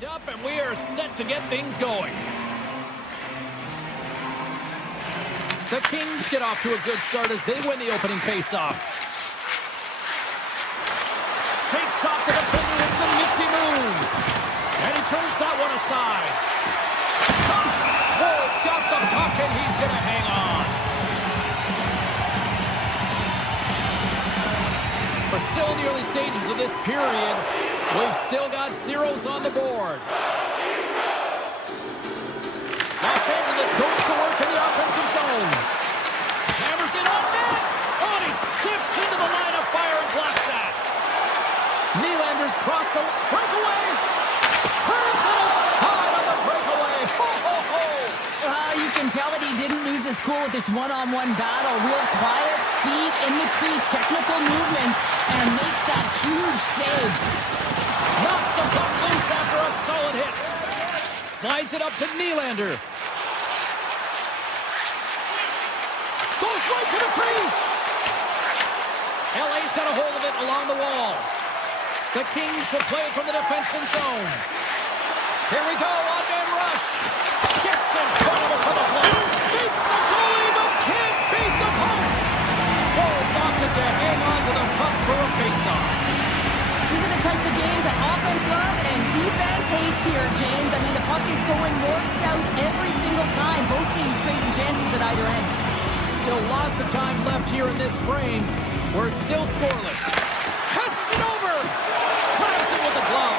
Lined up, and we are set to get things going. The Kings get off to a good start as they win the opening faceoff. Shakes off the defender with some nifty moves. And he turns that one aside. Wolf's got the puck, and he's going to hang on. We're still in the early stages of this period. We've still got zeros on the board. Los Angeles goes to work in the offensive zone. Hammers it on net. Oh, and he skips into the line of fire and blocks that. Nylander's crossed the breakaway. Turns it aside on the breakaway. Ho, ho, ho. You can tell that he didn't lose his cool with this one-on-one battle. Real quiet, feet in the crease, technical movements, and makes that huge save. Knocks the puck loose after a solid hit. Slides it up to Nylander. Goes right to the crease. LA's got a hold of it along the wall. The Kings will play it from the defensive zone. Here we go, on-man rush. Gets in front of it for the block. Beats the goalie, but can't beat the post. Wolves opted to hang on to the puck for a face-off. These are the types of games that offense loves and defense hates here, James. I mean, the puck is going north-south every single time. Both teams trading chances at either end. Still lots of time left here in this frame. We're still scoreless. Passes it over. Claps it with the glove.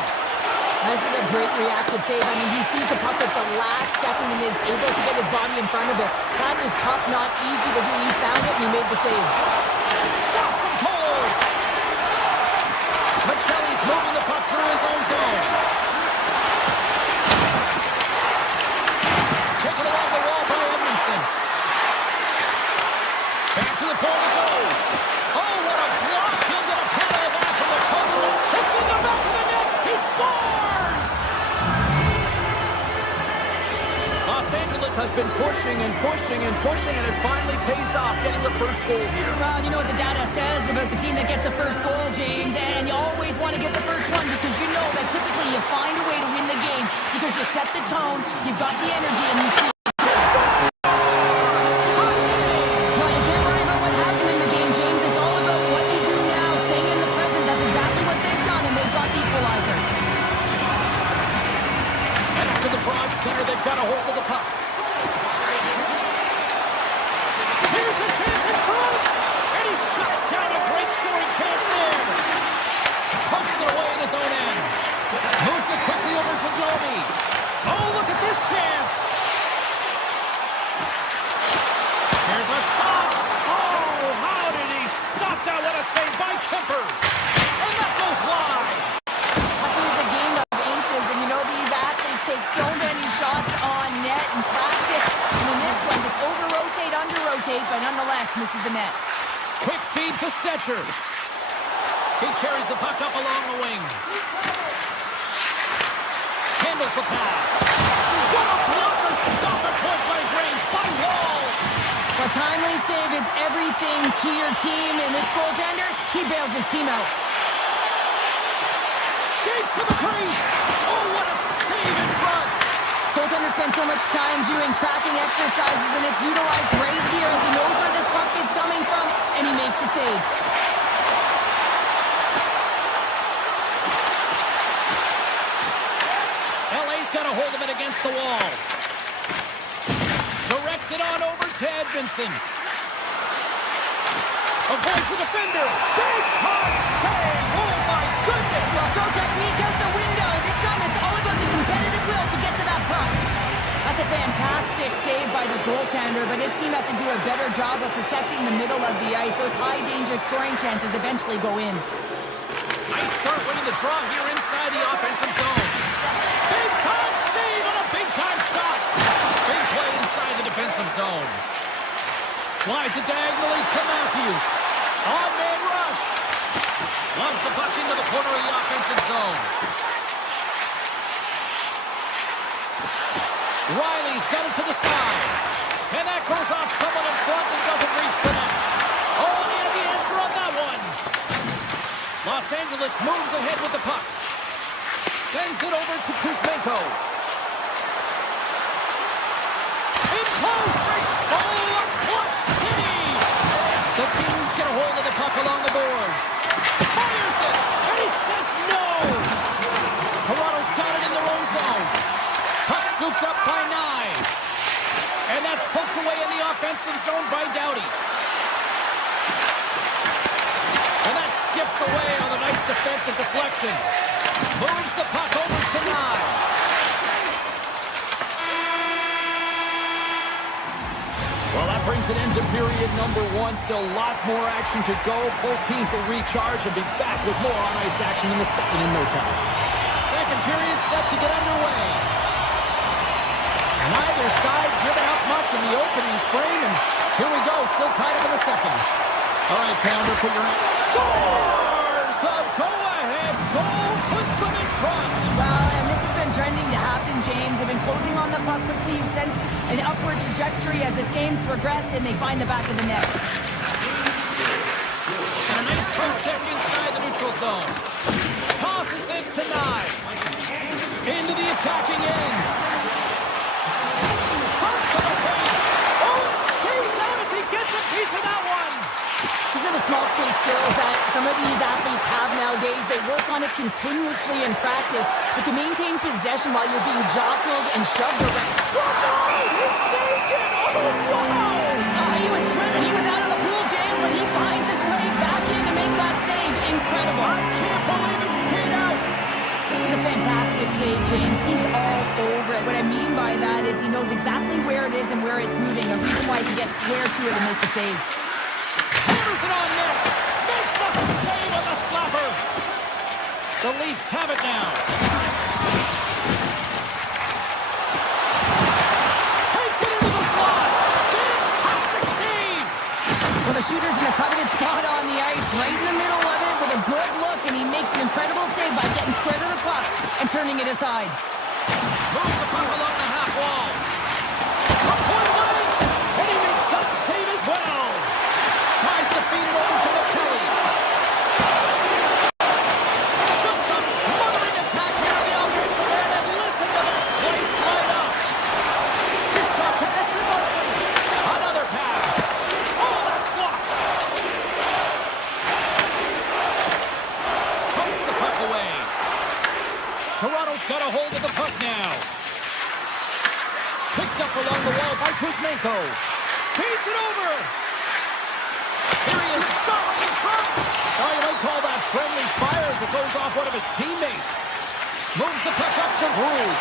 This is a great reactive save. I mean, he sees the puck at the last second and is able to get his body in front of it. That is tough, not easy to do. He found it and he made the save. Stops him cold. Michelli's moving the puck through his own zone. Taken along the wall by Edmondson. Back to the point it goes. Oh, what a block. He'll get a pat on the back from the coachman. It's in the back of the net. He scores! Los Angeles has been pushing and pushing and pushing, and it finally pays off getting the first goal here. Well, you know what the data says about the team that gets the first goal, James, and you always want to get the first one because you know that typically you find a way to win the game because you set the tone, you've got the energy, and you feel center, they've got a hold of the puck. Here's a chance in front, and he shuts down a great scoring chance there. Pumps it away in his own end. Moves it quickly over to Joby. Oh, look at this chance. Here's a shot. Oh, how did he stop that? What a save by Kemper. And that goes wide. Hockey is a game of inches, and you know these athletes take so many shots on net in practice. And in this one, just over-rotate, under-rotate, but nonetheless misses the net. Quick feed to Stetcher. He carries the puck up along the wing. Handles the pass. What a blocker! Stop at point-blank range by Wall. A timely save is everything to your team, and this goaltender, he bails his team out. Skates to the crease. Oh, what a save in front. Goaltender spends so much time doing tracking exercises, and it's utilized right here as he knows where this puck is coming from, and he makes the save. LA's got a hold of it against the wall. Directs it on over to Edmondson. Avoids the defender. Big time save. Oh, my goodness. Well, throw technique out the window. This time it's all about the competitive will to get to that puck. That's a fantastic save by the goaltender, but his team has to do a better job of protecting the middle of the ice. Those high-danger scoring chances eventually go in. Nice start winning the draw here inside the offensive zone. Big-time save and a big-time shot. Big play inside the defensive zone. Slides it diagonally to Matthews. On-man rush. Loves the puck into the corner of the offensive zone. Riley's got it to the side. And that goes off someone in front and doesn't reach the net. Oh, he had the answer on that one. Los Angeles moves ahead with the puck. Sends it over to Kuzmenko. In close. Oh, a clutch save. The Kings get a hold of the puck along the boards. Fires it, and he says no. Toronto's got it in their own zone. Puck scooped up by Knies. And that's poked away in the offensive zone by Doughty. And that skips away on a nice defensive deflection. Moves the puck over to Knies. Well, that brings an end to period number one. Still lots more action to go. Both teams will recharge and be back with more on-ice action in the second in no time. Second period set to get underway. Neither side giving up much in the opening frame, and here we go. Still tied up in the second. All right, Pounder, put your hand. Scores! The go-ahead goal puts them in front. Well, and this has been trending to happen, James. They've been closing on the puck quickly. You've sensed an upward trajectory as this game's progressed, and they find the back of the net. And a nice poke check inside the neutral zone. Tosses it to Knies. Into the attacking end. Toss to the paint. Oh, it stays out as he gets a piece of that one. These are the small space skills that some of these athletes have nowadays. They work on it continuously in practice, but to maintain possession while you're being jostled and shoved around. Score! No! He saved it! Oh, wow! He was swimming. He was out of the pool, James, but he finds his way back in to make that save. Incredible. I can't believe it stayed out. This is a fantastic save, James. He's all over it. What I mean by that is he knows exactly where it is and where it's moving. A reason why he can get square to it and make the save. Hammers it on net. Makes the save on the slapper. The Leafs have it now. Takes it into the slot. Fantastic save. Well, the shooter's in a coveted spot on the ice, right in the middle of it with a good look, and he makes an incredible save by getting square to the puck and turning it aside. Moves the puck along the half wall. From point blank, and he makes that save as well. Tries to feed it over to McKelly. Just a smothering attack here in the offensive end, and listen to this place light up. Just drop to Edmund Larson. Another pass. Oh, that's blocked. Pumps the puck away. Toronto's got a hold of the puck now. Picked up along the wall by Kuzmenko. Feeds it over. Here he is, shot right in front. Oh, you might call that friendly fire as it goes off one of his teammates. Moves the puck up to Groove.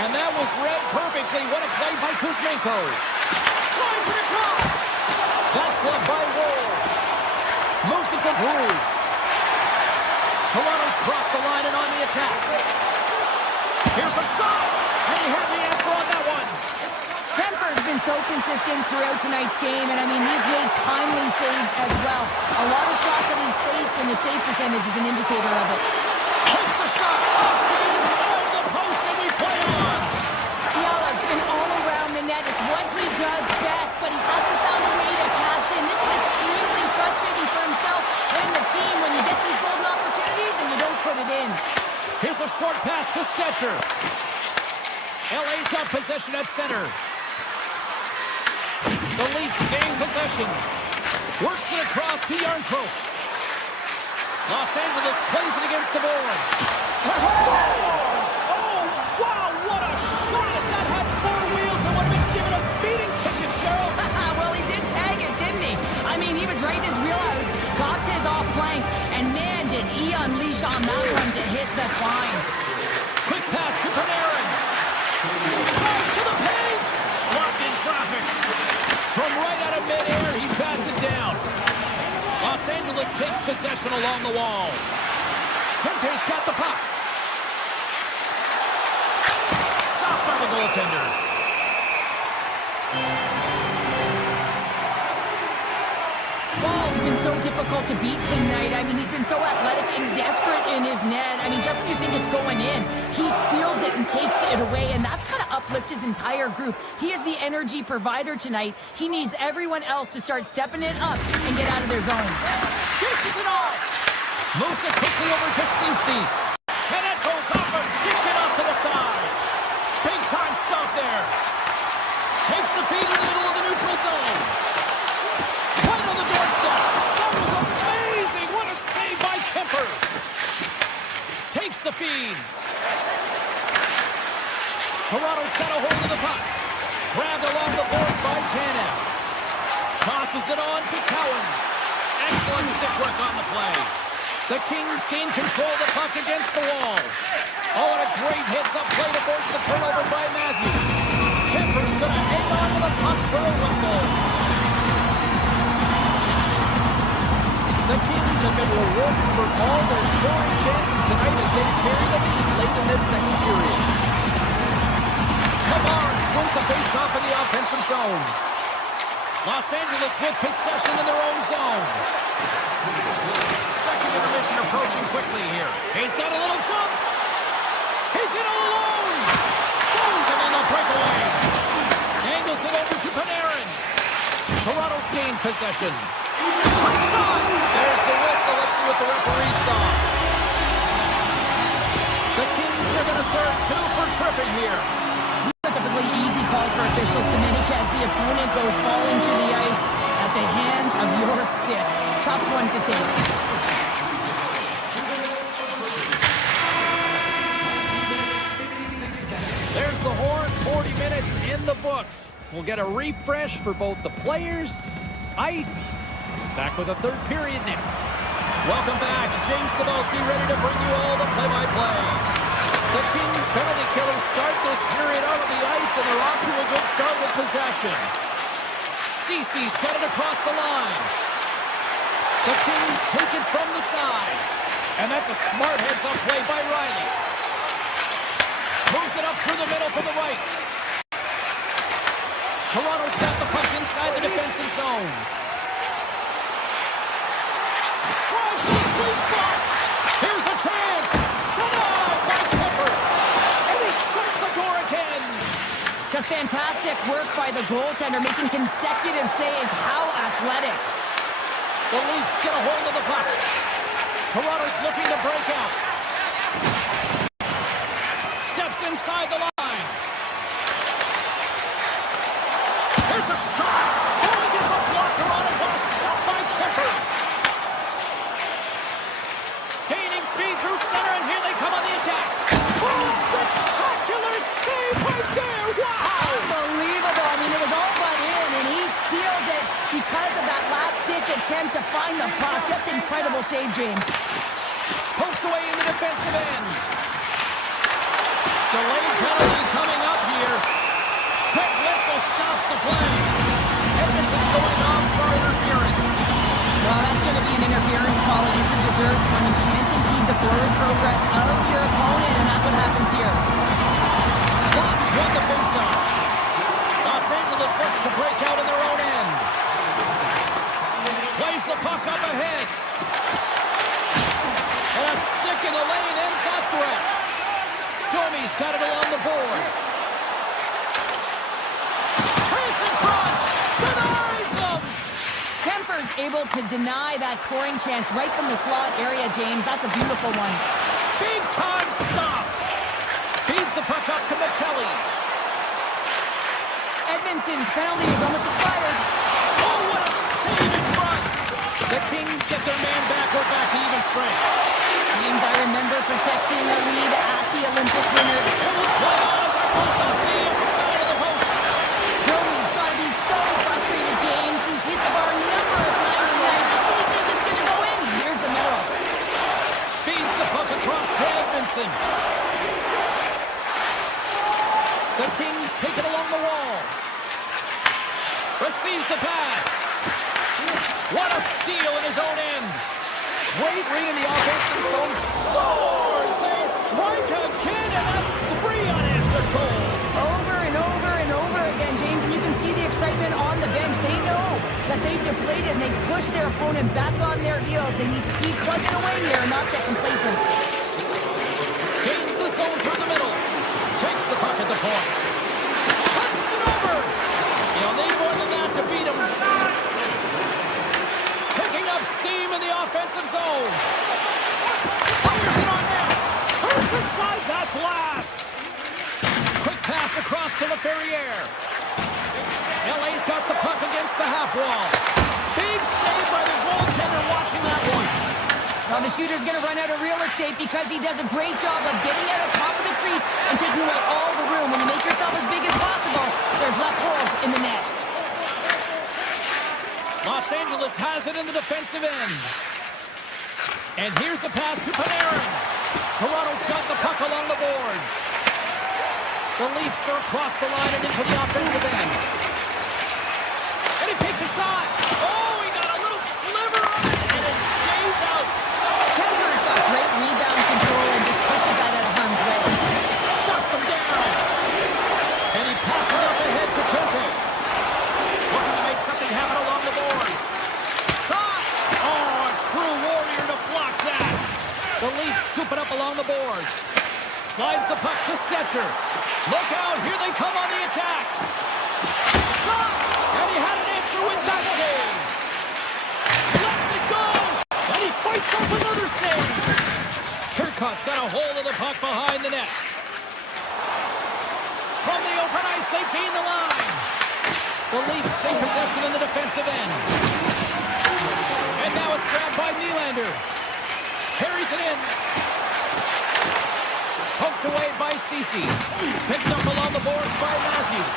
And that was read perfectly. What a play by Kuzmenko. Slides it across. That's blocked by Woll. Moves it to Groove. Toronto's crossed the line and on the attack. Here's a shot. And he heard the answer on that one. Kemper's been so consistent throughout tonight's game, and I mean, he's made timely saves as well. A lot of shots that he's faced, and the save percentage is an indicator of it. Takes a shot off the inside of the post, and we play on. Fiala's been all around the net. It's what he does best, but he hasn't found a way to cash in. This is extremely frustrating for himself and the team when you get these golden opportunities and you don't put it in. Here's a short pass to Stetcher. LA's got possession at center. The Leafs gain possession. Works it across to Yarncroke. Los Angeles plays it against the boards. Scores! Oh, wow, what a shot! If that had four wheels, it would have been given a speeding ticket, Cheryl. Well, he did tag it, didn't he? I mean, he was right in his wheelhouse, got to his off flank, and man, did he unleash on that one to hit the fine. Quick pass to Panarin. Drives to the paint. Locked in traffic. From right out of midair, he bats it down. Los Angeles takes possession along the wall. Tempe's got the puck. Stopped by the goaltender. Ball's been so difficult to beat tonight. I mean, he's been so athletic and desperate in his net. I mean, just when you think it's going in, he steals it and takes it away, and that's got to uplift his entire group. He is the energy provider tonight. He needs everyone else to start stepping it up and get out of their zone. Dishes it off. Moves it quickly over to Cece. And it goes off a Toronto's got a hold of the puck. Grabbed along the boards by Tanev. Tosses it on to Cowan. Excellent stick work on the play. The Kings gain control of the puck against the wall. Oh, and a great heads-up play to force the turnover by Matthews. Kemper's going to hang on to the puck for a whistle. The Kings have been rewarded for all their scoring chances tonight as they carry the lead late in this second period. Tavares wins the face-off in the offensive zone. Los Angeles with possession in their own zone. Second intermission approaching quickly here. He's got a little jump. He's in all alone. Stones him on the breakaway. Angles it over to Panarin. Toronto's gained possession. Quick shot. There's the whistle. Let's see what the referee saw. The Kings are going to serve 2 for tripping here. Typically easy calls for officials to make as the opponent goes falling to the ice at the hands of your stick. Tough one to take. There's the horn. 40 minutes in the books. We'll get a refresh for both the players, ice. Back with a third period next. Welcome back. James Cebulski ready to bring you all the play-by-play. The Kings penalty killers start this period out on the ice, and they're off to a good start with possession. Cece's got it across the line. The Kings take it from the side. And that's a smart heads-up play by Riley. Moves it up through the middle from the right. Toronto's got the puck inside the defensive zone. Tries to the sweet spot. Here's a chance. Denied by Kemper. And he shuts the door again. Just fantastic work by the goaltender, making consecutive saves. How athletic. The Leafs get a hold of the puck. Toronto's looking to break out. Steps inside the line. There's a shot. Oh, he gets a blocker on it. What a stop by Kemper. Gaining speed through center, and here they come on the attack. Oh, spectacular save right there. Wow. Unbelievable. I mean, it was all but in, and he steals it because of that last-ditch attempt to find the puck. Just incredible save, James. Poked away in the defensive end. Delayed penalty coming up here. Quick whistle stops the play. Edmondson's going off for interference. Well, that's going to be an interference call, and it's a deserved one. You can't impede the forward progress of your opponent, and that's what happens here. Bucks won the faceoff. Los Angeles looks to break out in their own end. Plays the puck up ahead. And a stick in the lane ends that threat. Domi's got it along the boards. Chase in front. Denies him. Kemper's able to deny that scoring chance right from the slot area, James. That's a beautiful one. Big time stop. Feeds the puck up to Michelli. Edmondson's penalty is almost expired. Oh, what a save in front. The Kings get their man back. We're back to even strength. James, I remember protecting a lead at the Olympic winter. It will play on as our post on the inside of the post. Domi's got to be so frustrated, James. He's hit the bar a number of times tonight just when he thinks it's going to go in. Here's the medal. Feeds the puck across to Edmondson. The Kings take it along the wall. Receives the pass. What a steal in his own end. Great read in the offensive zone. Scores! They strike again, and that's 3 unanswered goals. Over and over and over again, James, and you can see the excitement on the bench. They know that they've deflated and they push their opponent back on their heels. They need to keep plugging away here and not get complacent. Gains the zone through the middle. Takes the puck at the point. Passes it over. He'll need more than that to beat him. Picking up steam in the offensive zone. Fires it on net. Turns aside that blast. Quick pass across to the Ferrier. LA's got the puck against the half wall. Big save by the goaltender watching that one. Now the shooter's going to run out of real estate because he does a great job of getting out of top of the crease and taking away all the room when you make defensive end. And here's the pass to Panarin. Toronto's got the puck along the boards. The Leafs are across the line and into the offensive end. And he takes a shot. Oh, he got a little sliver of it, and it stays out. Kemper's got great rebound control and just pushes that out of harm's way. Shuts him down. And he passes up ahead to Kemper. Looking to make something happen along the boards. Shot. Oh, a true warrior to block that. The Leafs scoop it up along the boards. Slides the puck to Stetcher. Look out, here they come on the attack. Shot! And he had an answer with that save. Lets it go! And he fights up another save. Kirkcott's got a hold of the puck behind the net. From the open ice, they gain the line. The Leafs take possession in the defensive end. And now it's grabbed by Nylander. Carries it in. Poked away by Ceci. Picked up along the boards by Matthews.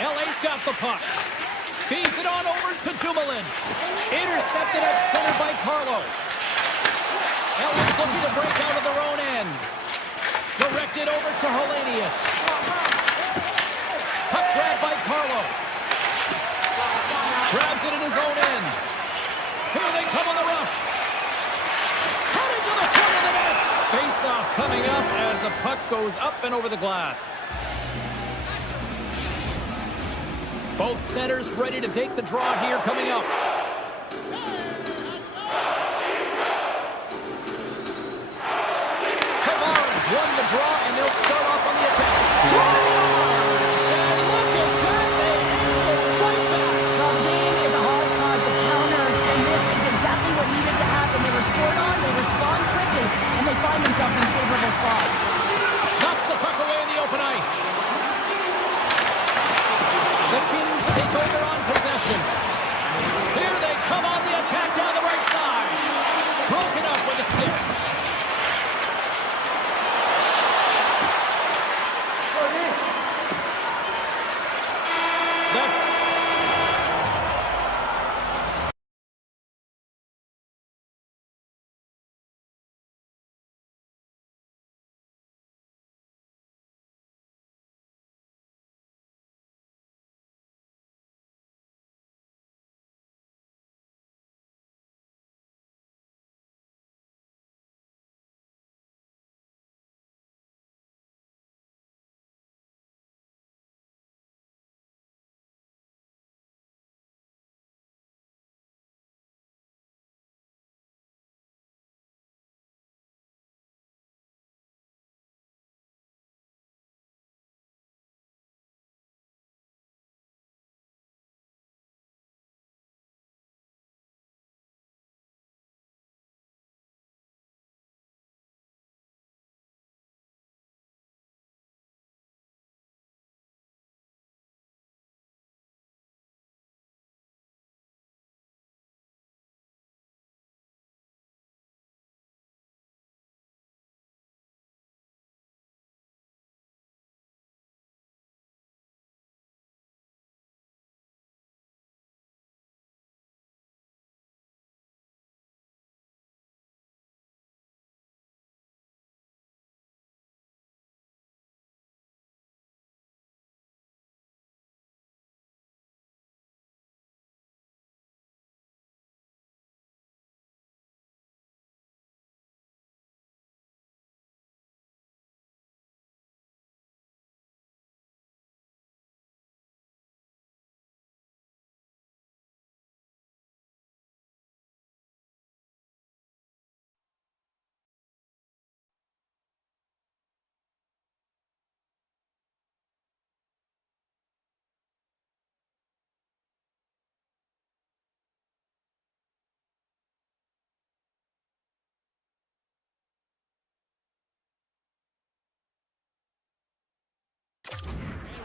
LA's got the puck. Feeds it on over to Dumoulin. Intercepted at center by Carlo. LA's looking to break out of their own end. Directed over to Hellenius. Puck grabbed by Carlo. Grabs it in his own end. Here they come on the rush. Cutting to the front of the net. Face-off coming up as the puck goes up and over the glass. Both centers ready to take the draw here coming up. Tavares won the draw, and they'll start off on the attack. Scores! And look at that, they answer right back. Well, the game is a hodgepodge of counters, and this is exactly what needed to happen. They were scored on, they respond quickly, and they find themselves in a favorable spot. Knocks the puck away in the open ice. The Kings take over on possession. Here they come on the attack down the right side. Broken up with a stick.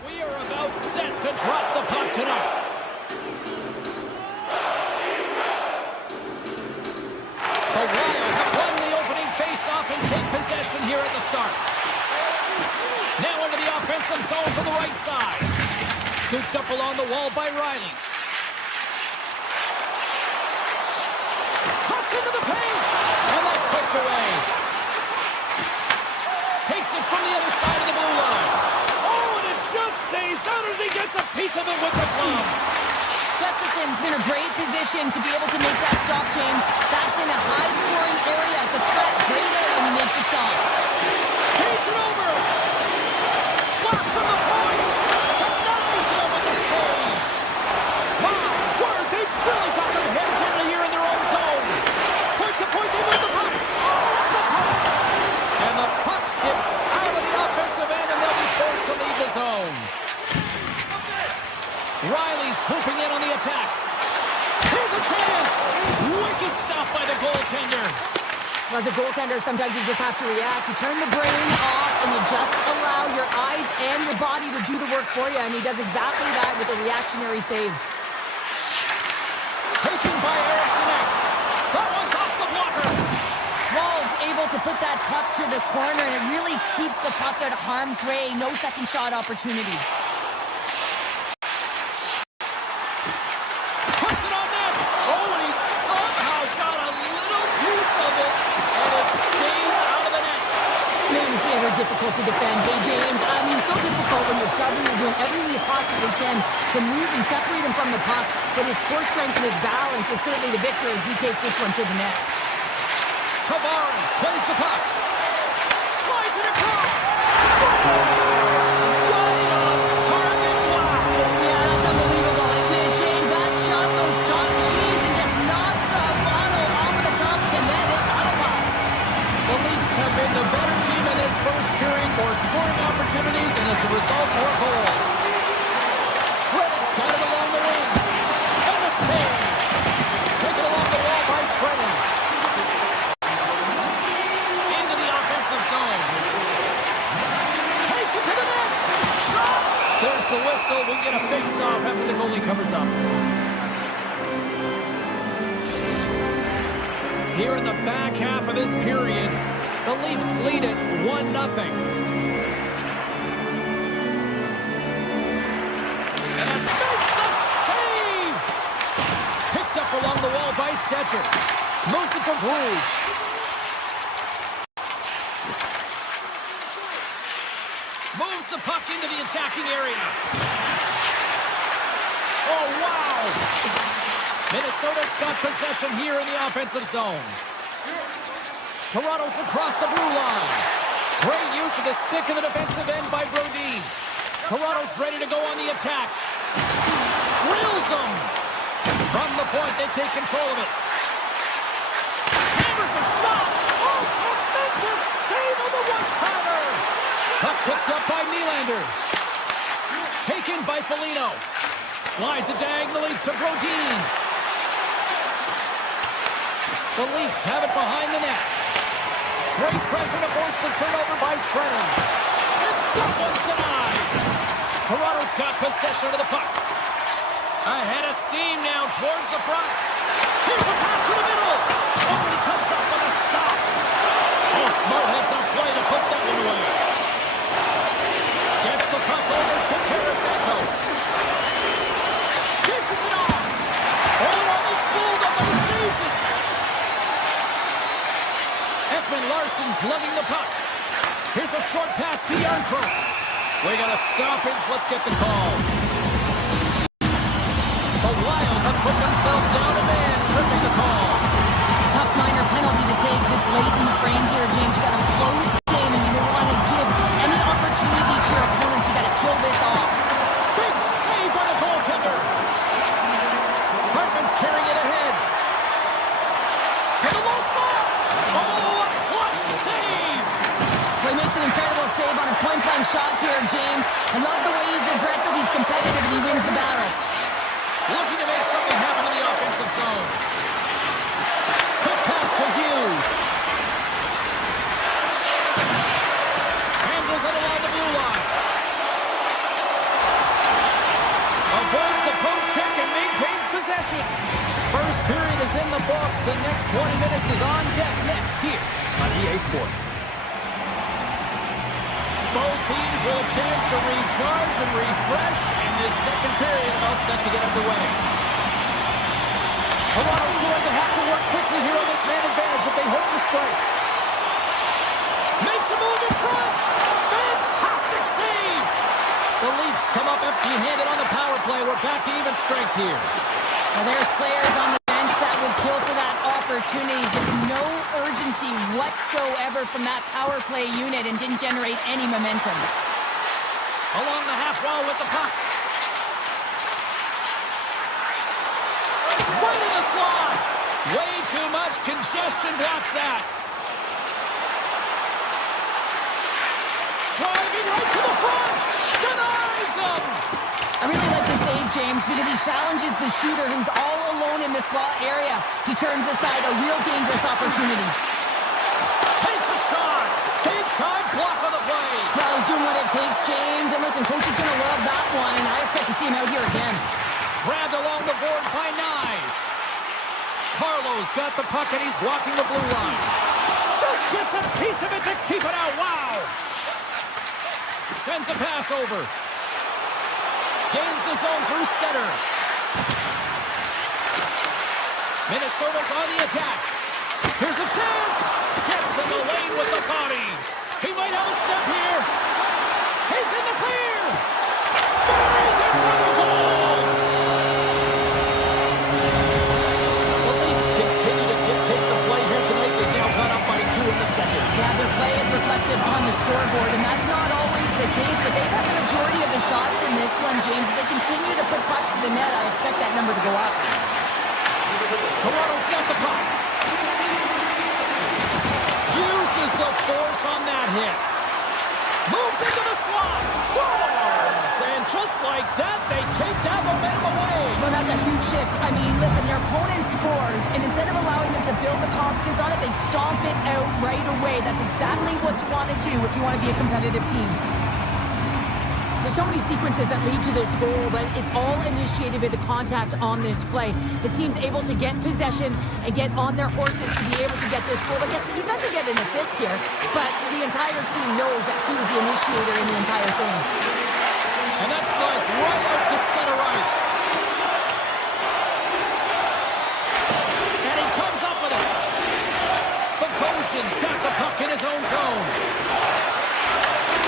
We are about set to drop the puck tonight. The Wild have won the opening face-off and take possession here at the start. Now into the offensive zone from the right side. Scooped up along the wall by Riley. Gets into the paint. And that's poked away. Takes it from the other side of the blue line. Oh, and it just stays out as he gets a piece of it with the gloves. Gustafson's in a great position to be able to make that stop, James. That's in a high-scoring area. It's a threat. Great A, and he makes the stop. Takes it over. Blast from the point. Denies him with the save. My word, they've really got them headed into the year in their own zone. Point to point, they move the puck. Oh, off the post. And the puck skips out of the offensive end, and they'll be forced to leave the zone. Riley's swooping in on the attack. Here's a chance. Wicked stop by the goaltender. As a goaltender, sometimes you just have to react. You turn the brain off, and you just allow your eyes and your body to do the work for you, and he does exactly that with a reactionary save. Taken by Eriksson. That one's off the blocker. Wall's able to put that puck to the corner, and it really keeps the puck out of harm's way. No second shot opportunity. Puts it on net. Oh, and he somehow got a little piece of it, and it stays out of the net. Man, it's ever difficult to defend. Hey, James, I mean, so difficult when you're shoving, you're doing everything you possibly can to move and separate him from the puck, but his core strength and his balance is certainly the victor as he takes this one to the net. Tavares plays the puck. Slides it across. Scores! Right on target. Wow. Yeah, that's unbelievable, isn't it, James? That shot goes top cheese and just knocks the bottle over the top of the net. It's out of box. The Leafs have been the better team in this first period, more scoring opportunities, and as a result, more goals. Credit's got it along the wing. And the save. Taken along the wall by Trennan. Into the offensive zone. Takes it to the net. Shot. There's the whistle. We'll get a face-off after the goalie covers up. Here in the back half of this period, the Leafs lead it 1-0. And that makes the save! Picked up along the wall by Stetcher. Moves it to Groove. Moves the puck into the attacking area. Oh, wow! Minnesota's got possession here in the offensive zone. Toronto's across the blue line. Great use of the stick in the defensive end by Brodin. Toronto's ready to go on the attack. Drills them. From the point, they take control of it. Hammers a shot. Oh, tremendous save on the one-timer. Puck picked up by Nylander. Taken by Foligno. Slides it diagonally to Brodin. The Leafs have it behind the net. Great pressure to force the turnover by Trennan. And that one's denied. Toronto's got possession of the puck. Ahead of steam now towards the front. Here's a pass to the middle. Oh, he comes up with a stop. Oh, Smart has that play to put that one away. Gets the puck over to Tarasenko. Dishes it off. Oh, it almost fooled him, but he saves it. Ekman Larsson's lugging the puck. Here's a short pass to Yarncroke. We got a stoppage. Let's get the call. The Wild have put themselves down a man, tripping the call. Tough minor penalty to take this late in the frame here, James. You got a close game, and you don't want to give any opportunity to your opponents. You got to kill this off. Big save by the goaltender. Hartman's carrying it ahead. To the low slot. Oh, a clutch save. Well, he makes an incredible save on a point-blank shot here, James. I love the way he's aggressive, he's competitive, and he wins the battle. Looking to make something happen in the offensive zone. Quick pass to Hughes. Handles it along the blue line. Avoids the poke check and maintains possession. First period is in the books. The next 20 minutes is on deck next here on EA Sports. Both teams with a chance to recharge and refresh, and this second period all set to get underway. Toronto's going to have to work quickly here on this man advantage if they hope to strike. Makes a move in front. Fantastic save. The Leafs come up empty-handed on the power play. We're back to even strength here. Now there's players on the bench that would kill for that opportunity. Just no urgency whatsoever from that power play unit and didn't generate any momentum. Along the half wall with the puck. Right in the slot. Way too much congestion blocks that. Driving right to the front. Denies him. I really like the save, James, because he challenges the shooter who's all alone in the slot area. He turns aside a real dangerous opportunity. Takes a shot. Big time block on the play. Well, he's doing what it takes, James. And listen, coach is going to love that one, and I expect to see him out here again. Grabbed along the board by Nyes. Carlo's got the puck, and he's walking the blue line. Just gets a piece of it to keep it out. Wow. Sends a pass over. Gains the zone through center. Minnesota's on the attack. Here's a chance. Gets in the lane with the body. He might have a step here. He's in the clear. Buries it for the goal. The Leafs continue to dictate the play here tonight. They've now got up by 2 in the second. Yeah, their play is reflected on the scoreboard, and that's not always the case, but they've had the majority of the shots in this one, James. If they continue to put pucks to the net, I expect that number to go up. Toronto's got the puck. Uses the force on that hit. Moves into the slot. Scores! And just like that, they take that momentum away. Well, that's a huge shift. I mean, listen, their opponent scores, and instead of allowing them to build the confidence on it, they stomp it out right away. That's exactly what you want to do if you want to be a competitive team. There's so many sequences that lead to this goal, but it's all initiated by the contact on this play. This team's able to get possession and get on their horses to be able to get this goal. I guess he's not going to get an assist here, but the entire team knows that he was the initiator in the entire thing. And that slides right out to center ice. And he comes up with it. Bogosian's got the puck in his own zone.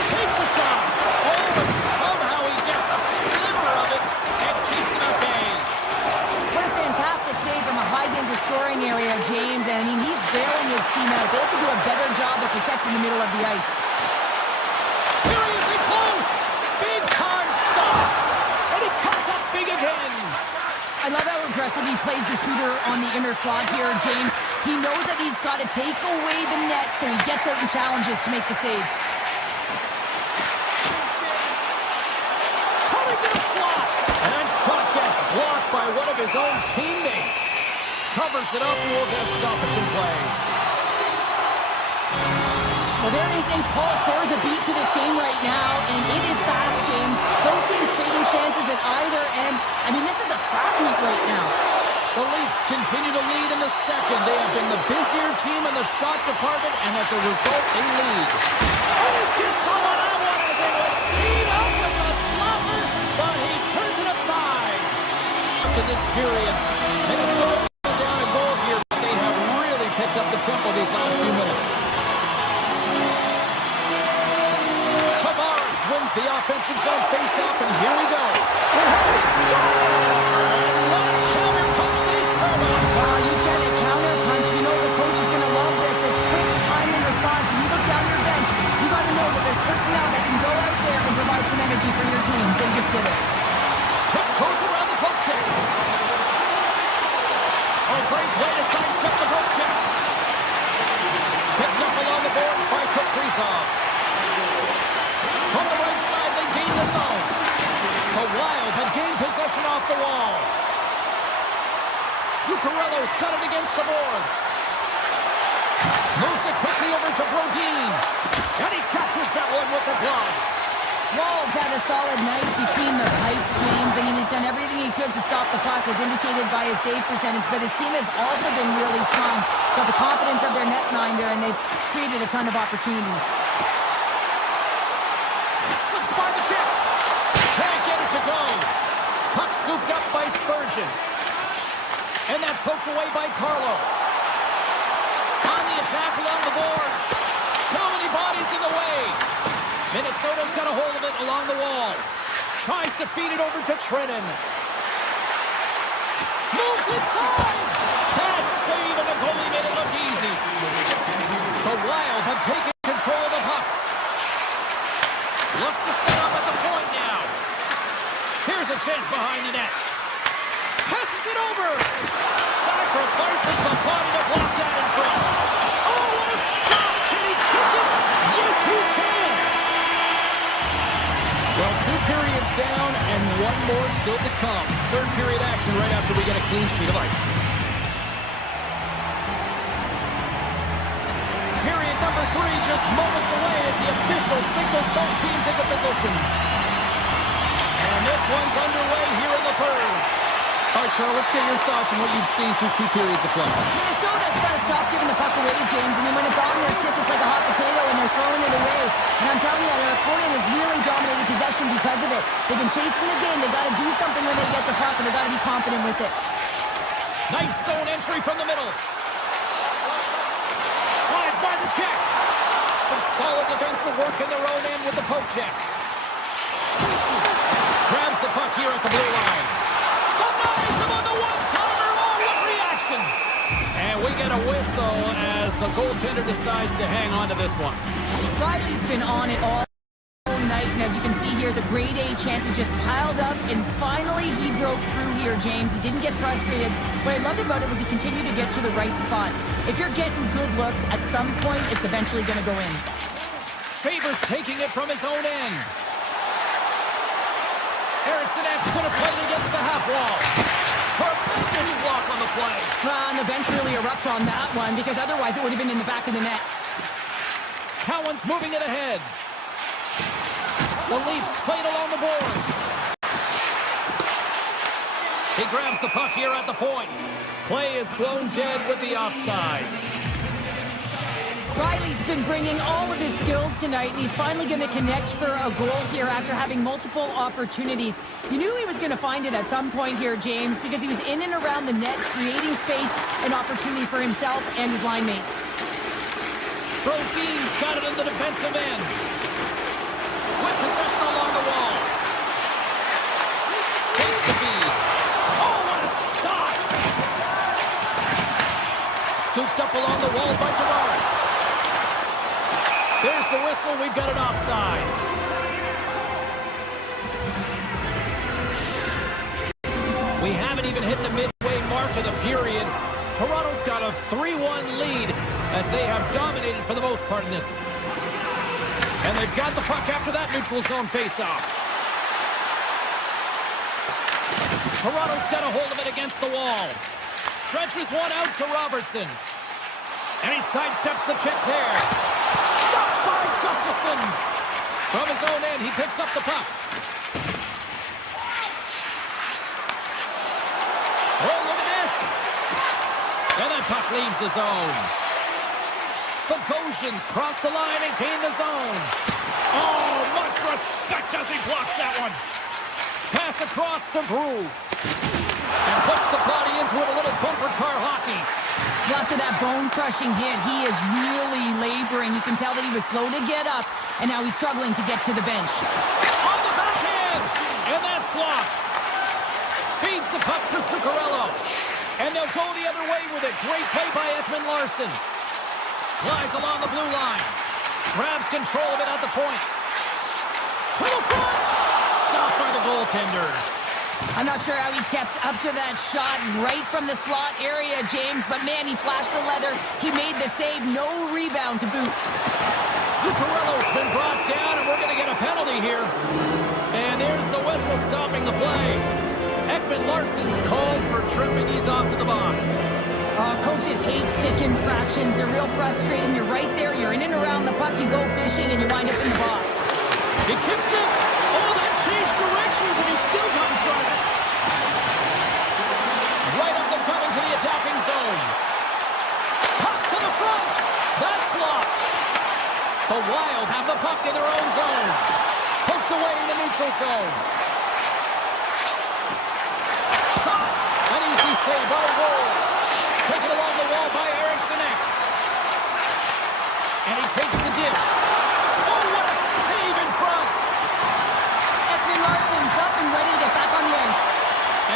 Takes a shot. Oh, and somehow he gets a sliver of it and keeps it at bay. What a fantastic save from a high-danger scoring area, James. And I mean, he's bailing his team out. They have to do a better job of protecting the middle of the ice. Here he is in close. Big time stop. And he comes up big again. I love how aggressive he plays the shooter on the inner slot here, James. He knows that he's got to take away the net, so he gets out and challenges to make the save. Blocked by one of his own teammates. Covers it up and will get a stoppage in play. Well, there is a pulse. There is a beat to this game right now, and it is fast, James. Both teams trading chances at either end. I mean, this is a track meet right now. The Leafs continue to lead in the second. They have been the busier team in the shot department, and as a result, they lead. Oh, he gets on that one as it was teed up with the slapper, but he turns it aside. In this period, Minnesota's down a goal here, but they have really picked up the tempo these last few minutes. Tavares wins the offensive zone faceoff, and here we go. What a counter punch they serve on. Wow, you said it, counter punch. You know the coach is going to love this quick timing response. When you look down your bench, you got to know that there's personnel that can go out there and provide some energy for your team. They just did it. Tiptoes around the poke check. Oh, great way to sidestep the poke check. Picked up along the boards by Kaprizov. From the right side, they gain the zone. The Wild have gained possession off the wall. Zuccarello's got it against the boards. Moves it quickly over to Brodin. And he catches that one with the glove. Wall's had a solid night between the pipes, James. I mean, he's done everything he could to stop the puck, as indicated by his save percentage, but his team has also been really strong. Got the confidence of their netminder, and they've created a ton of opportunities. Slips by the chip. Can't get it to go. Puck scooped up by Spurgeon. And that's poked away by Carlo. On the attack along the boards. Too many bodies in the way. Minnesota's got a hold of it along the wall. Tries to feed it over to Trenton. Moves inside. That save, and the goalie made it look easy. The Wild have taken control of the puck. Looks to set up at the point now. Here's a chance behind the net. Passes it over. Sacrifices the body to block that in front. Oh, what a stop. Can he kick it? Yes, he can. Well, 2 periods down and 1 more still to come. Third period action right after we get a clean sheet of ice. Period number 3 just moments away as the official signals both teams into position. And this one's underway here in the third. All right, Cheryl, let's get your thoughts on what you've seen through 2 periods of play. Minnesota's got to stop giving the puck away, James. I mean, when it's on their stick, it's like a hot potato, and they're throwing it away. And I'm telling you, their opponent has really dominated possession because of it. They've been chasing the game. They've got to do something when they get the puck, and they've got to be confident with it. Nice zone entry from the middle. Slides by the check. Some solid defensive work in their own end with the poke check. Grabs the puck here at the blue line. Denies him on the one-timer. Oh, what reaction. And we get a whistle as the goaltender decides to hang on to this one. Riley's been on it all night, and as you can see here, the grade A chances just piled up, and finally he broke through here, James. He didn't get frustrated. What I loved about it was he continued to get to the right spots. If you're getting good looks, at some point, it's eventually going to go in. Favors taking it from his own end. Eriksson X going to play it against the half wall. Tremendous block on the play. And the bench really erupts on that one, because otherwise it would have been in the back of the net. Cowan's moving it ahead. The Leafs played along the boards. He grabs the puck here at the point. Play is blown dead with the offside. Riley's been bringing all of his skills tonight, and he's finally going to connect for a goal here after having multiple opportunities. You knew he was going to find it at some point here, James, because he was in and around the net, creating space and opportunity for himself and his line mates. Brodin's got it in the defensive end. With possession along the wall. Takes the feed. Oh, what a stop! Scooped up along the wall by Tavares. There's the whistle. We've got it offside. We haven't even hit the midway mark of the period. Toronto's got a 3-1 lead as they have dominated for the most part in this. And they've got the puck after that neutral zone faceoff. Toronto's got a hold of it against the wall. Stretches one out to Robertson. And he sidesteps the check there. Stopped by Gustafsson. From his own end, he picks up the puck. Oh, look at this. And that puck leaves the zone. The Gosians cross the line and gain the zone. Oh, much respect as he blocks that one. Pass across to Brew. And puts the body into it, a little bumper car hockey. After that bone-crushing hit, he is really laboring. You can tell that he was slow to get up, and now he's struggling to get to the bench. On the backhand, and that's blocked. Feeds the puck to Zuccarello. And they'll go the other way with it. Great play by Ekman Larsson. Flies along the blue line. Grabs control of it at the point. To the front. Stopped by the goaltender. I'm not sure how he kept up to that shot right from the slot area, James, but man, he flashed the leather. He made the save. No rebound to boot. Zuccarello's been brought down, and we're going to get a penalty here. And there's the whistle stopping the play. Ekman Larsson's called for tripping. He's off to the box. Coaches hate stick infractions. They're real frustrating. You're right there. You're in and around the puck. You go fishing, and you wind up in the box. He tips it. Oh, that changed directions, and he still got in front of it. Right up the gut into the attacking zone. Toss to the front. That's blocked. The Wild have the puck in their own zone. Poked away in the neutral zone. Shot. An easy save by Wool. Taken along the wall by Eriksson. And he takes the dish. Oh, what a save in front. Larson's up and ready to get back on the ice.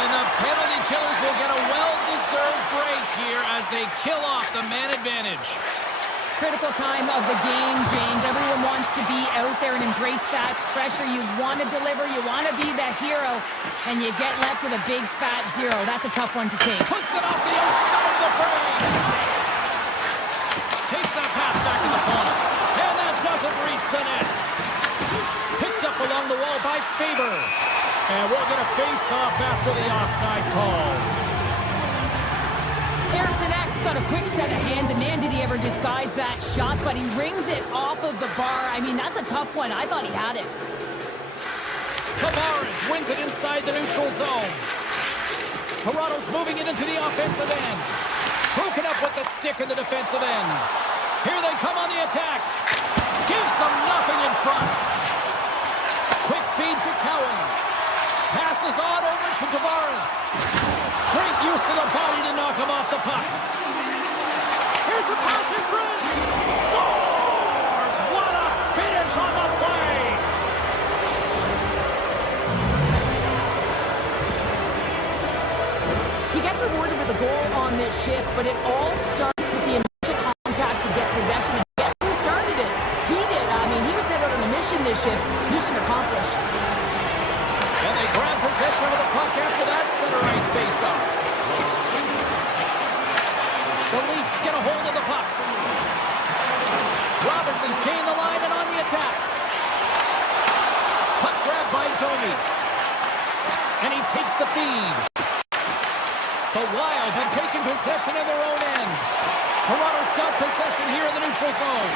And the penalty killers will get a well-deserved break here as they kill off the man advantage. Critical time of the game, James. Everyone wants to be out there and embrace that pressure. You want to deliver. You want to be that hero. And you get left with a big, fat zero. That's a tough one to take. Puts it off the outside of the frame. Takes that pass back in the corner. And that doesn't reach the net. Picked up along the wall by Faber. And we'll get a face-off after the offside call. Eriksson got a quick set of hands, and man, did he ever disguise that shot, but he rings it off of the bar. I mean, that's a tough one. I thought he had it. Tavares wins it inside the neutral zone. Toronto's moving it into the offensive end. Broken up with the stick in the defensive end. Here they come on the attack. Gives them nothing in front. Quick feed to Cowan. Passes on over to Tavares. Great use of the body to knock him off the puck. Here's a pass in front. Scores! What a finish on the play! He gets rewarded with a goal on this shift, but it all starts with the initial contact to get possession. And guess who started it? He did. I mean, he was sent out on a mission this shift. Mission accomplished. And they grab possession of the puck after that center ice face-off. The Leafs get a hold of the puck. Robertson's gained the line and on the attack. Puck grabbed by Domi. And he takes the feed. The Wild have taken possession in their own end. Toronto's got possession here in the neutral zone.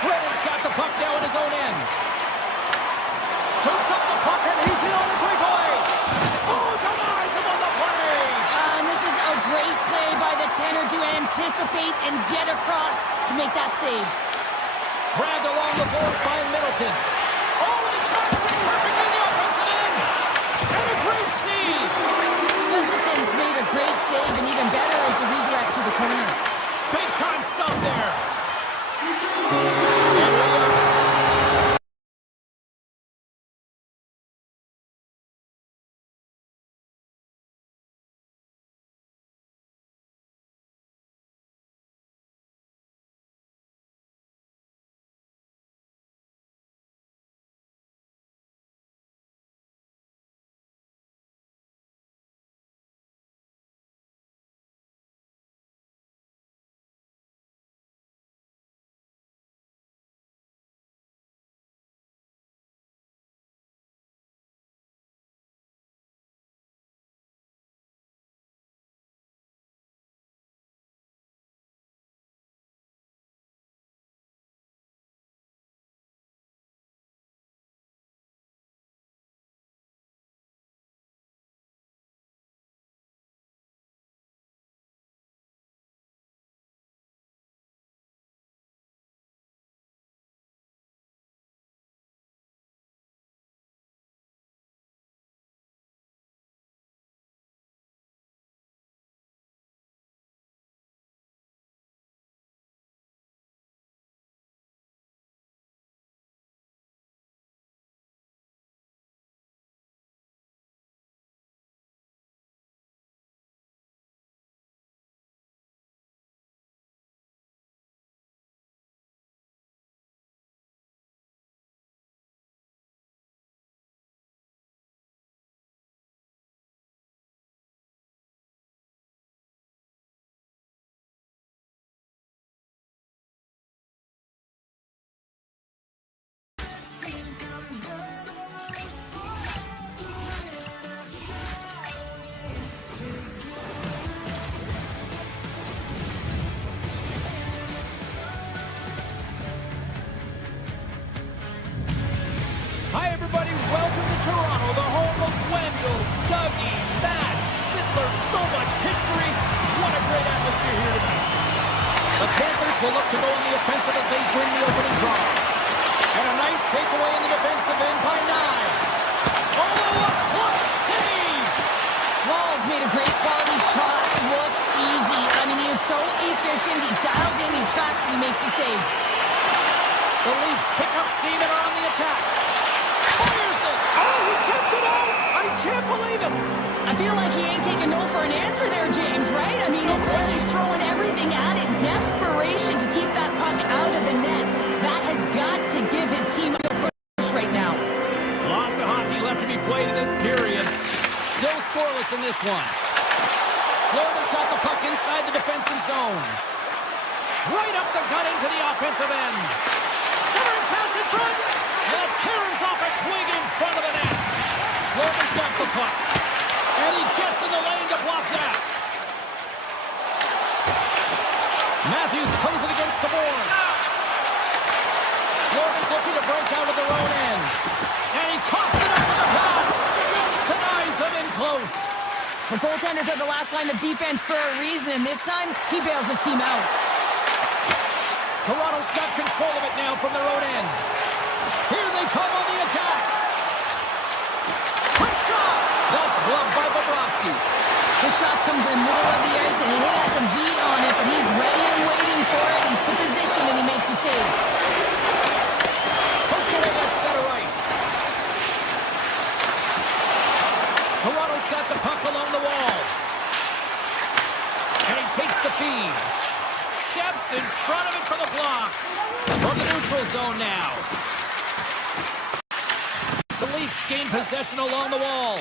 Shredden's got the puck now in his own end. Scoops up the puck and he's in on the breakaway. Oh, denies him on the play. And this is a great play by the Tenor to anticipate and get across to make that save. Grabbed along the boards by Middleton. Oh, and he tracks it perfectly in the offensive end. And a great save. Gustafson's made a great save, and even better is the redirect to the corner. Big time stop there. The Panthers will look to go on the offensive as they win the opening draw. And a nice takeaway in the defensive end by Knives. Oh, a clutch save! Whoa, tracks and he makes the save. The Leafs pick up steam and are on the attack. Fires it! Oh, he kept it out! I can't believe it! I feel like he ain't taking no for an answer there, James, right? I mean, it's like he's throwing everything at it. Desperation to keep that puck out of the net. That has got to give his team a push right now. Lots of hockey left to be played in this period. Still scoreless in this one. Florida's got the puck inside the defensive zone. Right up the gut into the offensive end. Centering pass in front. That caroms off a twig in front of the net. Florida's got the puck. And he gets in the lane to block that. Matthews plays it against the boards. Florida's looking to break out of their own end. And he coughs it up with the pass. Denies them in close. The goaltenders are the last line of defense for a reason, and this time, he bails his team out. Toronto's got control of it now from their own end. Here they come on the attack. Quick shot. That's gloved by Bobrovsky. The shots come to the middle of the ice, and he has some heat on it, but he's ready and waiting for it. He's to position, and he makes the save. Poked away that center ice. Toronto's got the puck along the wall. And he takes the feed. Steps in front of it for the block. From the neutral zone now. The Leafs gain possession along the wall.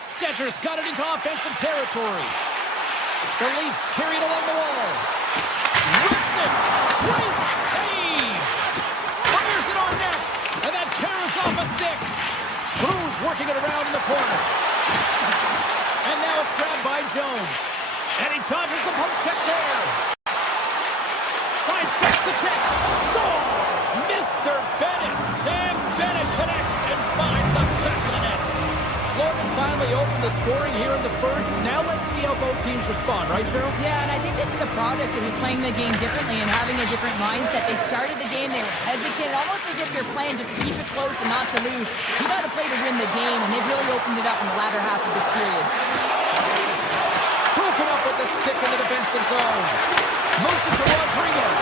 Stetcher's got it into offensive territory. The Leafs carry it along the wall. Rips it. Great save. Fires it on net. And that carries off a stick. Cruz working it around in the corner. And now it's grabbed by Jones. And he dodges the poke check there. Sidesteps the check. Scores! Mr. Bennett. Sam Bennett connects and finds the back of the net. Florida's finally opened the scoring here in the first. Now let's see how both teams respond, right, Cheryl? Yeah, and I think this is a product of he's playing the game differently and having a different mindset. They started the game, they were hesitant, almost as if you're playing just to keep it close and not to lose. You got to play to win the game, and they've really opened it up in the latter half of this period. Broken up with the stick in the defensive zone. Moves it to Rodriguez.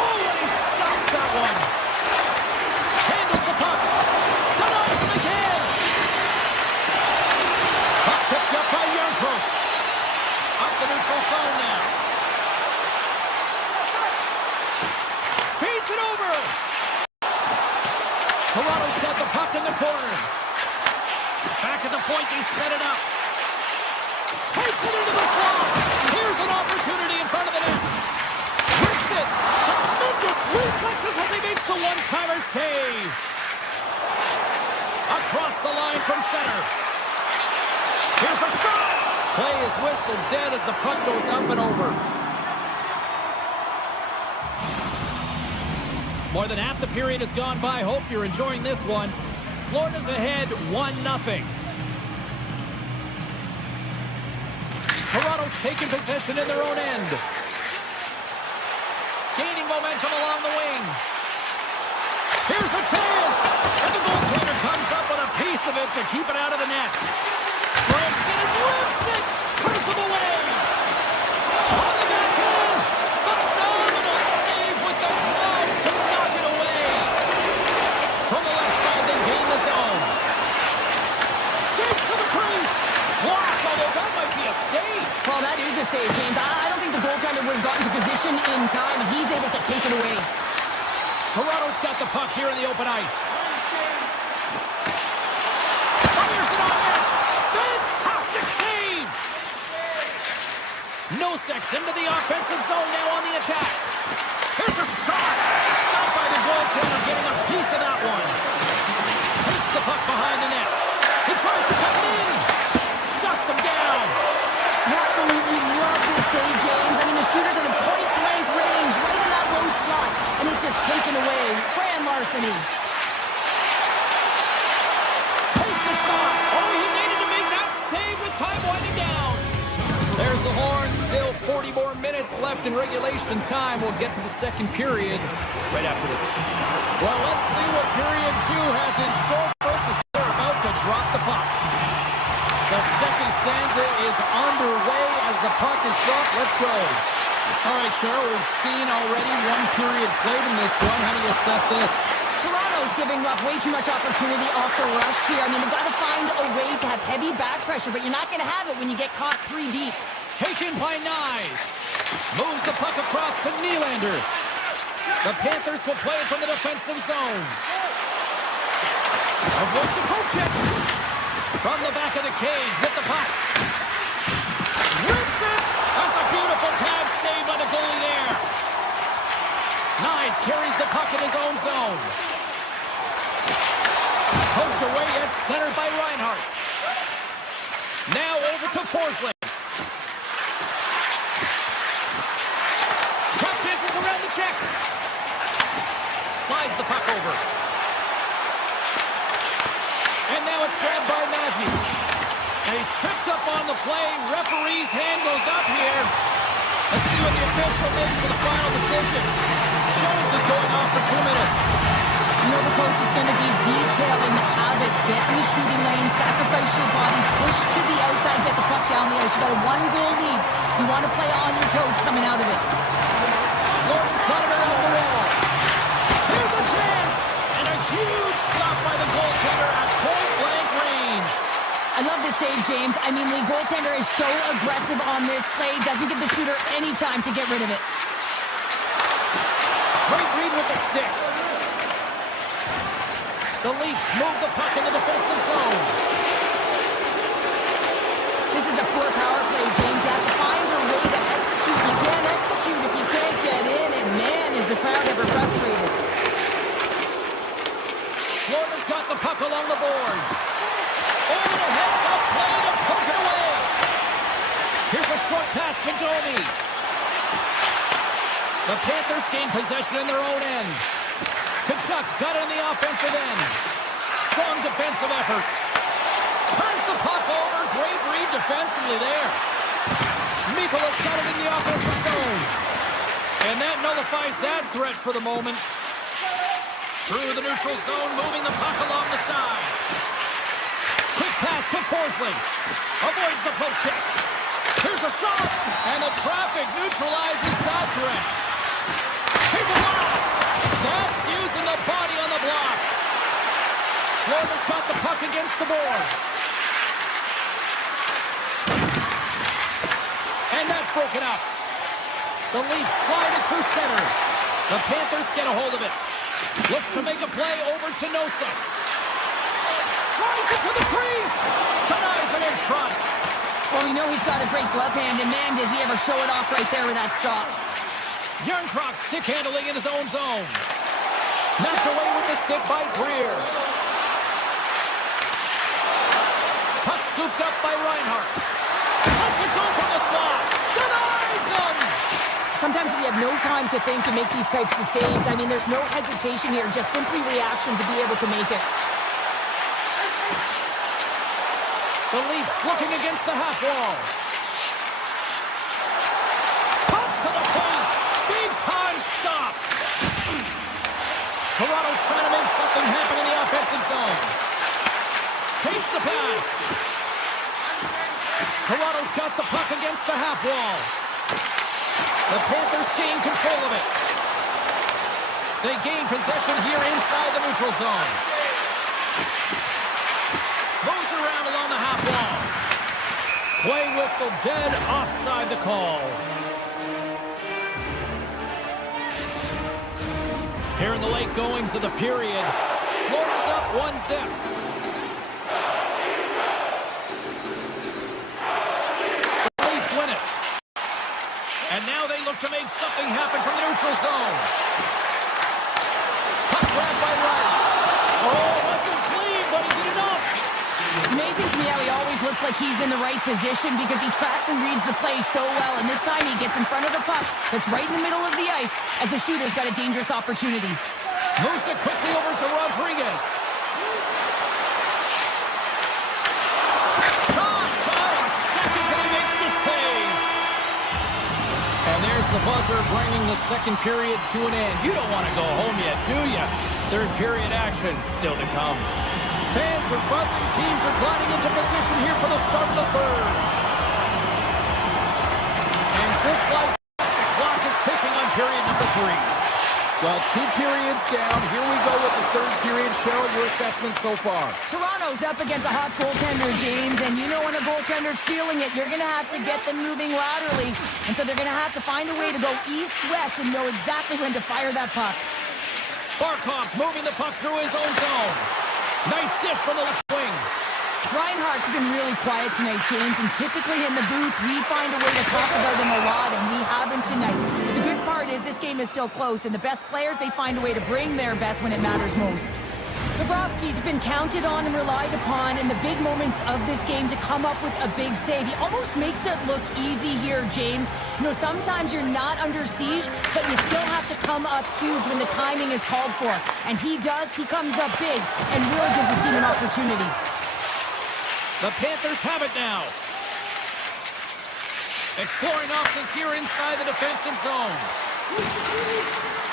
Oh, and he stops that one. Handles the puck. Denies him again. Puck picked up by Yarncrook. Up the neutral zone now. Feeds it over. Toronto's got the puck in the corner. Back at the point, they set it up. Takes it into the slot. Here's an opportunity in front of the net. Rips it. Tremendous reflexes as he makes the one-timer save. Across the line from center. Here's a shot. Play is whistled dead as the puck goes up and over. More than half the period has gone by. Hope you're enjoying this one. Florida's ahead 1-0. Toronto's taking possession in their own end. Gaining momentum along the wing. Here's a chance. And the goaltender comes up with a piece of it to keep it out of the net. Grabs it and lifts it. Turns him away. On the backhand. Phenomenal save with the glove to knock it away. From the left side, they gain the zone. Skates to the crease. Blocked, although that might be a save. Well, that is a save, James. I don't think the goaltender would have gotten to position in time, and he's able to take it away. Toronto's got the puck here in the open ice. Fires it on net. Fantastic save. Noseks into the offensive zone now on the attack. Here's a shot. Stopped by the goaltender, getting a piece of that one. Takes the puck behind the net. He tries to tuck it in. Shuts him down. Absolutely love this save, James. I mean, the shooter's in a point-blank range, right in that low slot, and it's just taken away. Fran Larceny. Takes a shot. Oh, he needed to make that save with time winding down. There's the horn. Still 40 more minutes left in regulation time. We'll get to the second period right after this. Well, let's see what period 2 has in store for us as they're about to drop the puck. The second stanza is underway as the puck is dropped. Let's go. All right, Cheryl, we've seen already one period played in this one. How do you assess this? Toronto's giving up way too much opportunity off the rush here. I mean, they've got to find a way to have heavy back pressure, but you're not going to have it when you get caught 3 deep. Taken by Nyes. Moves the puck across to Nylander. The Panthers will play it from the defensive zone. Avoids the poke check. From the back of the cage with the puck. Rips it. That's a beautiful pass saved by the goalie there. Nyes carries the puck in his own zone. Poked away, it's centered by Reinhart. Now over to Forsling. Tap dances around the check. Slides the puck over. And now it's grabbed by Matthews. And he's tripped up on the play. Referee's hand goes up here. Let's see what the official makes for the final decision. Jones is going off for 2 minutes. You know the coach is going to be detailing the habits. Get in the shooting lane, sacrifice your body, push to the outside, get the puck down the ice. You got a 1-goal lead. You want to play on your toes coming out of it. Florida's got it along the wall. Here's a chance. And a huge stop by the goaltender at point-blank range. I love this save, James. I mean, the goaltender is so aggressive on this play. Doesn't give the shooter any time to get rid of it. Great read with the stick. The Leafs move the puck in the defensive zone. This is a poor power play, James. You have to find a way to execute. You can't execute if you can't get in, and man, is the crowd ever frustrated. Florida's got the puck along the boards. Over the heads-up play to poke it away. Here's a short pass to Domi. The Panthers gain possession in their own end. Kachuk's got it in the offensive end. Strong defensive effort. Turns the puck over. Great read defensively there. Mikola's got it in the offensive zone. And that nullifies that threat for the moment. Through the neutral zone, moving the puck along the side. Quick pass to Forsling. Avoids the poke check. Here's a shot. And the traffic neutralizes that threat. Here's a blast. That's using the body on the block. Florida's got the puck against the boards. And that's broken up. The Leafs slide it through center. The Panthers get a hold of it. Looks to make a play over to Nosek. Tries it to the crease. Denies it in front. Well, you know he's got a great glove hand, and man, does he ever show it off right there with that stop. Järnkrok stick handling in his own zone. Knocked away with the stick by Greer. Puck scooped up by Reinhart. Lets it go from the slot. Denies him. Sometimes when you have no time to think and make these types of saves, I mean, there's no hesitation here, just simply reaction to be able to make it. The Leafs looking against the half wall. Cuts to the point. Big time stop. Toronto's trying to make something happen in the offensive zone. Takes the pass. Toronto's got the puck against the half wall. The Panthers gain control of it. They gain possession here inside the neutral zone. Moves around along the half wall. Play whistle dead, offside the call. Here in the late goings of the period, Florida's up 1-0. The Leafs win it. And now they look to make something happen from the neutral zone. Puck grabbed by Riley. Oh, wasn't clean, but he did enough. It's amazing to me how he always looks like he's in the right position because he tracks and reads the play so well, and this time he gets in front of the puck that's right in the middle of the ice as the shooter's got a dangerous opportunity. Moves it quickly over to Rodriguez. Shot! Five seconds and he makes the save. And there's the buzzer bringing the second period to an end. You don't want to go home yet, do you? Third period action still to come. Fans are buzzing. Teams are gliding into position here for the start of the third. And just like that, the clock Well, 2 periods down. Here we go with the third period. Cheryl, your assessment so far? Toronto's up against a hot goaltender, James, and you know when a goaltender's feeling it, you're going to have to get them moving laterally. And so they're going to have to find a way to go east-west and know exactly when to fire that puck. Barkov's moving the puck through his own zone. Nice dish from the left wing. Reinhart's been really quiet tonight, James, and typically in the booth, we find a way to talk about him a lot, and we have him tonight. But the good part is this game is still close, and the best players, they find a way to bring their best when it matters most. Bobrovsky's been counted on and relied upon in the big moments of this game to come up with a big save. He almost makes it look easy here, James. You know, sometimes you're not under siege, but you still have to come up huge when the timing is called for. And he does, he comes up big, and really gives his team an opportunity. The Panthers have it now. Exploring options here inside the defensive zone.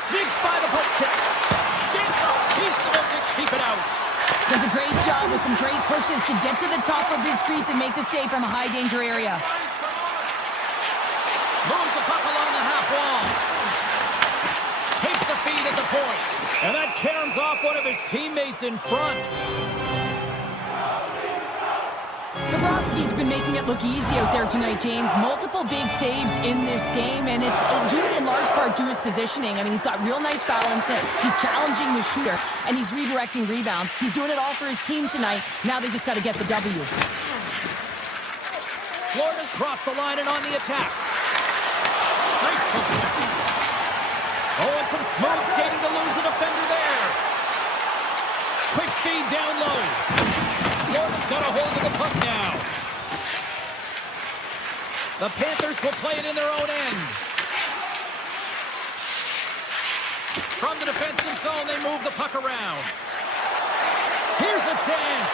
Sneaks by the poke check. Gets a piece of it to keep it out. Does a great job with some great pushes to get to the top of his crease and make the save from a high-danger area. Moves the puck along the half wall. Takes the feed at the point. And that caroms off one of his teammates in front. Bobrovsky's been making it look easy out there tonight, James. Multiple big saves in this game, and it's due in large part to his positioning. I mean, he's got real nice balance. He's challenging the shooter, and he's redirecting rebounds. He's doing it all for his team tonight. Now they just got to get the W. Florida's crossed the line and on the attack. Nice poke check. Oh, and some smooth skating to lose the defender there. Quick feed down low. Florida's got a hold of the puck now. The Panthers will play it in their own end. From the defensive zone, they move the puck around. Here's a chance.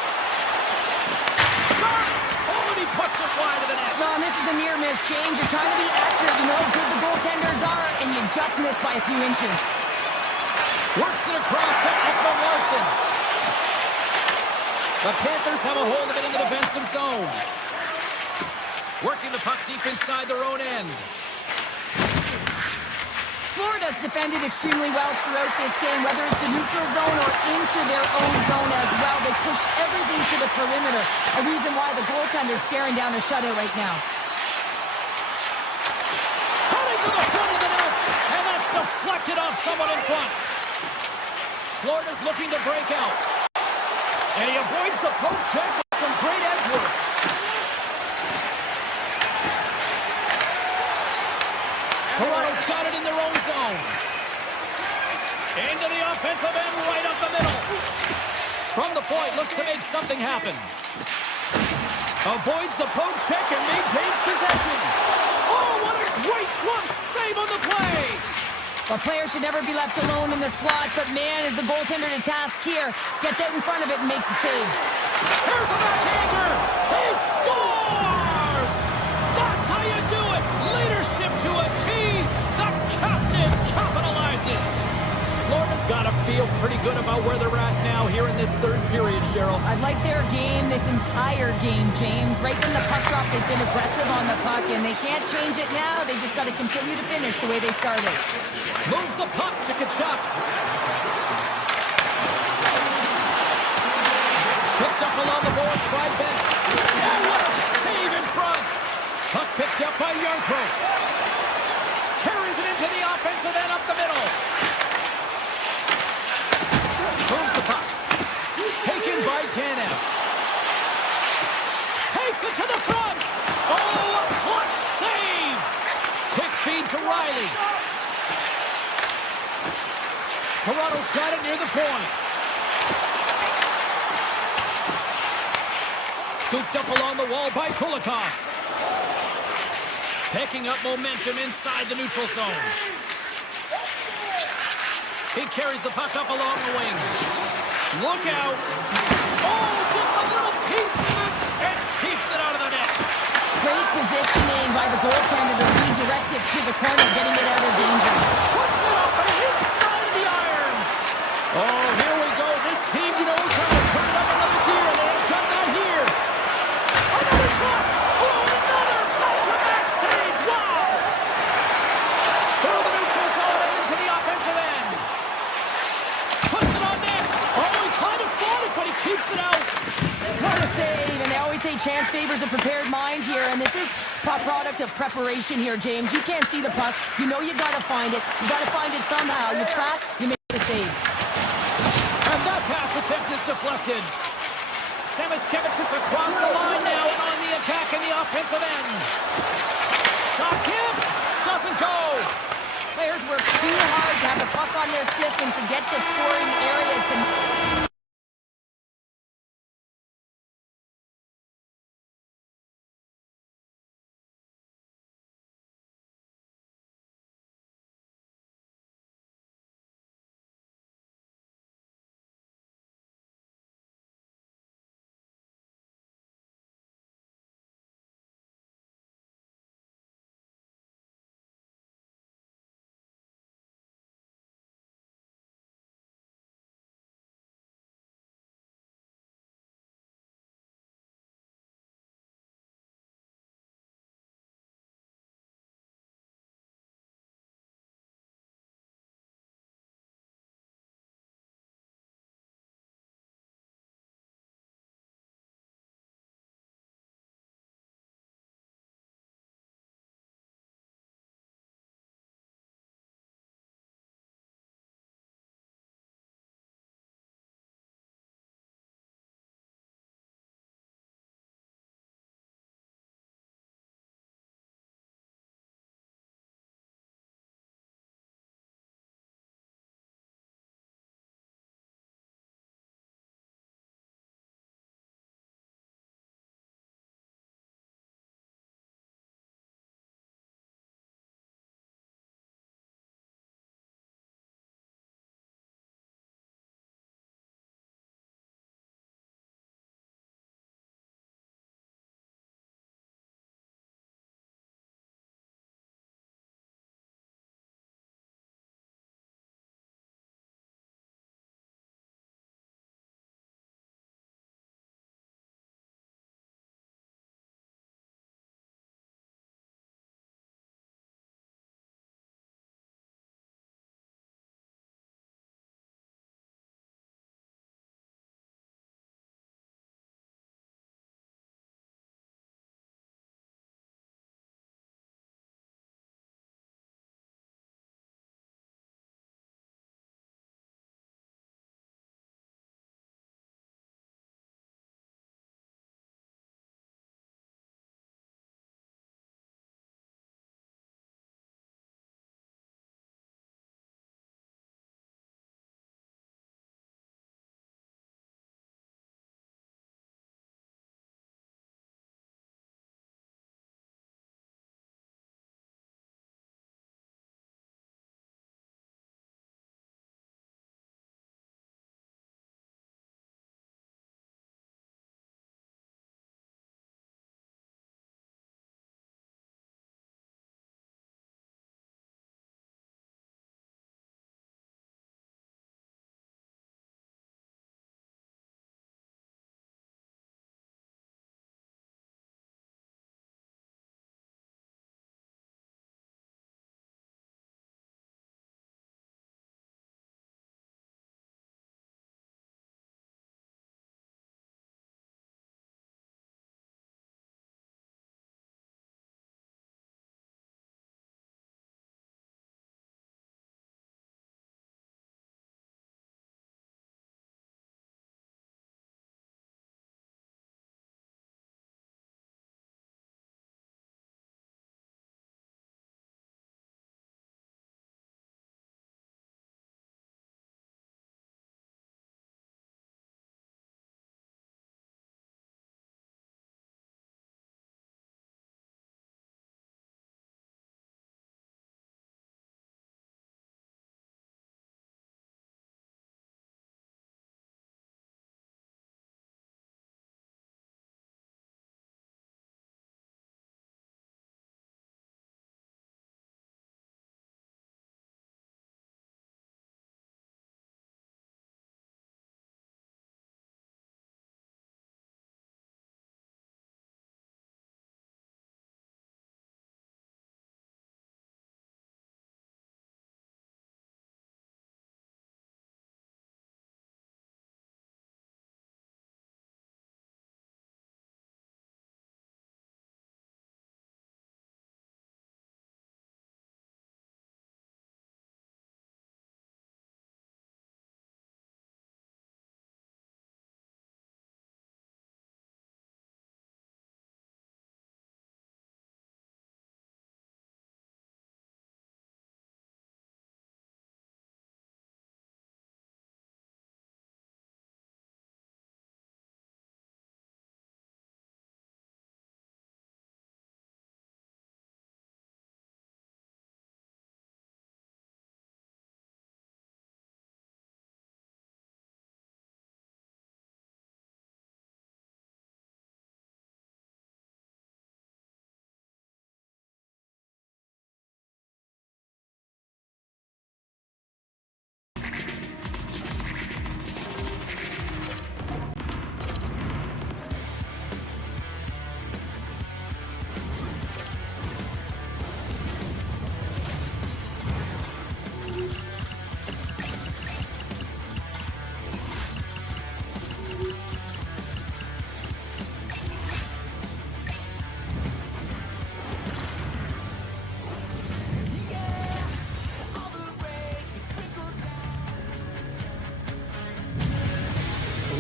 Shot! Oh, and he puts it wide of the net. No, and this is a near miss, James. You're trying to be accurate. You know how good the goaltenders are, and you just missed by a few inches. Works it across to Ekman Larson. The Panthers have a hold of it in the defensive zone. Working the puck deep inside their own end. Florida's defended extremely well throughout this game, whether it's the neutral zone or into their own zone as well. They pushed everything to the perimeter, a reason why the goaltender's staring down a shutout right now. Cutting to the front of the net, and that's deflected off someone in front. Florida's looking to break out. And he avoids the poke check with some great edge work. Toronto's got it in their own zone. Into the offensive end, right up the middle. From the point, looks to make something happen. Avoids the poke check and maintains possession. Oh, what a great glove save on the play! A player should never be left alone in the slot, but man, is the goaltender to task here. Gets out in front of it and makes the save. Here's a backhander! He scores! That's how you do it! Leadership to a T! The captain capitalizes! Florida's got to feel pretty good about where they're at now here in this third period, Cheryl. I like their game this entire game, James. Right from the puck drop, they've been aggressive on the puck, and they can't change it now. They just got to continue to finish the way they started. Moves the puck to Kachuk. Picked up along the boards by Bench. Oh, what a save in front! Puck picked up by Yarncroke. Carries it into the offensive end up the middle. Moves the puck. Taken by Tanev. Takes it to the front. Oh, a clutch save! Quick feed to Riley. Toronto's got it near the point. Scooped up along the wall by Kulikov. Picking up momentum inside the neutral zone. He carries the puck up along the wing. Look out. Oh, gets a little piece of it and keeps it out of the net. Great positioning by the goaltender to redirect it to the corner, getting it out of danger. Puts it up and inside of the iron. Oh, here we go. This team knows how to turn it up another gear, and they have done that here. Another shot. Oh, another back-to-back saves. Wow. Through the neutral zone and into the offensive end. Rips it out. What a save, and they always say chance favors a prepared mind here, and this is a product of preparation here, James. You can't see the puck. You know you gotta find it. You gotta find it somehow. You track, you make the save. And that pass attempt is deflected. Samiskevich is across the line now and on the attack in the offensive end. Shot tipped. Doesn't go. Players work too hard to have the puck on their stick and to get to scoring areas to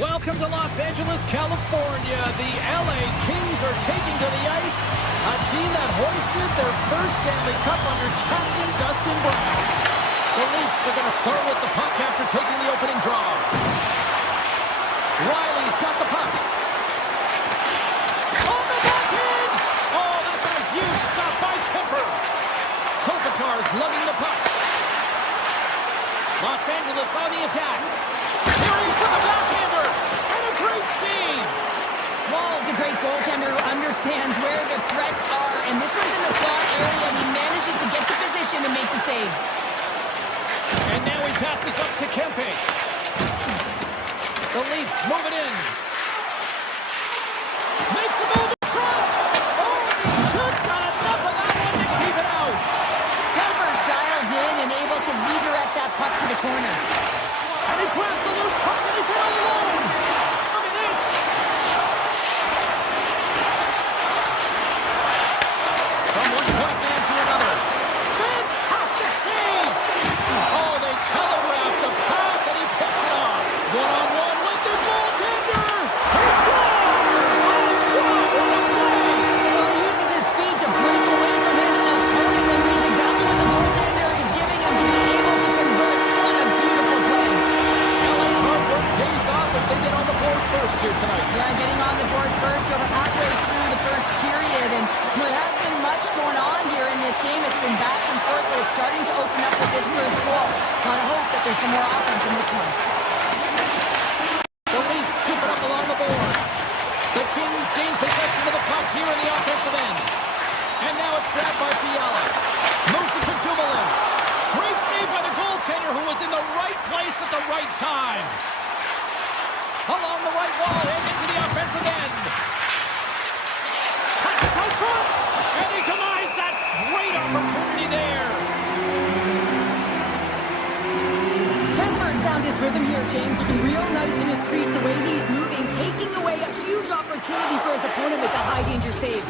Welcome to Los Angeles, California. The LA Kings are taking to the ice a team that hoisted their first Stanley Cup under Captain Dustin Brown. The Leafs are going to start with the puck after taking the opening draw. Riley's got the puck. On the backhand! Oh, that's a huge stop by Kemper. Kopitar's lugging the puck. Los Angeles on the attack. Here he's with the backhander. And a great save. Wall's a great goaltender who understands where the threats are. And this one's in the slot area, and he manages to get to position and make the save. And now he passes up to Kempe. The Leafs move it in. Makes a move in front. Oh, he just got enough of that one to keep it out. Kemper's dialed in and able to redirect that puck to the corner. And he grabs the loose puck and he's hit all alone. Look at this. From one point man to another. Fantastic save. Oh, they telegraphed the pass and he picks it off. One-on-one with the goaltender. He scores. Oh, God, what a play. Well, he uses his speed to break away from his opponent and reads exactly what the goaltender is giving him to be able to convert. What a beautiful play. LA's hard work pays off as they get on the board first here tonight. Yeah, getting on the board first over halfway through the first period. And there has been much going on here in this game. It's been back and forth, but it's starting to open up with this first goal. Gotta hope that there's some more offense in this one. The Leafs scoop it up along the boards. The Kings gain possession of the puck here in the offensive end. And now it's grabbed by Fiala. Moves it to Dumoulin. Great save by the goaltender who was in the right place at the right time. Along the right wall and into the offensive end. Passes out front. And he denies that great opportunity there. Kemper's found his rhythm here, James. Looking real nice in his crease, the way he's moving, taking away a huge opportunity for his opponent with a high-danger save.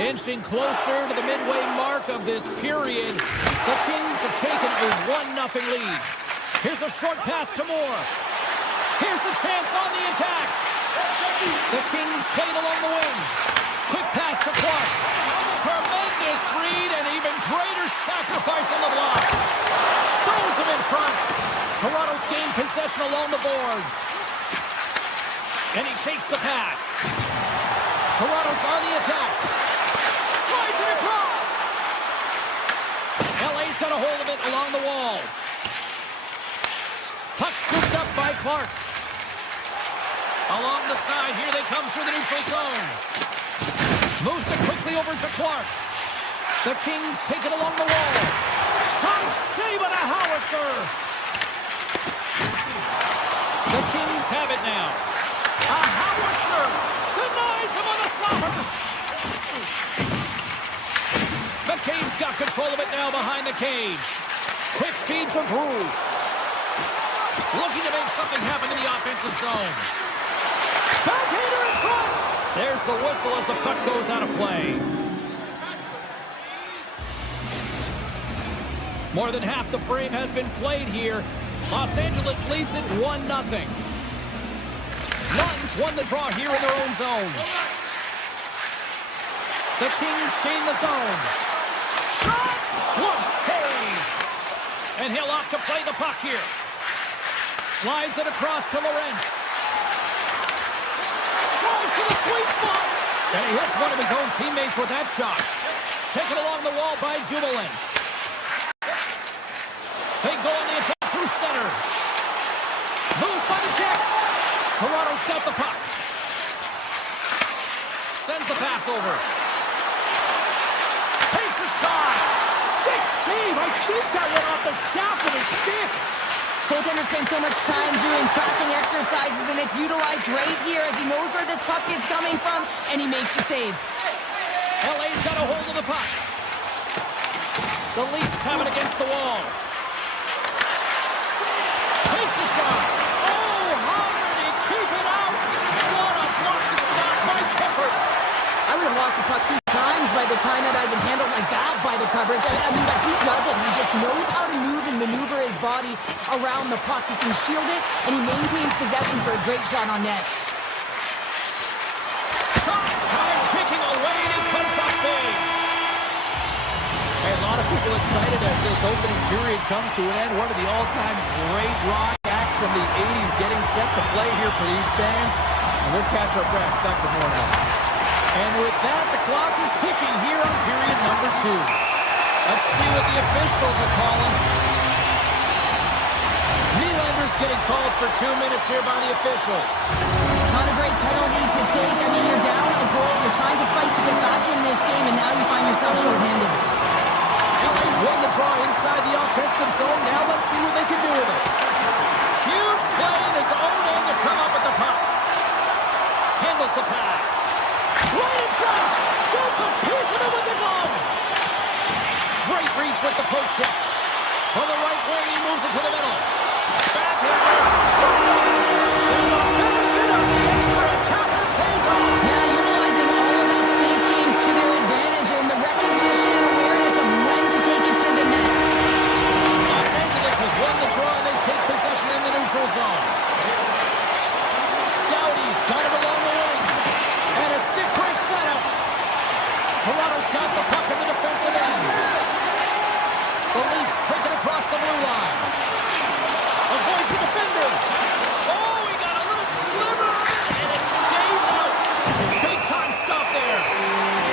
Inching closer to the midway mark of this period, the Kings have taken a 1-0 lead. Here's a short pass to Moore. Here's a chance on the attack. The Kings played along the wing. Quick pass to Clark. Tremendous read and even greater sacrifice on the block. Stones him in front. Toronto's gained possession along the boards. And he takes the pass. Toronto's on the attack. Slides it across. LA's got a hold of it along the wall. Puck scooped up by Clark. Along the side, here they come through the neutral zone. Moves it quickly over to Clark. The Kings take it along the wall. Time save on a howitzer. The Kings have it now. A howitzer denies him on a slapper. McCabe's got control of it now behind the cage. Quick feed to Brew. Looking to make something happen in the offensive zone. Backhander in front. There's the whistle as the puck goes out of play. More than half the frame has been played here. Los Angeles leads it 1-0. Lunds won the draw here in their own zone. The Kings gain the zone. Shot! Glove save! And he'll off to play the puck here. Slides it across to Lorentz. Drives to the sweet spot. And he hits one of his own teammates with that shot. Taken along the wall by Dumoulin. They go on the attack through center. Moves by the check. Toronto's got the puck. Sends the pass over. Takes a shot. Stick save. I think that went off the shaft of his stick. Goaltender spends so much time doing tracking exercises, and it's utilized right here as he knows where this puck is coming from, and he makes the save. LA's got a hold of the puck. The Leafs have it against the wall. Takes a shot. Oh, how did he keep it out? What a block stop by Kemper. I would have lost the puck 3 times by the time that I'd been handled like that by the coverage. I mean, but he doesn't. He just knows how to move and maneuver his body around the puck. He can shield it, and he maintains possession for a great shot on net. Shot time ticking away, and he comes up big. Hey, a lot of people excited as this opening period comes to an end. One of the all-time great rock acts from the 80s getting set to play here for these fans. And we'll catch our breath. Back with more now. And with that, the clock is ticking here on period number 2. Let's see what the officials are calling. Nylander's getting called for 2 minutes here by the officials. Not a great penalty to take. I mean, you're down a goal. You're trying to fight to get back in this game, and now you find yourself shorthanded. LA's won the draw inside the offensive zone. Now let's see what they can do with it. Huge play in his own end to come up with the puck. Handles the pass. Right in front. Gets a piece of it with the glove. Great reach with the poke check. From the right wing, he moves it to the middle. Backhander. Some benefit of the extra attacker pays off. Yeah, utilizing all of that space, James, to their advantage, and the recognition and awareness of when to take it to the net. Los Angeles has won the draw, and they take possession in the neutral zone. Doughty's got it along the wing. And a stick break setup. Toronto's got the puck in the defensive end. The Leafs take it across the blue line. Avoids the defender. Oh, he got a little sliver of it, and it stays out. Big time stop there.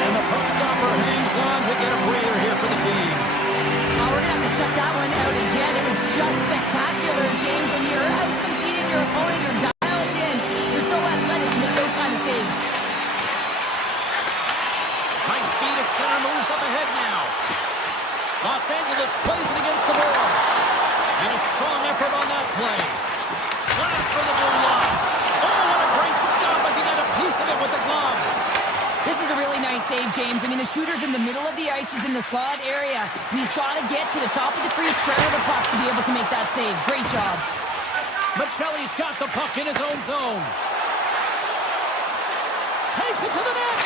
And the puck stopper hangs on to get a breather here for the team. Oh, we're going to have to check that one out again. It was just spectacular, James. When you're out competing your opponent, you're dialed in. You're so athletic to make those kind of saves. High speed at center, moves up ahead now. Los Angeles plays it against the boards. And a strong effort on that play. Blast for the blue line. Oh, what a great stop as he got a piece of it with the glove. This is a really nice save, James. I mean, the shooter's in the middle of the ice. He's in the slot area. And he's got to get to the top of the crease, square of the puck to be able to make that save. Great job. Michelli's got the puck in his own zone. Takes it to the net.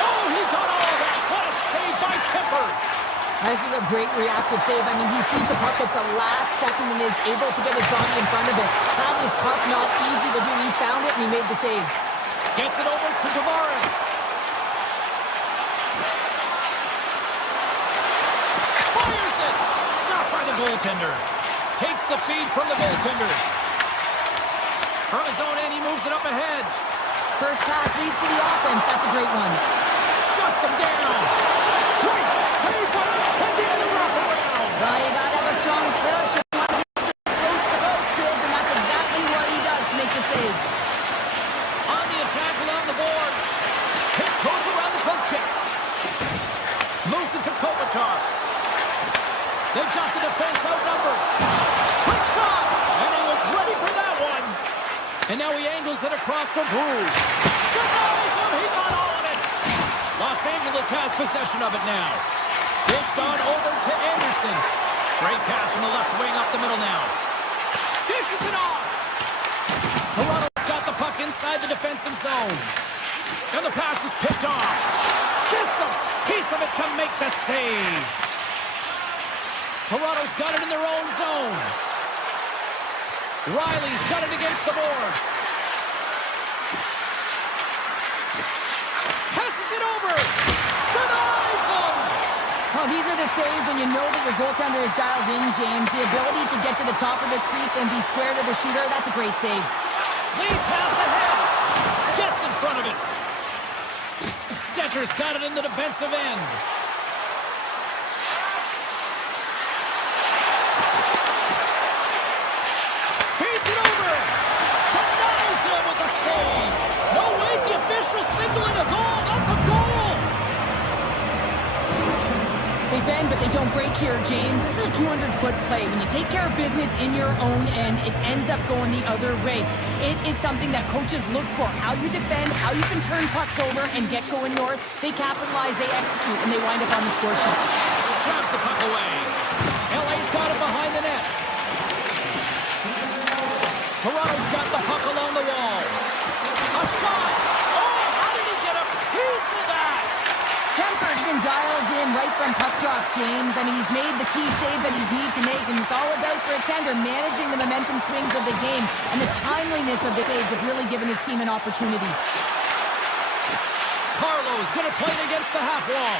Oh, he got all of that. What a save by Kemper. This is a great reactive save. I mean, he sees the puck at the last second and is able to get his body in front of it. That was tough, not easy to do. He found it and he made the save. Gets it over to Tavares. Fires it. Stopped by the goaltender. Takes the feed from the goaltender. From his own end, he moves it up ahead. First pass leads to the offense. That's a great one. Shuts him down. Great save by Tendi in the wraparound. Well, you got to have a strong push. You want to get to post-to-post skills, and that's exactly what he does to make the save. On the attack along the boards. Tiptoes around the poke check. Moves it to Kopitar. They've got the defense outnumbered. Quick shot. And he was ready for that one. And now he angles it across to Bruce. Denies him. He got all of it. Los Angeles has possession of it now. Dished on over to Anderson. Great pass from the left wing up the middle now. Dishes it off. Toronto's got the puck inside the defensive zone. And the pass is picked off. Gets a piece of it to make the save. Toronto's got it in their own zone. Riley's got it against the boards. Passes it over. Denies him. Oh, these are the saves when you know that your goaltender is dialed in, James. The ability to get to the top of the crease and be square to the shooter, that's a great save. Lead pass ahead. Gets in front of it. Stetcher's got it in the defensive end. Feeds it over. Denies him with a save. No, wait, the official signaling a goal. That's a goal. They bend, but they don't break here, James. This is a 200-foot play. When you take care of business in your own end, it ends up going the other way. It is something that coaches look for. How you defend, how you can turn pucks over and get going north. They capitalize, they execute, and they wind up on the score sheet. Jabs the puck away. LA's got it behind the net. Toronto's got the puck along the wall. A shot. Oh, how did he get a piece of that? Kemper's been dialed in right from puck drop, James. I mean, he's made the key save that he's need to make, and it's all about for a tender managing the momentum swings of the game, and the timeliness of the saves have really given his team an opportunity. Carlo's going to play it against the half wall.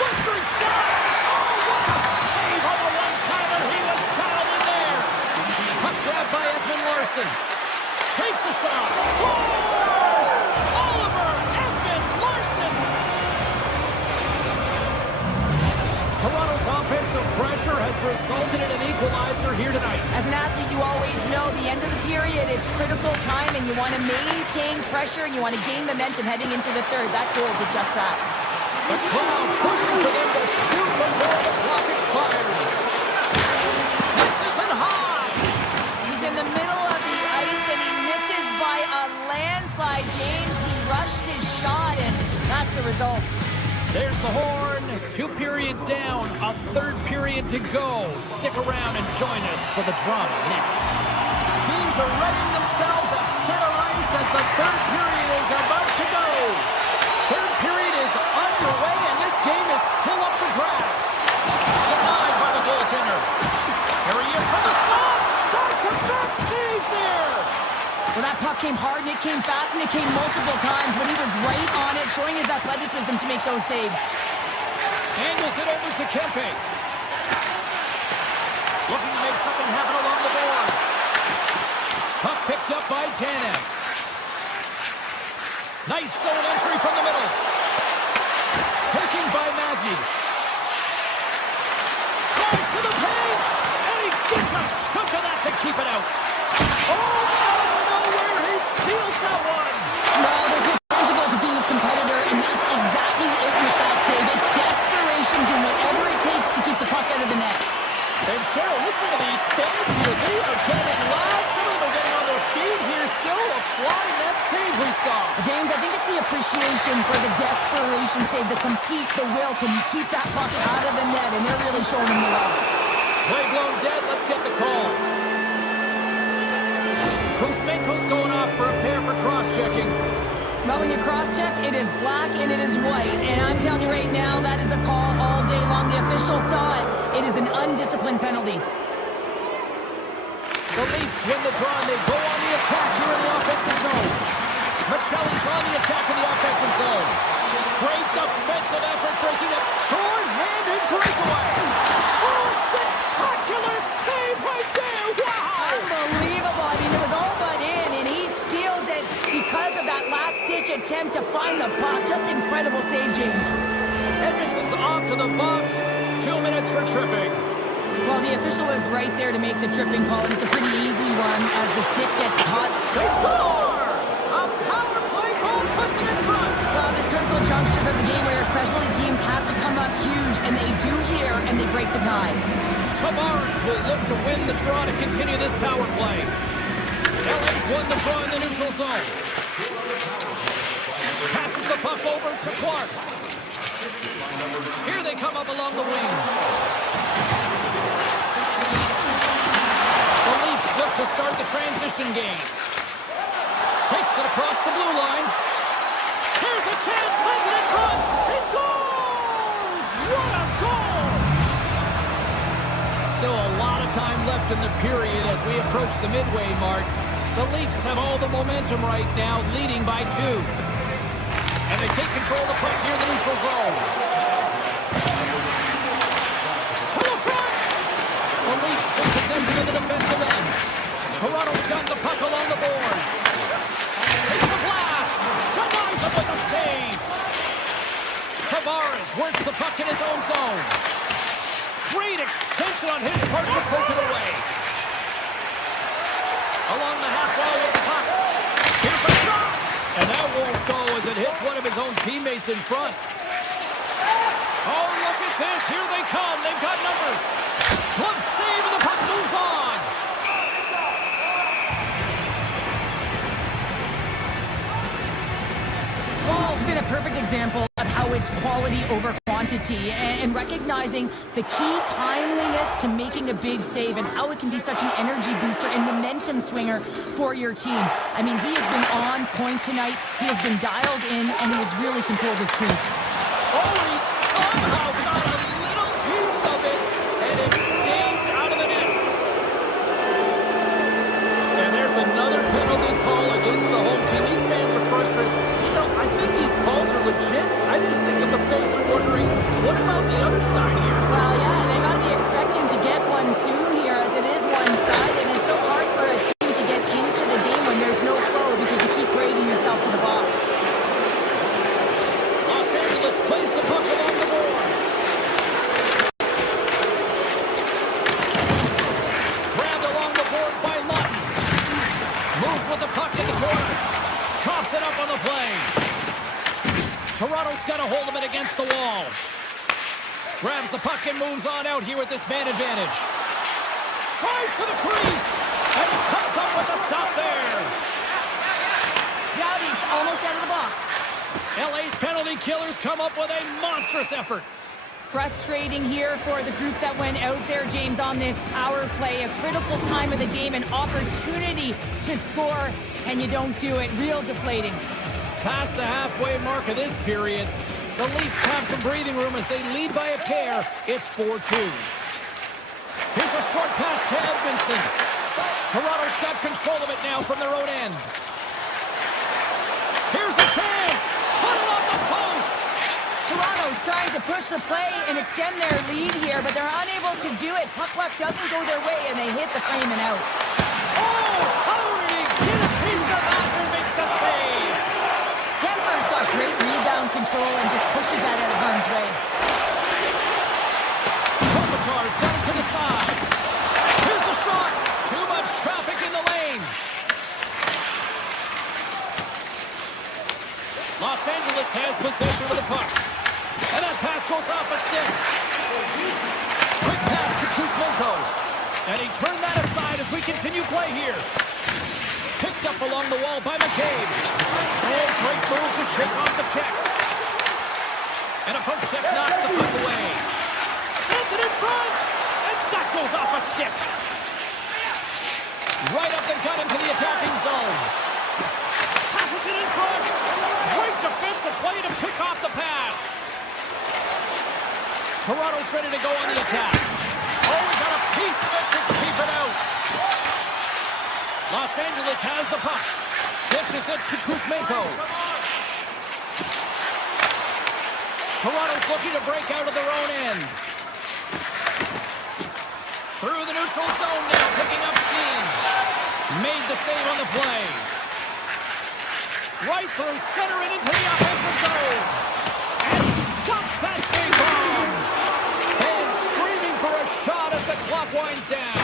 Bustering shot! Oh, what a save on the one-timer! He was dialed in there! Puck grab by Edmund Larson. Takes the shot. Scores! Oliver Edmund Larson! Toronto's offensive pressure has resulted in an equalizer here tonight. As an athlete, you always know the end of the period is critical time, and you want to maintain pressure, and you want to gain momentum heading into the third. That goal did just that. The crowd pushing for them to shoot before the clock expires. This isn't high. He's in the middle of the ice, and he misses by a landslide. James, he rushed his shot, and that's the result. There's the horn. 2 periods down. A third period to go. Stick around and join us for the drama next. Teams are readying themselves at center ice as the third period is about to go. Third period is underway, and this game is still up for grabs. Denied by the goaltender. Here he is from the slot. Back-to-back saves there. Well, that puck came hard, and it came fast, and it came multiple times, but he was right on it, showing his athleticism to make those saves. Angles it over to Kempe. Looking to make something happen along the boards. Puck picked up by Tanev. Nice zone entry from the middle. Taken by Matthews. Drives to the paint, and he gets a chunk of that to keep it out. Oh, out of nowhere, he steals that one. Well, there's no tangible to being a competitor, and that's exactly it with that save. It's desperation, doing whatever it takes to keep the puck out of the net. And Cheryl, listen to these stands here. They are getting loud. Some of them are getting on their feet here, still applauding that save we saw. James, I think it's the appreciation for the desperation save, the compete, the will to keep that puck out of the net, and they're really showing them the love. Play blown dead. Let's get the call. Kuzmenko's going off for a pair for cross-checking. Well, when you cross-check, it is black and it is white. And I'm telling you right now, that is a call all day long. The official saw it. It is an undisciplined penalty. The Leafs win the draw, and they go on the attack here in the offensive zone. Michelli's on the attack in the offensive zone. Great defensive effort, breaking up short-handed breakaway. Oh, spectacular save right there. Wow! Unbelievable. I mean, it was all but in, and he steals it because of that last-ditch attempt to find the puck. Just incredible save, James. Edmondson's off to the box. 2 minutes for tripping. Well, the official was right there to make the tripping call, and it's a pretty easy one as the stick gets caught. They score! A power play goal puts them in front. Well, there's critical junctures of the game where your specialty teams have to come up huge, and they do here, and they break the tie. Tavares will look to win the draw to continue this power play. LA's won the draw in the neutral zone. Passes the puck over to Clark. Here they come up along the wing. The Leafs look to start the transition game. Takes it across the blue line. Here's a chance, sends it in front. He scores! What a goal! Still a lot of time left in the period as we approach the midway mark. The Leafs have all the momentum right now, leading by 2. And they take control of the puck here in the neutral zone. To the front! The Leafs take possession of the defensive end. Toronto's got the puck along the boards. Takes a blast! Denies him with a save! Tavares works the puck in his own zone. Great extension on his part to poke it away. Along the half wall with the puck. Here's a shot! And that won't go as it hits one of his own teammates in front. Oh, look at this. Here they come. They've got numbers. Glove save and the puck moves on. Well, it's been a perfect example of how it's quality over quantity and recognizing the key timeliness to making a big save and how it can be such an energy booster and momentum swinger for your team. I mean, he has been on point tonight. He has been dialed in, and he has really controlled his crease. Oh, he somehow got a little piece of it, and it stays out of the net. And there's another penalty call against the home team. These fans are frustrated. You know, I think these calls are legit. I just think that the fans are wondering, what about the other side here? Well, yeah, they got to be expecting to get one soon here, as it is one-sided. It's so hard for a team to get into the game when there's no flow because you keep grading yourself to the box. Los Angeles plays the puck along the boards. Grabbed along the board by Lutton. Moves with the puck in the corner. Coughs it up on the play. Toronto's got a hold of it against the wall. Grabs the puck and moves on out here with this man advantage. Drives to the crease. And he comes up with a stop there. Gowdy's almost out of the box. LA's penalty killers come up with a monstrous effort. Frustrating here for the group that went out there, James, on this power play. A critical time of the game, an opportunity to score, and you don't do it. Real deflating. Past the halfway mark of this period, the Leafs have some breathing room as they lead by a pair. It's 4-2. Here's a short pass to Edmondson. Toronto's got control of it now from their own end. Here's a chance. Put it on the post. Toronto's trying to push the play and extend their lead here, but they're unable to do it. Puck luck doesn't go their way, and they hit the frame and out. Oh, how did he get a piece of that and make the save? Kemper's got great rebound control and just pushes that out of harm's way. Kopitar's got it to the side. Here's a shot. Too much traffic in the lane. Los Angeles has possession of the puck. And that pass goes off a stick. Quick pass to Kuzmenko. And he turned that aside as we continue play here. Picked up along the wall by McCabe. Oh, great move to shake off the check. And a poke check knocks the puck away. Sends it in front. And that goes off a stick. Right up the gut into the attacking zone. Passes it in front. Great defensive play to pick off the pass. Toronto's ready to go on the attack. Oh, he got a piece of it to keep it out. Los Angeles has the puck. Dishes it to Kuzmenko. Toronto's looking to break out of their own end. Through the neutral zone now, picking up steam. Made the save on the play. Right through center and into the offensive zone. And stops that big bomb. Fans screaming for a shot as the clock winds down.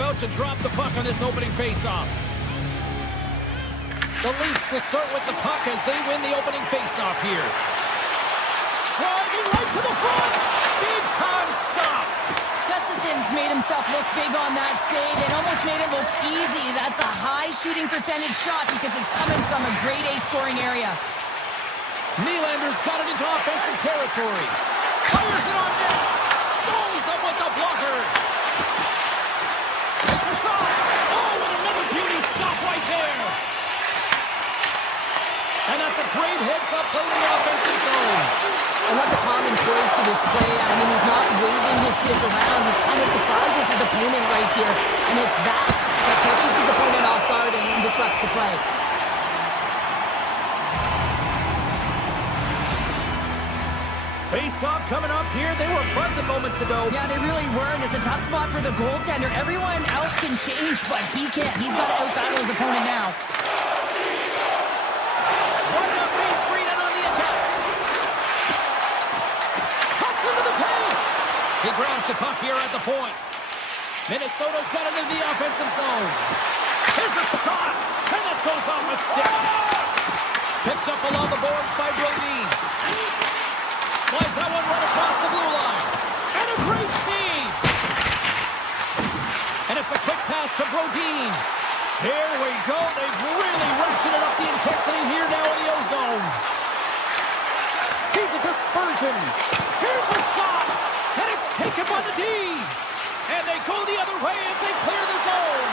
about to drop the puck on this opening faceoff. The Leafs will start with the puck as they win the opening faceoff here. Driving right to the front. Big time stop. Gustafson's made himself look big on that save and almost made it look easy. That's a high shooting percentage shot because it's coming from a grade A scoring area. Nylander's got it into offensive territory. Fires it on net. Stones up with the blocker. It's a shot. Oh, and another beauty stop right there. And that's a great heads-up play in the offensive zone. I love the common poise to this play. I mean, he's not waving his stick around. He kind of surprises his opponent right here. And it's that catches his opponent off guard and disrupts the play. Face-off coming up here. They were buzzing moments ago. Yeah, they really were, and it's a tough spot for the goaltender. Everyone else can change, but he can't. He's got to out-battle his opponent now. Right up Main Street and on the attack. Cuts into the paint. He grabs the puck here at the point. Minnesota's got it into the offensive zone. Here's a shot, and it goes off a stick. Picked up along the boards by Brodin. Slides that one right across the blue line. And a great save. And it's a quick pass to Brodin. Here we go. They've really ratcheted up the intensity here now in the O-zone. Feeds it to Spurgeon. Here's a shot. And it's taken by the D. And they go the other way as they clear the zone.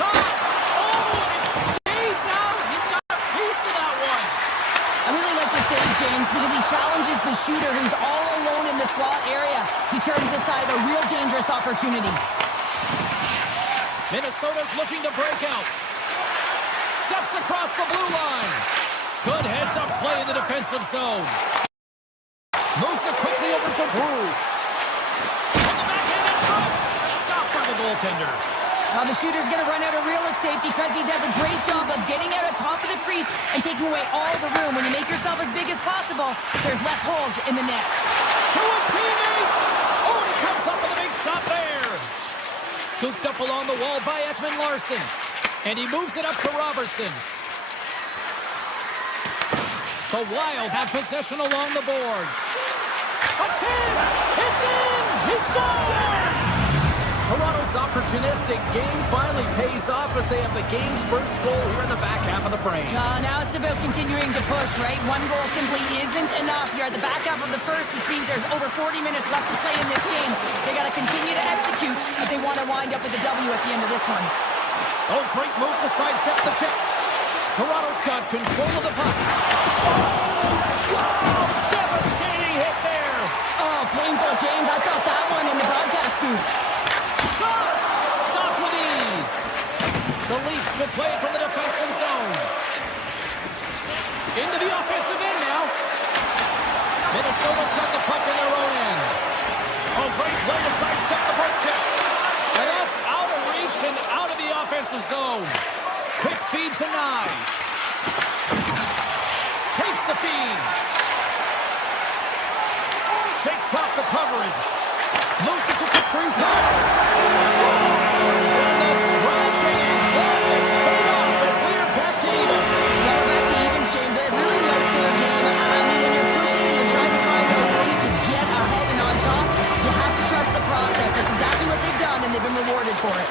Shot. Oh, and it stays out. He got a piece of that one. I really like this save, James, because he challenges the shooter who's all alone in the slot area. He turns aside a real dangerous opportunity. Minnesota's looking to break out. Steps across the blue line. Good heads-up play in the defensive zone. Moves it quickly over to Brew. On the backhand in front. Stopped by the goaltender. Now the shooter's going to run out of real estate because he does a great job of getting out of top of the crease and taking away all the room. When you make yourself as big as possible, there's less holes in the net. To his teammate. Oh, and he comes up with a big stop there. Scooped up along the wall by Ekman Larson. And he moves it up to Robertson. The Wild have possession along the boards. A chance! It's in! He scores! Toronto's opportunistic game finally pays off as they have the game's first goal here in the back half of the frame. Now it's about continuing to push, right? One goal simply isn't enough. You're at the back half of the first, which means there's over 40 minutes left to play in this game. They got to continue to execute if they want to wind up with a W at the end of this one. Oh, great move to sidestep the check. Toronto's got control of the puck. Oh, wow! Devastating hit there. Oh, painful, James. I felt that one in the broadcast booth. Shot! Stopped with ease. The Leafs will play it from the defensive zone. Into the offensive end now. Minnesota's got the puck in their own end. Oh, great play to sidestep the poke check. And that's out of reach and out of the offensive zone. Quick feed to Nyes. Takes the feed. Shakes off the coverage. Moves it to Kaprizov. Scores! And the scratching and clawing is paid off as we are back to even. Now we're back to evens, James. I really like their game. I mean, when you're pushing and you're trying to find a way to get ahead and on top, you have to trust the process. That's exactly what they've done, and they've been rewarded for it.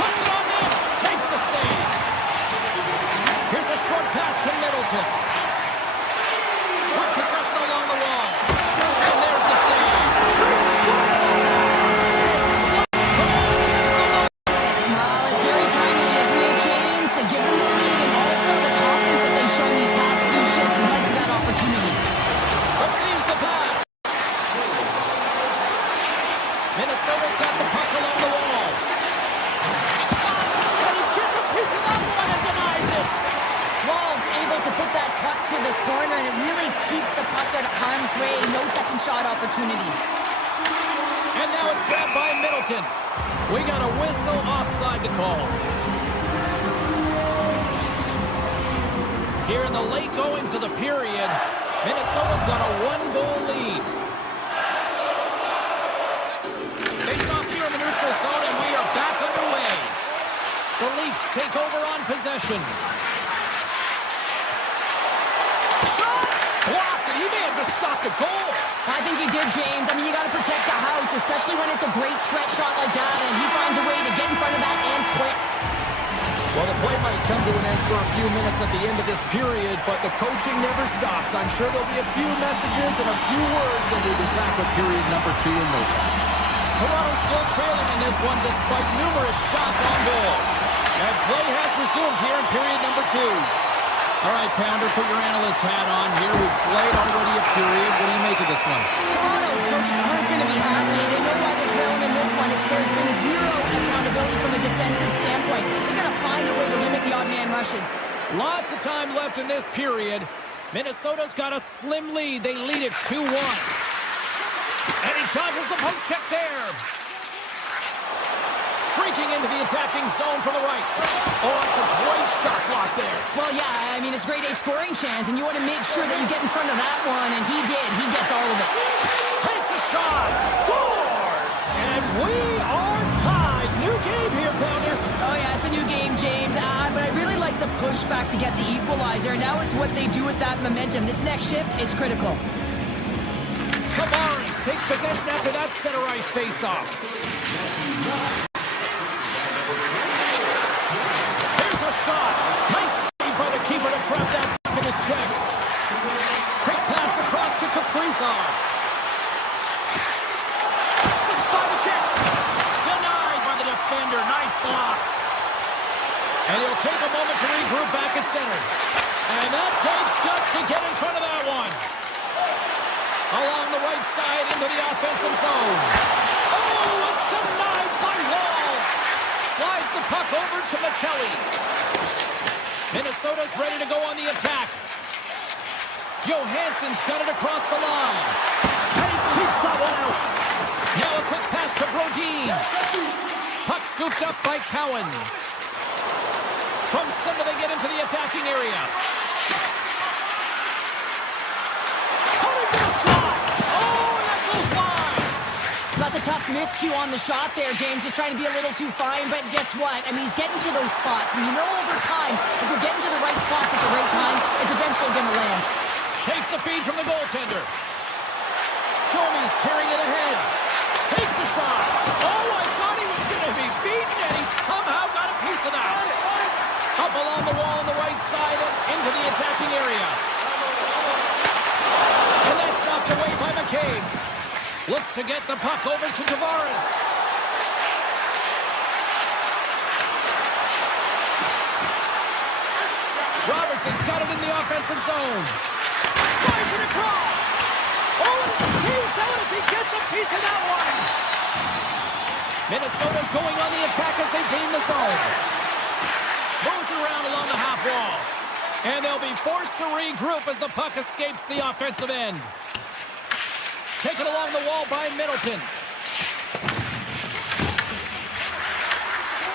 Puts it on net. Makes the save. Here's a short pass to Middleton. Quick possession along the wall. And there's the save. Well, it's very timely, isn't it, James? To give them the lead and also the confidence that they've shown these past few shifts led to that opportunity. Receives the pass. Minnesota's got the puck along the wall. Shot. And he gets a piece of that one and denies it. Wall's able to put that puck to the corner, and it really keeps the puck out of harm's way. No second shot opportunity. And now it's grabbed by Middleton. We got a whistle offside to call. Here in the late goings of the period, Minnesota's got a one-goal lead. take over on possession. Shot! Blocked, and he may have just stopped the goal. I think he did, James. I mean, you got to protect the house, especially when it's a great threat shot like that, and he finds a way to get in front of that and quick. Well, the play might come to an end for a few minutes at the end of this period, but the coaching never stops. I'm sure there'll be a few messages and a few words, and we'll be back with period number 2 in no time. Toronto still trailing in this one despite numerous shots on goal. And play has resumed here in period number 2. All right, Pounder, put your analyst hat on here. We've played already a period. What do you make of this one? Toronto's coaches aren't going to be happy. They know why they're trailing in this one. There's been zero accountability from a defensive standpoint. They've got to find a way to limit the odd man rushes. Lots of time left in this period. Minnesota's got a slim lead. They lead it 2-1. And he dodges the poke check there. Streaking into the attacking zone from the right. Oh, that's a great shot block there. Well, yeah, I mean, it's grade A scoring chance, and you want to make sure that you get in front of that one, and he did. He gets all of it. Takes a shot. Scores! And we are tied. New game here, Pounder. Oh, yeah, it's a new game, James. But I really like the pushback to get the equalizer. Now it's what they do with that momentum. This next shift, it's critical. Tavares takes possession after that center ice face-off. Here's a shot. Nice save by the keeper to trap that in his chest. Quick pass across to Kaprizov. Slips by the check. Denied by the defender. Nice block. And he'll take a moment to regroup back at center. And that takes guts to get in front of that one. Along the right side into the offensive zone. Oh, it's denied by Wall. Slides the puck over to Michelli. Minnesota's ready to go on the attack. Johansson's got it across the line. And he keeps that one out. Now a quick pass to Brodin. Puck scooped up by Cowan. From center they get into the attacking area. That's a tough miscue on the shot there, James. Just trying to be a little too fine, but guess what? I mean, he's getting to those spots, and you know over time, if you're getting to the right spots at the right time, it's eventually going to land. Takes the feed from the goaltender. Jomi's carrying it ahead. Takes a shot. Oh, I thought he was going to be beaten, and he somehow got a piece of that. Up along the wall on the right side and into the attacking area. And that's knocked away by McCabe. Looks to get the puck over to Tavares. Robertson's got it in the offensive zone. Slides it across. Oh, and it stays out as he gets a piece of that one. Minnesota's going on the attack as they gain the zone. Moves it around along the half wall. And they'll be forced to regroup as the puck escapes the offensive end. Taken along the wall by Middleton.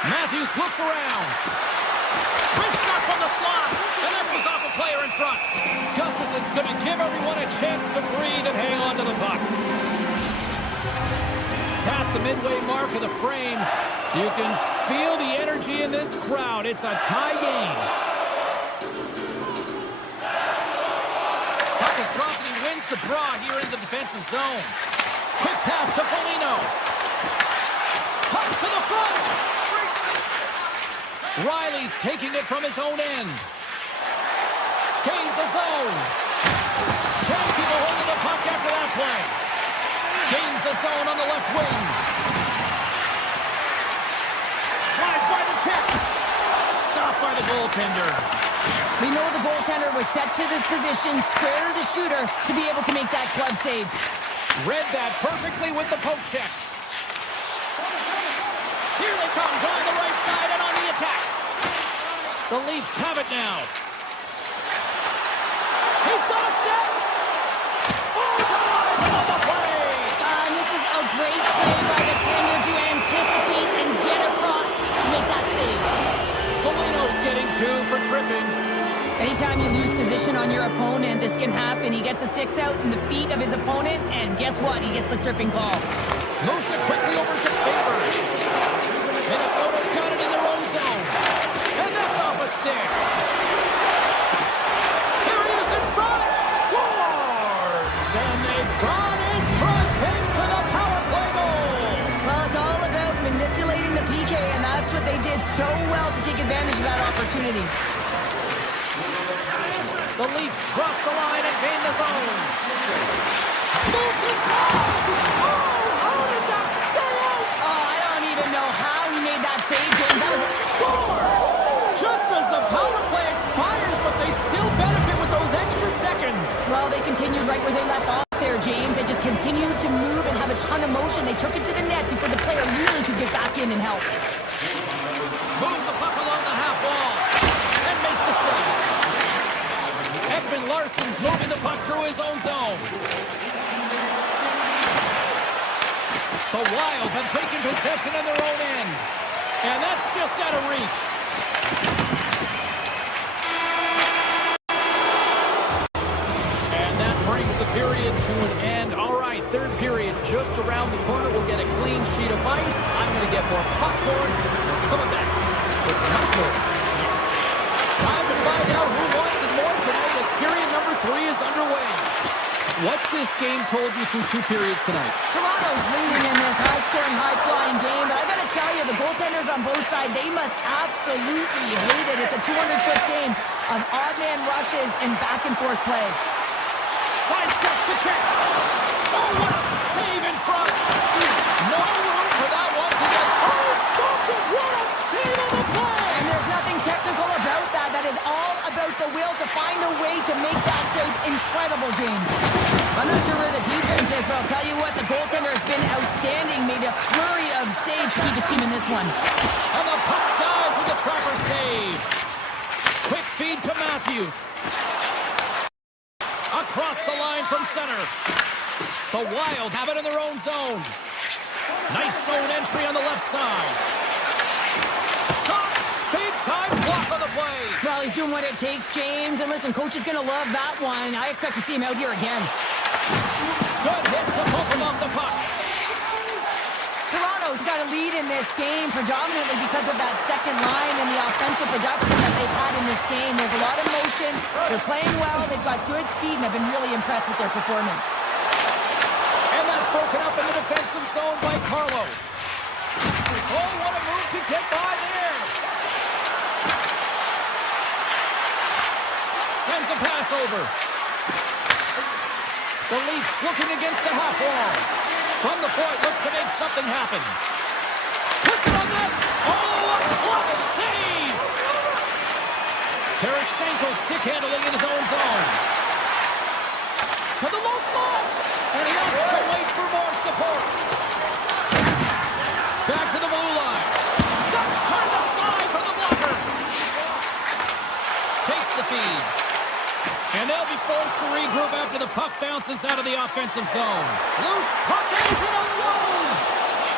Matthews looks around. Wrist shot from the slot. And that was off a player in front. Gustafson's going to give everyone a chance to breathe and hang on to the puck. Past the midway mark of the frame, you can feel the energy in this crowd. It's a tie game. Puck is dropped and he wins the draw here in the defensive zone. Quick pass to Foligno. Pucks to the front. Riley's taking it from his own end. Gains the zone. Can't keep a hold of the puck after that play. Gains the zone on the left wing. Slides by the check. Stopped by the goaltender. We know the goaltender was set to this position, square to the shooter, to be able to make that glove save. Read that perfectly with the poke check. Here they come, down the right side and on the attack. The Leafs have it now. He's got a step. Oh, Tavares on the play. And this is a great play by the tender to anticipate and get across to make that save. Foligno's getting 2 for tripping. Anytime you lose position on your opponent, this can happen. He gets the sticks out in the feet of his opponent, and guess what? He gets the tripping call. Moves it quickly over to Faber. Minnesota's got it in their own zone. stick. Here he is in front. Scores! And they've gone in front thanks to the power play goal. Well, it's all about manipulating the PK, and that's what they did so well to take advantage of that opportunity. The Leafs cross the line and gain the zone. Moves inside. Oh, how did that stay out? Oh, I don't even know how he made that save, James. That was Scores! Just as the power play expires, but they still benefit with those extra seconds. well, they continued right where they left off there, James. They just continued to move and have a ton of motion. They took it to the net before the player really could get back in and help. Moves the puck along the half wall and makes the save. Ekman Larsson's moving the puck through his own zone. The Wild have taken possession in their own end. And that's just out of reach. And that brings the period to an end. All right, third period just around the corner. We'll get a clean sheet of ice. I'm going to get more popcorn. We're coming back with much more next. Time to find out who wants it more tonight as period number 3 is underway. What's this game told you through 2 periods tonight? Toronto's leading in this high-scoring, high-flying game, but I gotta tell you, the goaltenders on both sides, they must absolutely hate it. It's a 200-foot game of odd-man rushes and back-and-forth play. Sidesteps the check. Oh, what a save in front. No room for that one to get. Oh, stopped it. What a save on the play. And there's nothing technical about that. That is all about the will to find a way to make that save incredible, James. I'm not sure where the defense is, but I'll tell you what, the goaltender has been outstanding. Made a flurry of saves to keep his team in this one. And the puck dies with the trapper save. Quick feed to Matthews. Across the line from center. The Wild have it in their own zone. Nice zone entry on the left side. Shot! Big time block on the play. Well, he's doing what it takes, James. And listen, coach is going to love that one. I expect to see him out here again. Good hit to pump him off the puck. Toronto's got a lead in this game predominantly because of that second line and the offensive production that they've had in this game. There's a lot of motion. They're playing well. They've got good speed, and I've been really impressed with their performance. And that's broken up in the defensive zone by Carlo. Oh, what a move to get by there. Sends a pass over. The Leafs looking against the half wall. From the point, looks to make something happen. Puts it on net. Oh, a clutch save. Tarasenko stick handling in his own zone. To the low slot. And he opts to wait for more support. Back to the blue line. That's turned aside from the blocker. Takes the feed. And they'll be forced to regroup after the puck bounces out of the offensive zone. Loose puck and he's in alone.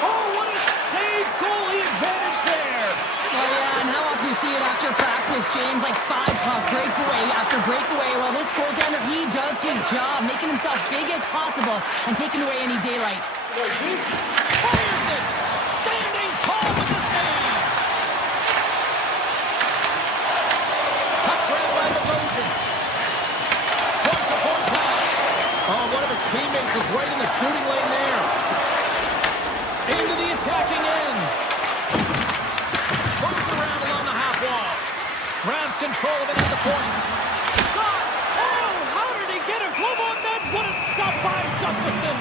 Oh, what a save, goalie advantage there. Oh, yeah, and how often you see it after practice, James, like 5-puck breakaway after breakaway. Well, this goaltender, he does his job, making himself big as possible and taking away any daylight. Fires it. Standing tall with the save. Puck grab by the motion. Point-to-point pass. Oh, one of his teammates is right in the shooting lane there. Into the attacking end. Moves around along the half wall. Grabs control of it at the point. Shot! Oh, how did he get a glove on that? What a stop by Gustafsson.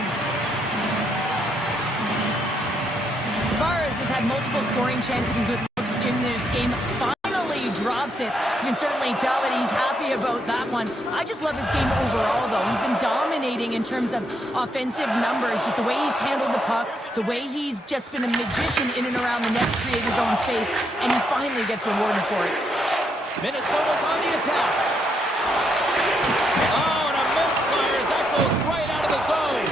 Tavares has had multiple scoring chances and good looks in this game. Finally drops it. You can certainly tell that he's happy about that one. I just love his game overall, though. He's been dominating in terms of offensive numbers. Just the way he's handled the puck, the way he's just been a magician in and around the net to create his own space, and he finally gets rewarded for it. Minnesota's on the attack. Oh, and a misfire as that goes right out of the zone.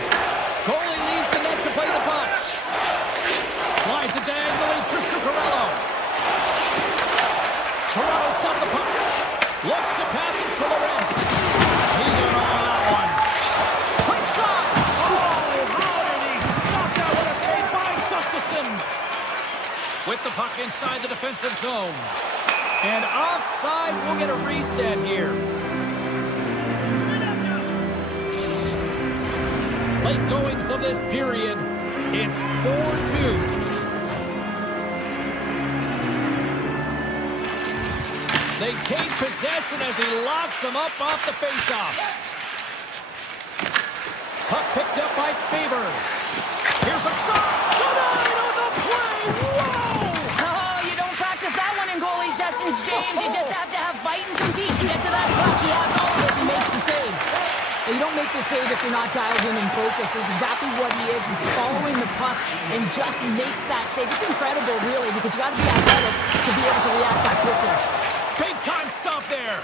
Goalie leaves the net to play the puck. Slides it diagonally to Zuccarello. Toronto's got the puck. Looks to pass it to Lorentz. He's doing all of that one. Quick shot. Oh, how did he stop that? What a save by Gustafsson. With the puck inside the defensive zone. And offside, we'll get a reset here. Late goings of this period, it's 4-2. They take possession as he locks them up off the faceoff. Puck picked up by Faber. Here's a shot. Tonight on the play. Whoa! Oh, you don't practice that one in goalie sessions, James. You just have to have fight and compete to get to that puck. He has all of it. He makes the save. Well, you don't make the save if you're not dialed in and focused. That's exactly what he is. He's following the puck and just makes that save. It's incredible, really, because you got to be athletic to be able to react that quickly. Big time stop there.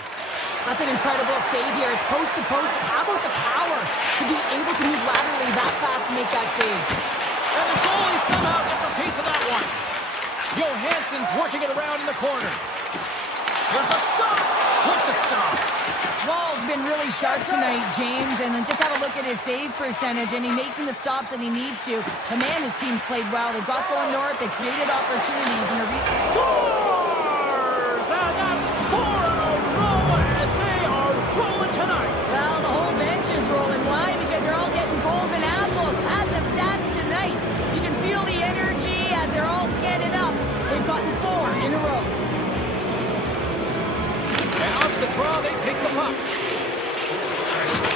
That's an incredible save here. It's post to post. How about the power to be able to move laterally that fast to make that save? And the goalie somehow gets a piece of that one. Johansson's working it around in the corner. There's a shot with the stop. Wall's been really sharp tonight, James, and then just have a look at his save percentage, and he's making the stops that he needs to. The man, his team's played well. They got going north. They created opportunities, and Scores! And that's 4 in a row, and they are rolling tonight. well, the whole bench is rolling. Why? Because they're all getting goals and apples. Add the stats tonight. You can feel the energy as they're all standing up. They've gotten 4 in a row. And off the draw, they pick the puck.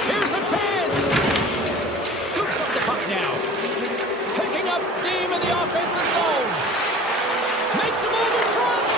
Here's a chance. Scoops up the puck now. Picking up steam in the offensive zone. Makes the move in front.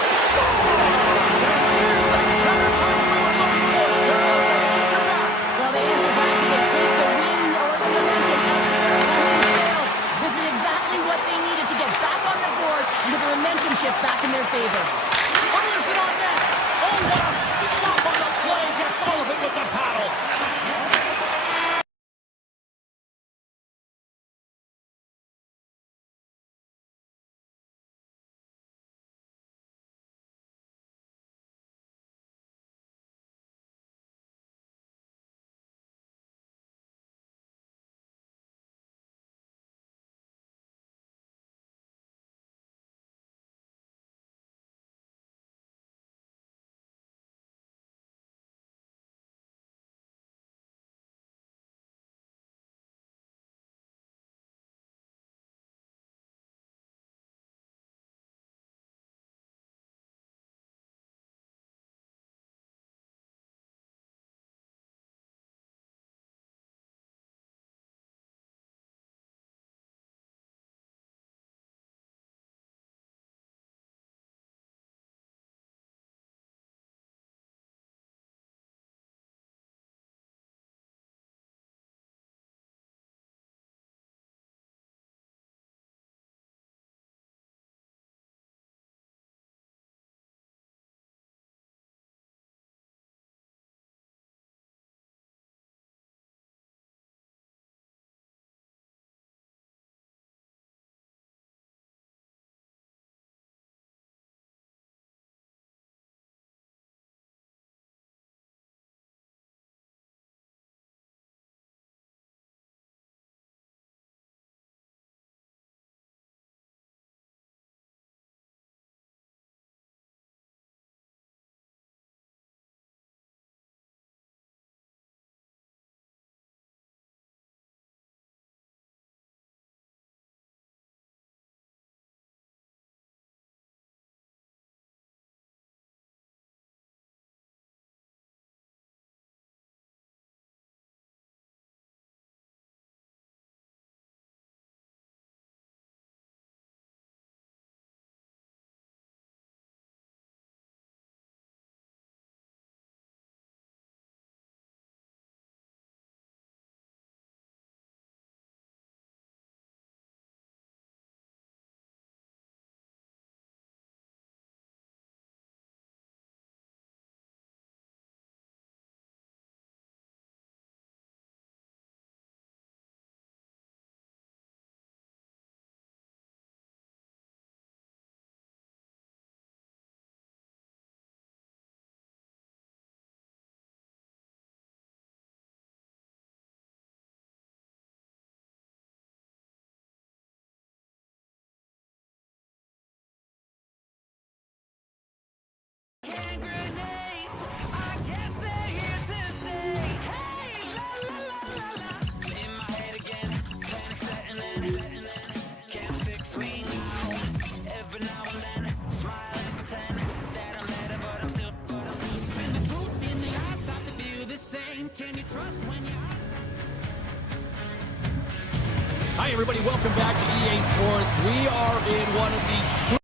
Everybody, welcome back to EA Sports. We are in one of the true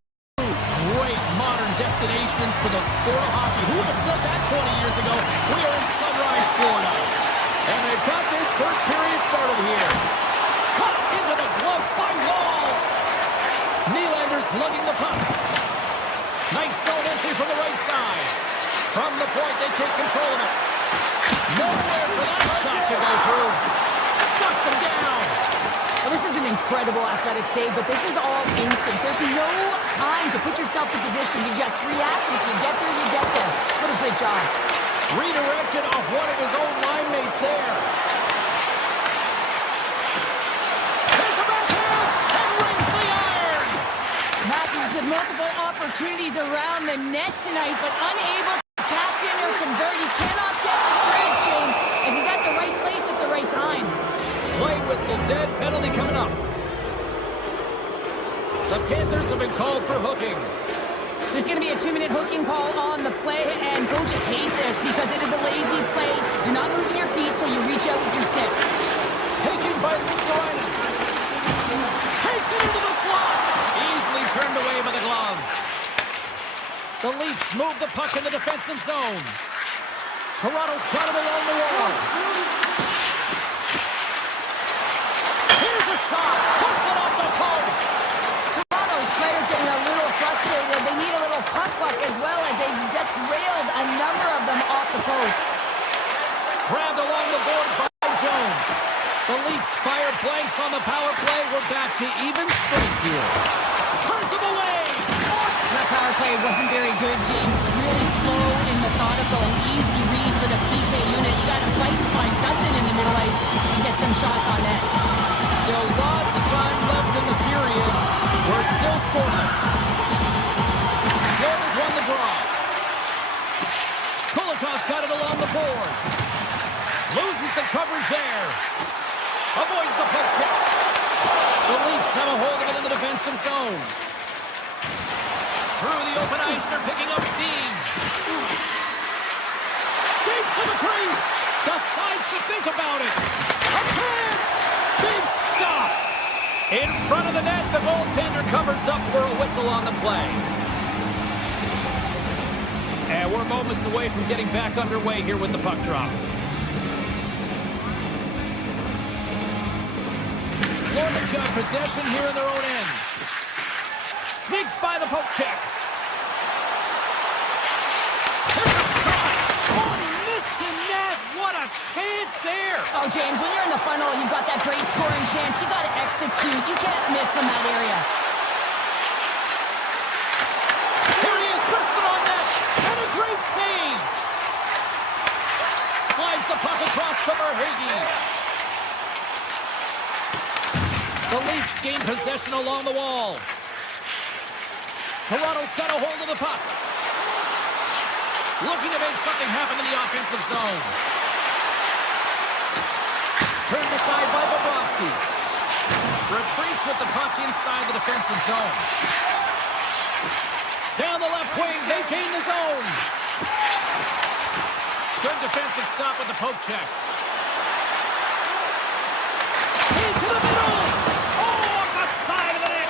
great modern destinations for the sport of hockey. Who would have said that 20 years ago? We are in Sunrise, Florida. And they've got this first period started here. Cut into the glove by Wall. Nylander's lugging the puck. Nice zone entry from the right side. From the point, they take control of it. Nowhere for that shot to go through. Shuts him down. Well, this is an incredible athletic save, but this is all instinct. There's no time to put yourself in position. You just react. If you get there, you get there. What a great job. Redirected off one of his own line mates there. There's a backhand and rings the iron. Matthews with multiple opportunities around the net tonight, but unable to cash in or convert. He cannot get to straight, James, as he's at the right place at the right time. Play whistle dead, penalty coming up. The Panthers have been called for hooking. There's going to be a 2-minute hooking call on the play, and coaches hate this because it is a lazy play. You're not moving your feet, so you reach out with your stick. Taken by Ristolainen. Takes it into the slot. Easily turned away by the glove. The Leafs move the puck in the defensive zone. Toronto's got it along the wall. Here's a shot. Puts it off the post. Toronto's players getting a little frustrated. They need a little puck luck as well as they just railed a number of them off the post. Grabbed along the board by Jones. The Leafs fire blanks on the power play. We're back to even strength here. Turns him away. That power play wasn't very good, James. It's really slow and methodical. An easy read for the PK unit. You got to fight to find something in the middle ice and get some shots on net. Still lots of time left in the period. We're still scoreless. Florida's won the draw. Kulikov's got it along the boards. Loses the coverage there. Avoids the puck check. The Leafs have a hold of it in the defensive zone. Through the open ice, they're picking up steam. Skates to the crease. Decides to think about it. A chance. Big stop. In front of the net, the goaltender covers up for a whistle on the play. And we're moments away from getting back underway here with the puck drop. Florida's got possession here in their own end. Sneaks by the poke check. There's a shot. Oh, missed the net. What a chance there. Oh, James, when you're in the funnel, you've got that great scoring chance. You got to execute. You can't miss in that area. Here he is, wristed on net. And a great save. Slides the puck across to Verhaeghe. The Leafs gain possession along the wall. Toronto's got a hold of the puck. Looking to make something happen in the offensive zone. Turned aside by Bobrovsky. Retreats with the puck inside the defensive zone. Down the left wing, they gain the zone. Good defensive stop with the poke check. Into the middle. Oh, off the side of the net.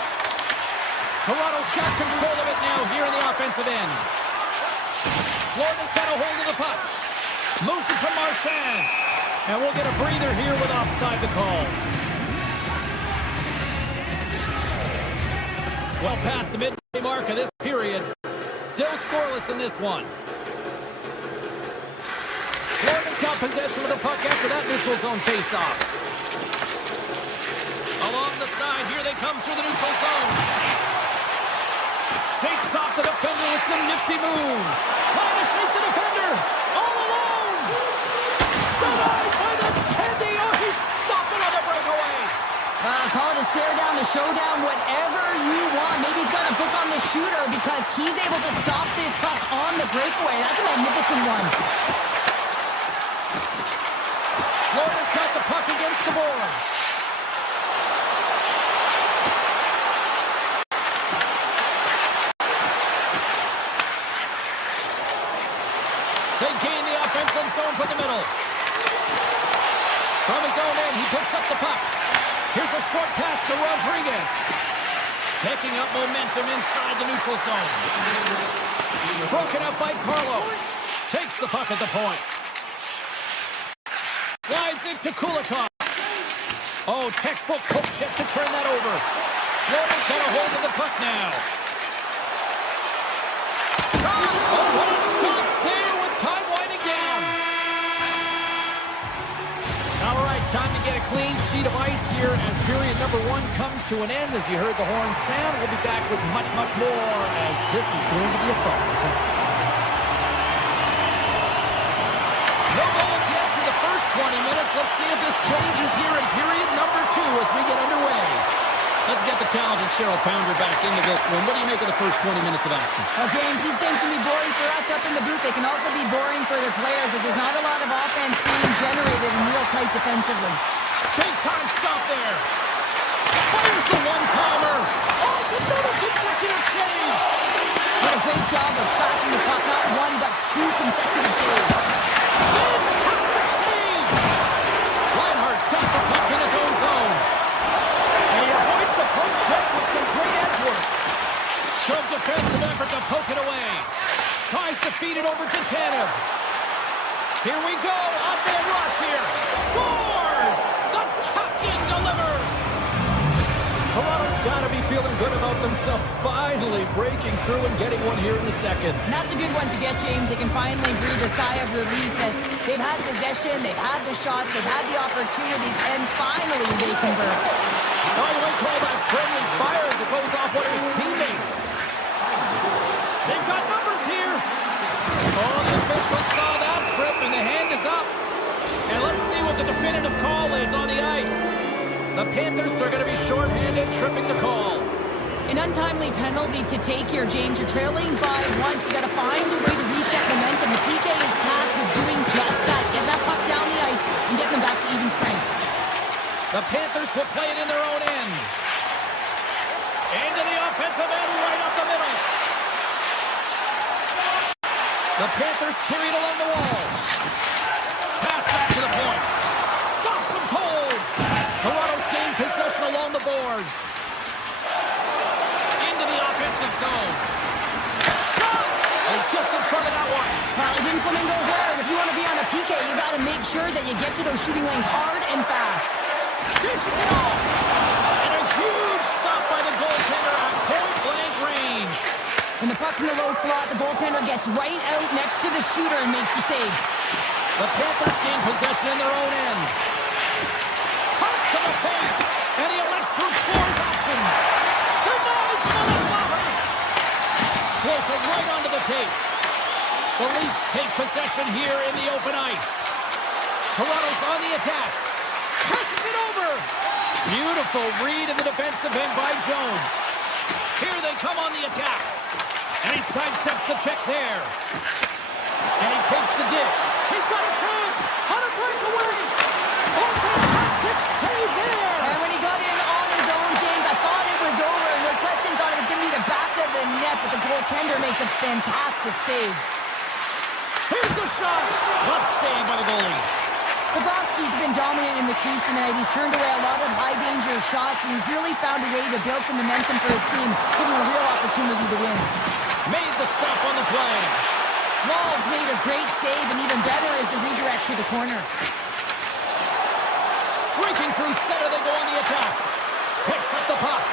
Toronto's got control of it now here in the offensive end. Florida's got a hold of the puck. Moves it to Marchand. And we'll get a breather here with offside to call. Well past the midway mark of this period. Still scoreless in this one. Florida's got possession of the puck after that neutral zone face-off. Along the side, here they come through the neutral zone. Shakes off the defender with some nifty moves. Trying to shake the defender. All alone. Denied by the Tendy. Oh, he stopped another breakaway. Call it a stare down, the showdown, whatever you want. Maybe he's got a book on the shooter because he's able to stop this puck on the breakaway. That's a magnificent one. Florida's got the puck against the boards. They gain the offensive zone from the middle. From his own end, he picks up the puck. Here's a short pass to Rodriguez. Picking up momentum inside the neutral zone. Broken up by Carlo. Takes the puck at the point. Slides it to Kulikov. Oh, textbook poke check to turn that over. Florida's got a hold of the puck now. Shot! Oh, what a stop there with time winding down. All right, time to get a clean sheet of ice here as period number 1 comes to an end. As you heard the horn sound, we'll be back with much, much more as this is going to be a fun one tonight. No goals yet for the first 20 minutes. Let's see if this changes here in period number 2 as we get underway. Let's get the talented Cheryl Pounder back into this one. What do you make of the first 20 minutes of action? Well, James, these games can be boring for us up in the booth. They can also be boring for their players as there's not a lot of offense being generated and real tight defensively. Big time stop there. Fires the one-timer. Oh, it's another consecutive save. Did a great job of tracking the puck, not 1 but 2 consecutive saves. Fantastic save. Reinhardt's got the puck in his own zone. And he avoids the poke check with some great edge work. Good defensive effort to poke it away. Tries to feed it over to Tanev. Here we go. Up and rush here. Scores! The captain delivers. Toronto's got to be feeling good about themselves, finally breaking through and getting one here in the second. And that's a good one to get, James. They can finally breathe a sigh of relief as they've had possession, they've had the shots, they've had the opportunities, and finally they convert. Oh, you might call that friendly fire as it goes off one of his teammates. They've got numbers here. Oh, the official saw that trip, and the hand is up. And let's see what the definitive call is on the ice. The Panthers are going to be shorthanded, tripping the call. An untimely penalty to take here, James. You're trailing by once. You got to find a way to reset momentum. The PK is tasked with doing just that. Get that puck down the ice and get them back to even strength. The Panthers will play it in their own end. Into the offensive end, right up the middle. The Panthers carry it along the wall. Pass back to the point. Stops them cold. Toronto's gained possession along the boards. Into the offensive zone. Shot! And he gets in front of that one. Well, it didn't flamingo there. If you want to be on a PK, you got to make sure that you get to those shooting lanes hard and fast. Dishes it off. And a huge stop by the goaltender at point-blank range. When the puck's in the low slot, the goaltender gets right out next to the shooter and makes the save. The Panthers gain possession in their own end. Comes to the paint, and he elects to explore his options. Denies him on the slapper. Floats it right onto the tape. The Leafs take possession here in the open ice. Toronto's on the attack. Passes it over. Beautiful read in the defensive end by Jones. Here they come on the attack. And he sidesteps the check there. And he takes the dish. He's got a chance on a breakaway. Oh, fantastic save there. And when he got in on his own, James, I thought it was over. And no question thought it was going to be the back of the net. But the goaltender makes a fantastic save. Here's a shot. Tough save by the goalie. Bobrovsky's been dominant in the crease tonight. He's turned away a lot of high-danger shots, and he's really found a way to build some momentum for his team, giving a real opportunity to win. Made the stop on the play. Wall's made a great save, and even better is the redirect to the corner. Streaking through center, they go on the attack. Picks up the puck.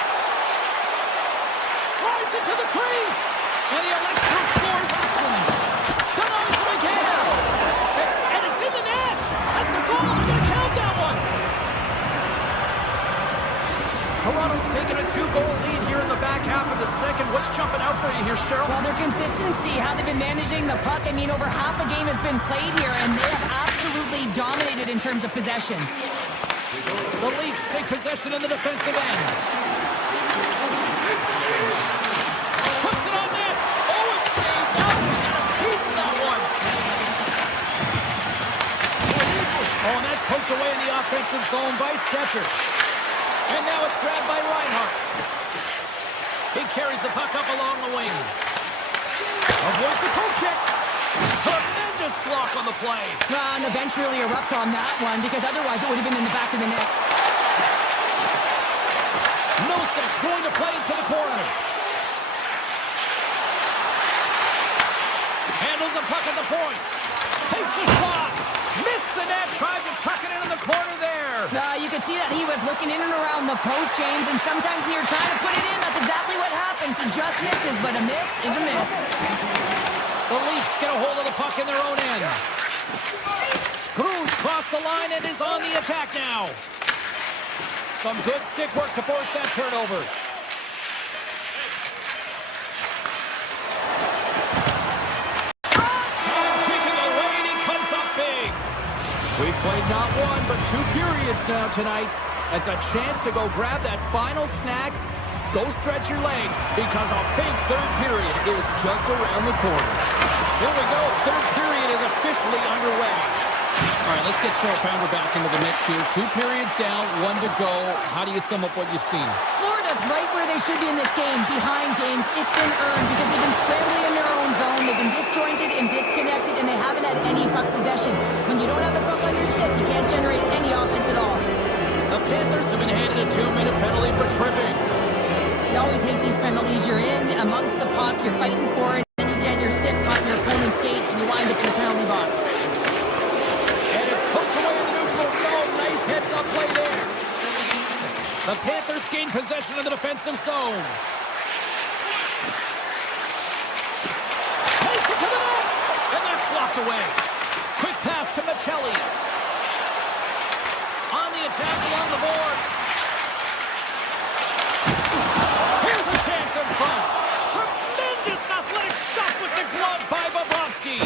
Drives it to the crease. And he elects to explore his options. Denies him again. And it's in the net. That's a goal. They're going to count that one. Toronto's taking a 2-goal lead here in the back half of the second. What's jumping out for you here, Cheryl? Well, their consistency, how they've been managing the puck. I mean, over half a game has been played here, and they have absolutely dominated in terms of possession. The Leafs take possession in the defensive end. Puts it on net. Oh, it stays out. He got a piece of that one. Oh, and that's poked away in the offensive zone by Stetcher. And now it's grabbed by Reinhardt. He carries the puck up along the wing. Avoids the poke check. Tremendous block on the play. And the bench really erupts on that one because otherwise it would have been in the back of the net. Millsap's going to play into the corner. Handles the puck at the point. Takes a shot. Missed the net. Tried to tuck it into the corner there. You can see that he was looking in and around the post, James, and sometimes when you're trying to put it in, that's exactly what happens. He just misses, but a miss is a miss. The Leafs get a hold of the puck in their own end. Cruz crossed the line and is on the attack now. Some good stick work to force that turnover. And taking away, and he comes up big. We've played not one, but 2 periods now tonight. It's a chance to go grab that final snack. Go stretch your legs, because a big third period is just around the corner. Here we go. Third period is officially underway. All right, let's get Cheryl Pounder back into the mix here. 2 periods down, 1 to go. How do you sum up what you've seen? Florida's right where they should be in this game. Behind, James, it's been earned because they've been scrambling in their own zone. They've been disjointed and disconnected, and they haven't had any puck possession. When you don't have the puck on your stick, you can't generate any offense at all. The Panthers have been handed a 2-minute penalty for tripping. You always hate these penalties. You're in amongst the puck, you're fighting for it, and you get your stick caught in your opponent's skates, and you wind up in the penalty box. And it's poked away in the neutral zone. Nice heads-up play there. The Panthers gain possession of the defensive zone. Takes it to the net, and that's blocked away. Quick pass to Michelli. On the attack along the boards. Here's a chance in front. Tremendous athletic stop with the glove by Bobrovsky.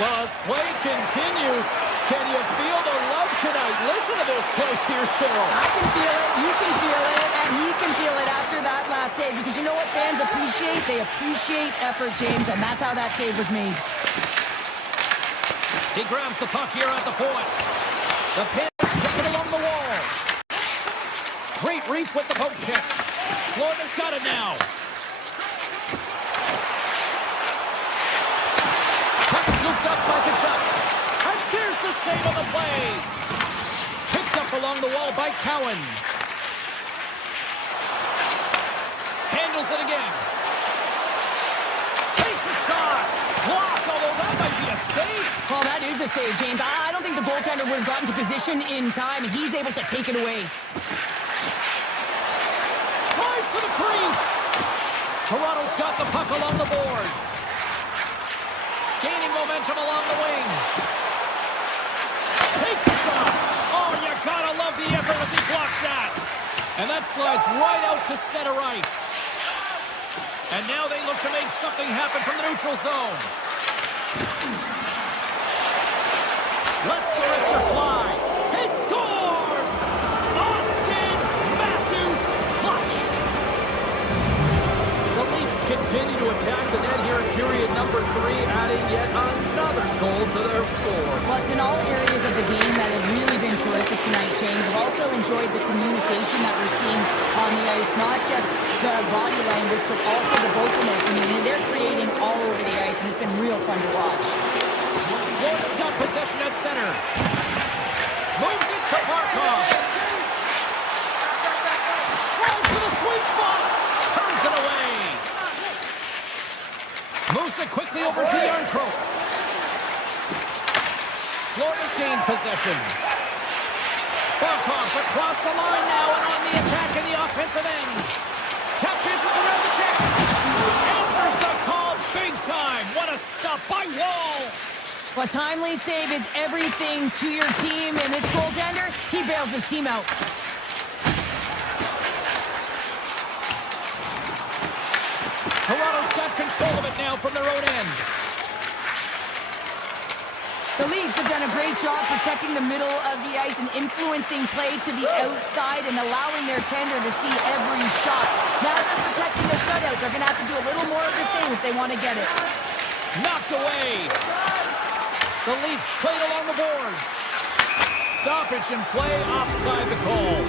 Buzz play continues. Can you feel the love tonight? Listen to this place here, Cheryl. I can feel it, you can feel it, and he can feel it after that last save. Because you know what fans appreciate? They appreciate effort, James, and that's how that save was made. He grabs the puck here at the point. The Panthers took it along the wall. Great reach with the poke check. Florida's got it now. Puck scooped up by Kachuk. And there's the save on the play. Picked up along the wall by Cowan. Handles it again. Takes a shot. Blocked, although that might be a save. Well, that is a save, James. I don't think the goaltender would have gotten to position in time, and he's able to take it away. Drives to the crease. Toronto's got the puck along the boards. Gaining momentum along the wing. Takes a shot. Oh, you gotta love the effort as he blocks that. And that slides right out to center ice. And now they look to make something happen from the neutral zone. Lets the wrister fly. He scores! Austin Matthews clutch. The Leafs continue to attack the net here in period number 3, adding yet another goal to their score. Well, in all areas of the game that have really been terrific tonight, James. I've also enjoyed the communication that we're seeing on the ice, not just the body language, but also the vocalness. I mean, they're creating all over the ice, and it's been real fun to watch. Florida's got possession at center. Moves it to Barkov. Tries to the sweet spot. Turns it away. Moves it quickly over to Yarncroke. Florida's gained possession. Barkov's across the line now and on the attack in the offensive end. Tap dances around the check. Answers the call big time. What a stop by Wall. A timely save is everything to your team, and this goaltender, he bails his team out. Toronto's got control of it now from their own end. The Leafs have done a great job protecting the middle of the ice and influencing play to the outside and allowing their tender to see every shot. Now they're protecting the shutout. They're going to have to do a little more of the same if they want to get it. Knocked away. The Leafs played along the boards. Stoppage in play, offside the call.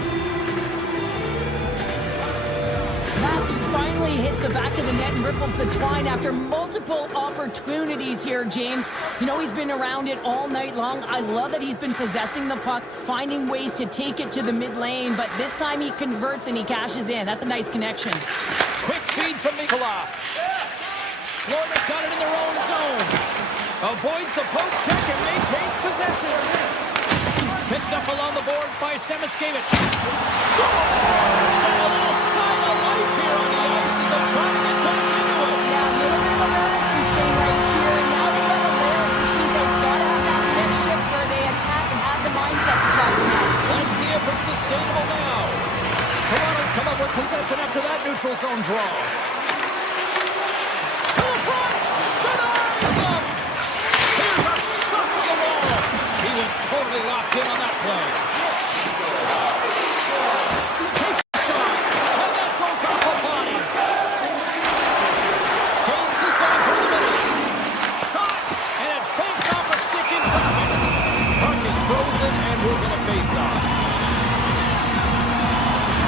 Matthews finally hits the back of the net and ripples the twine after multiple opportunities here, James. You know, he's been around it all night long. I love that he's been possessing the puck, finding ways to take it to the mid lane, but this time he converts and he cashes in. That's a nice connection. Quick feed from Mikula. Florida's got it in their own zone. Avoids the poke check and maintains possession. Picked up along the boards by Semiskevich. Scores! And a little sign of life here on the ice as they're trying to get back into it. Yeah, a little bit of a momentum swing right here. And now they've got a layer, which means they've got to have that next shift where they attack and have the mindset to drive them out. Let's see if it's sustainable now. Toronto's come up with possession after that neutral zone draw. To the front! Denies him! Here's a shot to the wall. He was totally locked in on that play. Takes a shot, and that goes off a body. Gains the zone through the middle. Shot, and it banks off a stick in traffic. Puck is frozen, and we're going to face off.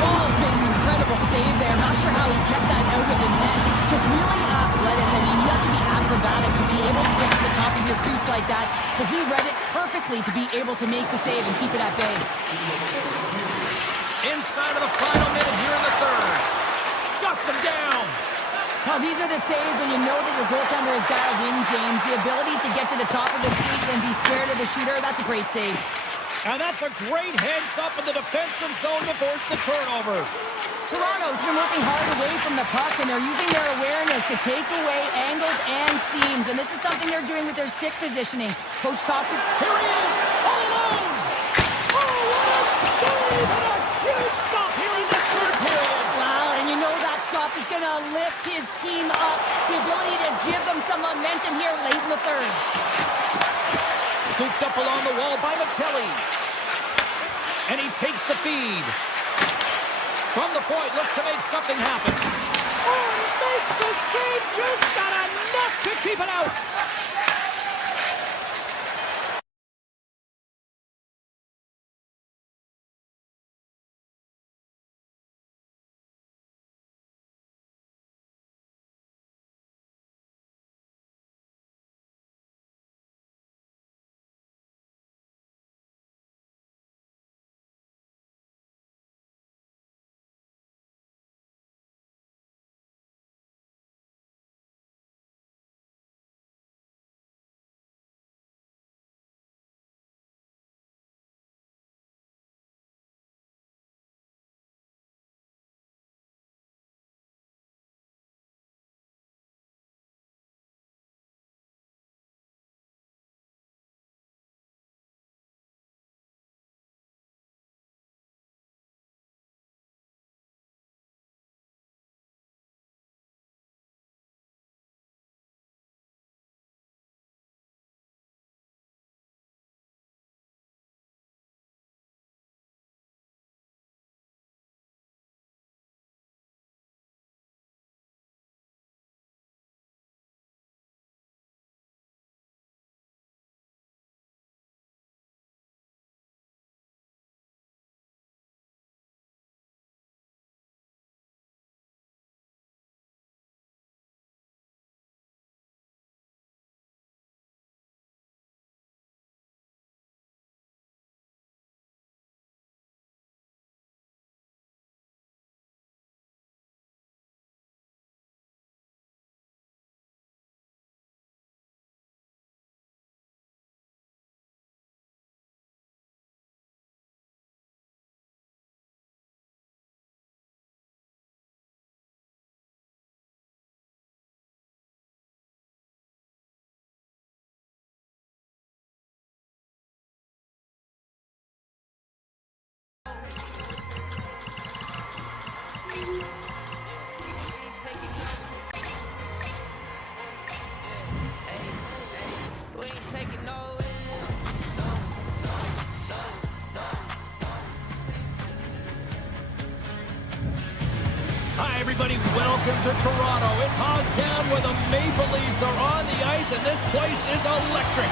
Wall's made an incredible save there. Not sure how he kept that out of the net. Just really athletic. I mean, you have to be acrobatic to be able to get to the top of your crease like that. But he read it perfectly to be able to make the save and keep it at bay. Inside of the final minute here in the third. Shuts him down. Now, these are the saves when you know that your goaltender is dialed in, James. The ability to get to the top of the crease and be square to the shooter, that's a great save. And that's a great heads-up in the defensive zone to force the turnover. Toronto's been working hard away from the puck, and they're using their awareness to take away angles and seams. And this is something they're doing with their stick positioning. Coach talked to... Here he is, all alone! Oh, what a save and a huge stop here in this third period. Wow, and you know that stop is going to lift his team up. The ability to give them some momentum here late in the third. Scooped up along the wall by Michelli. And he takes the feed. From the point, looks to make something happen. Oh, he makes the save, just not enough to keep it out. everybody. Welcome to Toronto. It's Hogtown where the Maple Leafs are on the ice, and this place is electric.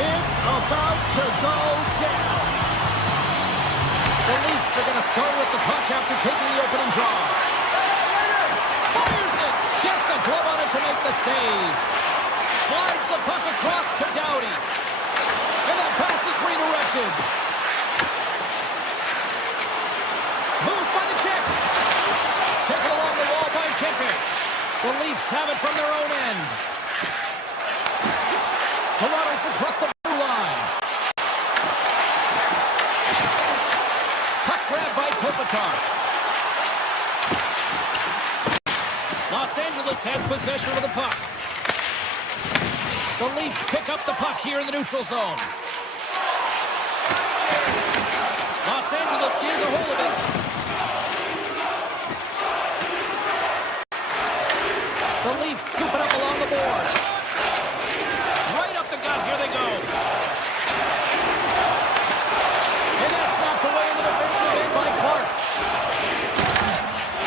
It's about to go down. The Leafs are going to start with the puck after taking the opening draw. glove on it to make the save. Slides the puck across to Doughty. And that pass is redirected. Moves by the check. Taken along the wall by Kempe. The Leafs have it from their own end. Toronto's across the blue line. Puck grab by Kopitar. Los Angeles has possession of the puck. The Leafs pick up the puck here in the neutral zone. Los Angeles gains a hold of it. The Leafs scoop it up along the boards. Right up the gut. Here they go. And that's knocked away in the defensive end by Clark.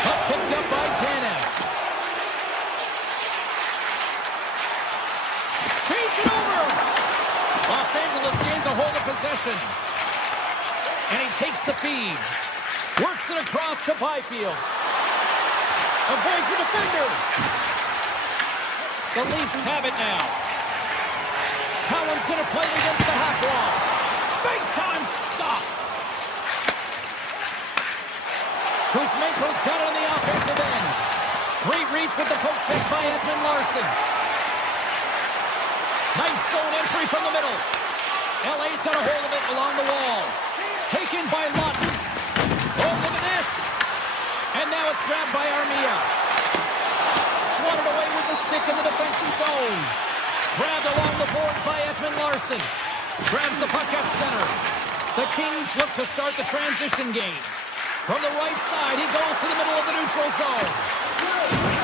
Puck picked up by Tanev. Feeds it over. Los Angeles gains a hold of possession. And he takes the feed. Works it across to Byfield. Avoids the defender. The Leafs have it now. Cowan's going to play it against the half wall. Big time stop. Kuzmenko's got it on the offensive end. Great reach with the poke check by Edmund Larson. Nice zone entry from the middle. LA's got a hold of it along the wall. Taken by Lawton. Oh, look at this. And now it's grabbed by Armia. Swatted away with the stick in the defensive zone. Grabbed along the board by Edmund Larson. Grabs the puck at center. The Kings look to start the transition game. From the right side, he goes to the middle of the neutral zone.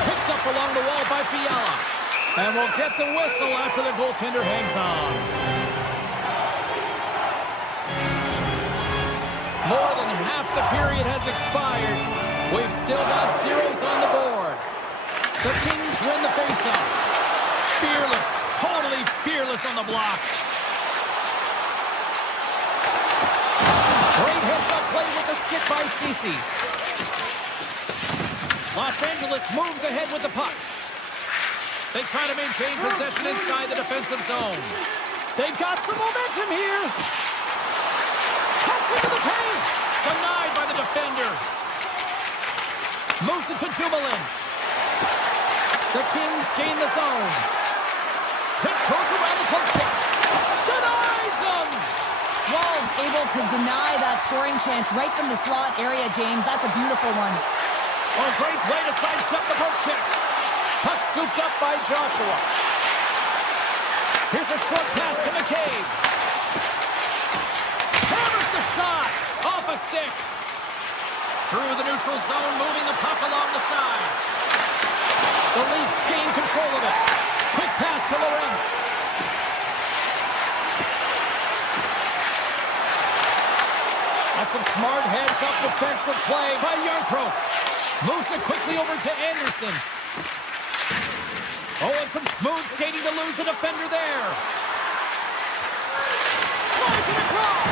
Picked up along the wall by Fiala. And we'll get the whistle after the goaltender hangs on. More than half the period has expired. We've still got zeros on the board. The Kings win the faceoff. Fearless, totally fearless on the block. Great heads-up play with the stick by Ceci. Los Angeles moves ahead with the puck. They try to maintain possession inside the defensive zone. They've got some momentum here. Cuts into the paint. Denied by the defender. Moves it to Dumoulin. The Kings gain the zone. Tiptoes around the poke check. Denies him. Wall's able to deny that scoring chance right from the slot area, James. That's a beautiful one. Oh, great play to sidestep the poke check. Puck scooped up by Joshua. Here's a short pass to McCabe. Hammers the shot. Off a stick. Through the neutral zone, moving the puck along the side. The Leafs gain control of it. Quick pass to Lorentz. That's some smart heads-up defensive play by Yarncroke. Moves it quickly over to Anderson. Oh, and some smooth skating to lose the defender there. Slides it across.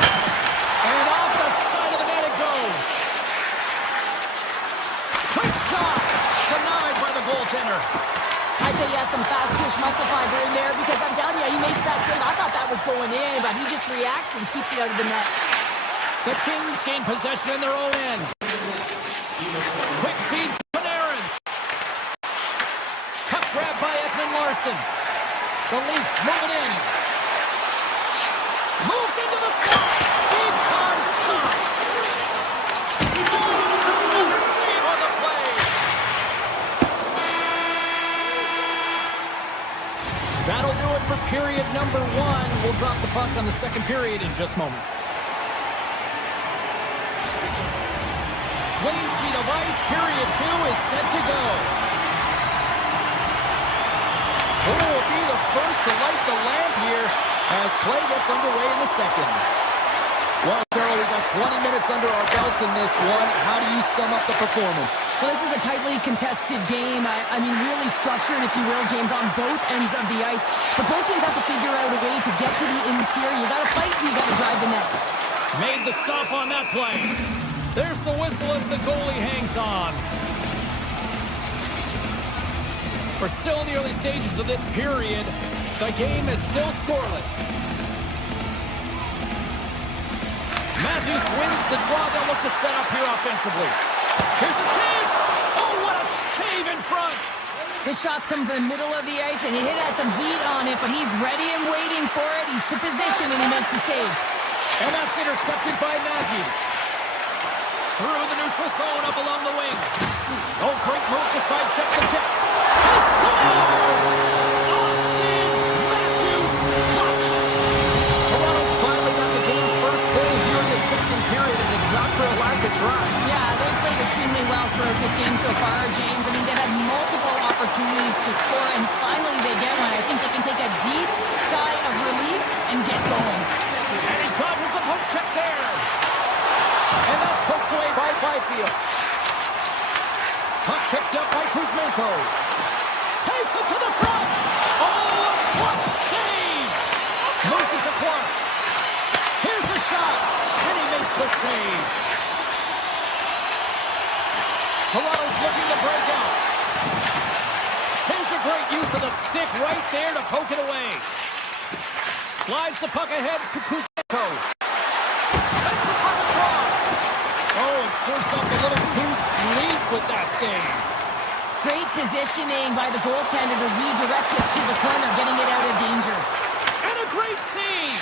And off the side of the net it goes. Quick shot. Denied by the goaltender. I'd say he has some fast twitch muscle fiber in there because I'm telling you, he makes that save. I thought that was going in, but he just reacts and keeps it out of the net. The Kings gain possession in their own end. Quick feed to Panarin. Puck grab by Edmund Larson. The Leafs move it in. Moves into the slot. Big time stop. Oh, and it's another save on the play. That'll do it for period number 1. We'll drop the puck on the second period in just moments. Clean sheet of ice, period 2 is set to go. Who will be the first to light the lamp here as play gets underway in the second? Well, Carol, we got 20 minutes under our belts in this one. How do you sum up the performance? Well, this is a tightly contested game. I mean, really structured, if you will, James, on both ends of the ice. But both teams have to figure out a way to get to the interior. You got to fight and you got to drive the net. Made the stop on that play. There's the whistle as the goalie hangs on. We're still in the early stages of this period. The game is still scoreless. Matthews wins the draw. They'll look to set up here offensively. Here's a chance. Oh, what a save in front. The shot's come from the middle of the ice, and he has some heat on it, but he's ready and waiting for it. He's to position, and he makes the save. And that's intercepted by Matthews. Through the neutral zone, up along the wing. Oh, great move to sidestep the check. He scores! Austin Matthews clutch! Toronto's finally got the game's first goal here in the second period, and it's not for a lack of try. Yeah, they've played extremely well throughout this game so far, James. I mean, they've had multiple opportunities to score, and finally they get one. I think they can take a deep sigh of relief and get going. And he dodges the poke check there. And that's poked away by Byfield. Puck picked up by Kuzmenko. Takes it to the front. Oh, a clutch save. Moves it to Clark. Here's a shot. And he makes the save. Toronto's looking to break out. Here's a great use of the stick right there to poke it away. Slides the puck ahead to Kuzmenko. Sends the puck across. Oh, it serves up a little too sweet with that save. Great positioning by the goaltender to redirect it to the corner, getting it out of danger. And a great save.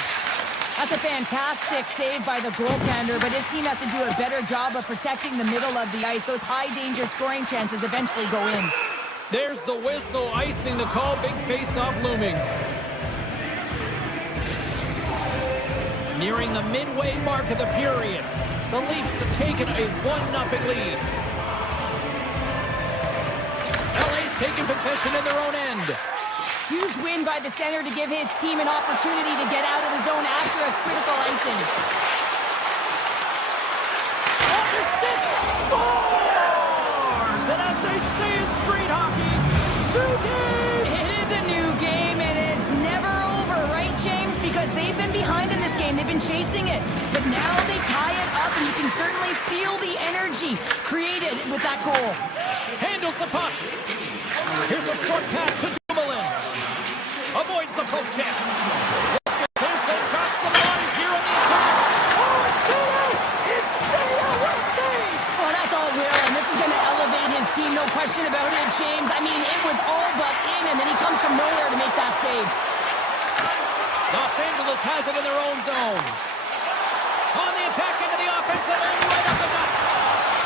That's a fantastic save by the goaltender, but his team has to do a better job of protecting the middle of the ice. Those high-danger scoring chances eventually go in. There's the whistle, icing the call. Big face-off looming. Nearing the midway mark of the period, the Leafs have taken a 1-0 lead. LA's taking possession in their own end. Huge win by the center to give his team an opportunity to get out of the zone after a critical icing. Off the stick, scores! And as they say in street hockey, new game! It is a new game, and it's never over, right, James? Because they've been behind in this game. They've been chasing it. But now they tie it up, and you can certainly feel the energy created with that goal. Handles the puck. Here's a short pass to Dumoulin. Avoids the poke check. They've got some bodies here on the attack. Oh, it's stayed out! It's stayed out! What a save! Oh, that's all Will, and this is going to elevate his team, no question about it, James. I mean, it was all but in, and then he comes from nowhere to make that save. Los Angeles has it in their own zone. On the attack into the offensive end, right up the net.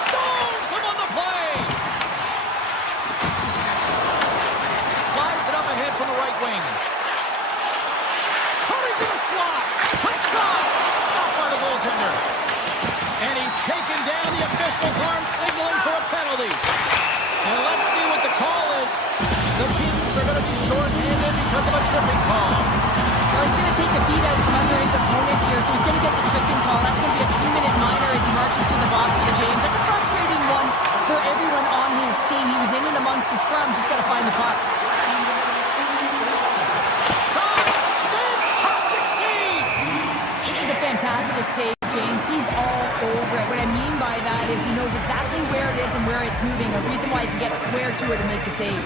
Stones him on the play. Slides it up ahead from the right wing. Cutting to the slot. Quick shot. Stopped by the goaltender. And he's taken down. The official's arm signaling for a penalty. And let's see what the call is. The Kings are going to be short-handed because of a tripping call. Well, he's going to take the feet out from under his opponent here, so he's going to get the tripping call. That's going to be a 2-minute minor as he marches to the box here, James. That's a frustrating one for everyone on his team. He was in and amongst the scrum, just got to find the puck. Shot! Fantastic save! This is a fantastic save, James. He's all over it. What I mean by that is he knows exactly where it is and where it's moving. A reason why he can get square to it and make the save.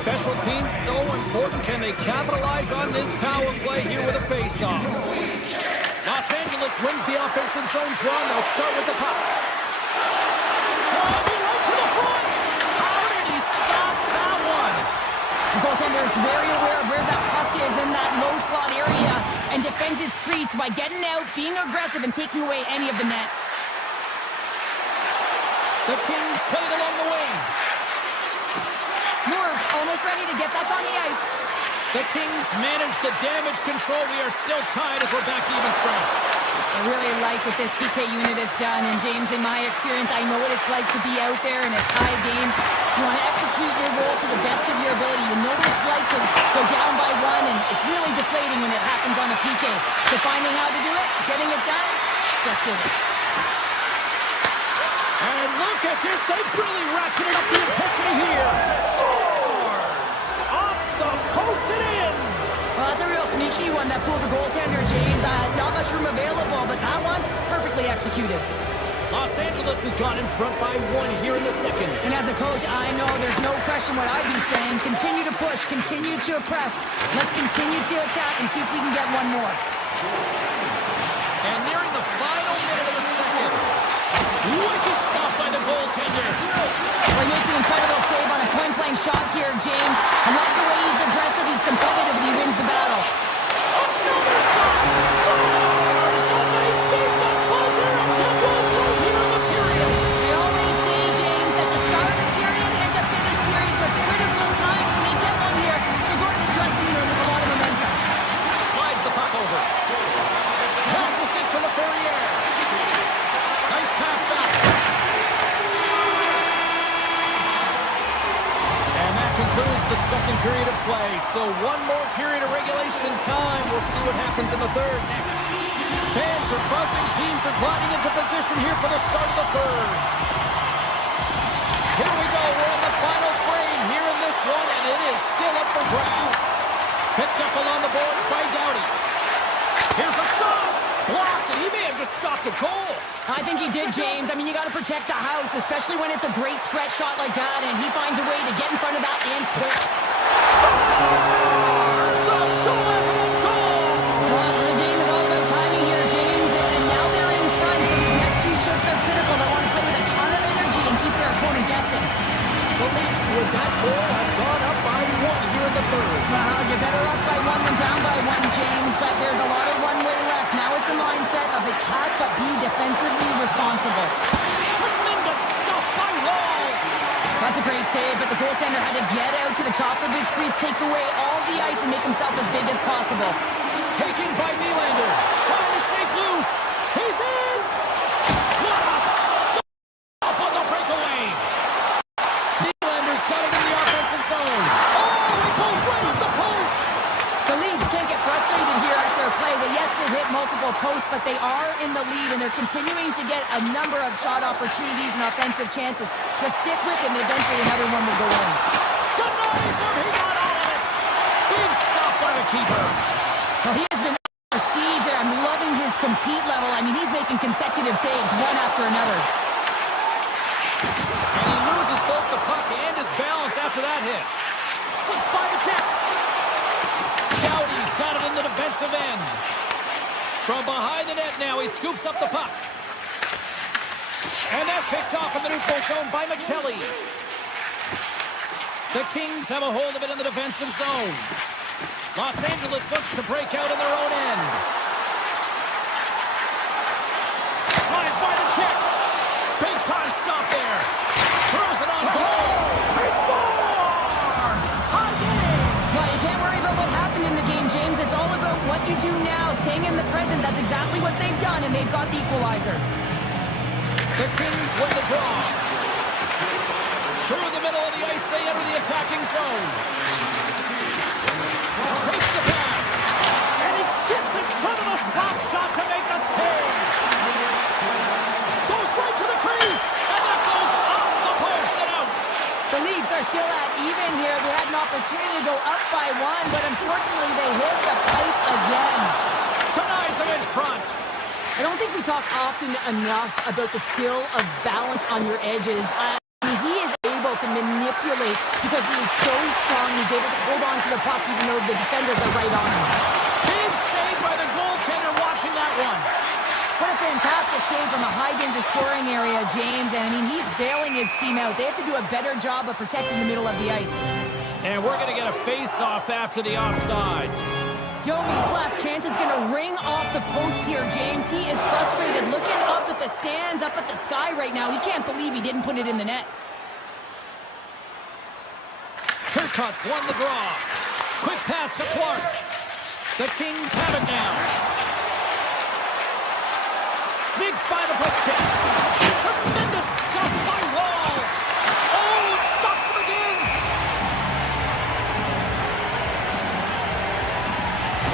Special teams so important. Can they capitalize on this power play here with a face-off? Los Angeles wins the offensive zone draw. They'll start with the puck. Driving right to the front. How did he stop that one? The goaltender is very aware of where that puck is in that low slot area and defends his crease by getting out, being aggressive, and taking away any of the net. The Kings played along the wing. Moore's almost ready to get back on the ice. The Kings manage the damage control. We are still tied as we're back to even strength. I really like what this PK unit has done. And James, in my experience, I know what it's like to be out there in a tie game. You want to execute your role to the best of your ability. You know what it's like to go down by one, and it's really deflating when it happens on a PK. So finding how to do it, getting it done, just did it. And look at this. They've really ratcheted up the intensity here. Scores! Off the post and in. Well, that's a real sneaky one that pulled the goaltender, James. Not much room available, but that one, perfectly executed. Los Angeles has gone in front by 1 here in the second. And as a coach, I know there's no question what I'd be saying. Continue to push, continue to press. Let's continue to attack and see if we can get one more. And nearing the final minute of the second. Wicked stop by the goaltender. Well, he makes an incredible save on a point-blank shot here, James. I love the way he's aggressive, he's competitive, and he wins the battle. Another stop! Scores! And they beat the buzzer and get one through here in the period. They always say, James, that the start of the period and the finish periods are critical times, and they get one here. They go to the dressing room with a lot of momentum. Slides the puck over. Passes it to Laferriere. Nice pass back. And that concludes the second period of play. Still one more period of regulation time. We'll see what happens in the third next. Fans are buzzing. Teams are gliding into position here for the start of the third. Here we go. We're in the final frame here in this one, and it is still up for grabs. Picked up along the boards by Doughty. Here's a shot. Blocked, and he may have just stopped a goal. I think he did, James. I mean, you got to protect the house, especially when it's a great threat shot like that, and he finds a way to get in front of that and quick. Scores the go-ahead goal! Well, the game is all about timing here, James, and now they're in front, so these next two shifts are critical. They want to play with a ton of energy and keep their opponent guessing. The Leafs, with that goal, have gone up by 1 here in the third. Well, you're better up by 1 than down by 1, James, but there's a lot of runway left. Now it's a mindset of attack, but be defensively responsible. Tremendous stuff by Wall. That's a great save, but the goaltender had to get out to the top of his crease, take away all the ice, and make himself as big as possible. Taken by Nylander. Trying to shake loose. He's in. What a stop on the breakaway. Nylander's got it in the offensive zone. Oh, it goes right off the post. The Leafs can't get frustrated here at their play. They've hit multiple posts, but they are in the lead, and they're continuing to get a number of shot opportunities and offensive chances. Just stick with it, and eventually another one will go in. Denies him. He got all of it. Big stop by the keeper. Well, he has been under siege, and I'm loving his compete level. I mean, he's making consecutive saves, one after another. And he loses both the puck and his balance after that hit. Slips by the check. Doughty's got it in the defensive end. From behind the net now, he scoops up the puck. And that's picked off in the neutral zone by McKelly. The Kings have a hold of it in the defensive zone. Los Angeles looks to break out in their own end. Slides by the check. Big time stop there. Throws it on goal. He scores! Tie game! Well, you can't worry about what happened in the game, James. It's all about what you do now, staying in the present. That's exactly what they've done, and they've got the equalizer. The Kings win the draw. Through the middle of the ice, they enter the attacking zone. Takes the pass. And he gets in front of the slap shot to make the save. Goes right to the crease. And that goes off the post and out. The Leafs are still at even here. They had an opportunity to go up by 1, but unfortunately they hit the pipe again. Denies him in front. I don't think we talk often enough about the skill of balance on your edges. I mean, he is able to manipulate because he is so strong. He's able to hold on to the puck even though the defenders are right on him. Big save by the goaltender watching that one. What a fantastic save from a high-danger scoring area, James. And I mean, he's bailing his team out. They have to do a better job of protecting the middle of the ice. And we're going to get a face-off after the offside. Domi's last chance is going to ring off the post here, James. He is frustrated, looking up at the stands, up at the sky right now. He can't believe he didn't put it in the net. Turcotte's won the draw. Quick pass to Clark. The Kings have it now. Sneaks by the puck check. Tremendous stop by Wall. Oh, it stops him again.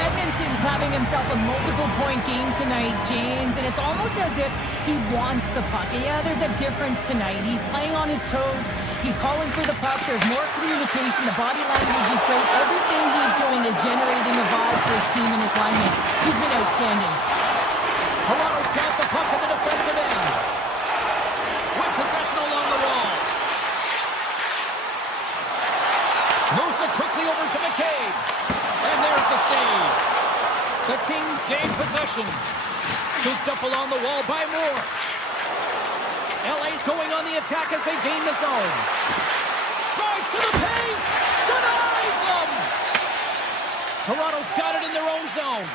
Edmonton's having himself a multiple-point game tonight, James, and it's almost as if he wants the puck. And yeah, there's a difference tonight. He's playing on his toes. He's calling for the puck. There's more communication. The body language is great. Everything he's doing is generating a vibe for his team and his line mates. He's been outstanding. Toronto's got the puck in the defensive end. Scooped up along the wall by Moore. LA's going on the attack as they gain the zone. Drives to the paint. Denies them. Toronto's got it in their own zone.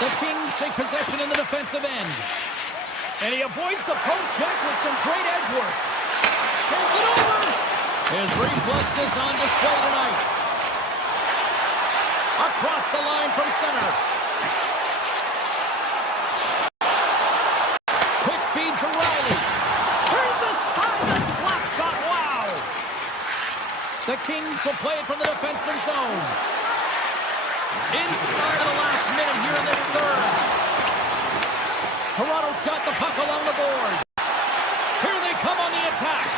The Kings take possession in the defensive end. And he avoids the poke check with some great edge work. Sends it over. His reflexes on display tonight. Across the line from center. Quick feed to Riley. Turns aside the slap shot. Wow. The Kings will play it from the defensive zone. Inside of the last minute here in this third. Toronto's got the puck along the board. Here they come on the attack.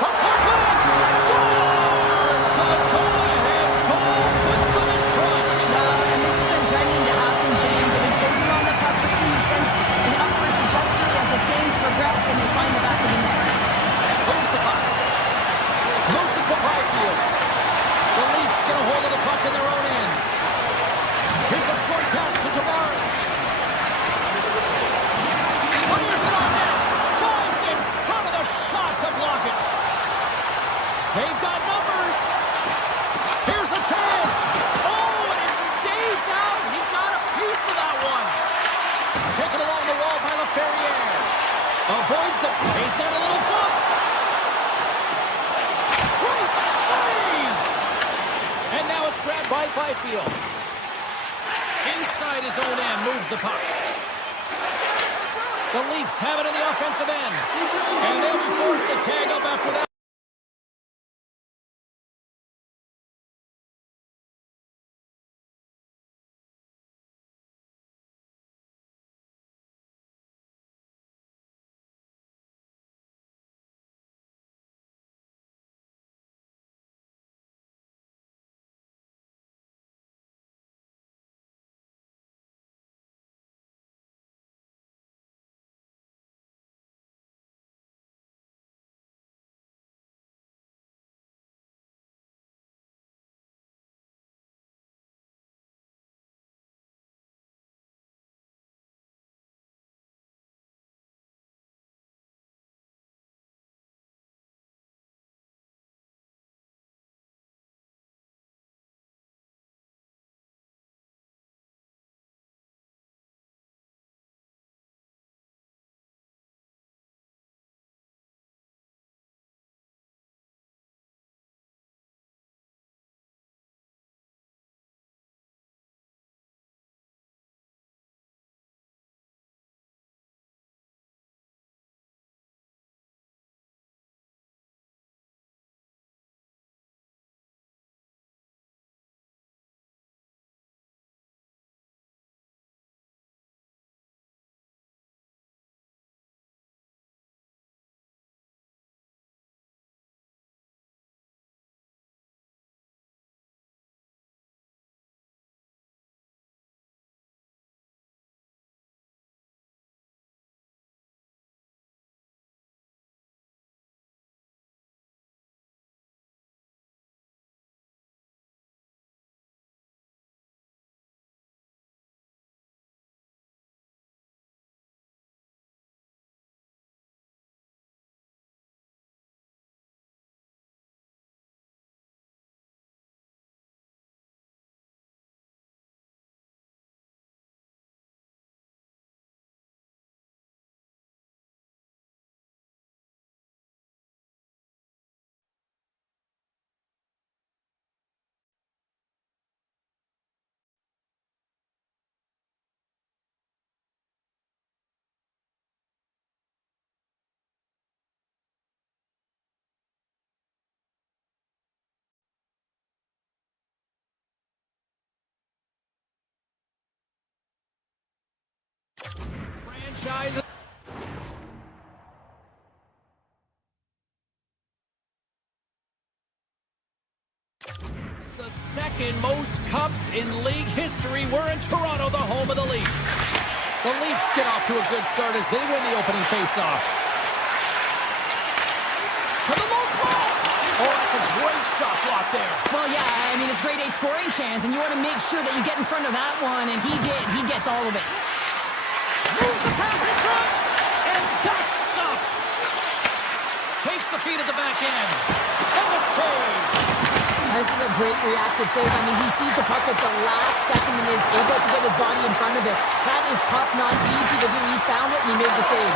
From Parkland, scores! The go-ahead goal puts them in front. And this has been trending to happen, James. They've been closing on the puck for since an upward trajectory as this game's progressed and they find the back of the net. Here's the puck. Moves it to Byfield. The Leafs get a hold of the puck in their own end. Here's a short pass to Tavares. Fires it on net. Dives in front of the shot to block it. They've got numbers. Here's a chance. Oh, and it stays out. He got a piece of that one. Taken along the wall by LaFerriere. Avoids the... He's got a little jump. Great save. And now it's grabbed by Byfield. Inside his own end, moves the puck. The Leafs have it in the offensive end. And they'll be forced to tag up after that. Franchise. The second most cups in league history were in Toronto, the home of the Leafs. The Leafs get off to a good start as they win the opening faceoff. To the low slot. Oh, that's a great shot block there. Well, yeah, I mean, it's grade A scoring chance, and you want to make sure that you get in front of that one, and he did. He gets all of it. Moves the pass in front, and that's stopped. Takes the feed at the back end, and the save. This is a great reactive save. I mean, he sees the puck at the last second and is able to get his body in front of it. That is tough, not easy to do. He found it, and he made the save.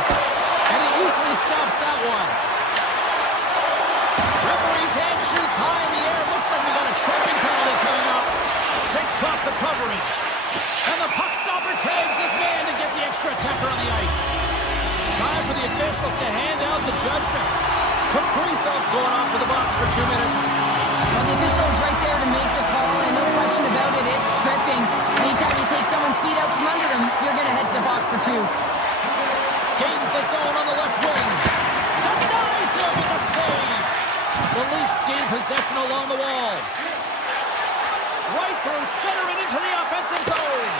And he easily stops that one. Referee's hand shoots high in the air. Looks like we got a tripping penalty coming up. Shakes off the coverage. And the puck stopper tags his man to get the extra attacker on the ice. Time for the officials to hand out the judgment. Kaprizov's going off to the box for 2 minutes. Well, the official is right there to make the call, and no question about it, it's tripping. Anytime you take someone's feet out from under them, you're going to head to the box for 2. Gains the zone on the left wing. Denies him with a save. The Leafs gain possession along the wall. Right through center and into the offensive zone.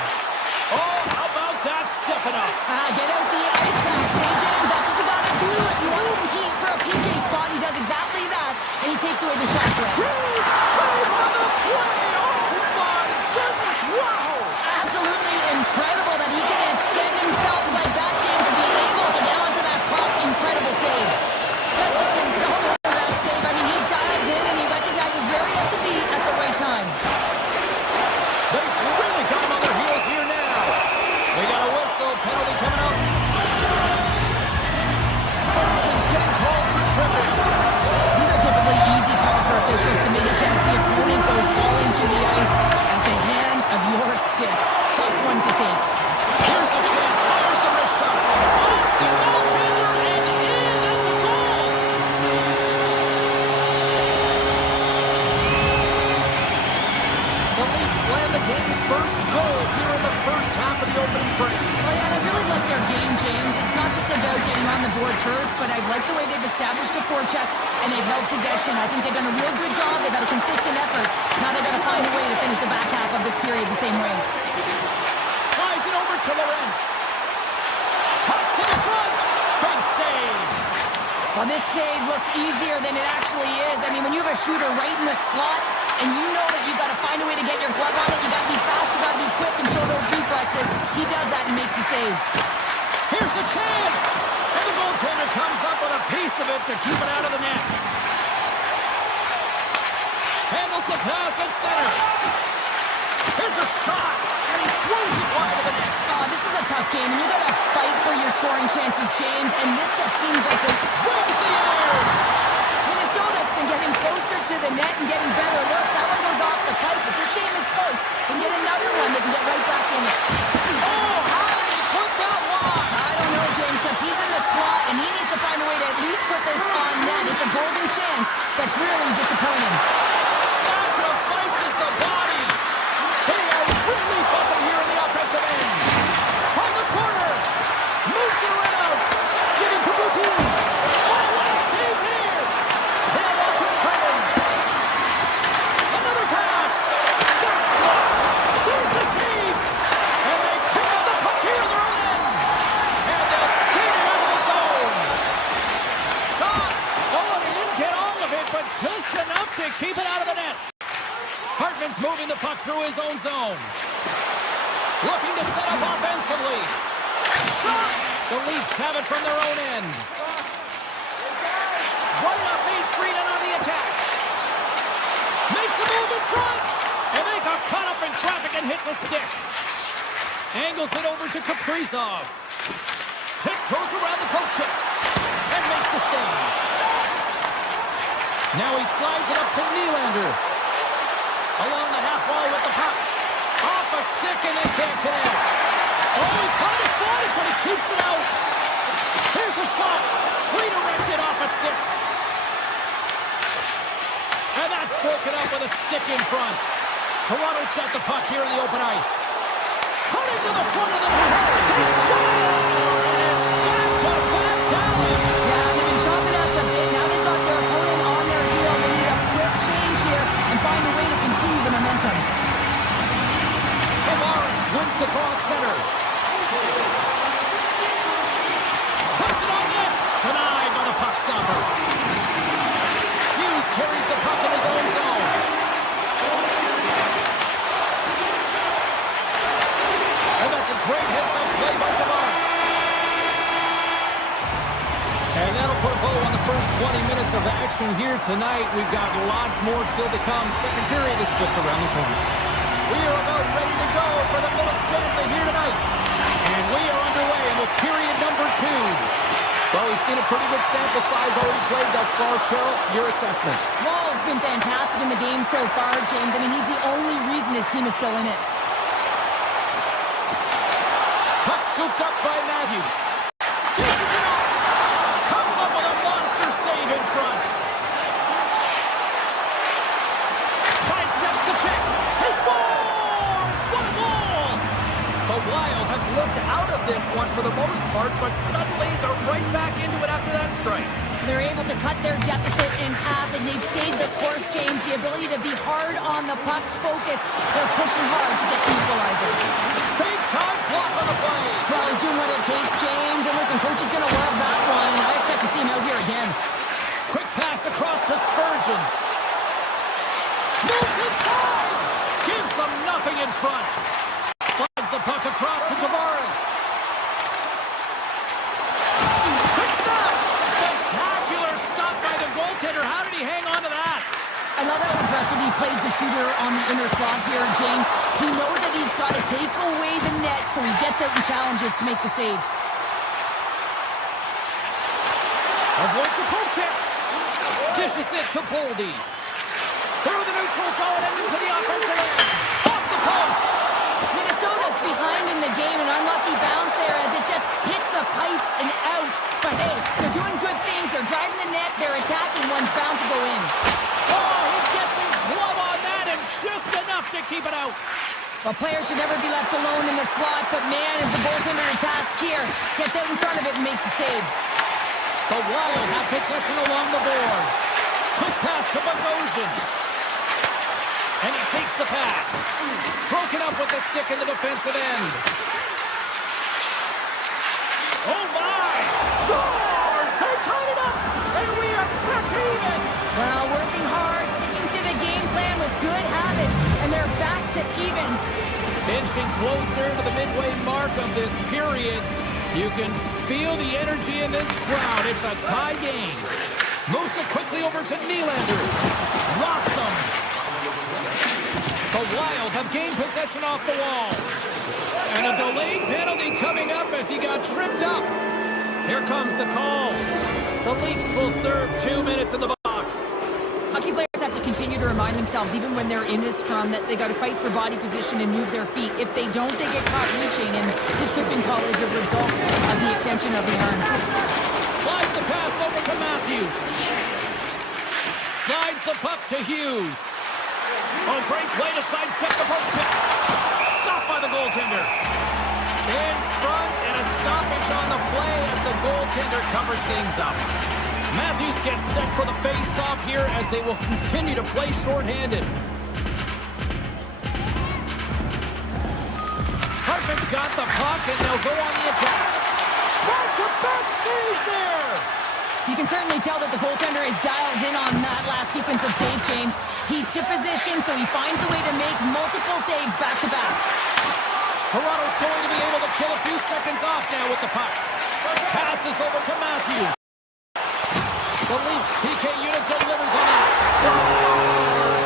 Oh, how about that stepping up? Get out the ice pack, St. James. That's what you got to do if you want to compete for a PK spot. He does exactly that, and he takes away the shot threat. Huge save on the play. Oh, my goodness. Wow. Absolutely incredible that he can extend himself like that, James, to be able to get onto that puck. Incredible save. Gustafson's all over that save. I mean, he's dialed in, and he recognizes where he has to be at the right time. They've really got him on their heels here now. We got a whistle. Penalty coming up. Spurgeon's getting called for tripping. These are typically easy calls for officials to make against the opponent goes falling to the ice at the hands of your stick. Tough one to take. Here's a chance. Fires the wrist shot. Off the goaltender and in. That's a goal. The Leafs slam the game's first goal here in the first half of the opening frame. Well, yeah, I really like their game, James. It's not just about getting on the board first, but I like the way they've established a forecheck and they've held possession. I think they've done a real good job. They've had a consistent effort. Now they've got to find a way to finish the back half of this period the same way. Slides it over to Lorentz. Cuts to the front. Big save. Well, this save looks easier than it actually is. I mean, when you have a shooter right in the slot and you know that you've got to find a way to get your glove on it, you got to be fast, you got to be quick and show those reflexes. He does that and makes the save. Here's a chance. And the goaltender comes up with a piece of it to keep it out of the net. Handles the pass at center. Here's a shot. And he throws it wide of the net. Oh, this is a tough game, and you got to fight for your scoring chances, James, and this just seems like the... Brings the iron. Minnesota's been getting closer to the net and getting better looks. That one goes off the pipe, but this game is close. They can get another one, they can get right back in it. Oh, how did he put that wide? I don't know, James, because he's in the slot, and he needs to find a way to at least put this on net. It's a golden chance that's really disappointing. Sacrifices the body. They are really buzzing here in the offensive end. From the corner. Moves it around. Get it to Boudin. Oh, what a save here. Now on to Trenton. Another pass. That's blocked. There's the save. And they pick up the puck here in their own end. And they'll skate it out of the zone. Shot. Oh, and he didn't get all of it, but just enough to keep it out of the net. Hartman's moving the puck through his own zone. Looking to set up offensively. Shot! The Leafs have it from their own end. Right up Main Street and on the attack. Makes a move in front. And they got caught up in traffic and hits a stick. Angles it over to Kaprizov. Tiptoes around the poke check. And makes the save. Now he slides it up to Nylander. Along the half wall with the puck. Off a stick and they can't connect. Oh, he kind of fought it, but he keeps it out. Here's a shot. Redirected off a stick. And that's broken up with a stick in front. Toronto's got the puck here in the open ice. Cutting to the front of the net. They stole it. And it's back-to-back tallies. Yeah, they've been chopping out the bit. Now they've got their opponent on their heel. They need a quick change here and find a way to continue the momentum. Tavares wins the draw at center. Puts it on net. Denied by the puck stopper. Hughes carries the puck in his own zone. great hits-up play by Tavares. And that'll put a bow on the first 20 minutes of action here tonight. We've got lots more still to come. Second period is just around the corner. We are about ready to go for the middle stanza here tonight. And we are underway with period number 2. Well, we've seen a pretty good sample size already played thus far. Cheryl, your assessment? Wall's been fantastic in the game so far, James. I mean, he's the only reason his team is still in it. Puck scooped up by Matthews. Dishes it off. Comes up with a monster save in front. Sidesteps the check. He scores! What a goal! The Wild have looked out of this one for the most part, but suddenly they're right back into it after that strike. They're able to cut their deficit in half, and they've stayed the course, James. The ability to be hard on the puck, focus. They're pushing hard to get the equalizer. Big time block on the play. Well, he's doing what it takes, James. And listen, coach is going to love that one. I expect to see him out here again. Quick pass across to Spurgeon. Moves inside. Gives them nothing in front. Slides the puck across to Tavares. Quick snap. Spectacular stop by the goaltender. How did he hang on to that? I love how aggressive he plays the shooter on the inner slot here, James. He knows that he's got to take away the net, so he gets out and challenges to make the save. Avoids the poke check. Dishes it to Boldy. Through the neutral zone and into the offensive end. Off the post. Minnesota's behind in the game, an unlucky bounce there as it just hits the pipe and out. But hey, they're doing good things. They're driving the net. They're attacking. One's bound to go in. Oh, he gets his glove on that and just enough to keep it out. A player should never be left alone in the slot, but man, is the goaltender to task here. Gets out in front of it and makes the save. The Wild have possession along the boards. Quick pass to Bogosian. And he takes the pass. Broken up with the stick in the defensive end. Oh my! Scores! They tied it up! And we are back to even! Well, working hard, sticking to the game plan with good habits, and they're back to evens. Inching closer to the midway mark of this period. You can feel the energy in this crowd. It's a tie game. Moves it quickly over to Nylander. Rocks him. The Wild have gained possession off the wall. And a delayed penalty coming up as he got tripped up. Here comes the call. The Leafs will serve 2 minutes in the box. Hockey players have to continue to remind themselves, even when they're in a scrum, that they got to fight for body position and move their feet. If they don't, they get caught reaching, and this tripping call is a result of the extension of the arms. Slides the pass over to Matthews. Slides the puck to Hughes. Oh, great play to sidestep the poke check. Stopped by the goaltender. In front and a stoppage on the play as the goaltender covers things up. Matthews gets set for the face-off here as they will continue to play shorthanded. Hartman's got the puck and they'll go on the attack. Back-to-back saves there. You can certainly tell that the goaltender is dialed in on that last sequence of saves, James. He's to position, so he finds a way to make multiple saves back-to-back. Toronto's going to be able to kill a few seconds off now with the puck. Passes over to Matthews. The Leafs PK unit delivers on it. Scores!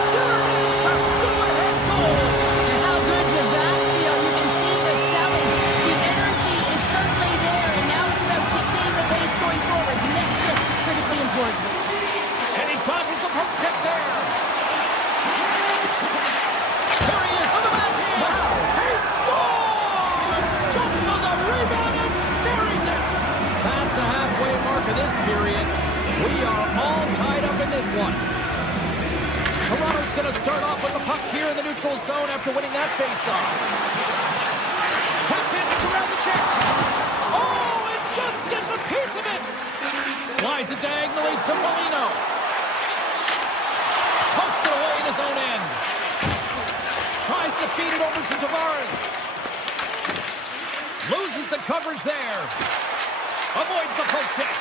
Go-ahead goal! And how good does that feel? You can see the selling. The energy is certainly there, and now it's about dictating the pace going forward. The next shift is critically important. And he dodges the poke check there. There he is on the backhand. Wow. He scores! Jumps on the rebound and buries it. Past the halfway mark of this period. We are all tied up in this one. Toronto's going to start off with the puck here in the neutral zone after winning that faceoff. Tap dances around the check. Oh, it just gets a piece of it. Slides it diagonally to Foligno. Pumps it away in his own end. Tries to feed it over to Tavares. Loses the coverage there. Avoids the poke check.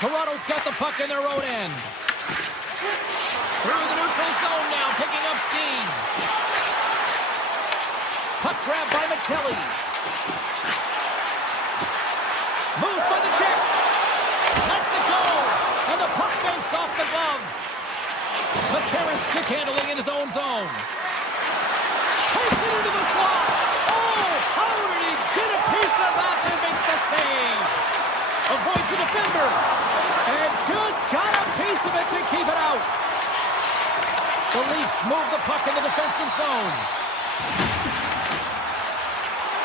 Toronto's got the puck in their own end. Through the neutral zone now, picking up steam. Puck grab by Michelli. Moves by the check. Lets it go. And the puck banks off the glove. McCarron stick handling in his own zone. Takes it into the slot. Oh, how did he get a piece of that to make the save? Avoids the defender. And just got a piece of it to keep it out. The Leafs move the puck in the defensive zone.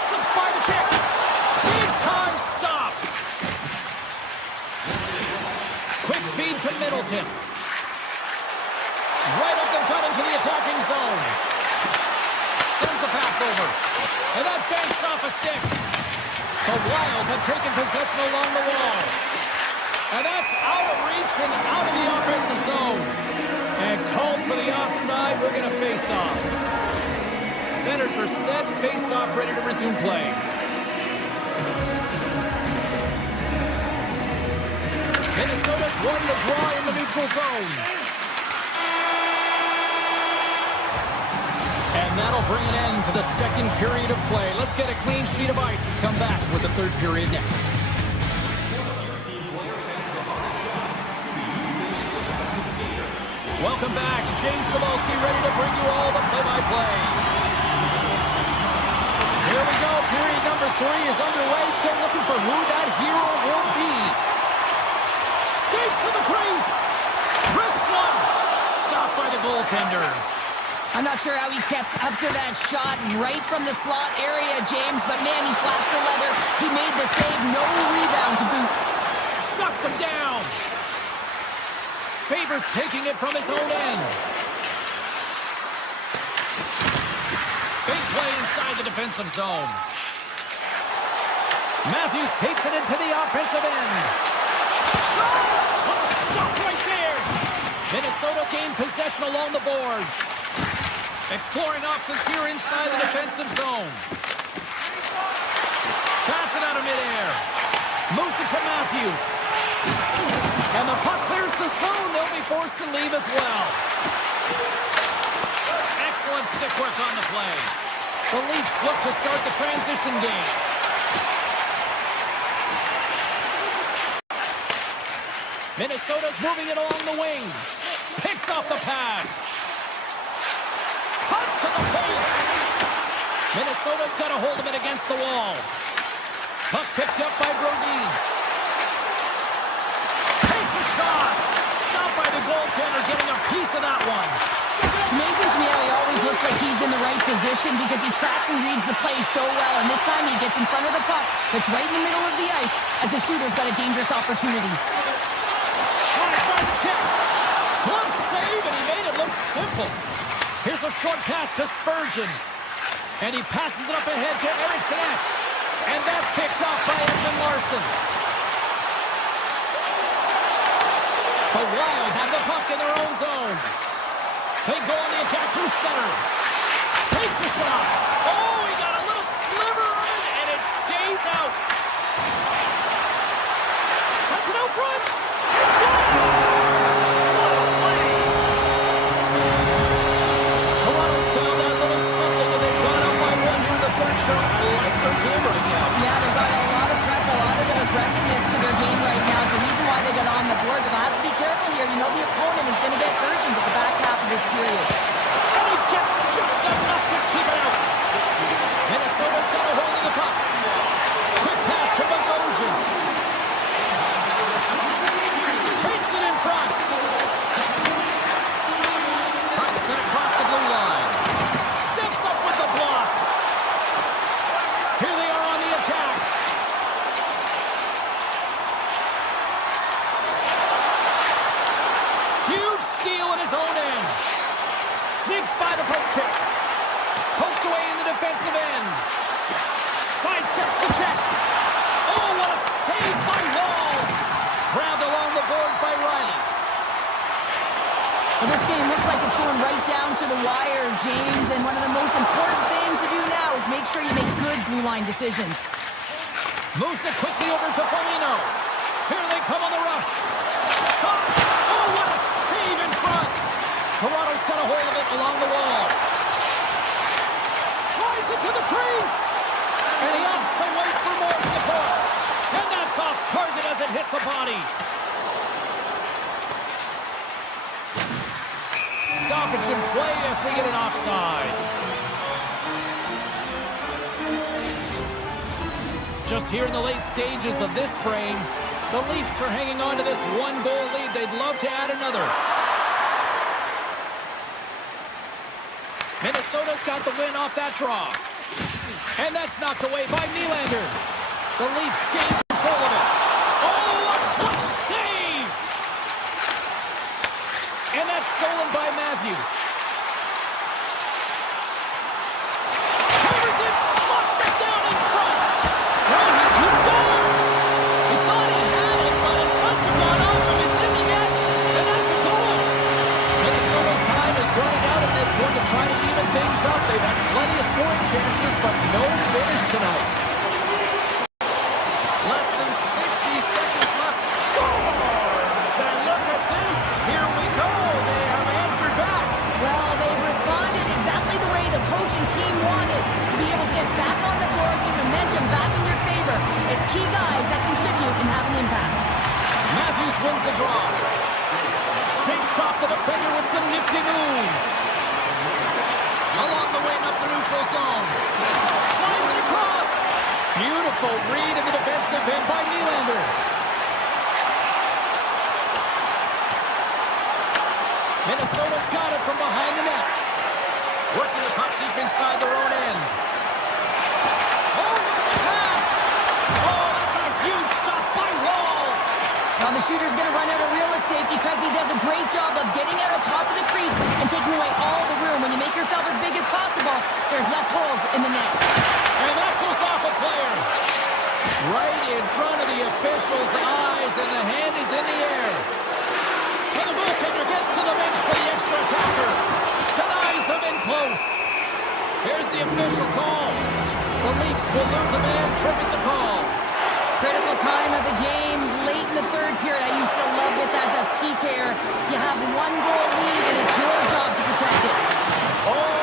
Slips by the check. Big time stop. Quick feed to Middleton. Right up the gut into the attacking zone. Sends the pass over. And that banks off a stick. The Wild have taken possession along the wall. And that's out of reach and out of the offensive zone. And called for the offside. We're going to face off. Centers are set. Face off ready to resume play. Minnesota's won the draw in the neutral zone. And that'll bring an end to the second period of play. Let's get a clean sheet of ice and come back with the third period next. Welcome back. James Cebulski ready to bring you all the play-by-play. Here we go. Period number 3 is underway. Still looking for who that hero will be. Skates to the crease. Wrist one. Stopped by the goaltender. I'm not sure how he kept up to that shot right from the slot area, James, but man, he flashed the leather. He made the save. No rebound to boot. Shuts him down. Favors taking it from his own end. Big play inside the defensive zone. Matthews takes it into the offensive end. Shot! What a stop right there! Minnesota's gained possession along the boards. Exploring options here inside the defensive zone. Bats it out of midair. Moves it to Matthews. And the puck clears the zone. They'll be forced to leave as well. Excellent stick work on the play. The Leafs look to start the transition game. Minnesota's moving it along the wing. Picks off the pass. Cuts to the paint. Minnesota's got a hold of it against the wall. Puck picked up by Brodin. Takes a shot. Stopped by the goaltender, getting a piece of that one. It's amazing to me how he always looks like he's in the right position because he tracks and reads the play so well. And this time he gets in front of the puck that's right in the middle of the ice as the shooter's got a dangerous opportunity. Slides by the check. Glove save, and he made it look simple. Here's a short pass to Spurgeon. And he passes it up ahead to Eriksson. And that's picked off by Edmund Larson. The Wild have the puck in their own zone. They go on the attack through center. Takes a shot. Oh, he got a little sliver of it, and it stays out. Sends it out front. He scores! What a play! Toronto's found that little something, and they've gone up by 1 here in the third show. I like their game right now. Yeah, they've got a lot of press, a lot of aggressiveness to their game right now. It's the reason why they got on the board. They'll have to be careful here. You know the opponent is going to get urgent at the back half of this period. And he gets just enough to keep it out. Minnesota's got a hold of the puck. Quick pass to Bogosian. Takes it in front. Puck sent across the blue line. Steps up with the block. Here they are on the attack. Huge steal in his own end. Sneaks by the poke check. Poked away in the defensive end. Sidesteps the check. Oh, what a save by Wall. Grabbed along the boards by Riley. Well, this game looks like it's going right down to the wire, James, and one of the most important things to do now is make sure you make good blue line decisions. Moves it quickly over to Foligno. Here they come on the rush. Shot. Oh, what a save in front. Toronto's got a hold of it along the wall. Tries it to the crease. And he opts to wait for more support. And that's off target as it hits a body. Stoppage in play as we get an offside. Just here in the late stages of this frame, the Leafs are hanging on to this one-goal lead. They'd love to add another. Minnesota's got the win off that draw. And that's knocked away by Nylander. The Leafs gain control of it. Oh, a clutch save! And that's stolen by Matthews. Covers it, locks it down in front. He scores! He thought he had it, but it must have gone off him. It's in the net, and that's a goal. Minnesota's time is running out in this one to try to even things up. They've had plenty of scoring chances, but no finish tonight. Less than 60 seconds left. Scores! And look at this. Here we go. They have answered back. Well, they've responded exactly the way the coach and team wanted, to be able to get back on the board, get momentum back in your favor. It's key guys that contribute and have an impact. Matthews wins the draw. Shakes off the defender with some nifty moves. Along the wing up the neutral zone. Slides it across. Beautiful read in the defensive end by Nylander. Minnesota's got it from behind the net. Working the puck deep inside their own end. Oh, look at the pass. Oh, that's a huge stop by Wall. Now the shooter's going to run out of real estate because he does a great job of getting out of top of the crease and taking away all the room. When you make yourself as big as possible, there's less holes in the net. And that goes off a player. Right in front of the official's eyes, and the hand is in the air. And the goaltender gets to the bench for the extra attacker. Denies him in close. Here's the official call. The Leafs will lose a man, tripping the call. Critical time of the game, late in the third period. I used to love this as a PKer. You have one goal lead, and it's your job to protect it. Oh,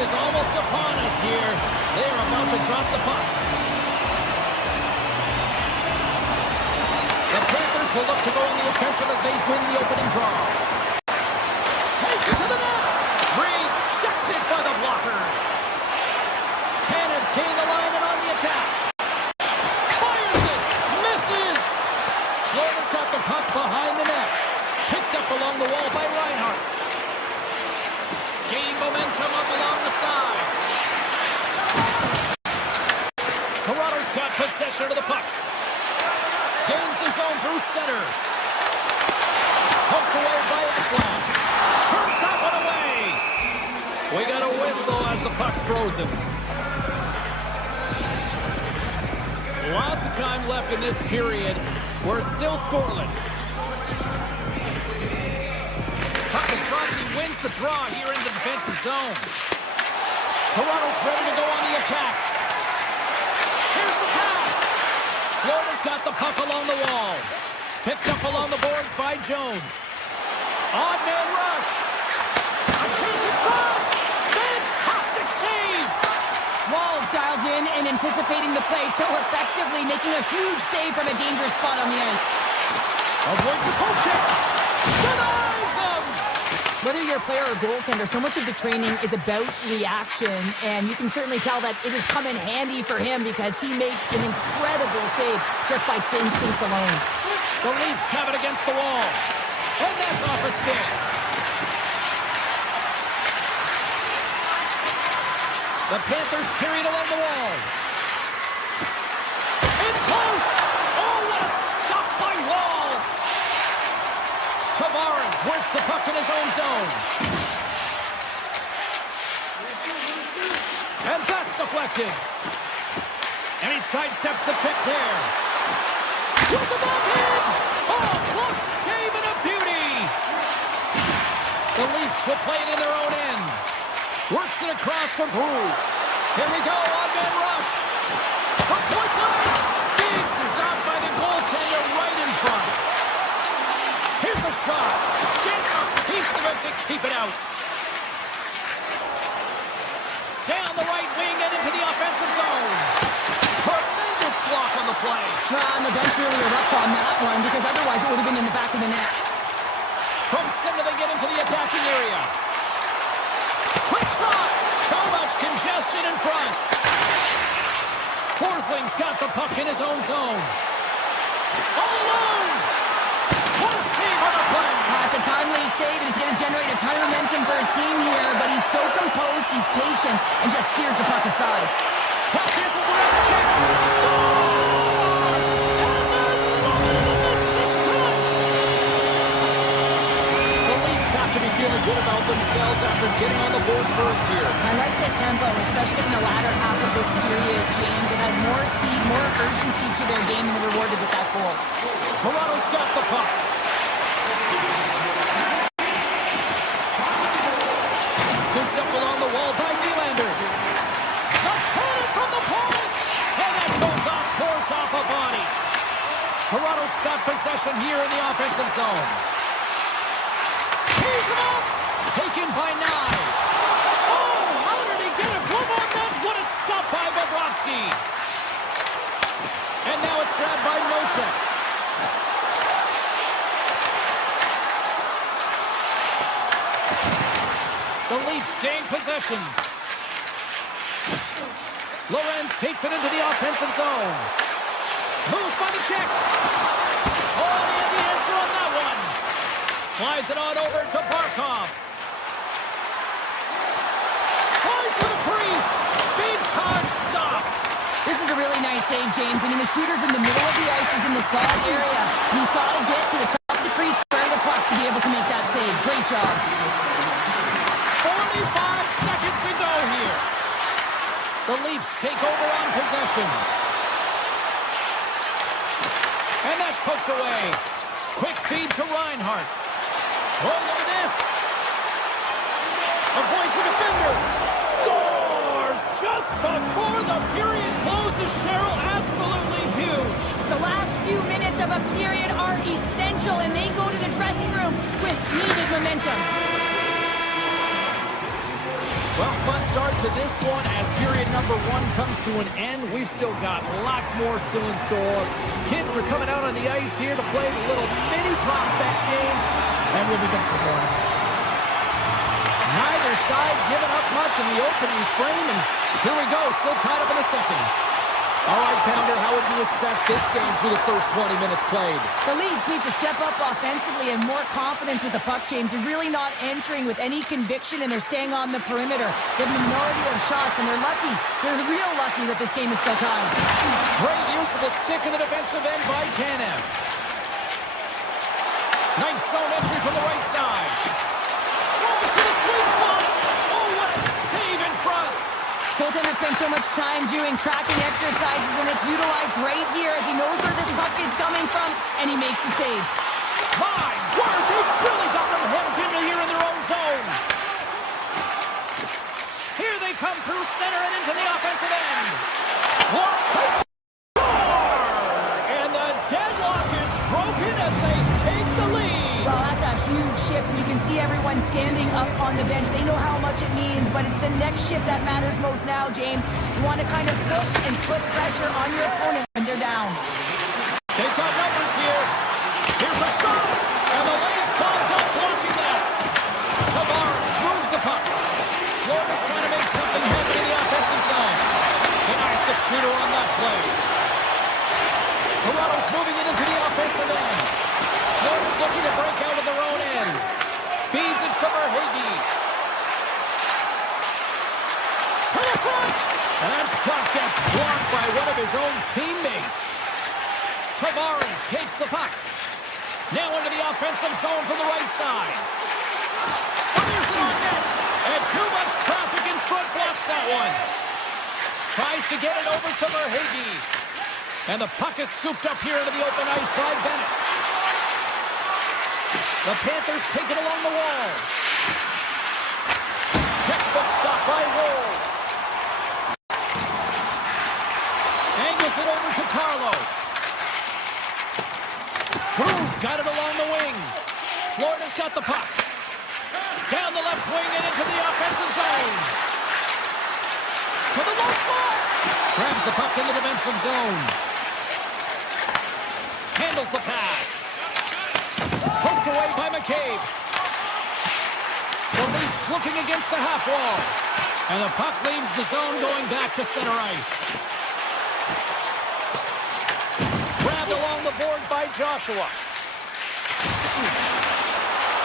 is almost upon us here. They're about to drop the puck. The Panthers will look to go on the offensive as they win the opening draw. Takes it to the net. Rejected by the blocker. Cannons gain the line and on the attack. Fires it. Misses. Florida's got the puck behind the net. Picked up along the wall by Reinhart. Gaining momentum up along the side. Toronto's got possession of the puck. Gains the zone through center. Poked away by Iceman. Turns that one away. We got a whistle as the puck's frozen. Lots of time left in this period. We're still scoreless. Puck is dropped. He wins the draw here in the defensive zone. Toronto's ready to go on the attack. Here's the pass. Florida's got the puck along the wall. Picked up along the boards by Jones. Odd man rush. A chase in front. Fantastic save. Wolves dialed in and anticipating the play so effectively, making a huge save from a dangerous spot on the ice. Avoids the poke check. Denies him. Whether you're a player or goaltender, so much of the training is about reaction, and you can certainly tell that it has come in handy for him because he makes an incredible save just by instincts alone. The Leafs have it against the wall, and that's off a stick. The Panthers carried along the wall. In close! Oh, what a stop by Wall! Tavares works the puck in his own zone. And that's deflected. And he sidesteps the check there. With the ball in! Oh, close save and a beauty! The Leafs will play it in their own end. Works it across to Brew. Here we go, on-man rush. From point blank. Big stop by the goaltender right in front. Here's a shot. Gets a piece of it to keep it out. Down the right wing and into the offensive zone. Tremendous block on the play. Well, and the bench really erupts on that one because otherwise it would have been in the back of the net. From center they get into the attacking area. Quick shot. So much congestion in front. Forsling's got the puck in his own zone. All alone. What a save on the play. It's a timely save, and it's going to generate a ton of momentum for his team here, but he's so composed, he's patient, and just steers the puck aside. Tap dances around the check. Scores! And they're moving the sixth time. The Leafs have to be feeling good about themselves after getting on the board first here. I like the tempo, especially in the latter half of this period, James. They've had more speed, more urgency to their game, and rewarded with that goal. Toronto's got the puck. Scooped up along the wall by Nylander. The cannon from the point! And that goes off course off a body. Toronto's got possession here in the offensive zone. He's him up! Taken by Knies. Oh, how did he get a glove on that? What a stop by Bobrovsky. And now it's grabbed by Nosek. The Leafs gain possession. Lorenz takes it into the offensive zone. Moves by the check. Oh, he had the answer on that one. Slides it on over to Barkov. Tries for the crease. Big time stop. This is a really nice save, James. I mean, the shooter's in the middle of the ice, is in the slot area. And he's got to get to the top of the crease, square the puck to be able to make that save. Great job. 45 seconds to go here. The Leafs take over on possession. And that's poked away. Quick feed to Reinhart. Oh, look at this. Avoids the defender. Scores just before the period closes, Cheryl. Absolutely huge. The last few minutes of a period are essential, and they go to the dressing room with needed momentum. Well, fun start to this one as period number 1 comes to an end. We've still got lots more still in store. Kids are coming out on the ice here to play the little mini prospects game, and we'll be back for more. Neither side giving up much in the opening frame, and here we go, still tied up in the second. All right, Pounder, how would you assess this game through the first 20 minutes played? The Leafs need to step up offensively and more confidence with the puck, James. They're really not entering with any conviction, and they're staying on the perimeter. The minority of shots, and they're lucky. They're real lucky that this game is still tied. Great use of the stick in the defensive end by Tanev. Nice zone entry from the right side. Throws to the sweet spot. Oh, what a save in front. Goaltender spends so much time doing tracking exercises, and it's utilized right here as he knows where this puck is coming from, and he makes the save. My word, they've really got them hemmed in here in their own zone. Here they come through center and into the offensive end. What a score! And the deadlock is broken as they take the lead. Well, that's a huge shift, and you can see everyone standing up on the bench. They know how much it means, but it's the next shift that matters most now, James. You want to kind of push and put pressure on your opponent when they're down. They've got numbers here. Here's a shot, and the lane's clogged up, blocking that. Tavares moves the puck. Florida's trying to make something happen in the offensive zone. Denies the shooter on that play. Toronto's moving it into the offensive end. Florida's looking to break out of their own end. Feeds it to Verhaeghe. To the front! And that shot gets blocked by one of his own teammates. Tavares takes the puck. Now into the offensive zone from the right side. Fires it on net. And too much traffic in front blocks that one. Tries to get it over to Verhaeghe. And the puck is scooped up here into the open ice by Bennett. The Panthers take it along the wall. Textbook stop by Roll. Angles it over to Carlo. Cruz got it along the wing. Florida's got the puck. Down the left wing and into the offensive zone. To the low slot. Grabs the puck in the defensive zone. Handles the pass. Poked away by McCabe. The Leafs looking against the half wall. And the puck leaves the zone going back to center ice. Grabbed along the boards by Joshua.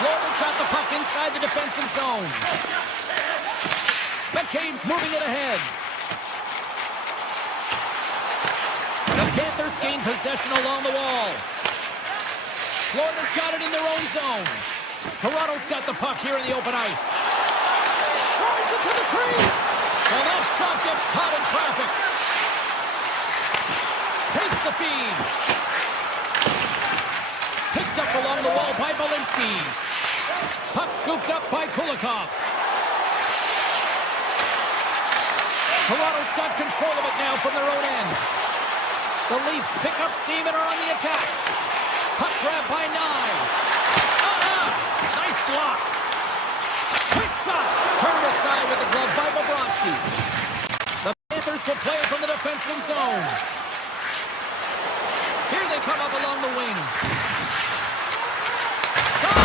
Florida's got the puck inside the defensive zone. McCabe's moving it ahead. The Panthers gain possession along the wall. Florida's got it in their own zone. Toronto's got the puck here in the open ice. Drives it to the crease. And that shot gets caught in traffic. Takes the feed. Picked up along the wall by Balinskis. Puck scooped up by Kulikov. Toronto's got control of it now from their own end. The Leafs pick up steam and are on the attack. Puck grab by Knives. Nice block. Quick shot. Turned aside with the glove by Bobrovsky. The Panthers will play it from the defensive zone. Here they come up along the wing. Shot.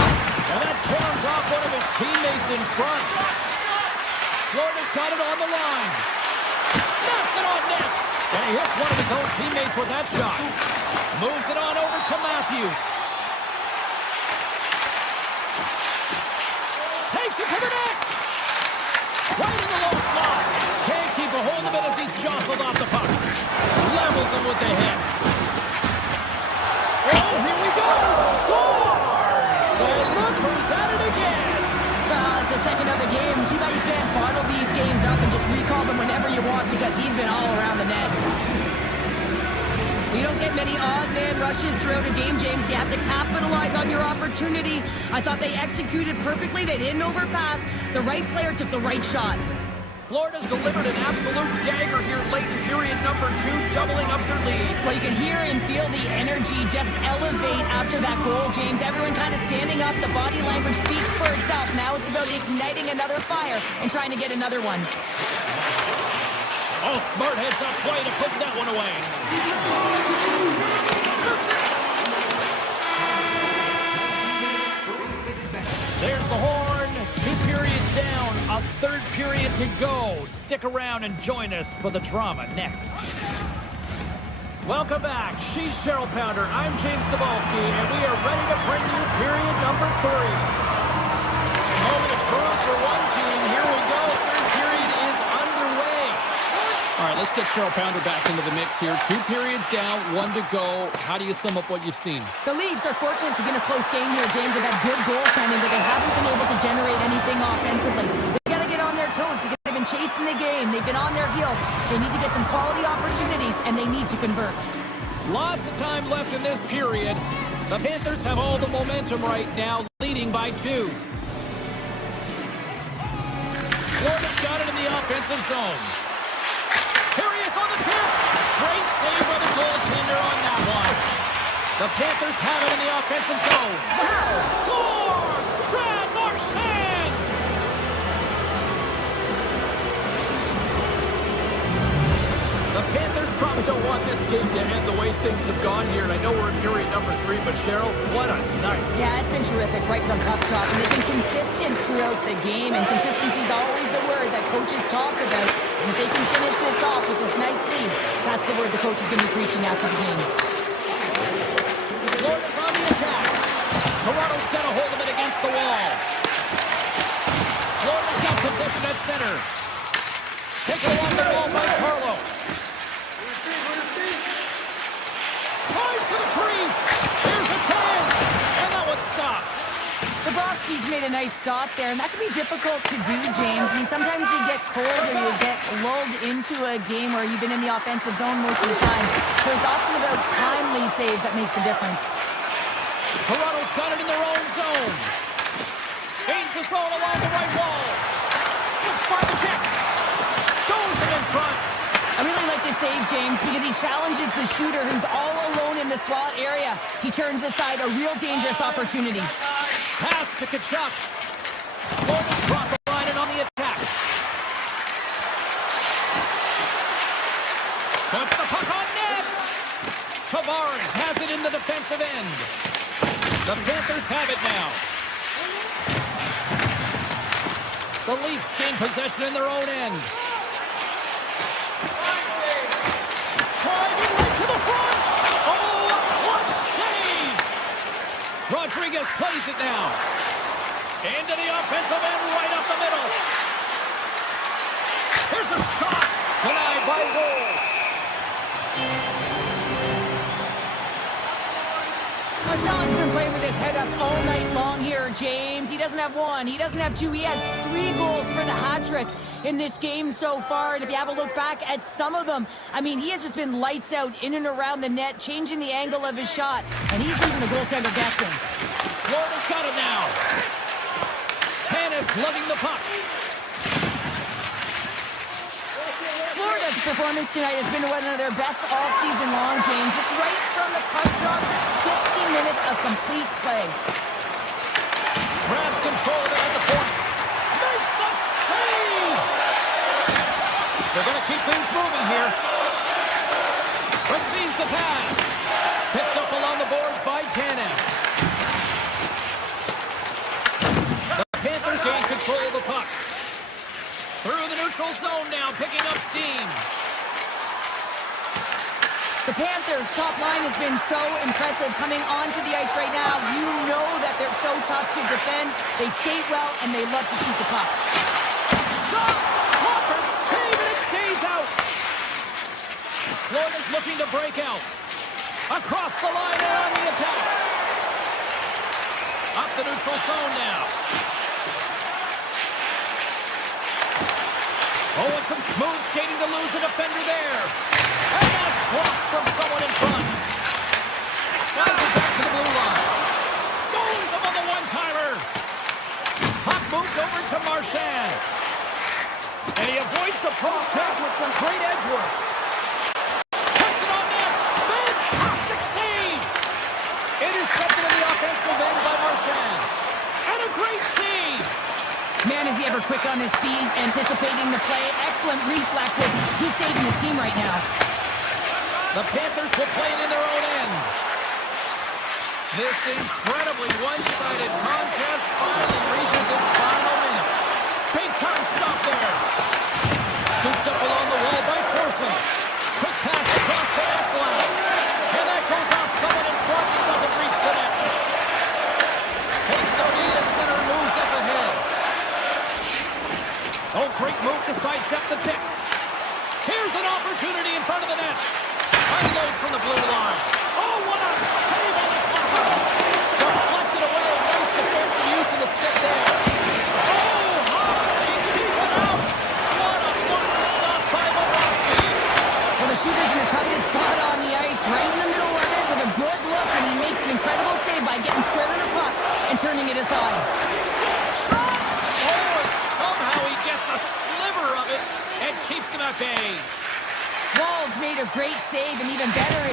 And that corners off one of his teammates in front. Florida's got it on the line. Snaps it on net. And he hits one of his own teammates with that shot. Moves it on over to Matthews. Takes it to the net. Right in the low slot. Can't keep a hold of it as he's jostled off the puck. Levels him with the hit. Oh, here we go. Scores! And look who's at it again. It's the second of the game. Too bad you can't bottle these games up and just recall them whenever you want because he's been all around the net. You don't get many odd man rushes throughout a game, James. You have to capitalize on your opportunity. I thought they executed perfectly. They didn't overpass. The right player took the right shot. Florida's delivered an absolute dagger here late in period number 2, doubling up their lead. Well, you can hear and feel the energy just elevate after that goal, James. Everyone kind of standing up. The body language speaks for itself. Now it's about igniting another fire and trying to get another one. Oh, smart heads-up play to put that one away. Shoots it. There's the horn. 2 periods down. A third period to go. Stick around and join us for the drama next. Welcome back. She's Cheryl Pounder. I'm James Cebulski, and we are ready to bring you period number 3. Moment of truth for one team. Here we go. Third period is underway. All right, let's get Cheryl Pounder back into the mix here. 2 periods down, 1 to go. How do you sum up what you've seen? The Leafs are fortunate to be in a close game here, James. They've had good goaltending, but they haven't been able to generate anything offensively. They've got to get on their toes because they've been chasing the game. They've been on their heels. They need to get some quality opportunities, and they need to convert. Lots of time left in this period. The Panthers have all the momentum right now, leading by 2. Florida's got it in the offensive zone. Here he is on the tip. Great save by the goaltender on that one. The Panthers have it in the offensive zone. Scores! Brad Marchand! The Panthers probably don't want this game to end the way things have gone here. And I know we're in period number 3, but Cheryl, what a night. Yeah, it's been terrific right from puck drop. And they've been consistent throughout the game. And consistency is always a word that coaches talk about. And if they can finish this off with this nice lead, that's the word the coach is going to be preaching after the game. Florida's on the attack. Toronto's got a hold of it against the wall. Florida's got possession at center. Taken along the ball by Carlo. Tries to the crease. Here's a chance. And that one's stopped. Bobrovsky's made a nice stop there, and that can be difficult to do, James. I mean, sometimes you get cold or you get lulled into a game where you've been in the offensive zone most of the time. So it's often about timely saves that makes the difference. Toronto's got it in their own zone. Gains the zone along the right wall. Slips by the check. Stones it in front. I really like this save, James, because he challenges the shooter who's all alone in the slot area. He turns aside a real dangerous opportunity. Pass to Kachuk. Florida's cross the line and on the attack. Puts the puck on net. Tavares has it in the defensive end. The Panthers have it now. The Leafs gain possession in their own end. Driving right to the front. Oh, a clutch save. Rodriguez plays it now. Into the offensive end, right up the middle. Here's a shot. Denied by Wolf. Marcellon's been playing with his head up all night long here, James. He doesn't have 1. He doesn't have 2. He has 3 goals for the hat trick in this game so far. And if you have a look back at some of them, I mean, he has just been lights out in and around the net, changing the angle of his shot. And he's leaving the goaltender guessing. Florida's got it now. Tanev lugging the puck. Florida's performance tonight has been one of their best all season long, James. Just right from the puck drop, 60 minutes of complete play. Grabs control of it at the point. Makes the save! They're going to keep things moving here. Receives the pass. Picked up along the boards by Tanev. The Panthers gain control of the puck. Through the neutral zone now, picking up steam. The Panthers' top line has been so impressive coming onto the ice right now. You know that they're so tough to defend. They skate well, and they love to shoot the puck. Shot! Hopper save, and it stays out. Florida's looking to break out. Across the line and on the attack. Up the neutral zone now. Oh, and some smooth skating to lose a defender there. And that's blocked from someone in front. Slides it back to the blue line. Stones him on the one-timer. Puck moved over to Marchand. And he avoids the puck check with some great edge work. Puts it on net. Great save! Man, is he ever quick on his feet, anticipating the play. Excellent reflexes. He's saving his team right now. The Panthers will play it in their own end. This incredibly one-sided contest finally reaches its final minute. Big time stop there. Scooped up along the wall by Forsling. Quick pass across to Ekblad. And that goes off someone in front that doesn't reach the net. Takes the lead as center moves up ahead. Oh, great move to sidestep the pick. Here's an opportunity in front of the net. Unloads from the blue line. Oh, what a save on the flapper. Deflected away. Nice defensive use of the stick there. Oh, high. Keep it out. What a blocker stop by Bobrovsky. Well, the shooter's in a coveted spot on the ice, right in the middle of it with a good look, and he makes an incredible save by getting square to the puck and turning it aside. Shot. Oh, and somehow he gets a sliver of it and keeps him at bay. Wolves made a great save, and even better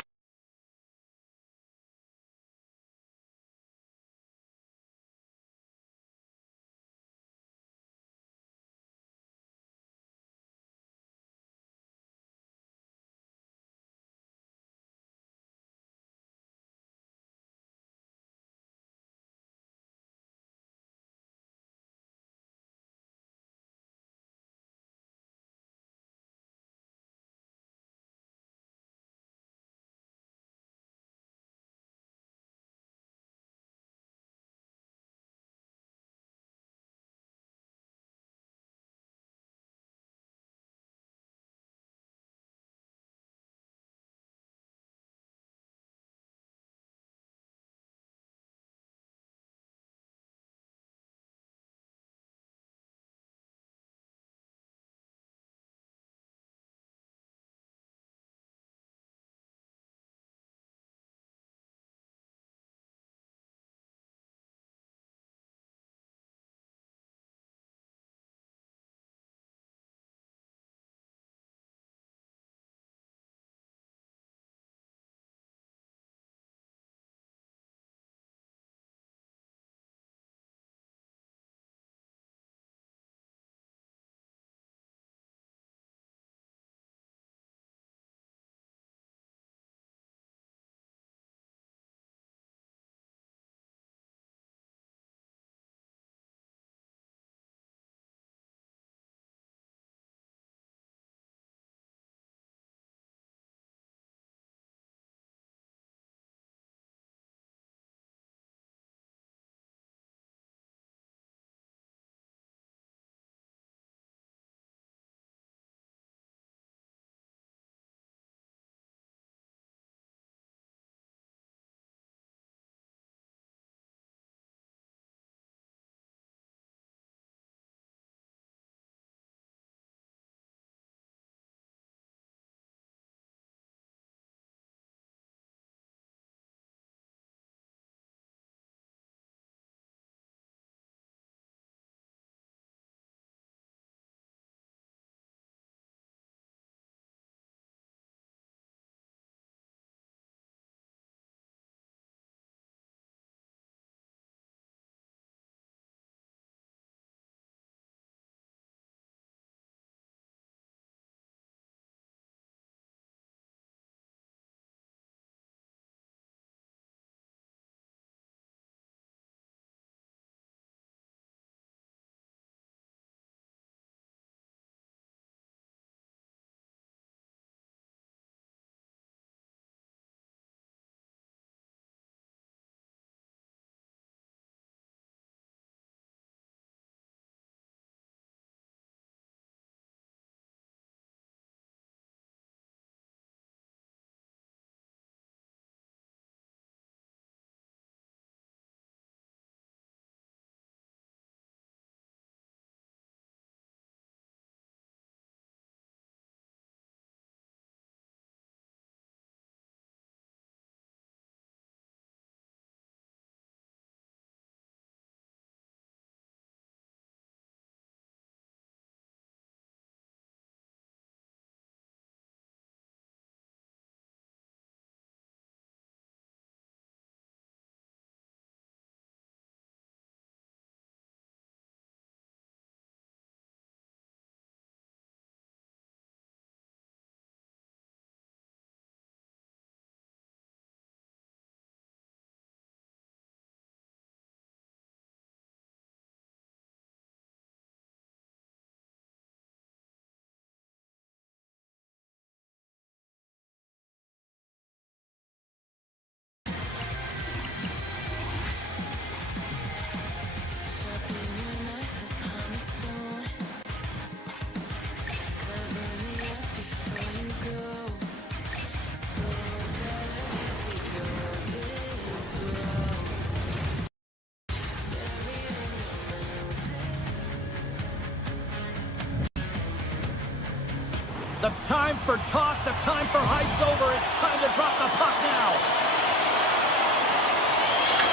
The time for talk, the time for hype's over. It's time to drop the puck now.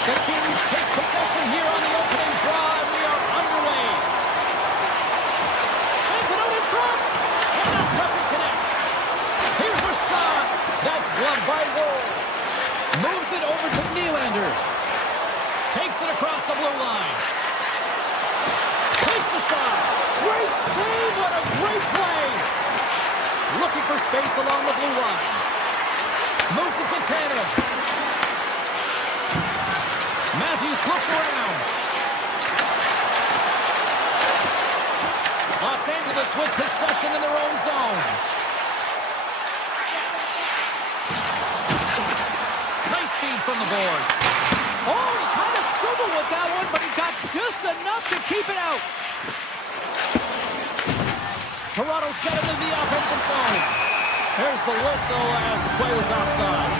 The Kings take possession here on the opening draw, and we are underway. Sends it out in front, and that doesn't connect. Here's a shot. That's gloved by Wolf. Moves it over to Nylander. Takes it across the blue line. Takes the shot. Great save. What a great play. Looking for space along the blue line. Moves it to Tanev. Matthews looks around. Los Angeles with possession in their own zone. Nice feed from the boards. Oh, he kind of struggled with that one, but he got just enough to keep it out. Toronto's got it in the offensive zone. There's the whistle as the play was offside.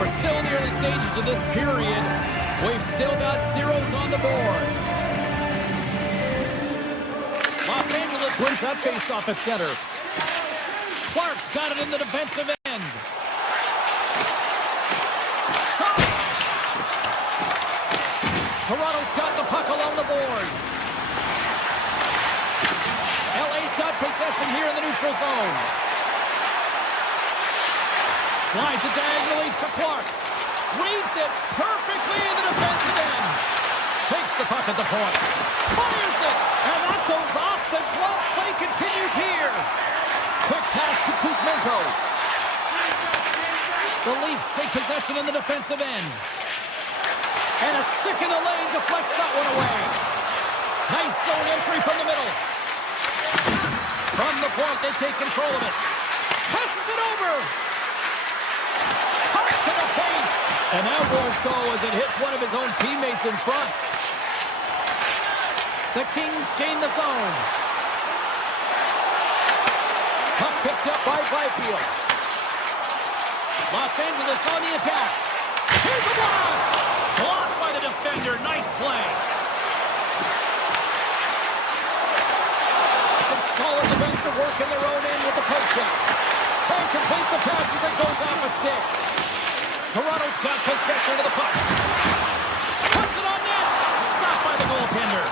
We're still in the early stages of this period. We've still got zeros on the board. Los Angeles wins that faceoff at center. Clark's got it in the defensive end. Shot! Toronto's got the puck along the boards. LA's got possession here in the neutral zone. Slides it diagonally to Clark. Reads it perfectly in the defensive end. Takes the puck at the point. Fires it. And that goes off the glove. Play continues here. Quick pass to Kuzmenko. The Leafs take possession in the defensive end. And a stick in the lane deflects that one away. Nice zone entry from the middle. From the point, they take control of it. Passes it over. Cuts to the paint. And that won't go as it hits one of his own teammates in front. The Kings gain the zone. Puck picked up by Byfield. Los Angeles on the attack. Here's a blast. Blocked by the defender. Nice play. Some solid defensive work in their own end with the poke check. Can't complete the pass as it goes off a stick. Toronto's got possession of the puck. Puts it on net. Stopped by the goaltender.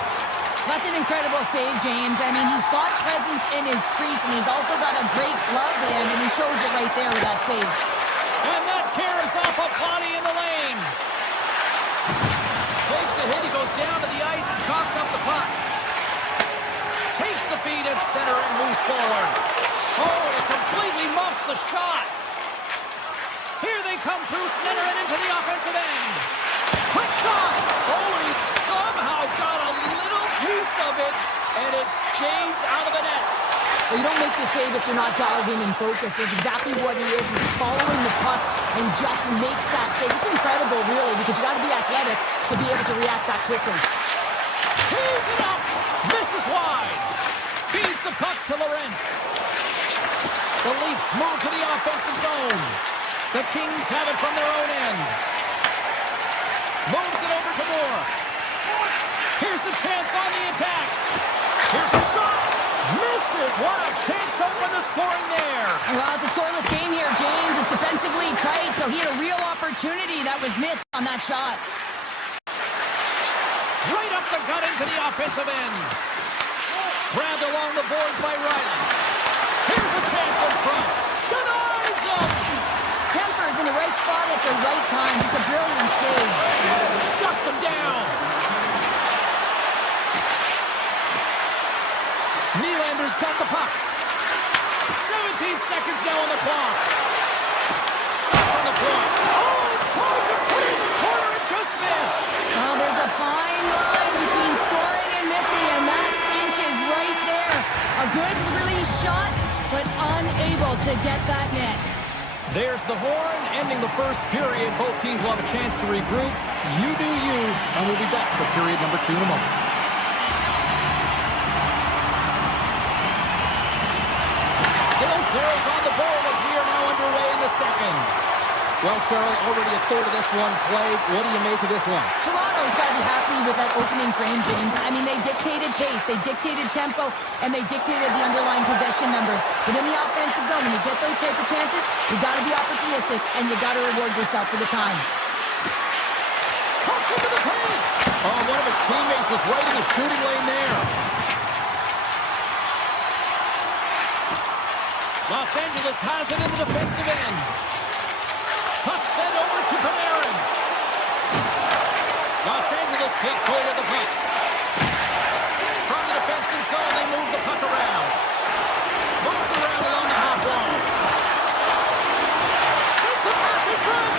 That's an incredible save, James. I mean, he's got presence in his crease, and he's also got a great glove hand, and he shows it right there with that save. And that carries off a body in the lane. Takes a hit. He goes down to the ice and coughs up the puck. Takes the feed at center and moves forward. Oh, it completely muffs the shot. Here they come through center and into the offensive end. Quick shot. Oh, he somehow got a little piece of it, and it stays out of the net. Well, you don't make the save if you're not dialed in and focused. That's exactly what he is. He's following the puck and just makes that save. It's incredible, really, because you got to be athletic to be able to react that quickly. Tees it up. Misses wide. Feeds the puck to Lorentz. The Leafs move to the offensive zone. The Kings have it from their own end. Moves it over to Moore. Here's a chance on the attack. Here's a shot. Misses. What a chance to open the scoring there. Well, it's a scoreless game here, James. It's defensively tight, so he had a real opportunity that was missed on that shot. Right up the gut into the offensive end. Grabbed along the boards by Riley. Here's a chance in front. Denies him. Kemper's in the right spot at the right time. Just a brilliant save. Shuts him down. Nylander's got the puck. 17 seconds now on the clock. Shots on the point. Oh, tried to put it in the corner and just missed. Well, there's a fine line between scoring and missing, and that's inches right there. A good release shot, but unable to get that net. There's the horn, ending the first period. Both teams will have a chance to regroup. You do you, and we'll be back for period number 2 in a moment. Still zeros on the board as we are now underway in the second. Well, Cheryl, already a third of this one played. What do you make of this one? Toronto's got to be happy with that opening frame, James. I mean, they dictated pace, they dictated tempo, and they dictated the underlying possession numbers. But in the offensive zone, when you get those type of chances, you got to be opportunistic, and you got to reward yourself for the time. Cuts into the paint! Oh, one of his teammates is right in the shooting lane there. Los Angeles has it in the defensive end. Puck sent over to Panarin. Los Angeles takes hold of the puck. From the defensive zone, they move the puck around. Moves around along the half wall. Sends a pass in front.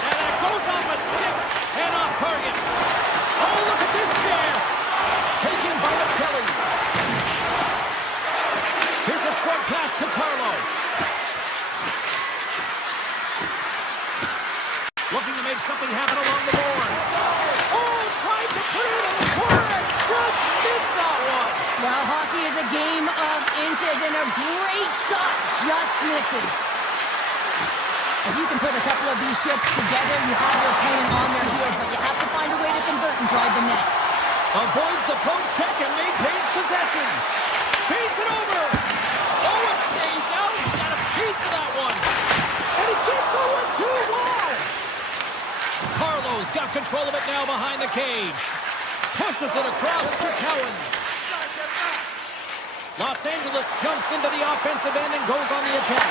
And it goes off a stick and off target. Oh, look at this chance. Taken by Michelli. Here's a short pass to Carlo. Looking to make something happen along the boards. Oh, tried to put it in the corner and just missed that one. Well, hockey is a game of inches, and a great shot just misses. If you can put a couple of these shifts together, you have your opponent on their heels, but you have to find a way to convert and drive the net. Avoids the poke check and maintains possession. Feeds it over. Oh, it stays out. He got a piece of that one. And he gets that one too. Wow. Carlo's got control of it now behind the cage. Pushes it across to Cowan. Los Angeles jumps into the offensive end and goes on the attack.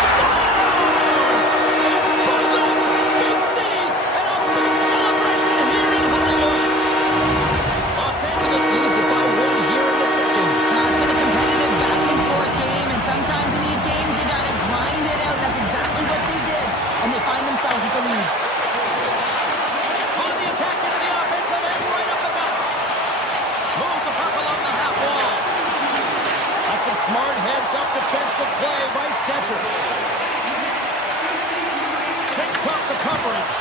Stars! It's Baltic! Big cities and a big celebration here in Hollywood. Los Angeles leads it by one here in the second. Now, it's been a competitive back-and-forth game, and sometimes in these games, you got to grind it out. That's exactly what they did, and they find themselves with the lead. On the attack into the offensive end, right up the gut. Moves the puck along the half wall. That's a smart heads-up defensive play by Stetcher. Checks off the coverage.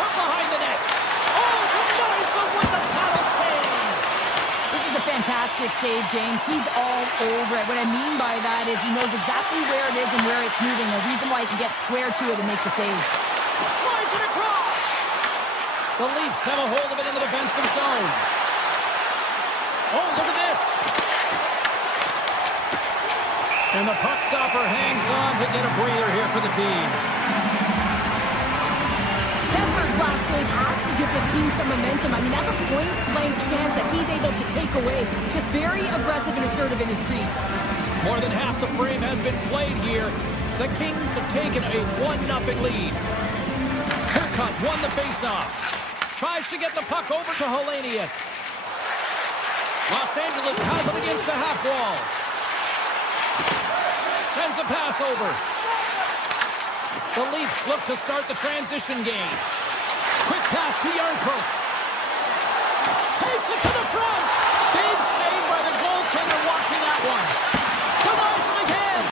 From behind the net. Oh, denies him with the paddle save. This is a fantastic save, James. He's all over it. What I mean by that is he knows exactly where it is and where it's moving. A reason why he can get square to it and make the save. Slides it across. The Leafs have a hold of it in the defensive zone. Oh, look at this. And the puck stopper hangs on to get a breather here for the team. Denver's last save has to give this team some momentum. I mean, that's a point-blank chance that he's able to take away. Just very aggressive and assertive in his crease. More than half the frame has been played here. The Kings have taken a 1-0 lead. Kirkcott's won the faceoff. Tries to get the puck over to Hellenius. Los Angeles has it against the half wall. Sends a pass over. The Leafs look to start the transition game. Quick pass to Yarncroke. Takes it to the front. Big save by the goaltender watching that one. Denies him again.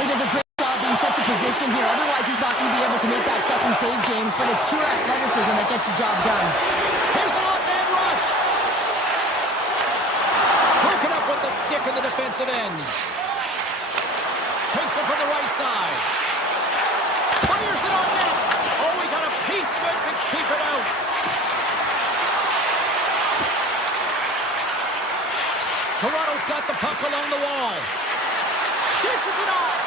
He does a great job being such a position here. Otherwise, he's not going to be able to make that second save, James. But it's pure athleticism that gets the job done. Here's an odd-man rush. Broken up with the stick in the defensive end. Takes it from the right side. Fires it on net. Oh, he got a piece of it to keep it out. Toronto's got the puck along the wall. Dishes it off.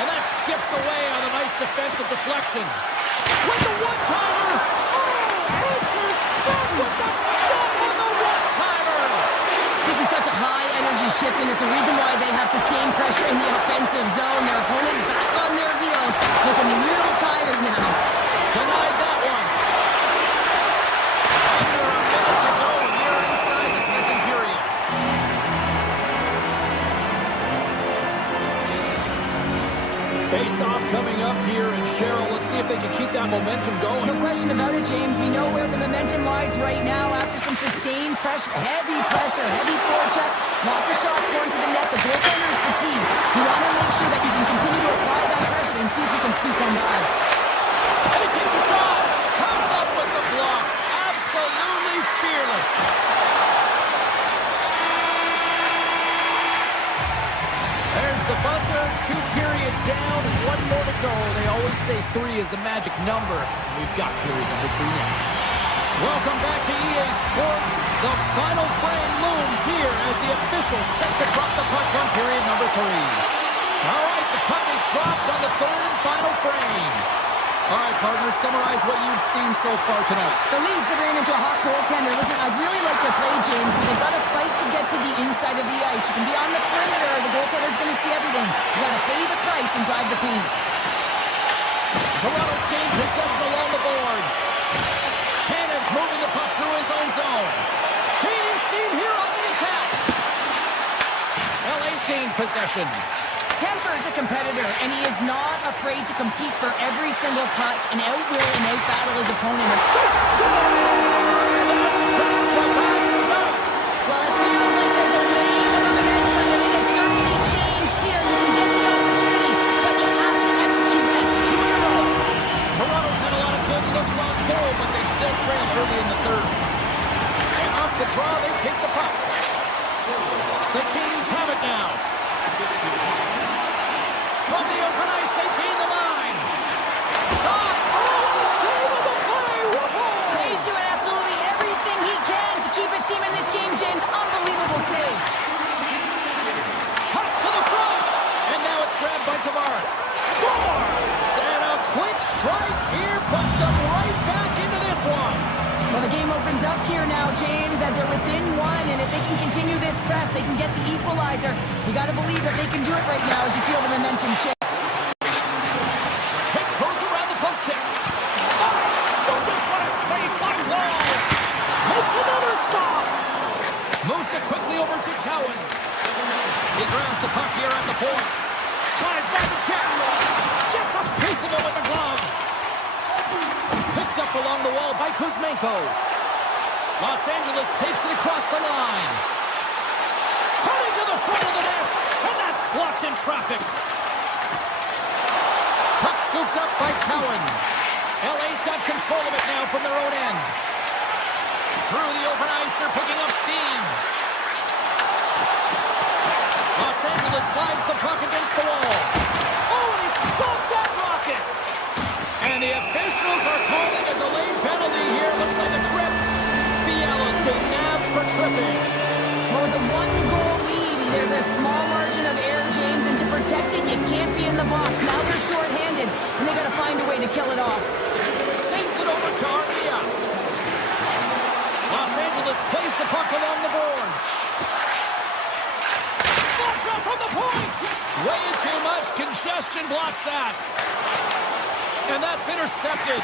And that skips away on a nice defensive deflection. With the one-timer. Oh, answers back with the stop on the one-timer. This is such a high-energy shift, and it's a reason why they have sustained pressure in the offensive zone. Their opponent back on their heels, looking a little tired now. Denied that one. Under a minute to go here inside the second period. Face-off coming up here, and Cheryl, let's see if they can keep that momentum going. No question about it, James. We know where the momentum lies right now after some sustained pressure, heavy forecheck, lots of shots going to the net. The goaltender is fatigued. You want to make sure that you can continue to apply that pressure and see if you can squeak one by. And he takes a shot. Comes up with the block. Absolutely fearless. There's the buzzer. 2 periods down, 1 more to go. They always say 3 is the magic number. We've got period number 3 next. Welcome back to EA Sports. The final frame looms here as the officials set to drop the puck on period number 3. All right, the puck is dropped on the 3rd and final frame. All right, partners, summarize what you've seen so far tonight. The Leafs have ran into a hot goaltender. Listen, I really like their play, James, but they've got to fight to get to the inside of the ice. You can be on the perimeter. The goaltender's going to see everything. You got to pay the price and drive the paint. Toronto's gained possession along the boards. Canada's moving the puck through his own zone. Gaining steam here on the attack. LA's gained possession. Kemper's a competitor, and he is not afraid to compete for every single puck and outwill and outbattle his opponent. They score! That's back-to-back snaps! Well, it feels like there's a wave of momentum, and it has certainly changed here. You can get the opportunity, but you have to execute. That's 2 in a row. Toronto's had a lot of good looks on goal, but they still trail early in the 3rd. And off the draw, they pick the puck. The Kings have it now. From the open ice, they gain the line. Shot! Oh, save of the play! Whoa! He's doing absolutely everything he can to keep his team in this game, James. Unbelievable save. Cuts to the front! And now it's grabbed by Tavares. Scores! And a quick strike here puts them right back into this one. Well, the game opens up here now, James, as they're within 1, and if they can continue this press, they can get the equalizer. You got to believe that they can do it right now as you feel the momentum shift. Tick goes around the poke check. Oh, goodness, what a save by Wall. Makes another stop. Moves it quickly over to Cowan. He grabs the puck here at the point. Slides by the check. Gets a piece of it with the glove. Picked up along the wall by Kuzmenko. Los Angeles takes it across the line. Cutting to the front of the net, and that's blocked in traffic. Puck scooped up by Cowan. LA's got control of it now from their own end. Through the open ice, they're picking up steam. Los Angeles slides the puck against the wall. Oh, and he stopped that rocket. And the officials are calling a delayed penalty here. Looks like a trip. Fiala's been nabbed for tripping. Well, with a 1-goal lead, there's a small margin of error, James, and to protect it, you can't be in the box. Now they're short-handed, and they got to find a way to kill it off. Sends it over to Armia. Los Angeles plays the puck along the boards. Slots up from the point. Way too much congestion blocks that. And that's intercepted.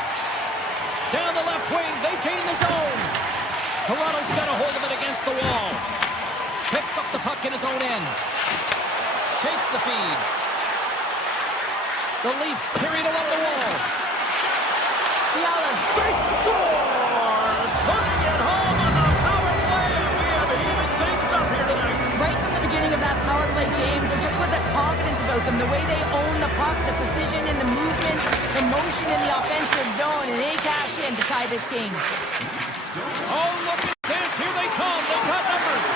Down the left wing, they gain the zone. Toronto's got a hold of it against the wall. Picks up the puck in his own end. Takes the feed. The Leafs carried along the wall. Fiala's They score! Putting it home on the power play. We have even things up here tonight. right from the beginning of that power play, James. There just was a confidence about them. The way they own the puck, the precision in the movements, the motion in the offensive zone, and they cash in to tie this game. Oh, look at this. Here they come. They've got numbers.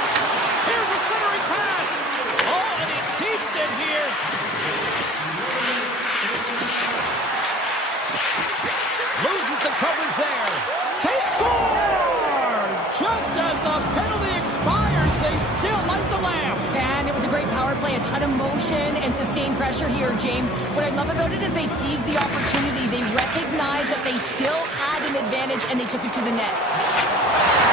Here's a centering pass. Oh, and he keeps it here. Loses the coverage there. They score! Just as the penalty expires, they still light the lamp. And it was a great power play, a ton of motion and sustained pressure here, James. What I love about it is they seized the opportunity. They recognized that they still had an advantage, and they took it to the net.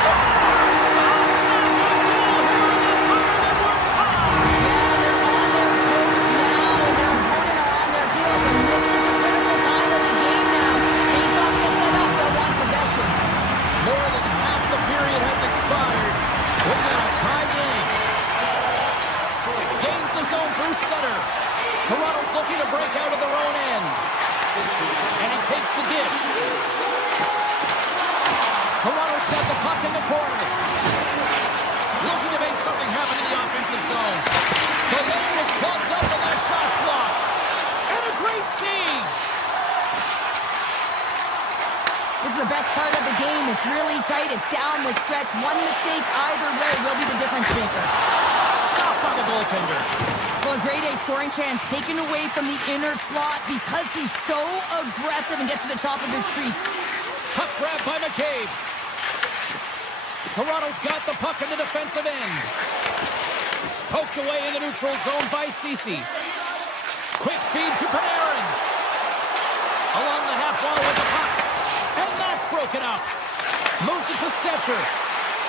Scores! A massive goal here in the third, and we're tied. Yeah, they're on their toes now, and their opponent are on their heels, and this is the critical time of the game now. Face-off gets set up, they'll want possession. More than half the period has expired. We've got a tie game. Gains the zone through center. Toronto's looking to break out of their own end. And he takes the dish. Toronto's got the puck in the corner. Looking to make something happen in the offensive zone. The lane was plugged up and that shot's blocked. And a great siege. This is the best part of the game. It's really tight. It's down the stretch. One mistake either way will be the difference maker. Stopped by the goaltender. Well, Well, a grade A scoring chance taken away from the inner slot because he's so aggressive and gets to the top of his crease. Puck grab by McCabe. Toronto's got the puck in the defensive end. Poked away in the neutral zone by Ceci. Quick feed to Panarin. Along the half wall with the puck. And that's broken up. Moves it to Stetcher.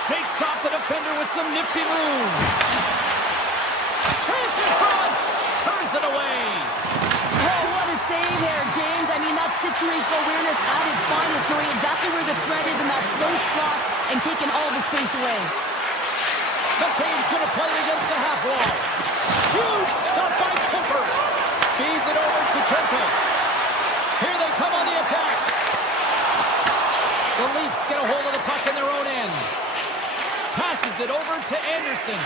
Shakes off the defender with some nifty moves. Chase in front. Turns it away. Oh, what a save there, James. I mean, that's situational awareness at its finest, knowing exactly where the threat is in that slow slot and taking all the space away. McCabe's going to play it against the half wall. Huge stop by Kemper. Feeds it over to Kemper. Here they come on the attack. The Leafs get a hold of the puck in their own end. Passes it over to Anderson.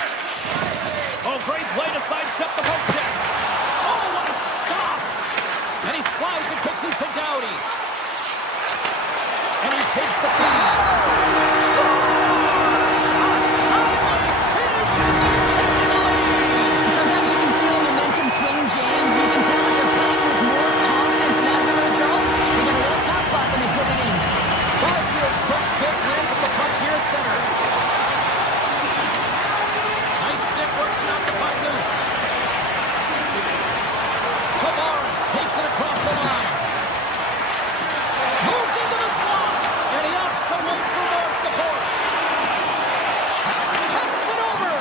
Oh, great play to sidestep the poke check. Oh, what a stop! And he slides it quickly to Doughty. And he takes the feed. Scores! A timely finish, and they're taking the lead. Sometimes you can feel a momentum swing, James. You can tell that they're playing with more confidence, and as a result, they get a little pop buck and they put it in. Byfield's quick stick lands the puck here at center. Nice stick work to knock the puck loose. Tavares takes it across the line. Moves into the slot, and he opts to wait for more support. Passes it over.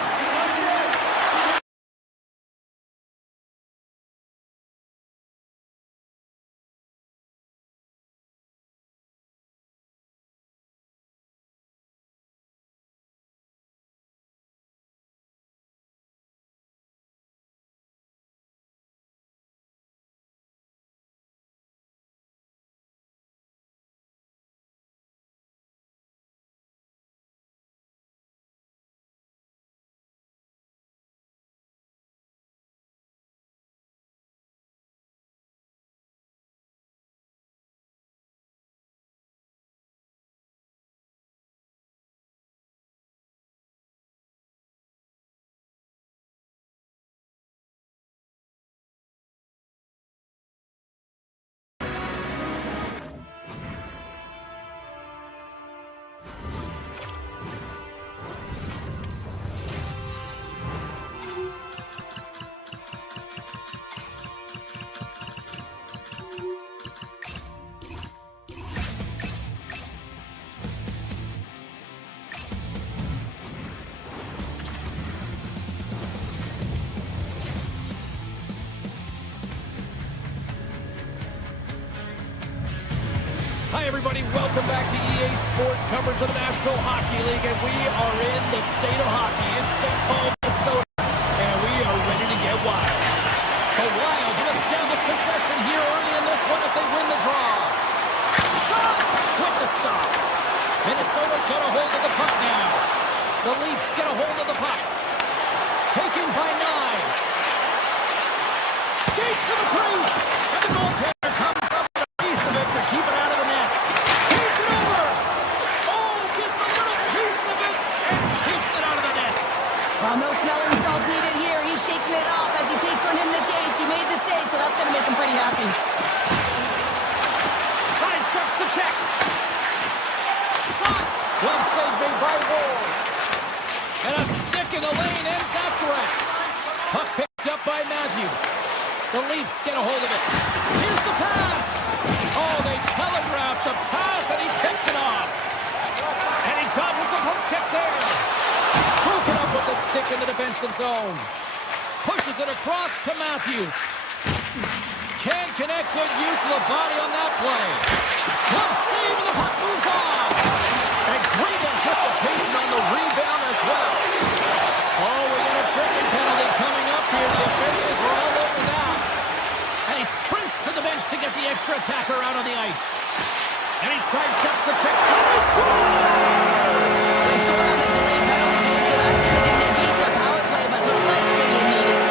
Hi, everybody. Welcome back to EA Sports coverage of the National Hockey League, and we are in the state of hockey. It's St. Paul, Minnesota, and we are ready to get wild. The Wild have established possession here early in this one as they win the draw. Shot with the stop. Minnesota's got a hold of the puck now. The Leafs get a hold of the puck. Taken by Knives. Skates to the crease, and the goaltender comes up with a piece of it to keep it out of the net. Feeds it over. Oh, gets a little piece of it and keeps it out of the net. Well, no smelling salts needed here. He's shaking it off as he takes one in the cage. He made the save, so that's going to make him pretty happy. Sidesteps the check. Shot. Glove save made by Ward. And a stick in the lane ends that threat. Puck picked up by Matthews. The Leafs get a hold of it. Here's the pass. Oh, they telegraphed the pass, and he picks it off. And he dodges the poke check there. Broken up with the stick in the defensive zone. Pushes it across to Matthews. Can't connect. Good use of the body on that play. Glove save, and the puck moves on. And great anticipation on the rebound as well. Oh, we got a tripping penalty coming up here. The officials are all over that. And he sprints to the bench to get the extra attacker out on the ice. And he sidesteps the check. And they score! They score on the delayed penalty, James, so that's going to negate their power play, but looks like they didn't need it.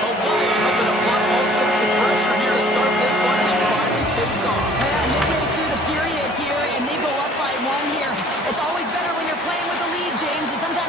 The Wild have been applying all sorts of pressure here to start this one, and it finally pays off. Yeah, midway through the period here, and they go up by one here. It's always better when you're playing with a lead, James. You sometimes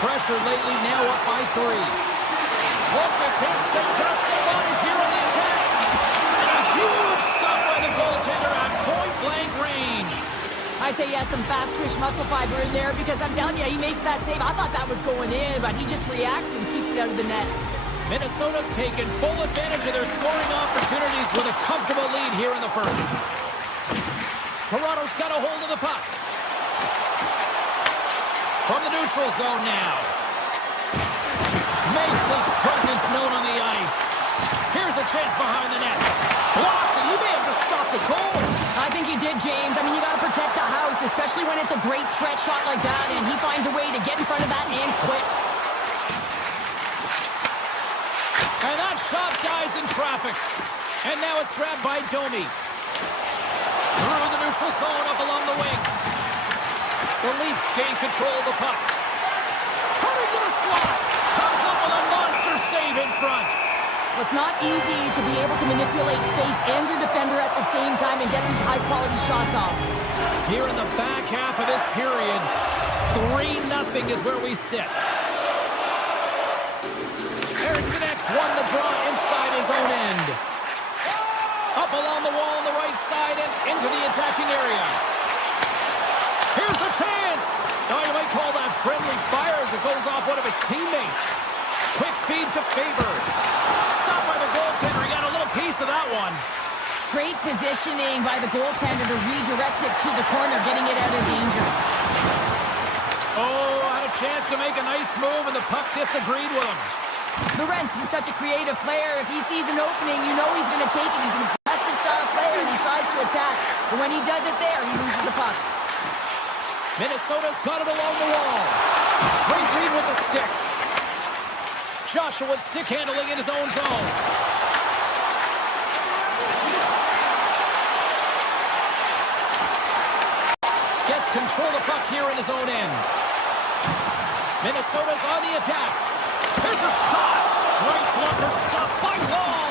pressure lately, now up by 3. Look at this. St. Gus is here on the attack. And a huge stop by the goaltender at point-blank range. I'd say he has some fast twitch muscle fiber in there because I'm telling you, he makes that save. I thought that was going in, but he just reacts and keeps it out of the net. Minnesota's taken full advantage of their scoring opportunities with a comfortable lead here in the first. Toronto's got a hold of the puck. From the neutral zone now. Makes his presence known on the ice. Here's a chance behind the net. Blocked, and he may have just stopped the goal. I think he did, James. I mean, you got to protect the house, especially when it's a great threat shot like that, and he finds a way to get in front of that and quick. And that shot dies in traffic. And now it's grabbed by Domi. Through the neutral zone, up along the wing. The Leafs gain control of the puck. Cutting to the slot. Comes up with a monster save in front. Well, it's not easy to be able to manipulate space and your defender at the same time and get these high-quality shots off. Here in the back half of this period, 3-0 is where we sit. Eriksson X won the draw inside his own end. Up along the wall on the right side and into the attacking area. Here's a chance. Oh, you might call that friendly fire as it goes off one of his teammates. Quick feed to Faber. Stopped by the goaltender. He got a little piece of that one. Great positioning by the goaltender to redirect it to the corner, getting it out of danger. Oh, had a chance to make a nice move, and the puck disagreed with him. Lorentz is such a creative player. If he sees an opening, you know he's going to take it. He's an aggressive style player, and he tries to attack. But when he does it there, he loses the puck. Minnesota's got it along the wall. Great read with the stick. Joshua stick handling in his own zone. Gets control of the puck here in his own end. Minnesota's on the attack. Here's a shot. Great blocker stop by Wall.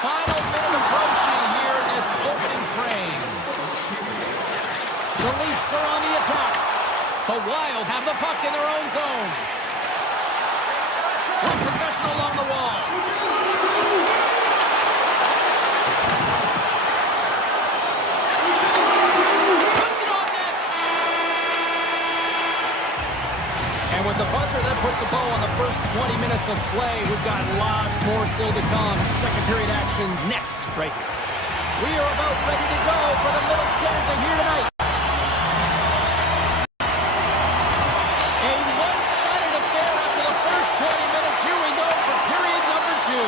Final minute approaching here in this opening frame. The Leafs are on the attack. The Wild have the puck in their own zone. With possession along the wall. Puts it on net. And with the buzzer, that puts a bow on the first 20 minutes of play. We've got lots more still to come. Second period action next, right here. We are about ready to go for the middle stanza here tonight. A one-sided affair after the first 20 minutes. Here we go for period number 2.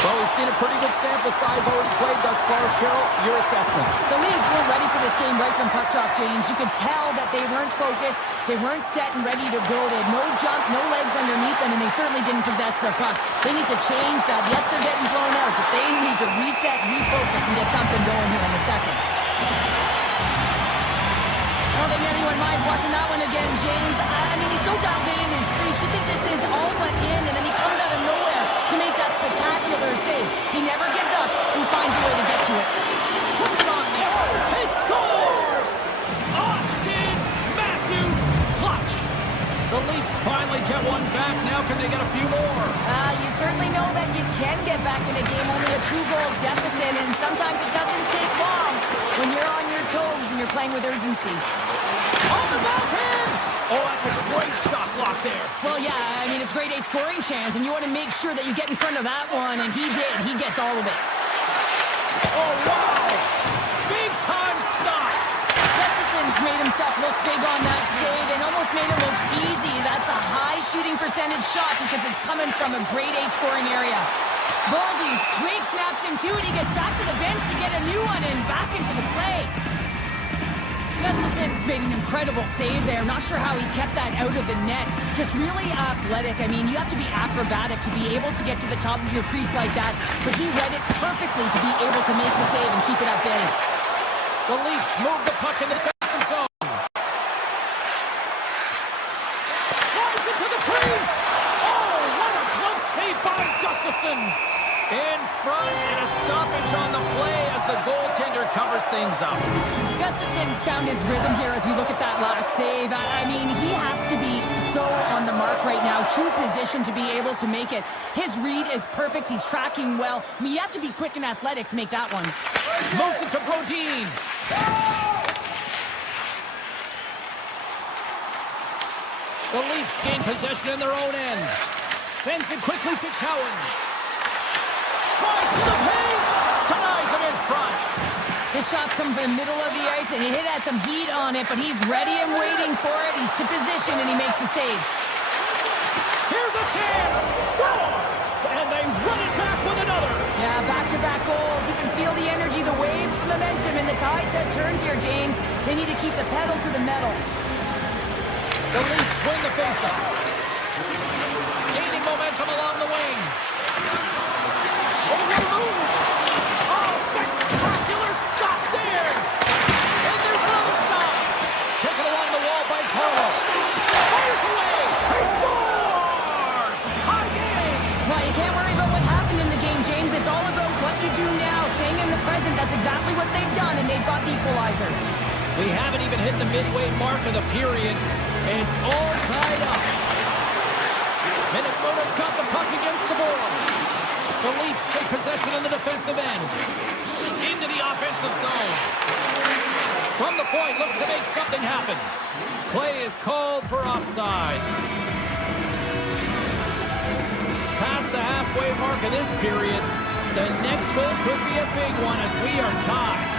Well, we've seen a pretty good sample size already played thus far. Cheryl, your assessment. The Leafs weren't ready for this game right from puck drop, James. You could tell that they weren't focused. They weren't set and ready to go. They had no jump, no legs underneath them, and they certainly didn't possess the puck. They need to change that. Yes, they're getting blown out, but they need to reset, refocus, and get something going here in the second. I don't think anyone minds watching that one again, James. I mean, he's so dialed in. You should think this is all went in, and then he comes out of nowhere to make that spectacular save. He never gives up. He finds a way to get to it. Puts it on net. He scores! Austin Matthews clutch. The Leafs finally get one back. Now can they get a few more? You certainly know that you can get back in a game, only a 2-goal deficit, and sometimes it doesn't take long when you're on your toes and you're playing with urgency. On the backhand! Oh, that's a great shot block there. Well, yeah, I mean, it's grade A scoring chance, and you want to make sure that you get in front of that one, and he did. He gets all of it. Oh, wow! Big time stop! Gustafson's made himself look big on that save and almost made it look easy. That's a high shooting percentage shot because it's coming from a grade A scoring area. Baldy's twig snaps him too, and he gets back to the bench to get a new one and back into the play. Gustafson's made an incredible save there. Not sure how he kept that out of the net. Just really athletic. I mean, you have to be acrobatic to be able to get to the top of your crease like that, but he read it perfectly to be able to make the save and keep it at bay. The Leafs move the puck in the defensive zone. Drives it to the crease. Oh, what a close save by Gustafson. In front and a stoppage on the play as the goaltender covers things up. Gustafson's found his rhythm here as we look at that last save. I mean, he has to be so on the mark right now. True position to be able to make it. His read is perfect. He's tracking well. I mean, you have to be quick and athletic to make that one. Moves it to Brodin. The Leafs gain possession in their own end. Sends it quickly to Cowan. Tries to the paint. Denies him in front. His shots come from the middle of the ice, and he has some heat on it, but he's ready and waiting for it. He's to position, and he makes the save. Here's a chance. Scores! And they run it back with another. Yeah, back-to-back goals. You can feel the energy, the wave, the momentum, and the tides have turned here, James. They need to keep the pedal to the metal. The Leafs win the faceoff. Gaining momentum along the wing. Over the move. Oh, spectacular stop there. And there's another stop. Taken along the wall by Carlo. Fires away. He scores! Tie game. Well, you can't worry about what happened in the game, James. It's all about what you do now. Staying in the present, that's exactly what they've done, and they've got the equalizer. We haven't even hit the midway mark of the period, and it's all tied up. Minnesota's got the puck against the boards. The Leafs take possession in the defensive end. Into the offensive zone. From the point, looks to make something happen. Play is called for offside. Past the halfway mark of this period, the next goal could be a big one as we are tied.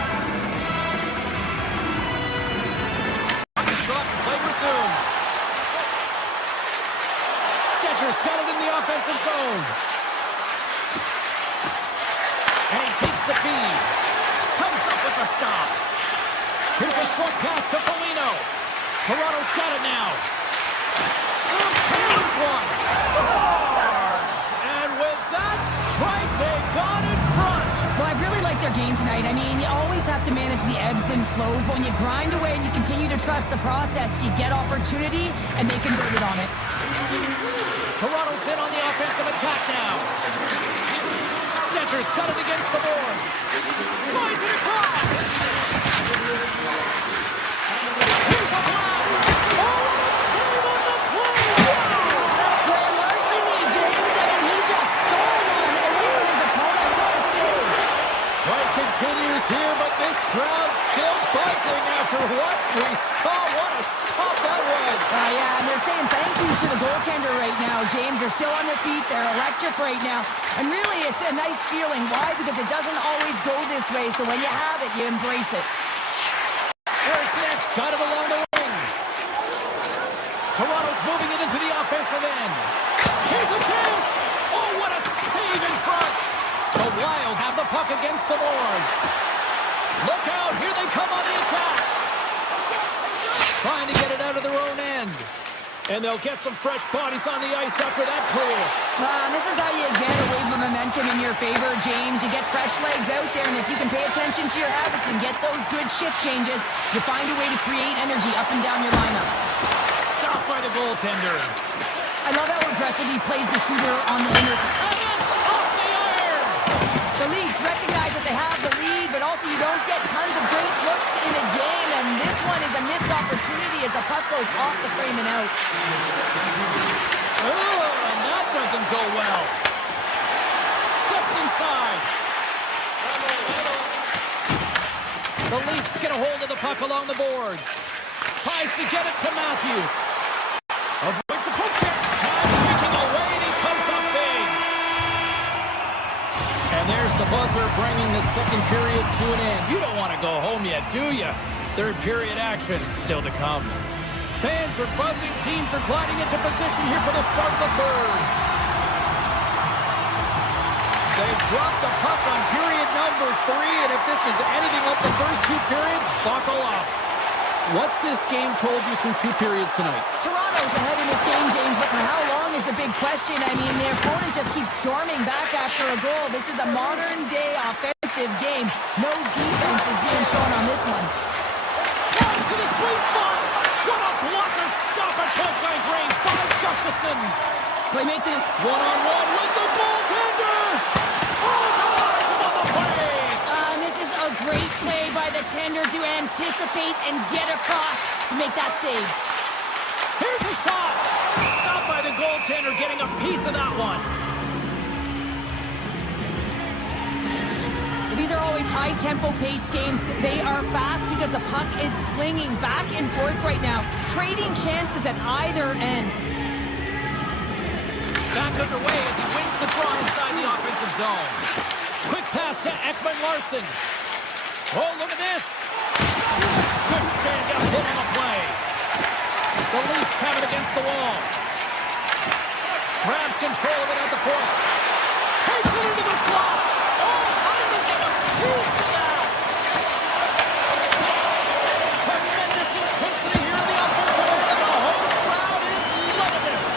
Play resumes. Stetcher's got it in the offensive zone. And he takes the feed. Comes up with the stop. Here's a short pass to Foligno. Toronto's got it now. Here's one. Scores! And with that strike, they got in front. Well, I really like their game tonight. I mean, you always have to manage the ebbs and flows, but when you grind away and you continue to trust the process, you get opportunity, and they converted on it. Toronto's in on the offensive attack now. Stetcher's got it against the boards. Slides it across. Here's a blast. Oh, save on the play. Oh, that's grand larceny, James. I mean, he just stole one away from his opponent. What a save. Play continues here, but this crowd's still buzzing after what we saw. What a stop that was. Yeah, and they're saying thank you to the goaltender right now, James. They're still on their feet. They're electric right now. And really, it's a nice feeling. Why? Because it doesn't always go this way. So when you have it, you embrace it. Ericsson's got it along the wing. Toronto's moving it into the offensive end. Here's a chance. Oh, what a save in front. The Wild have the puck against the boards. Look out. Here they come on the attack. Trying to get it out of their own end. And they'll get some fresh bodies on the ice after that clear. This is how you get a wave of momentum in your favor, James. You get fresh legs out there, and if you can pay attention to your habits and get those good shift changes, you find a way to create energy up and down your lineup. Stopped by the goaltender. I love how aggressive he plays the shooter on the inner. And it's off the iron! The Leafs recognize that they have the lead, but also you don't get tons of great looks in a game, and this one is a missed opportunity as the puck goes off the frame and out. Oh, and that doesn't go well. Steps inside. The Leafs get a hold of the puck along the boards. Tries to get it to Matthews. Avoids the poke check. Time taking away, and he comes up big. And there's the buzzer bringing the second period to an end. You don't want to go home yet, do you? Third period action still to come. Fans are buzzing. Teams are gliding into position here for the start of the third. They dropped the puck on period number 3, and if this is anything like the first two periods, buckle up. What's this game told you through 2 periods tonight? Toronto's ahead in this game, James, but for how long is the big question. I mean, their opponent just keeps storming back after a goal. This is a modern-day offensive game. No defense is being shown on this one. Comes to the sweet spot. What a blocker stop at point-blank range by Gustafson. Well, he makes it One-on-one with the goaltender. Oh, denies him on the play. And this is a great play by the tender to anticipate and get across to make that save. Here's a shot. Stopped by the goaltender, getting a piece of that one. These are always high-tempo pace games. They are fast because the puck is slinging back and forth right now, trading chances at either end. Back underway as he wins the draw inside the offensive zone. Quick pass to Ekman Larson. Oh, look at this. Good stand-up hit on the play. The Leafs have it against the wall. Grabs control of it at the point. Takes it into the slot. Oh, how did he get a piece of that? Tremendous intensity here in the offensive end, and the whole crowd is loving this.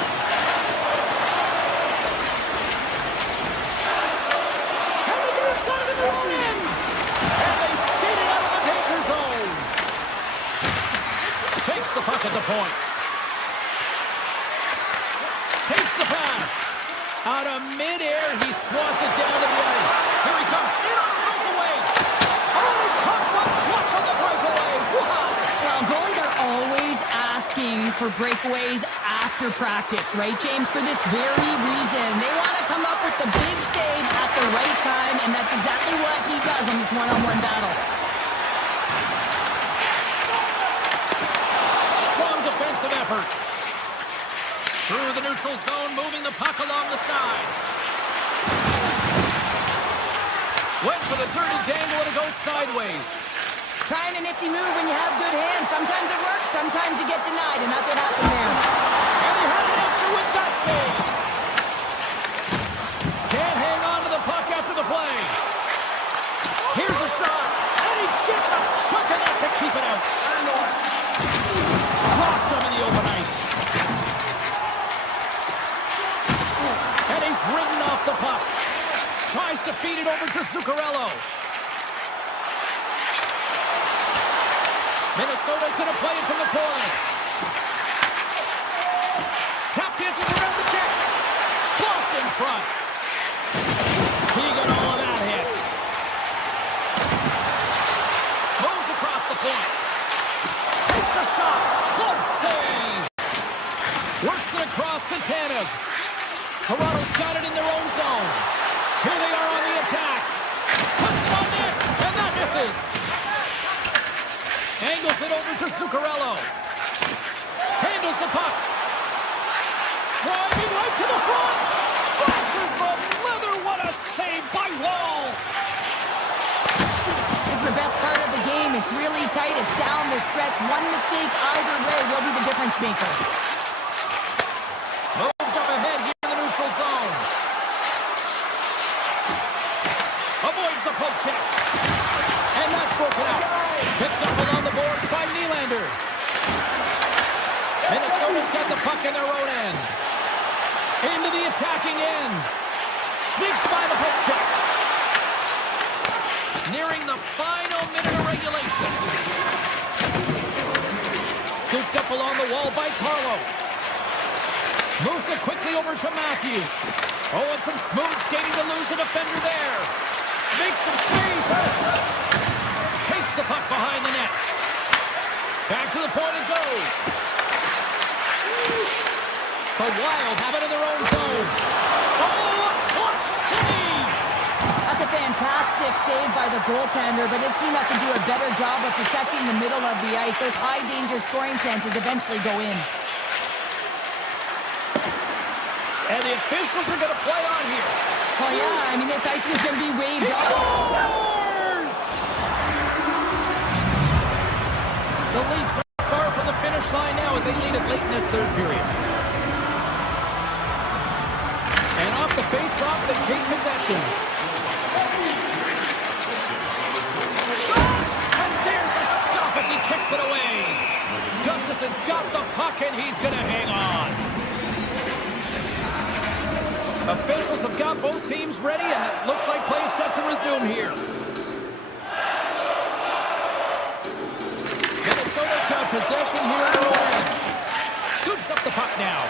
And the Leafs got it in their own end. And they skated out of the danger zone. Takes the puck at the point. Takes the pass. Out of midair, he swats it down to the ice. Here he comes in on a breakaway. Oh, he comes up clutch on the breakaway. Wow. Well, goalies are always asking for breakaways after practice, right, James? For this very reason. They want to come up with the big save at the right time, and that's exactly what he does in this one-on-one battle. Strong defensive effort. Through the neutral zone, moving the puck along the side. Went for the dirty dangle and it goes sideways. Trying a nifty move when you have good hands. Sometimes it works, sometimes you get denied, and that's what happened there. And he had an answer with that save. Can't hang on to the puck after the play. Here's a shot, and he gets a chunk of that to keep it out. Clocked him in the open ice. And he's ridden off the puck. Tries to feed it over to Zuccarello. Minnesota's going to play it from the corner. Tap dances around the check. Blocked in front. He got all of that hit. Moves across the point. Takes a shot. Close save. Works it across to Tanev. Toronto's got it in their own zone. Here they are on the attack. Puts it on net, and that misses. Angles it over to Zuccarello. Handles the puck. Driving right to the front. Flashes the leather. What a save by Wall. This is the best part of the game. It's really tight. It's down the stretch. One mistake either way will be the difference maker. Moved up ahead here in the neutral zone. Avoids the poke check. And that's broken out. Picked up along the boards by Nylander. Minnesota's got the puck in their own end. Into the attacking end. Sneaks by the poke check. Nearing the final minute of regulation. Scooped up along the wall by Carlo. Moves it quickly over to Matthews. Oh, and some smooth skating to lose the defender there. Makes some space. Takes the puck behind the net. Back to the point it goes. The Wild have it in their own zone. Oh, a clutch save! That's a fantastic save by the goaltender, but his team has to do a better job of protecting the middle of the ice. Those high-danger scoring chances eventually go in. And the officials are going to play on here. Well, yeah, I mean, this ice is going to be waved off. Scores! The Leafs are far from the finish line now as they lead it late in this third period. And off the face-off, they take possession. And there's a stop as he kicks it away. Gustafson's got the puck, and he's going to hang on. Officials have got both teams ready, and it looks like play is set to resume here. Minnesota's got possession here in their own end. Scoops up the puck now.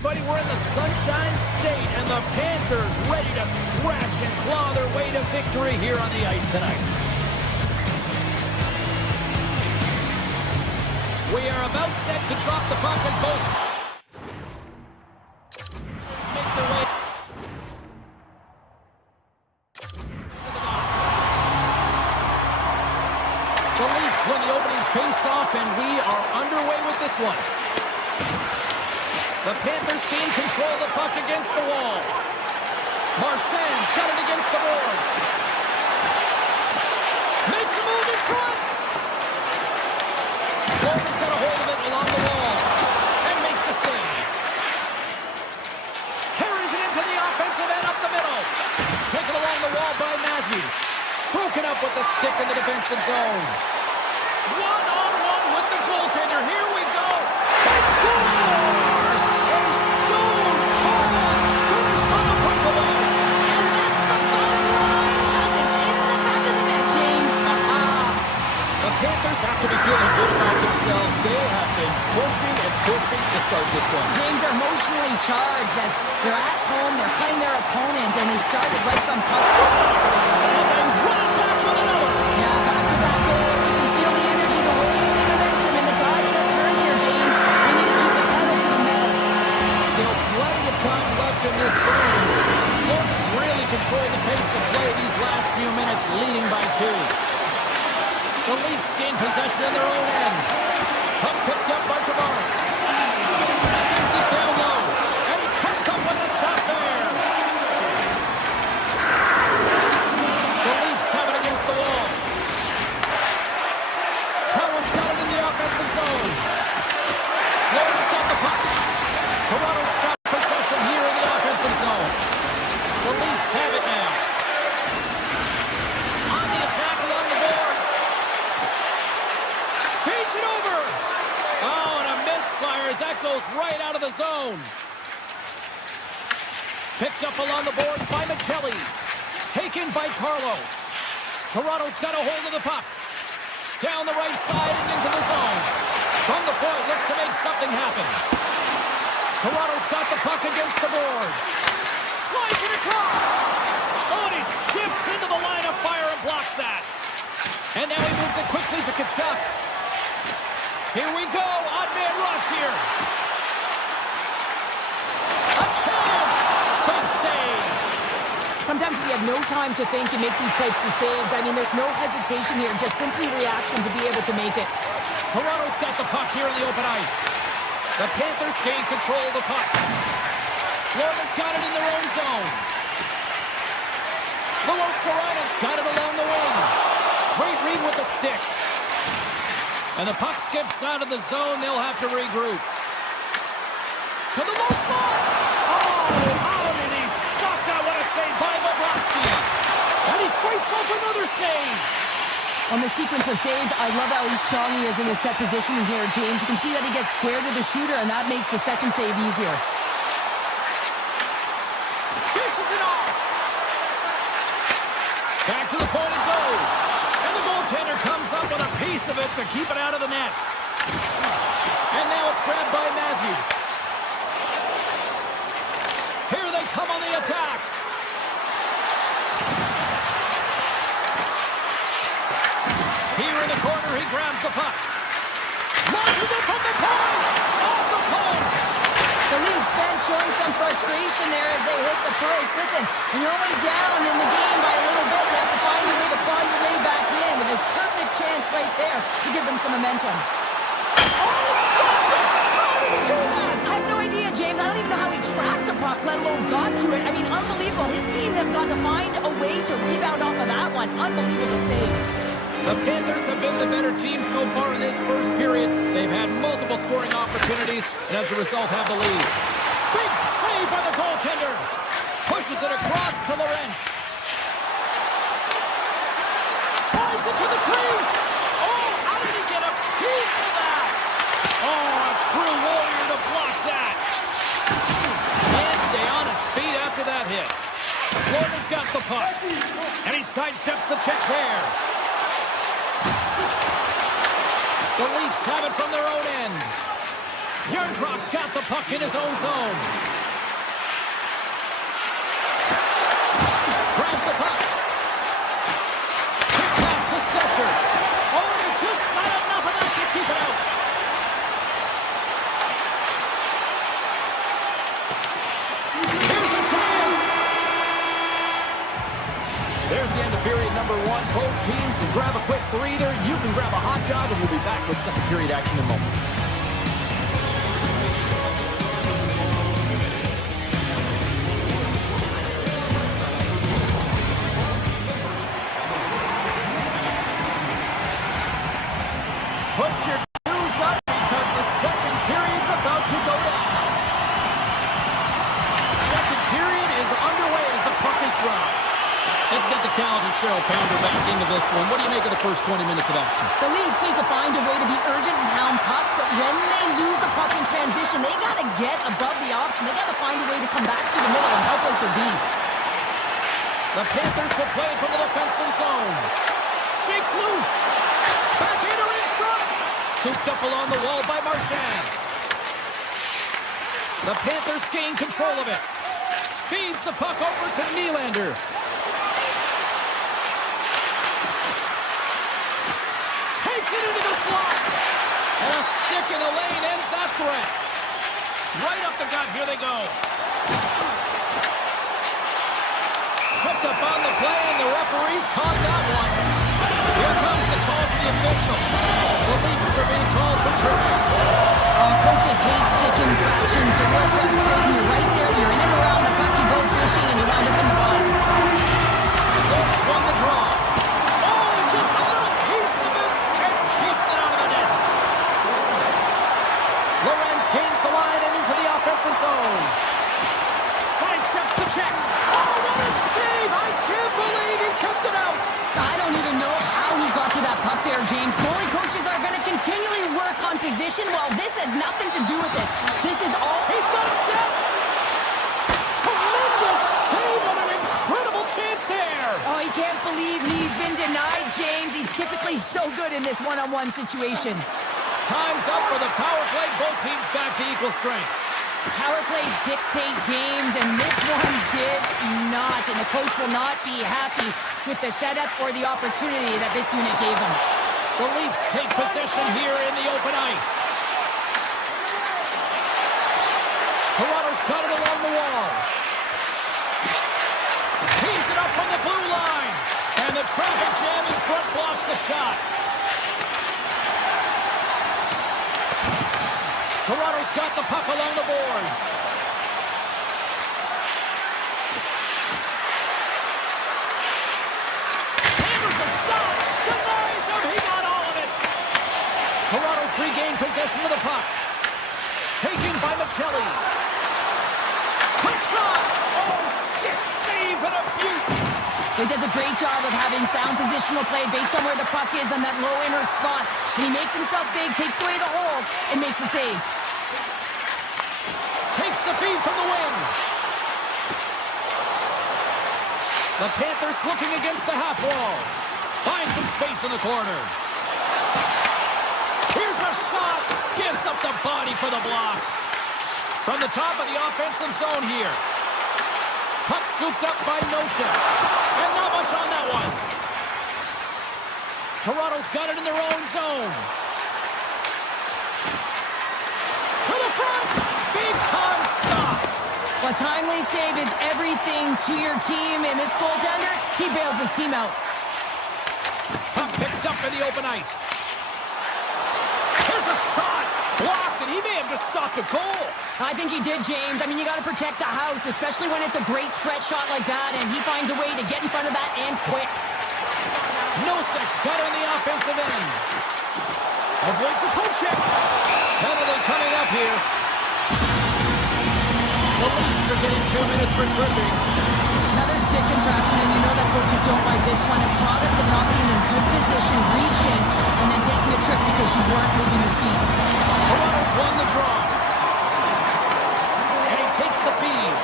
everybody. We're in the Sunshine State, and the Panthers ready to scratch and claw their way to victory here on the ice tonight. We are about set to drop the puck as both make their way. The Leafs win the opening face-off, and we are underway with this one. The Panthers gain control of the puck against the wall. Marchand's got it against the boards. Makes a move in front. Florida's got a hold of it along the wall and makes a save. Carries it into the offensive end up the middle. Taken along the wall by Matthews. Broken up with the stick in the defensive zone. One-on-one with the goaltender. Here we go. He scores! A stone-cold finish on the breakaway. And that's the bottom line, because it's in the back of the net, James. The Panthers have to be feeling good about themselves. They have been pushing and pushing to start this one. James, are emotionally charged as they're at home, they're playing their opponent, and they started right from puck. Sandbags running back with another. Yeah, back-to-back goals. You can feel the energy, the wave, the momentum, and the tides have turned here, James. They need to keep the pedal to the metal. Still plenty of time left in this game. Florida's really controlled the pace of play these last few minutes, leading by 2. The Leafs gain possession in their own end. Puck picked up by Tavares. Sends it down low. And he comes up with a stop there. The Leafs have it against the wall. Cowan's got it in the offensive zone. Florida's got the puck. Toronto's got possession here in the offensive zone. The Leafs have it now. On the attack along the boards. Feeds it over. Oh, and a misfire as that goes right out of the zone. Picked up along the boards by McKelly. Taken by Carlo. Toronto's got a hold of the puck. Down the right side and into the zone. From the point, looks to make something happen. Toronto's got the puck against the boards. Slides it across. Oh, and he skips into the line of fire and blocks that. And now he moves it quickly to Kachuk. Here we go. Odd man rush here. A chance. Big save. Sometimes we have no time to think and make these types of saves. I mean, there's no hesitation here, just simply reaction to be able to make it. Toronto's got the puck here in the open ice. The Panthers gain control of the puck. Florida's got it in their own zone. Luos Toronto's got it along the wing. Great read with the stick. And the puck skips out of the zone. They'll have to regroup. To the low slot. Oh, how did he stop that? What a save by Bobrovsky. And he fights off another save. On the sequence of saves, I love how strong he is in his set position here, James. You can see that he gets square to the shooter, and that makes the second save easier. Dishes it off. Back to the point it goes. And the goaltender comes up with a piece of it to keep it out of the net. And now it's grabbed by Matthews. Here they come on the attack. Here in the corner, he grabs the puck. Launches it from the point. Off the post. The Leafs bench showing some frustration there as they hit the post. Listen, when you're only down in the game by a little bit, you have to find a way to claw your way back in with a perfect chance right there to give them some momentum. Oh, stopped it! How did he do that? I have no idea, James. I don't even know how he tracked the puck, let alone got to it. I mean, unbelievable. His teams have got to find a way to rebound off of that one. Unbelievable save. The Panthers have been the better team so far in this first period. They've had multiple scoring opportunities, and as a result have the lead. Big save by the goaltender. Pushes it across to Lorentz. Tries it to the crease. Oh, how did he get a piece of that? Oh, a true warrior to block that. And stay on his feet after that hit. Florida's got the puck. And he sidesteps the check there. The Leafs have it from their own end. Yarncroft's got the puck in his own zone. Grabs the puck. Quick pass to Stetcher. Oh, he just got enough of that to keep it out. Here's a chance. There's the end of period number one. Both teams can grab a quick breather. You can grab a hot dog, and we'll be back with second period action in moments. Put your shoes up because the second period's about to go down. Second period is underway as the puck is dropped. Let's get the talented Cheryl Pounder back into this one. What do you make of the first 20 minutes of action? The Leafs need to find a way to be urgent and hound pucks, but when they lose the puck in transition, they got to get above the option. They got to find a way to come back through the middle and help out their D. The Panthers will play from the defensive zone. Shakes loose. Backhander in front. Scooped up along the wall by Marchand. The Panthers gain control of it. Feeds the puck over to Nylander. Takes it into the slot. And a stick in the lane ends that threat. Right up the gut. Here they go. Tripped up on the play, and the referees caught that one. Here comes the call to the official. The Leafs are being called for tripping. Coaches hate stick infractions. They're real frustrating. You're right there. You're in and around the puck. You go fishing, and you wind up in the box. Leafs won the draw. Oh, he gets a little piece of it and keeps it out of the net. Lorenz gains the line and into the offensive zone. Sidesteps the check. Oh, what a save! I can't believe he kept it out. I don't even know how he got to that puck there, James. Goalie coaches are going to continually work on position. Well, this has nothing to do with it. This is all... He's got a step. Tremendous save on an incredible chance there. Oh, he can't believe he's been denied, James. He's typically so good in this one-on-one situation. Time's up for the power play. Both teams back to equal strength. Power plays dictate games, and this one did not. And the coach will not be happy with the setup or the opportunity that this unit gave them. The Leafs take possession here in the open ice. Toronto's got it along the wall. Tees it up from the blue line. And the traffic jam in front blocks the shot. Toronto's got the puck along the boards. Hammers a shot. Denies him. He got all of it. Toronto's regained possession of the puck. Taken by Michelli. Quick shot. Oh, stick save and a beaut. He does a great job of having sound positional play based on where the puck is on that low inner slot. And he makes himself big, takes away the holes, and makes the save. Takes the feed from the wing. The Panthers looking against the half wall. Finds some space in the corner. Here's a shot. Gives up the body for the block. From the top of the offensive zone here. Puck scooped up by Nosha. And not much on that one. Toronto's got it in their own zone. To the front. Big time stop. A timely save is everything to your team, and this goaltender, he bails his team out. Puck picked up in the open ice. Here's a shot. Blocked, and he may have just stopped a goal. I think he did, James. I mean, you got to protect the house, especially when it's a great threat shot like that, and he finds a way to get in front of that and quick. Nosek's got it on the offensive end. Avoids the poke check. Penalty coming up here. The Leafs are getting 2 minutes for tripping. Another stick infraction, and you know that coaches don't like this one. A product of not being in good position, reaching, and then taking a trip because you weren't moving your feet. Toronto's won the draw. And he takes the feed.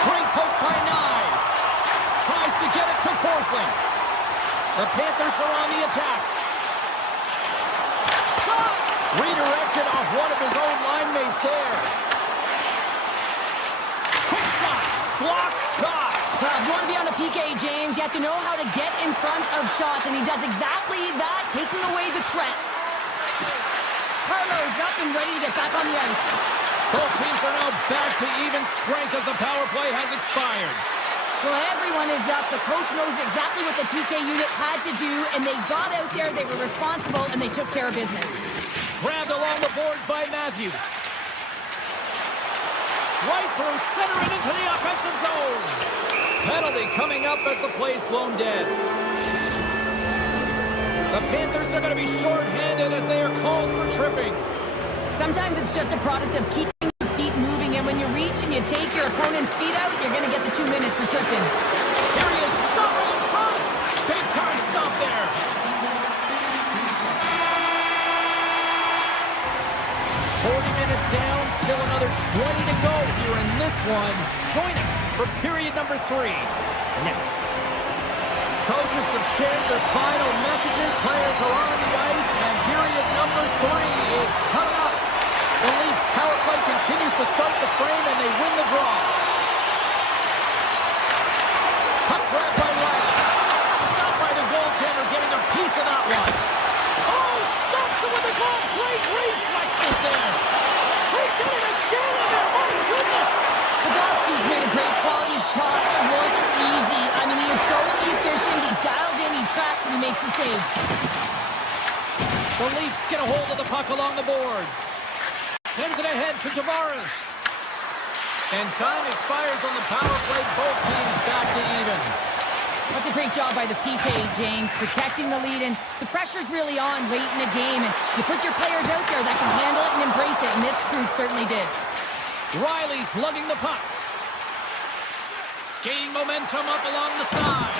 Great poke by Nyes. Tries to get it to Forsling. The Panthers are on the attack. shot! Redirected off one of his own line mates there. Quick shot! Block shot! Well, if you want to be on a PK, James, you have to know how to get in front of shots, and he does exactly that, taking away the threat. Carlo's up and ready to get back on the ice. Both teams are now back to even strength as the power play has expired. Well, everyone is up. The coach knows exactly what the PK unit had to do, and they got out there, they were responsible, and they took care of business. Grabbed along the boards by Matthews. Right through center and into the offensive zone. Penalty coming up as the play's blown dead. The Panthers are going to be shorthanded as they are called for tripping. Sometimes it's just a product of keeping your feet moving, and when you reach and you take your opponent's feet out, you're going to get the 2 minutes for tripping. Here he is, shot right in front. Big time stop there. Minutes down, still another 20 to go here in this one. Join us for period number 3 next. Coaches have shared their final messages. Players are on the ice, and period number 3 is coming up. The Leafs power play continues to start the frame, and they win the draw. Puck grab by Riley. Stopped by the goaltender, getting a piece of that one. Oh, stops it with the glove. Great reflexes there. He did it again in there. My goodness. Pavelski's made a great quality shot look easy. I mean, he is so efficient. He's dialed in, he tracks, and he makes the save. The Leafs get a hold of the puck along the boards. Sends it ahead to Tavares. And time expires on the power play. Both teams back to even. That's a great job by the PK, James, protecting the lead, and the pressure's really on late in the game, and you put your players out there that can handle it and embrace it, and this group certainly did. Riley's lugging the puck. Gaining momentum up along the side.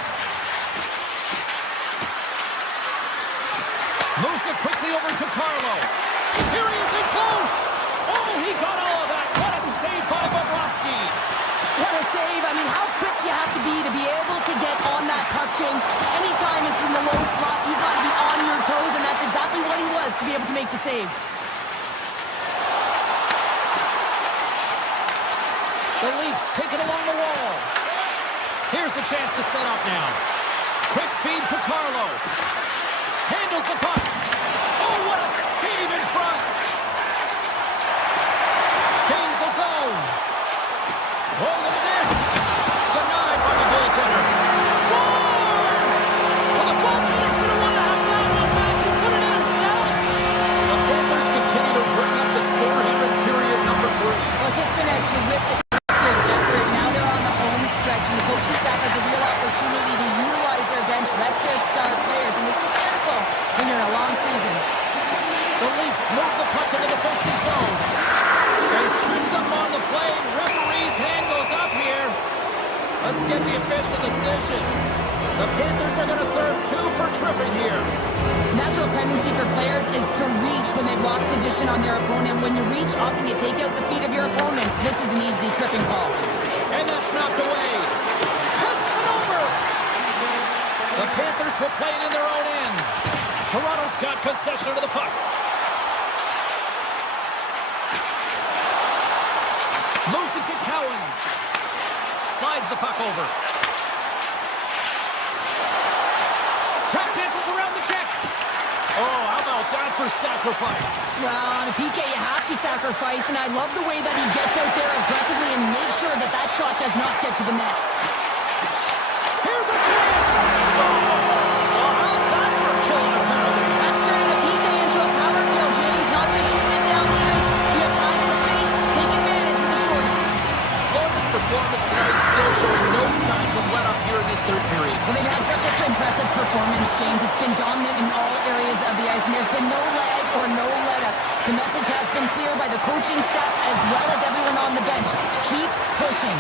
Moves it quickly over to Carlo. Here he is in close. Oh, he got all of that. What a save by Bobrovsky. What a save. I mean, how quick do you have to be able to get on that puck, James? Anytime it's in the low slot, you got to be on your toes, and that's exactly what he was to be able to make the save. The Leafs take it along the wall. Here's a chance to set up now. Quick feed to Carlo. Handles the puck. Oh, what a save in front. Gains the zone. Oh, look at this. Denied by the goaltender. Scores! Well, the goaltender's going to want to have that one back. He put it in himself. The Panthers continue to bring up the score here in period number 3. Well, it's just been a terrific effort. Now they're on the home stretch, and the coaching staff has a real opportunity to utilize their bench, rest their star players, and this is critical when you're in a long season. The Leafs move the puck in the defensive zone. They tripped up on the play. Referee's hand goes up here. Let's get the official decision. The Panthers are going to serve 2 for tripping here. Natural tendency for players is to reach when they've lost position on their opponent. When you reach, often you take out the feet of your opponent. This is an easy tripping call. And that's knocked away. Passes it over. The Panthers will play it in their own end. Toronto's got possession of the puck. Moves it to Cowan. Slides the puck over. Tap dances around the check. Oh, how about that for sacrifice? Well, on a PK, you have to sacrifice, and I love the way that he gets out there aggressively and makes sure that that shot does not get to the net. Here's a chance. Scores! Oh, how's that for killing a penalty? That's turning a PK into a power kill, James. Not just shooting it down the ice. You have time and space. Take advantage with a shorty. Florida's performance tonight still showing no signs of let up here in this third period. Well, they've had such an impressive performance, James. It's been dominant in all areas of the ice, and there's been no lag or no let-up. The message has been clear by the coaching staff as well as everyone on the bench. Keep pushing.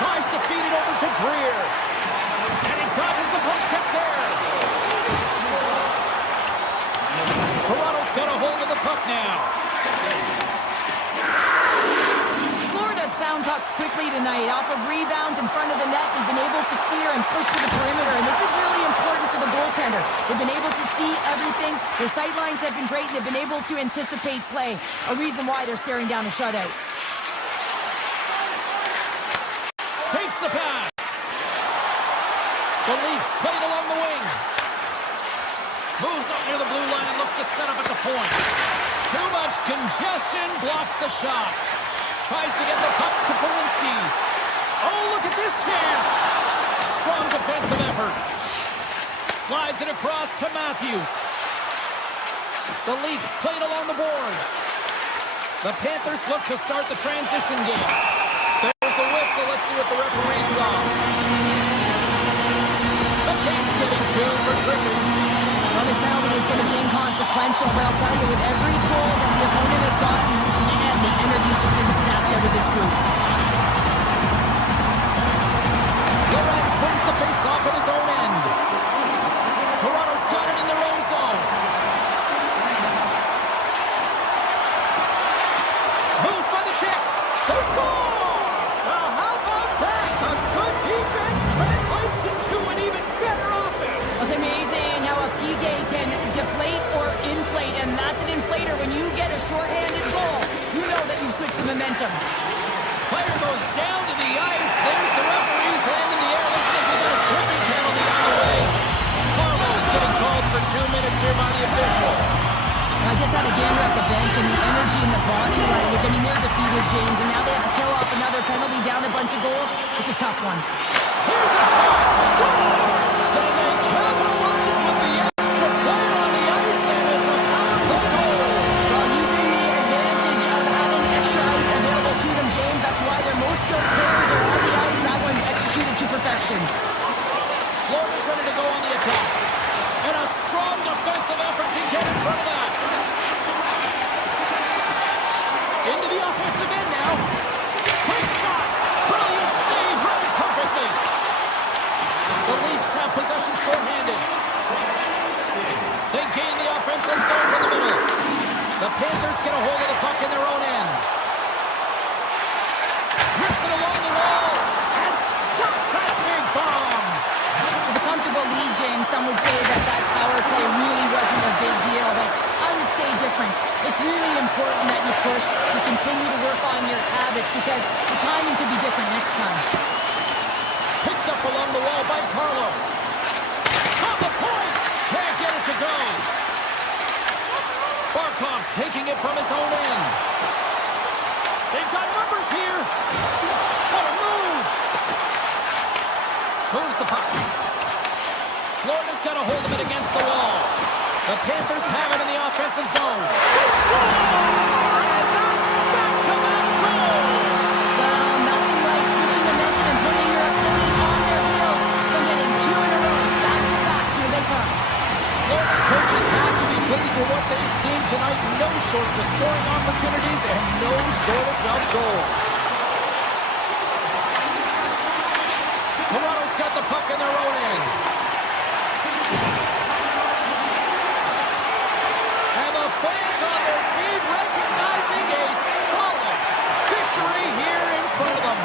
Tries to feed it over to Greer. And he dodges the poke check there. Toronto's got a hold of the puck now. Florida's found pucks quickly tonight. Off of rebounds in front of the net, they've been able to clear and push to the perimeter, and this is really important for the goaltender. here. They've been able to see everything. Their sight lines have been great, and they've been able to anticipate play. A reason why they're staring down a shutout. Takes the pass. The Leafs played along the wing. Moves up near the blue line and looks to set up at the point. Too much congestion, blocks the shot. Tries to get the puck to Polinski's. Oh, look at this chance. Strong defensive effort. Slides it across to Matthews. The Leafs played along the boards. The Panthers look to start the transition game. There's the whistle. Let's see what the referee saw. McCann's getting two for tripping. Well, this penalty is going to be inconsequential, but I'll tell you, with every goal that the opponent has gotten, man, the energy has just been sapped out of this group. Lorenz wins the face-off at his own end. Toronto's got it in their own zone. Moves by the check. They score! Well, how about that? A good defense translates into an even better offense. It's amazing how a PK can deflate or inflate, and that's an inflator. When you get a shorthanded goal, you know that you've switched the momentum. Player goes down to the ice. There's the referee's hand in the air. Looks like we got a tripping penalty on the way. Carlo's getting called for 2 minutes here by the officials. I just had a gander at the bench, and the energy and the body language. I mean, they're defeated, James, and now they have to kill off another penalty, down a bunch of goals. It's a tough one. Here's a shot. Scores! And they capitalize with the extra player on the ice, and it's a power play goal. While using the advantage of having extra ice available to them, James, that's why their most skilled players are on the ice. That one's executed to perfection. Florida's ready to go on the attack. And a strong defensive effort to get in front of that. Into the offensive end now. Quick shot. Brilliant save. Read it perfectly. The Leafs have possession shorthanded. They gain the offensive zone from the middle. The Panthers get a hold of the puck in their own end. Rips it along the wall and stops that big bomb. With a comfortable lead, James, some would say that that power play really wasn't a big deal, but I would say different. It's really important that you push, you continue to work on your habits, because the timing could be different next time. Picked up along the wall by Carlo. On the point. Can't get it to go. Barkov's taking it from his own end. They've got numbers here. What a move. Moves the puck. Florida's got a hold of it against the wall. The Panthers have it in the offensive zone. They score! And that's back-to-back goals. Well, nothing like switching momentum and putting your opponent on their heels and getting two in a row, back-to-back. Here they come. Florida's coaches have to be pleased with what they've seen tonight. No shortage of scoring opportunities and no shortage of goals. Toronto's got the puck in their own end. And the fans on their feet recognizing a solid victory here in front of them.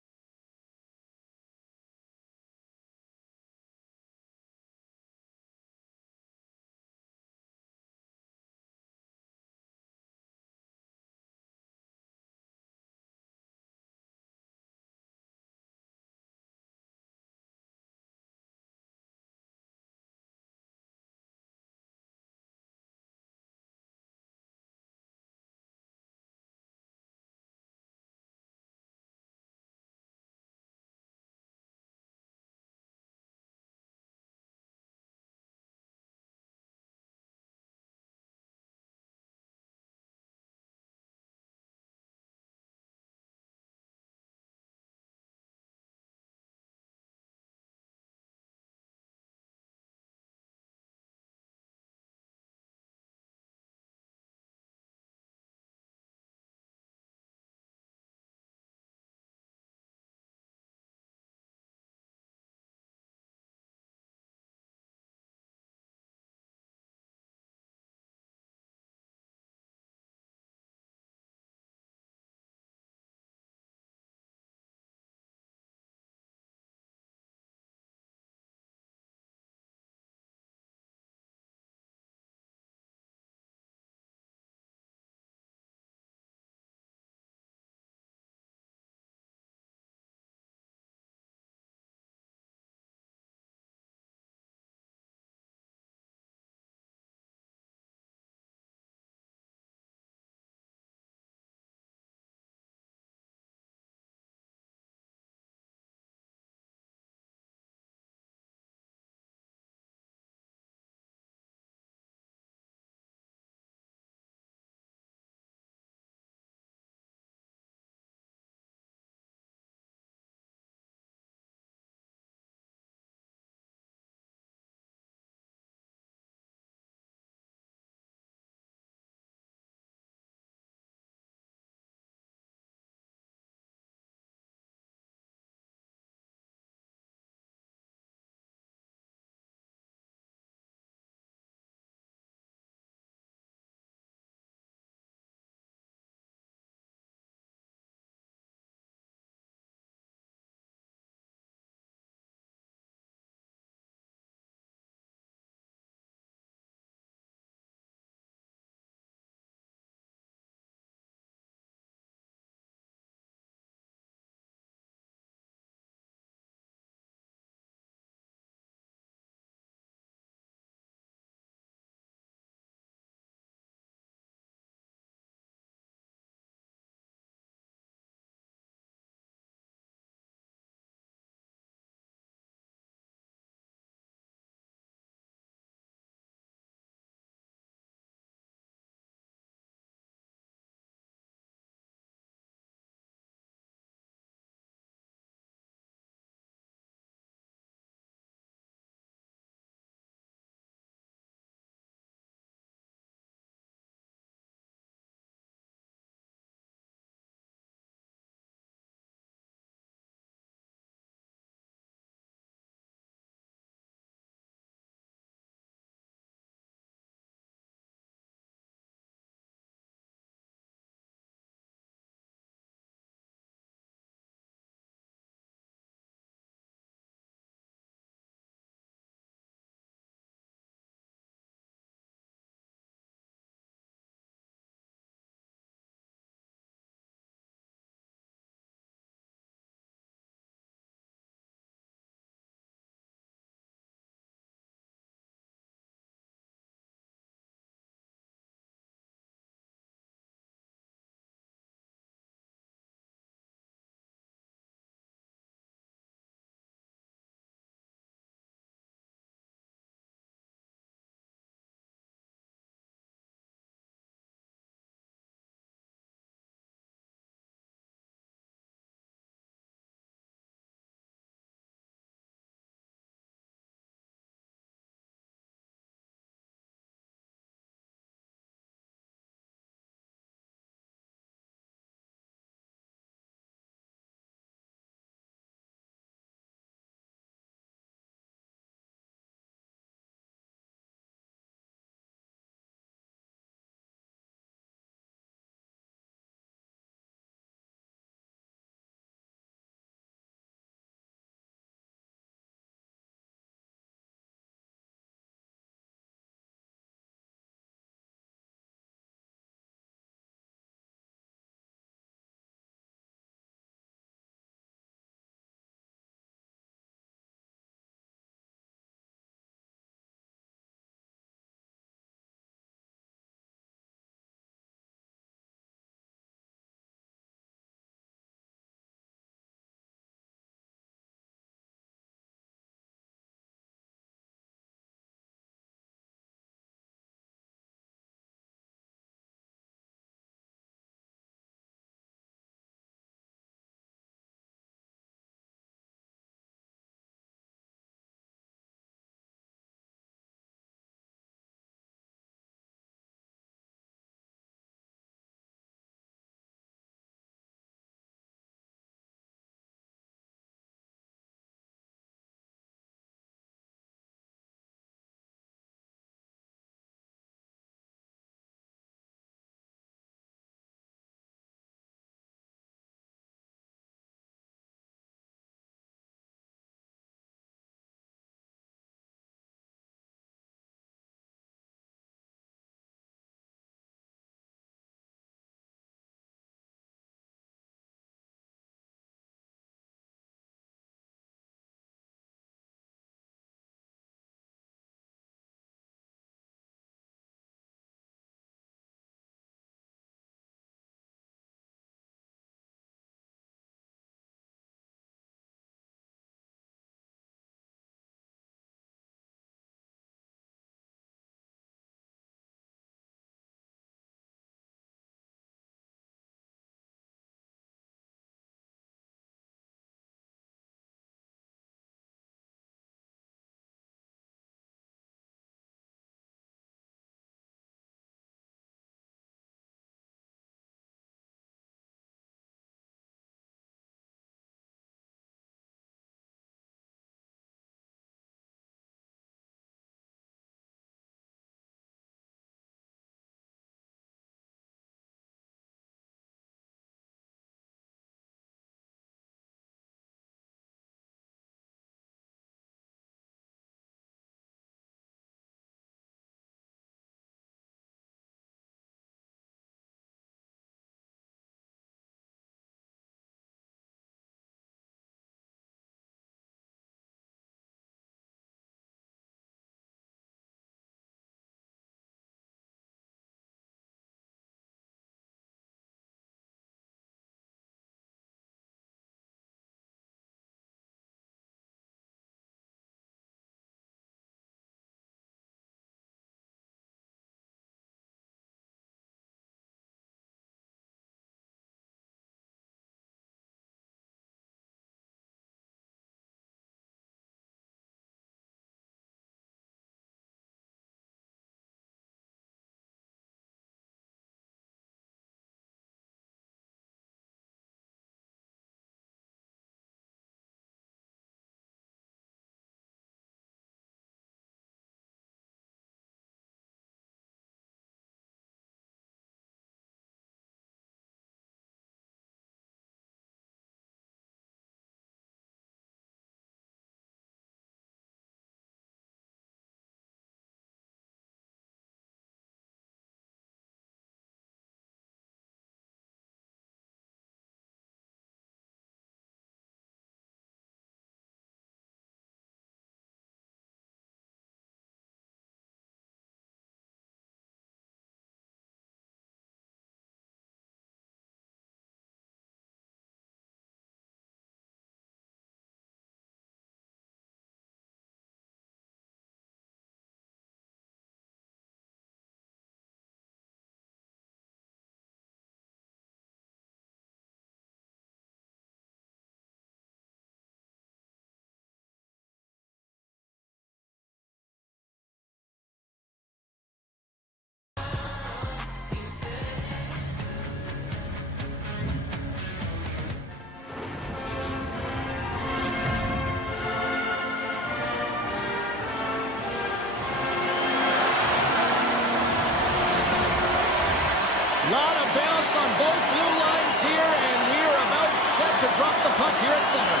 Lot of bounce on both blue lines here, and we're about set to drop the puck here at center.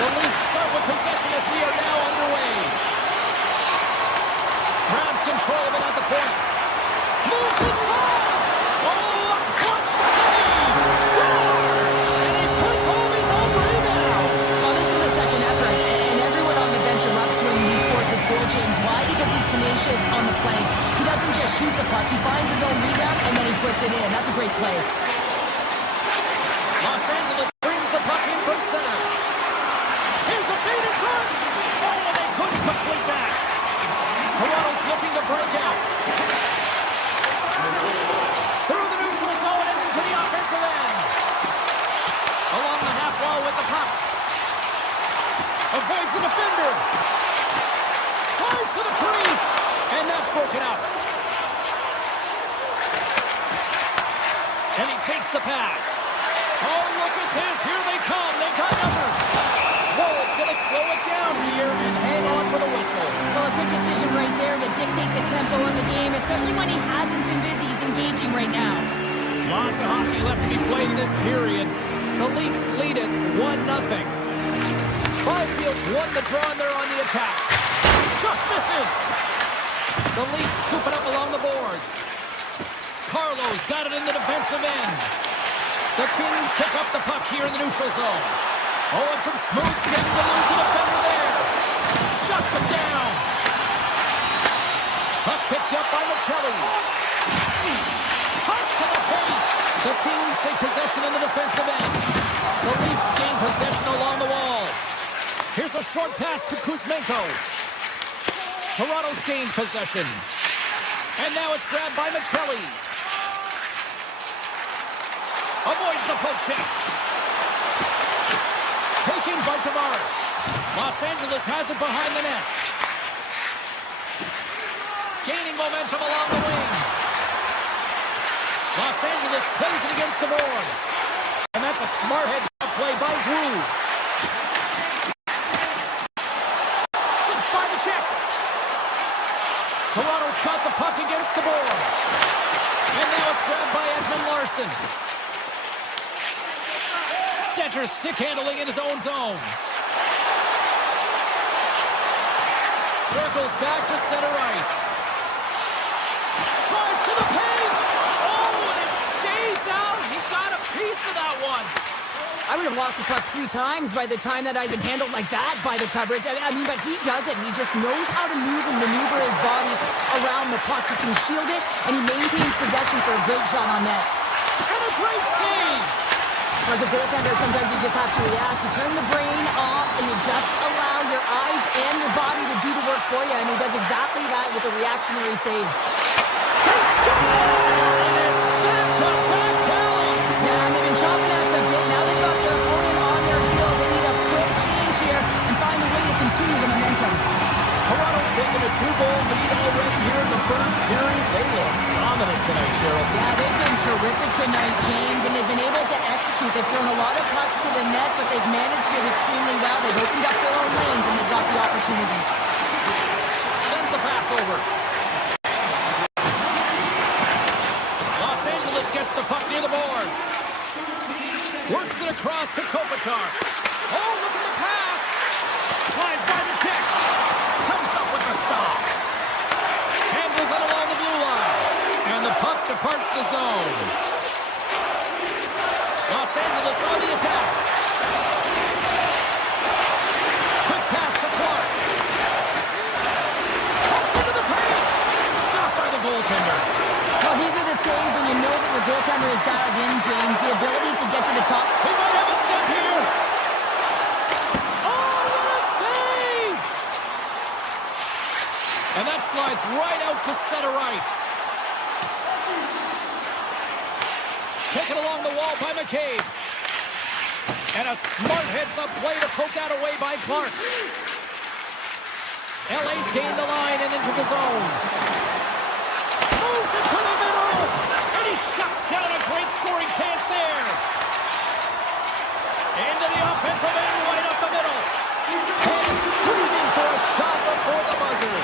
The Leafs start with possession as we are now underway. Grabs control of it at the point. Moves inside! Oh, a clutch save! Scores! And he puts home his own rebound! Well, this is a second effort, and everyone on the bench erupts when he scores his goal, James. Why? Because he's tenacious on the play. He doesn't just shoot the puck. He finds his own rebound, and then he puts it in. That's a great play. Los Angeles brings the puck in from center. Here's a feed in front! Oh, and they couldn't complete that! Toronto's looking to break out. Through the neutral zone and into the offensive end. Along the half wall with the puck. Avoids the defender. Tries to the crease. And that's broken up. And he takes the pass. Oh, look at this. Here they come. They got numbers. Wall's going to slow it down here and hang on for the whistle. Well, a good decision right there to dictate the tempo of the game, especially when he hasn't been busy. He's engaging right now. Lots of hockey left to be played in this period. The Leafs lead it 1-0. Barfield's won the draw and they're on the attack. Just misses. The Leafs scoop it up along the boards. Carlo's got it in the defensive end. The Kings pick up the puck here in the neutral zone. Oh, and some smooth skating to lose the defender there. Shuts him down. Puck picked up by Michelli. Cuts to the paint. The Kings take possession in the defensive end. The Leafs gain possession along the wall. Here's a short pass to Kuzmenko. Toronto's gained possession. And now it's grabbed by Michelli. Avoids the poke check. Taken by Tavares. Los Angeles has it behind the net. Gaining momentum along the wing. Los Angeles plays it against the boards. And that's a smart heads-up play by Drew. Sits by the check. Toronto's got the puck against the boards. And now it's grabbed by Edmund Larson. Stetcher stick handling in his own zone. Circles back to center ice. Drives to the paint. Oh, and it stays out. He got a piece of that one. I would have lost the puck 3 times by the time that I'd been handled like that by the coverage. I mean, but he does it. He just knows how to move and maneuver his body around the puck. He can shield it, and he maintains possession for a great shot on net. And a great save. As a goaltender, sometimes you just have to react. You turn the brain off, and you just allow your eyes and your body to do the work for you, and he does exactly that with a reactionary save. They score! And it's back-to-back tallies. Now, they've been chopping at the bit. Now they've got their opponent on their heel. They need a quick change here and find a way to continue the momentum. Toronto's taken a 2-goal lead already here in the first period. They look dominant tonight, Cheryl. Yeah, they've been terrific tonight, James, and they've been able to execute. They've thrown a lot of pucks to the net, but they've managed it extremely well. They've opened up their own lanes, and they've got the opportunities. Sends the pass over. Los Angeles gets the puck near the boards. Works it across to Kopitar. Oh, look at the pass. Slides by the check. Comes up with the stop. Handles it along the blue line. And the puck departs the zone. Los Angeles on the attack. Quick pass to Clark. Cuts into the paint. Stopped by the goaltender. Well, these are the saves when you know that your goaltender is dialed in, James. The ability to get to the top. He might have a step here. Oh, what a save! And that slides right out to center ice. Taken along the wall by McCabe. And a smart heads-up play to poke that away by Clark. LA's gained the line and into the zone. Moves it to the middle. And he shuts down a great scoring chance there. Into the offensive end, right up the middle. And screaming for a shot before the buzzer.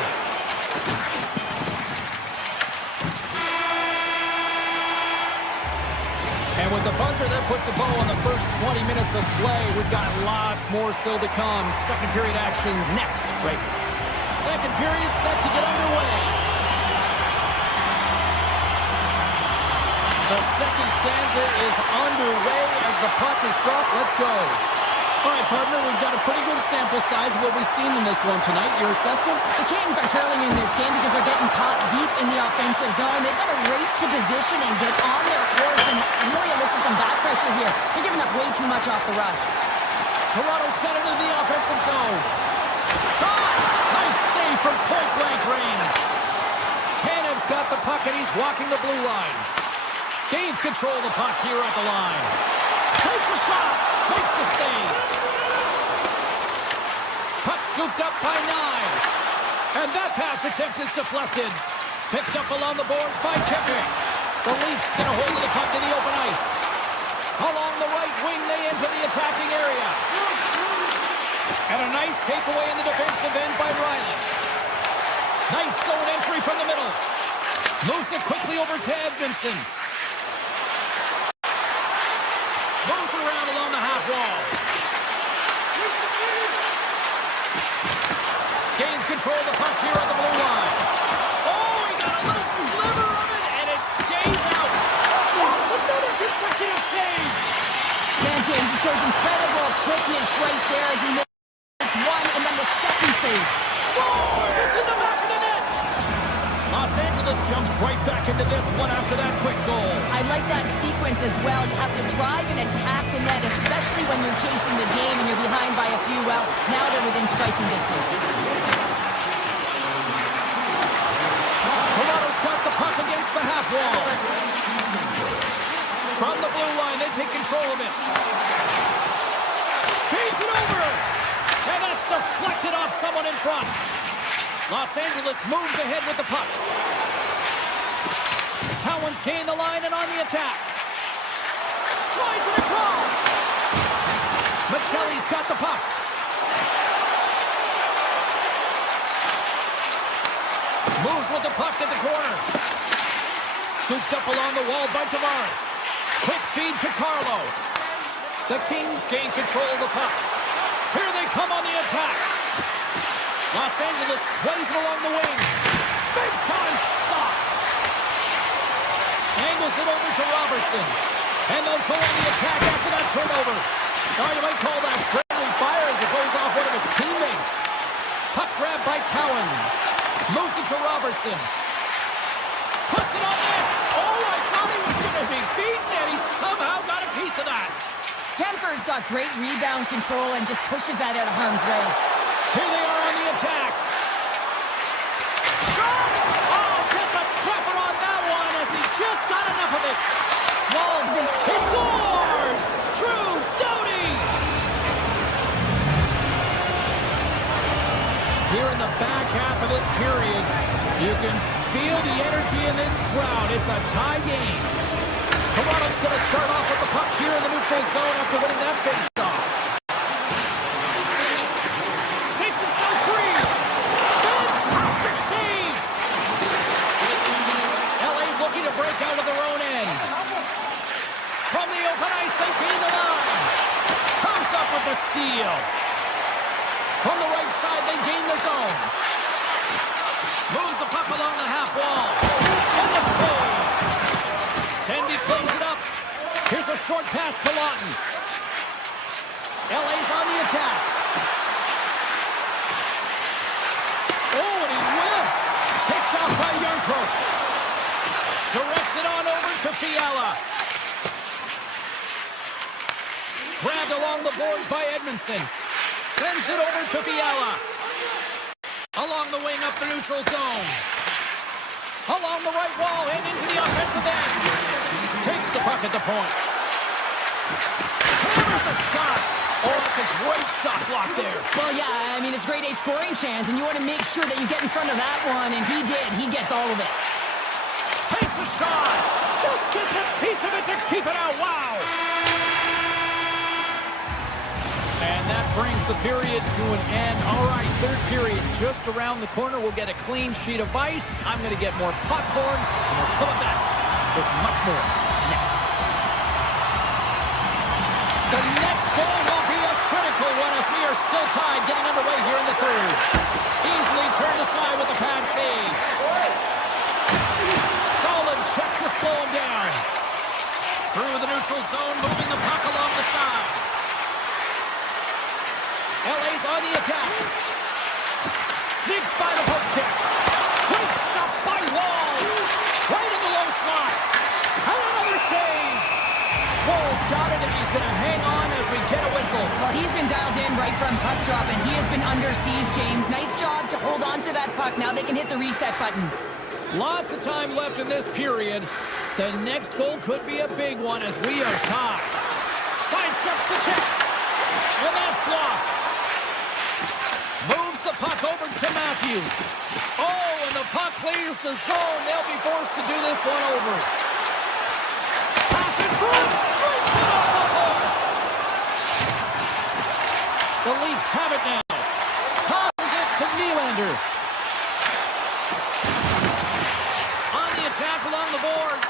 with the buzzer, that puts a bow on the first 20 minutes of play. We've got lots more still to come. Second period action next, right? Second period set to get underway. The second stanza is underway as the puck is dropped. Let's go. All right, partner, we've got a pretty good sample size of what we've seen in this one tonight. Your assessment? The Kings are trailing in this game because they're getting caught deep in the offensive zone. They've got to race to position and get on their horse and really elicit some back pressure here. They're giving up way too much off the rush. Toronto's got it into the offensive zone. Shot! Nice save from point-blank range. Tanev's got the puck and he's walking the blue line. Gains control of the puck here at the line. Takes a shot. Makes the save. Puck scooped up by Knives. And that pass attempt is deflected. Picked up along the boards by Kempe. The Leafs get a hold of the puck in the open ice. Along the right wing, they enter the attacking area. And a nice takeaway in the defensive end by Riley. Nice zone entry from the middle. Moves it quickly over to Edmondson. Moves it around along the half wall. Gains control of the puck here on the blue line. Oh, he got a little sliver of it, and it stays out. Oh, it's another consecutive save. Man, James, he shows incredible quickness right there as he makes one and then the second save. Scores! It's in the back of the net. Los Angeles jumps right back into this one after that quick goal. I like that sequence as well. You have to drive and attack the net, especially when you're chasing the game and you're behind by a few. Well, now they're within striking distance. Toronto's got the puck against the half wall. From the blue line, they take control of it. Feeds it over. And that's deflected off someone in front. Los Angeles moves ahead with the puck. Cowan's gained the line and on the attack. Slides it across. Michelli's got the puck. Moves with the puck at the corner. Scooped up along the wall by Tavares. Quick feed to Carlo. The Kings gain control of the puck. Here they come on the attack. Los Angeles plays it along the wing. Big time stop. Angles it over to Robertson. And they'll go on the attack after that turnover. Now you might call that friendly fire as it goes off one of his teammates. Puck grab by Cowan. Moves it to Robertson. Puts it on net. Oh, I thought he was going to be beaten, and he somehow got a piece of that. Kemper's got great rebound control and just pushes that out of harm's way. Here they are on the attack. Shot! Oh, gets a prepper on that one as he just got enough of it. Wall's been... He scores! Drew Doughty! Here in the back half of this period, you can feel the energy in this crowd. It's a tie game. Toronto's going to start off with the puck here in the neutral zone after winning that faceoff. Takes himself free. Fantastic save. LA's looking to break out of their own end. From the open ice, they gain the line. Comes up with the steal. From the right side, they gain the zone. Moves the puck along the half wall. And the save. Tendy plays it up. Here's a short pass to Lawton. LA's on the attack. Oh, and he whiffs. Picked off by Yarncroke. Directs it on over to Fiala. Grabbed along the boards by Edmondson. Sends it over to Fiala. Along the wing up the neutral zone. Along the right wall and into the offensive end. Takes the puck at the point. Hammers a shot. Oh, that's a great shot block there. Well, yeah, I mean, it's grade A scoring chance, and you want to make sure that you get in front of that one, and he did. He gets all of it. Takes a shot. Just gets a piece of it to keep it out. Wow. And that brings the period to an end. All right, third period just around the corner. We'll get a clean sheet of ice. I'm going to get more popcorn, and we'll come back with much more next. The next goal will be a critical one as we are still tied, getting underway here in the third. Easily turned aside with a pad save. Solid check to slow him down. Through the neutral zone, moving the puck along the side. LA's on the attack. Sneaks by the poke check. Great stop by Wall. Right in the low slot. And another save. Wall's got it, and he's going to hang on as we get a whistle. Well, he's been dialed in right from puck drop, and he has been under siege, James. Nice job to hold on to that puck. Now they can hit the reset button. Lots of time left in this period. The next goal could be a big one as we are tied. Sidesteps the check. And that's blocked. Moves the puck over to Matthews. Oh, and the puck clears the zone. They'll be forced to do this one over. Pass in front. Breaks it off the post. The Leafs have it now. Tosses it to Nylander. On the attack along the boards.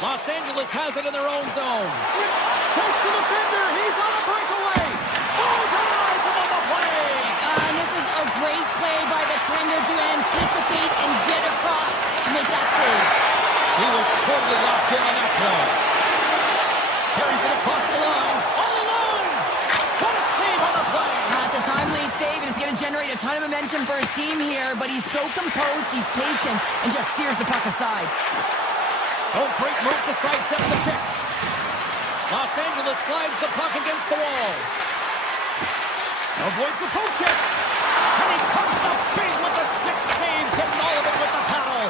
Los Angeles has it in their own zone. Shoots the defender. He's on a breakaway. Oh, denies him on the play. And this is a great play by the defender to anticipate and get across to make that save. He was totally locked in on that play. Carries it across the line. All alone. What a save on the play. It's a timely save, and it's going to generate a ton of momentum for his team here, but he's so composed, he's patient, and just steers the puck aside. Oh, great move to sidestep the check. Los Angeles slides the puck against the wall. Avoids the poke check. And he comes up big with the stick save, getting all of it with the paddle.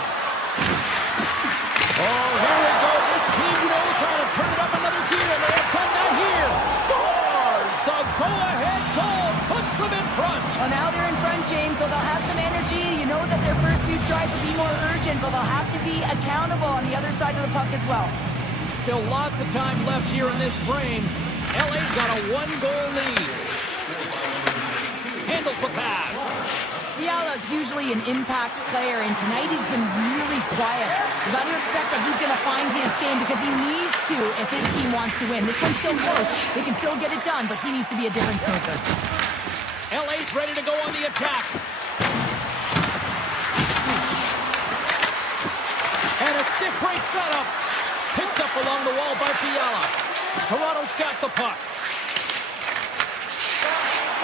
Oh, here we go. This team knows how to turn it up another gear, and they have done that here. Scores! The go-ahead goal puts them in front. Well, now they're in front, James, so they'll have some energy. You know that their first few strides will be more urgent, but they'll have to be accountable on the other side of the puck as well. Still lots of time left here in this frame. LA's got a one-goal lead. Handles the pass. Fiala's usually an impact player, and tonight he's been really quiet. You got to expect that he's going to find his game because he needs to if his team wants to win. This one's still close. They can still get it done, but he needs to be a difference maker. LA's ready to go on the attack. And a stick break setup. Picked up along the wall by Fiala. Toronto's got the puck.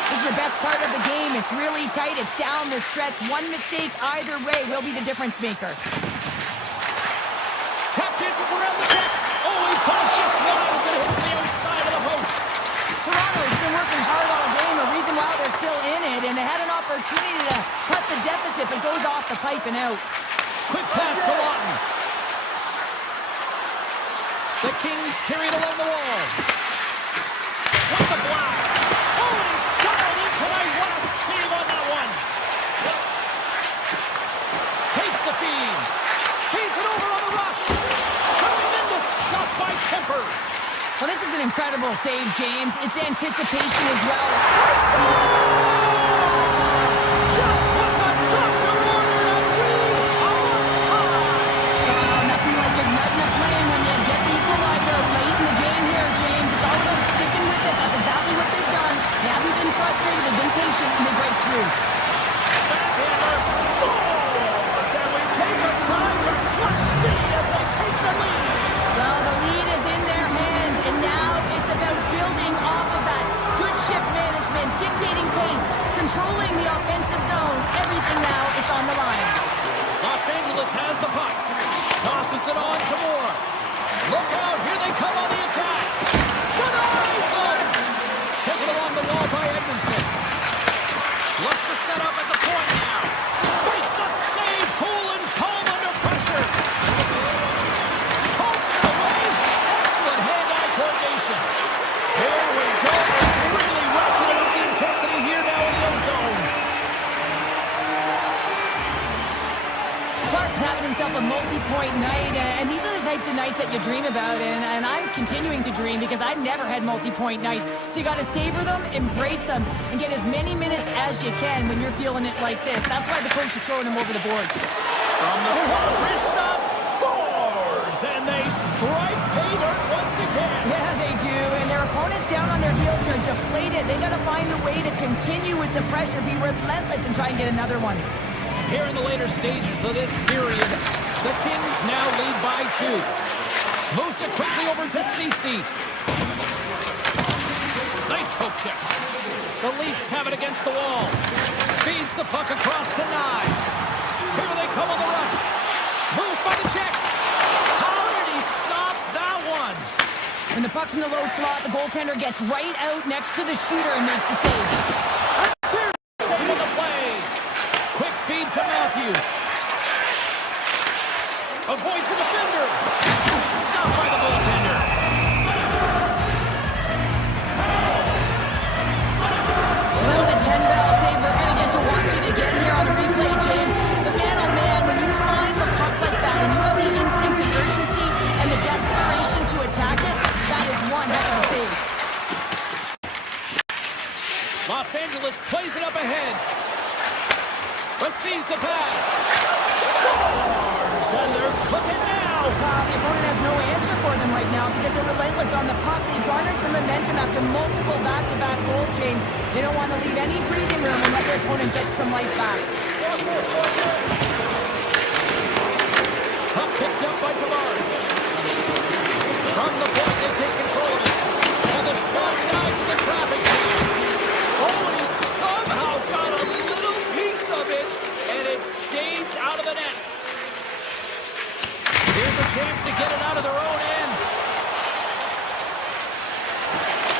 This is the best part of the game. It's really tight. It's down the stretch. One mistake either way will be the difference maker. Tap dances around the check. Oh, he put it just wide as it hits the outside of the post. Toronto's been working hard all game. The reason why they're still in it, and they had an opportunity to cut the deficit, but goes off the pipe and out. Quick pass to Lawton. The Kings carried along the wall. With the blast. Oh, he's got it in tonight. What a save on that one. Takes the feed. Feeds it over on the rush. Tremendous stop by Kemper. Well, this is an incredible save, James. It's anticipation as well. Just what the doctor ordered, and we are tied. Nothing like igniting a flame when you get the equalizer late in the game here, James. It's all about sticking with it. That's exactly what they've done. They haven't been frustrated. They've been patient, and they break through. Backhander scores, and we take a drive to Clutch City as they take the lead. Well, the lead is in their hands, and now it's about building off of that. Good shift management, dictating pace, controlling the offensive zone. Everything now is on the line. Los Angeles has the puck. Tosses it on to Moore. Look out, here they come on the attack. Denies him. Taken along the wall by Edmondson. Looks to set up at the point now. Makes the save, cool and calm under pressure. Pokes it away. Excellent hand-eye coordination. Here we go. Really ratcheting up the intensity here now in the ozone. Clark's having himself a multi-point night, and these are the types of nights that you dream about, and I'm continuing to dream because I've never had multi-point nights. So you got to savor them, embrace them, and get as many minutes as you can when you're feeling it like this. That's why the coach is throwing them over the boards. From the slot, wrist shot, scores, and they strike pay dirt once again. Yeah, they do, and their opponent's down on their wheels are deflated. They got to find a way to continue with the pressure, be relentless, and try and get another one. Here in the later stages of this period, the Kings now lead by 2. Moves it quickly over to Cece. Nice poke check. The Leafs have it against the wall. Feeds the puck across to Knives. Here they come on the rush. Moves by the check. How did he stop that one? When the puck's in the low slot, the goaltender gets right out next to the shooter and makes the save. Save on the play. Quick feed to Matthews. Avoids the defender. Stopped by the goaltender. Well, that was a 10-bell save. We're going to get to watch it again here on the replay, James. But man, oh man, when you find the puck like that and you have the instincts and urgency and the desperation to attack it, that is one heck of a save. Los Angeles plays it up ahead. Receives the pass. Scores! And they're cooking now. The opponent has no answer for them right now because they're relentless on the puck. They garnered some momentum after multiple back-to-back goals, James. They don't want to leave any breathing room and let their opponent get some life back. Puck picked up by Tavares. From the point, they take control of it. And the shot dives in the traffic jam. Oh, and he somehow got a little piece of it, and it stays out of the net. Here's a chance to get it out of their own end.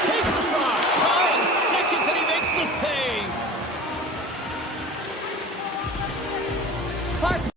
Takes the shot. 5 seconds, and he makes the save. Parts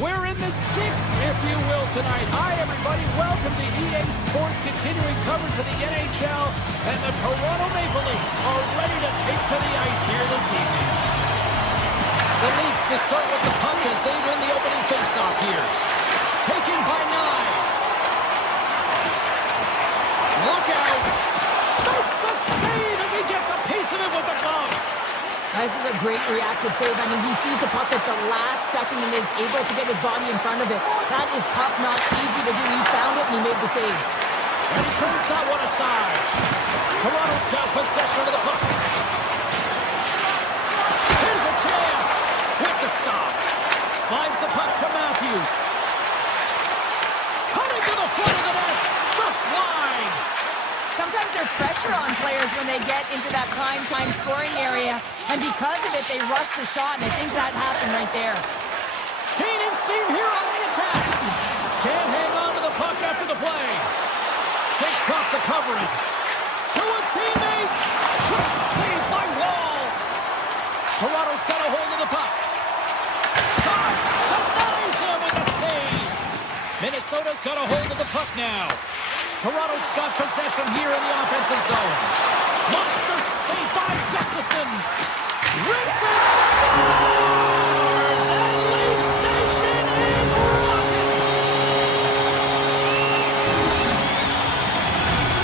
We're in the sixth, if you will, tonight. Hi, everybody. Welcome to EA Sports, continuing coverage of the NHL, and the Toronto Maple Leafs are ready to take to the ice here this evening. The Leafs to start with the puck as they win the opening faceoff here. Taken by Knies. Look out. Makes the save as he gets a piece of it with the glove. This is a great reactive save. I mean, he sees the puck at the last second and is able to get his body in front of it. That is tough, not easy to do. He found it and he made the save. And he turns that one aside. Toronto's got possession of the puck. Here's a chance with the stop. Slides the puck to Matthews. Cutting to the front of the net. Just wide. Sometimes there's pressure on players when they get into that prime time scoring area, and because of it, they rush the shot, and I think that happened right there. Gaining steam here on the attack. Can't hang on to the puck after the play. Shakes off the coverage. To his teammate. Good save by Wall. Toronto's got a hold of the puck. Shot. Denies him with the save. Minnesota's got a hold of the puck now. Toronto's got possession here in the offensive zone. Monster save by Gustafsson. Rips it. Scores! And Leafs Nation is rocking.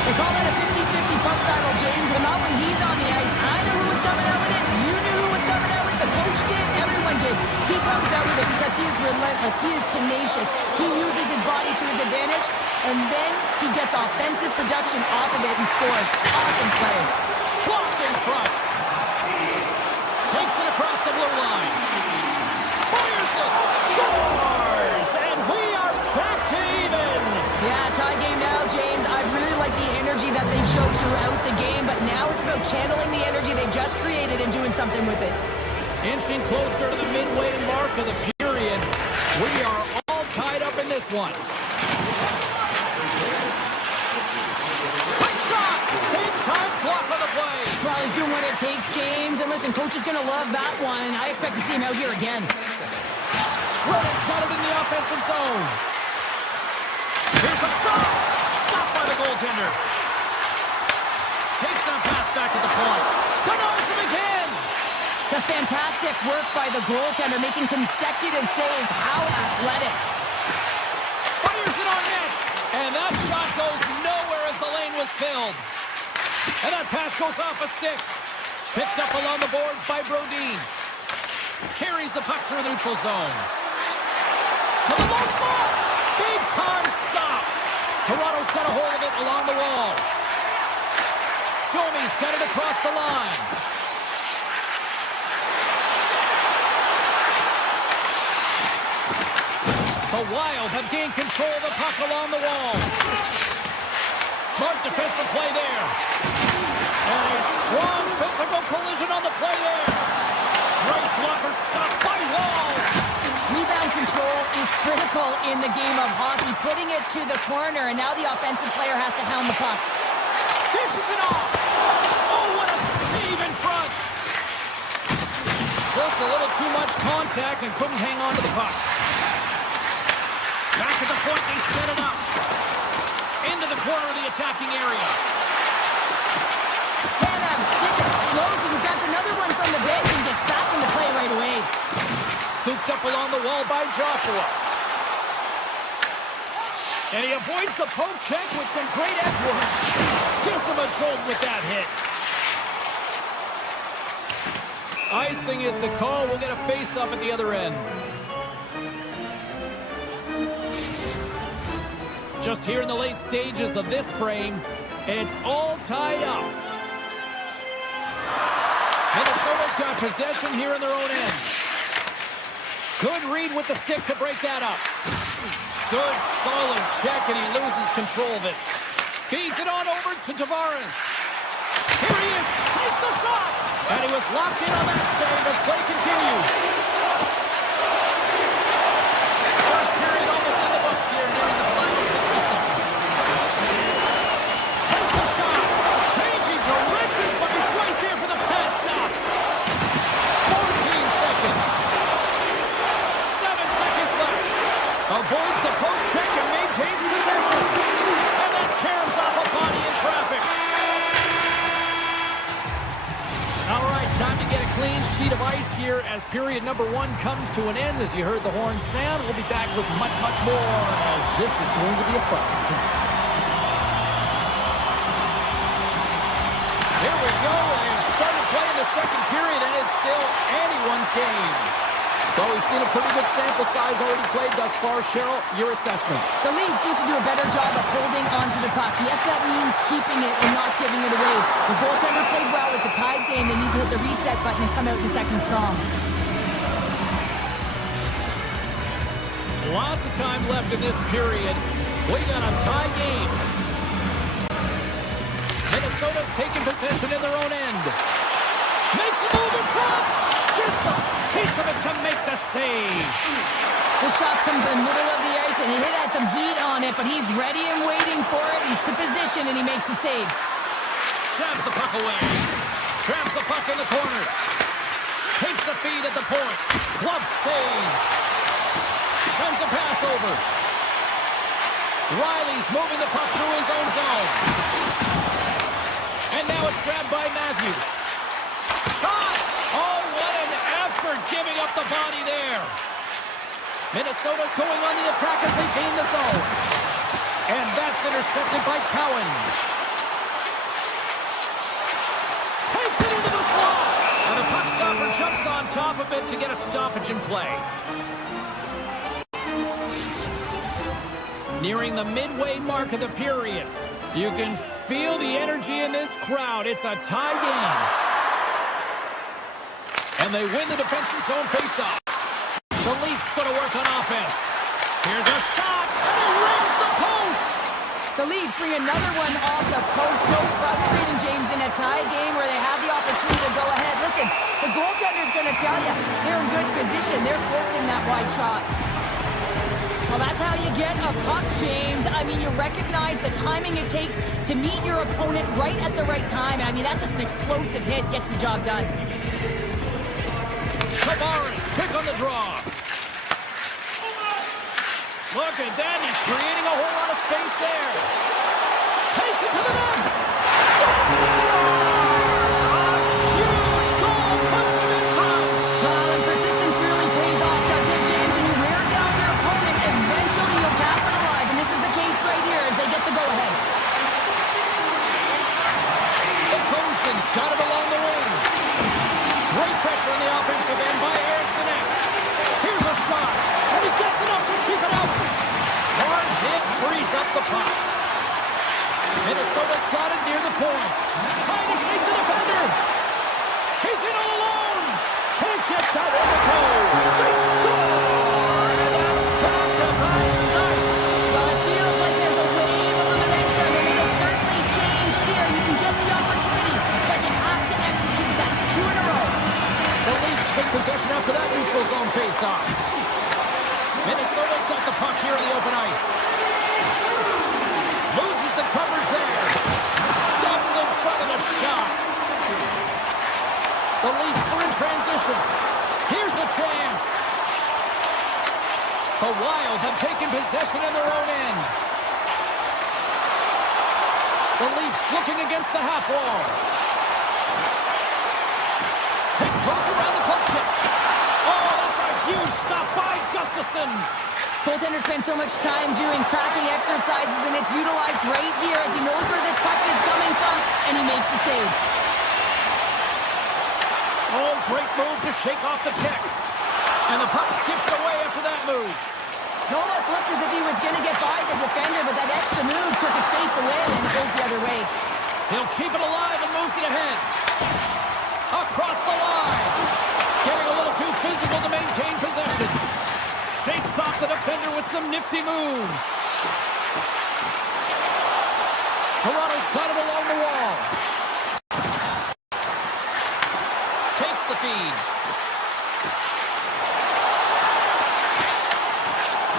They call that a 50-50 puck battle, James, but not when he's on the ice. I know who was coming out with it. You knew who was coming out with it. The coach did. Everyone did. He comes out with it because he is relentless. He is tenacious. He uses his body to his advantage, and then he gets offensive production off of it and scores. Awesome play. Blocked in front. Takes it across the blue line. Fires it. Scores! And we are back to even. Yeah, tie game now, James. I really like the energy that they've showed throughout the game, but now it's about channeling the energy they've just created and doing something with it. Inching closer to the midway mark of the period. We are all tied up in this one. Quick shot! Big time block on the play. Well, he's doing what it takes, James. And listen, coach is going to love that one. I expect to see him out here again. Roden's got it in the offensive zone. Here's a shot. Stopped by the goaltender. Takes that pass back at the point. Denies him again. Just fantastic work by the goaltender, making consecutive saves. How athletic. Fires it on net. And that shot goes nowhere as the lane was filled. And that pass goes off a stick. Picked up along the boards by Brodin. Carries the puck through neutral zone. To the low slot. Big time stop. Toronto's got a hold of it along the wall. Jomi's got it across the line. The Wild have gained control of the puck along the wall. Smart defensive play there. And a strong physical collision on the play there. Great blocker stop by Wall. Rebound control is critical in the game of hockey. Putting it to the corner, and now the offensive player has to hound the puck. Dishes it off. Oh, what a save in front. Just a little too much contact and couldn't hang on to the puck. Back at the point, they set it up. Into the corner of the attacking area. Tanev stick explodes, and he grabs another one from the bench and gets back into play right away. Scooped up along the wall by Joshua. And he avoids the poke check with some great edge work. Gives him a jolt with that hit. Icing is the call. We'll get a face-up at the other end. Just here in the late stages of this frame, it's all tied up. Minnesota's got possession here in their own end. Good read with the stick to break that up. Good, solid check, and he loses control of it. Feeds it on over to Tavares. Here he is, takes the shot! And he was locked in on that save as play continues. First period almost in the books here, nearing the final 60 seconds. Takes a shot, changing directions, but he's right there for the pass stop. 14 seconds. 7 seconds left. Avoids the poke check and maintains possession. And that caroms off a body in traffic. All right, time to get a clean sheet of ice here as period number 1 comes to an end. As you heard the horn sound, we'll be back with much, much more as this is going to be a fun time. Here we go. They've started playing the second period, and it's still anyone's game. Well, we've seen a pretty good sample size already played thus far. Cheryl, your assessment. The Leafs need to do a better job of holding onto the puck. Yes, that means keeping it and not giving it away. The goaltender played well. It's a tied game. They need to hit the reset button and come out in the second strong. Lots of time left in this period. We got a tie game. Minnesota's taking possession in their own end. Makes a move in front. Gets a piece of it to make the save. The shot's come to the middle of the ice, and it has some heat on it, but he's ready and waiting for it. He's to position, and he makes the save. Jabs the puck away. Grabs the puck in the corner. Takes the feed at the point. Glove save. Sends a pass over. Riley's moving the puck through his own zone. And now it's grabbed by Matthews. Shot! Oh, what an effort giving up the body there. Minnesota's going on the attack as they gain the zone. And that's intercepted by Cowan. Takes it into the slot. And the puck stopper jumps on top of it to get a stoppage in play. Nearing the midway mark of the period. You can feel the energy in this crowd. It's a tie game. And they win the defensive zone faceoff. The Leafs going to work on offense. Here's a shot, and he rings the post. The Leafs bring another one off the post. So frustrating, James, in a tie game where they have the opportunity to go ahead. Listen, the goaltender's going to tell you they're in good position. They're forcing that wide shot. Well, that's how you get a puck, James. I mean, you recognize the timing it takes to meet your opponent right at the right time. I mean, that's just an explosive hit. Gets the job done. Tavares, quick on the draw. Look at that. He's creating a whole lot of space there. Takes it to the net. Scores! A huge goal puts him in front. Well, and persistence really pays off, doesn't it, James? When you wear down your opponent, eventually you'll capitalize. And this is the case right here as they get the go-ahead. The Persians got it along the wing. Great pressure on the offensive end by Eriksson. Here's a shot, and he gets enough to keep it out. Hard hit frees up the puck. Minnesota's got it near the point. Trying to shake the defender. He's in all alone. Can't get that one to go. They score! And that's back-to-back starts. Well, it feels like there's a wave of momentum, and it'll certainly change here. You can get the opportunity, but you have to execute. That's 2 in a row. The Leafs take possession after that neutral zone face-off. Minnesota's got the puck here in the open ice. Loses the coverage there. Steps in front of the shot. The Leafs are in transition. Here's a chance. The Wild have taken possession in their own end. The Leafs looking against the half wall. Tiptoes around the puck check. Oh, that's a huge stop by Gustafsson. Goaltender spends so much time doing tracking exercises, and it's utilized right here as he knows where this puck is coming from, and he makes the save. Oh, great move to shake off the check. And the puck skips away after that move. It almost looked as if he was going to get by the defender, but that extra move took his face away, and it goes the other way. He'll keep it alive and moves it ahead. Across the line. Getting a little too physical to maintain possession. Shakes off the defender with some nifty moves. Toronto's got it along the wall. Takes the feed.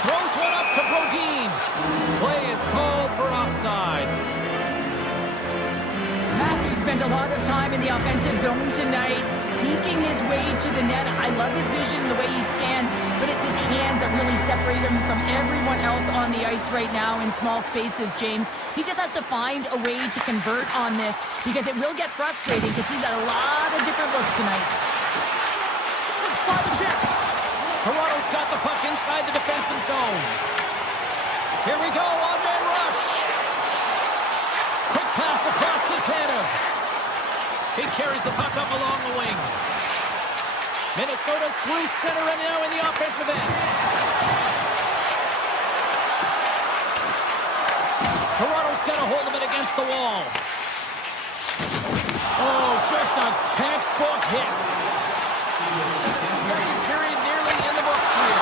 Throws one up to Brodin. Play is called for offside. Matthew spent a lot of time in the offensive zone tonight, deking his way to the net. I love his vision, the way he scans, but it's his hands that really separate him from everyone else on the ice right now in small spaces, James. He just has to find a way to convert on this because it will get frustrating because he's had a lot of different looks tonight. Slips by the check. Toronto's got the puck inside the defensive zone. Here we go, on-man rush. Quick pass across to Tanev. He carries the puck up along the wing. Minnesota's through center and now in the offensive end. Toronto's got a hold of it against the wall. Oh, just a textbook hit. Second period nearly in the books here.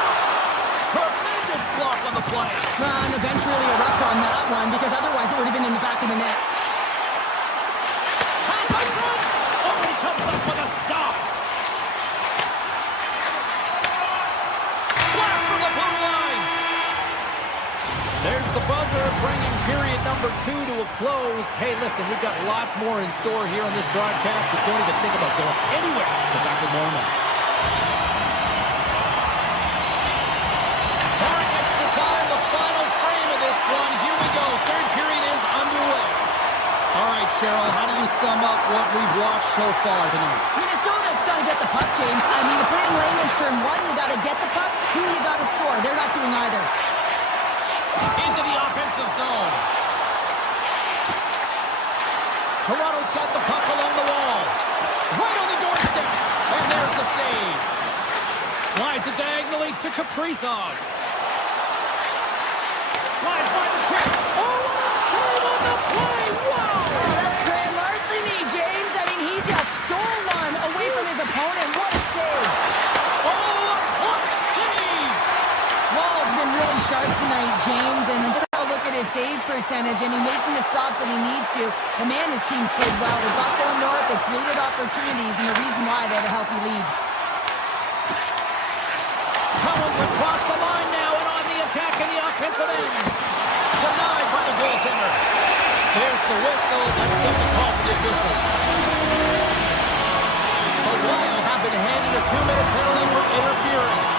Tremendous block on the play. And the bench really erupts on that one because otherwise it would have been in the back of the net. Pass on front. Oh, he comes up with a stop. Blast from the blue line. There's the buzzer, bringing period number 2 to a close. Hey, listen, we've got lots more in store here on this broadcast, so don't even think about going anywhere. We're back with more now. Barring extra time, the final frame of this one. Here we go. Third period is underway. All right, Cheryl, how do you sum up what we've watched so far tonight? Minnesota's got to get the puck, James. I mean, to put it in layman's term, 1, you got to get the puck. 2, you got to score. They're not doing either. Into the offensive zone. Toronto's got the puck along the wall. Right on the doorstep. And there's the save. Slides it diagonally to Kaprizov. Slides by the trip. Oh, what a save on the play. Wow. Oh, that's grand larceny, James. I mean, he just stole one away from his opponent. What a save. Oh, a clutch save. Wall's been really sharp tonight, James, and just have a look at his save percentage, and he's making the stops that he needs to. The man, his team's played well. They've got going north, they've created opportunities, and the reason why they have a healthy lead. Collins across the line now and on the attack in the offensive end. Denied by the goaltender. There's the whistle. Let's get the call for the officials. The Wild have been handed a 2-minute penalty for interference.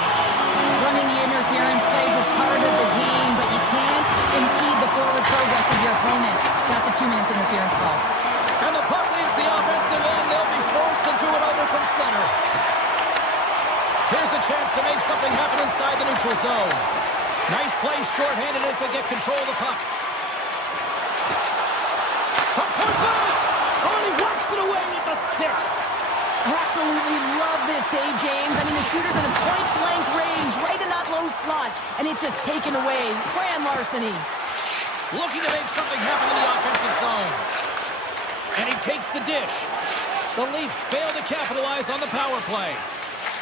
Running the interference plays is part of the game, but you can't impede the forward progress of your opponent. That's a 2 minutes interference call. And the puck leaves the offensive end. They'll be forced to do it over from center. Here's a chance to make something happen inside the neutral zone. Nice play, shorthanded as they get control of the puck. From point blank! Oh, he whacks it away with the stick. I absolutely love this save, James. I mean, the shooter's in a point-blank range, right in that low slot, and it's just taken away. Grand larceny. Looking to make something happen in the offensive zone. And he takes the dish. The Leafs fail to capitalize on the power play.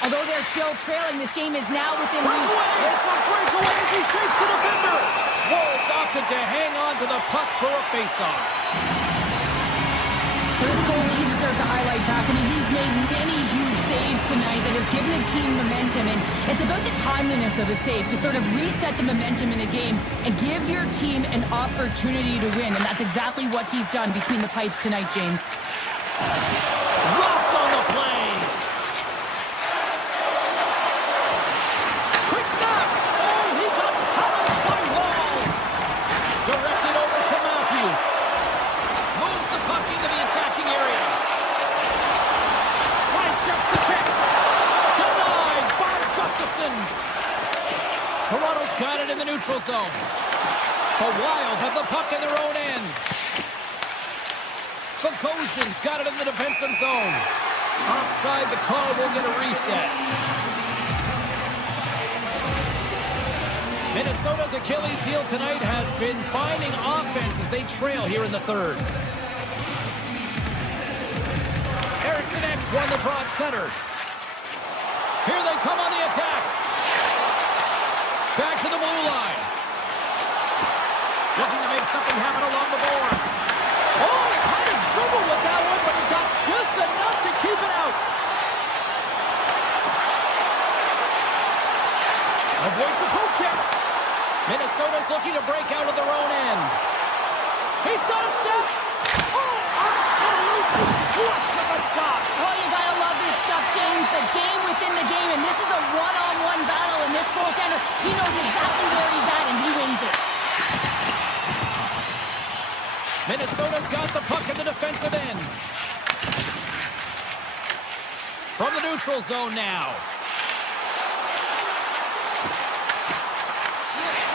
Although they're still trailing, this game is now within reach. It's a breakaway as he shakes the defender. Wolves opted to hang on to the puck for a faceoff. For this goalie, he deserves a highlight back. I mean, he's made many huge saves tonight that has given his team momentum, and it's about the timeliness of a save to sort of reset the momentum in a game and give your team an opportunity to win, and that's exactly what he's done between the pipes tonight, James. Rocked on the play. Quick snap. Oh, he got puddled by Wall. Directed over to Matthews. Moves the puck into the attacking area. Sidesteps the check. Denied by Gustafsson. Toronto's got it in the neutral zone. The Wild have the puck in their own end. Bogosian's got it in the defensive zone. Offside, the call will get a reset. Minnesota's Achilles heel tonight has been finding offense as they trail here in the third. Eriksson X won the draw at center. Here they come on the attack. Back to the blue line. Looking to make something happen along the boards. Oh, he kind of struggled with that one, but he got just enough to keep it out. Avoids the poke check. Minnesota's looking to break out of their own end. He's got a step. Oh, absolutely clutch at the stop. Oh, you gotta love this stuff, James. The game within the game, and this is a one-on-one battle, and this goaltender, he knows exactly where he's at, and he wins it. Minnesota's got the puck in the defensive end. From the neutral zone now.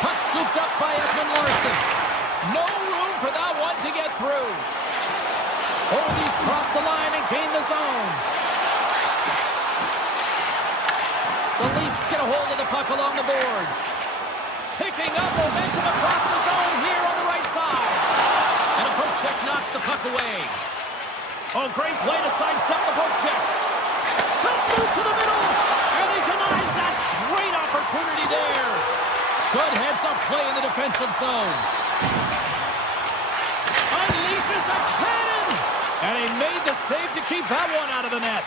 Puck scooped up by Iceman. No room for that one to get through. Oldies cross the line and gain the zone. The Leafs get a hold of the puck along the boards. Picking up momentum across the zone here on the right side. And a poke check knocks the puck away. Oh, great play to sidestep the poke check. Let's move to the middle. And he denies that great opportunity there. Good heads-up play in the defensive zone. Unleashes a cannon. And he made the save to keep that one out of the net.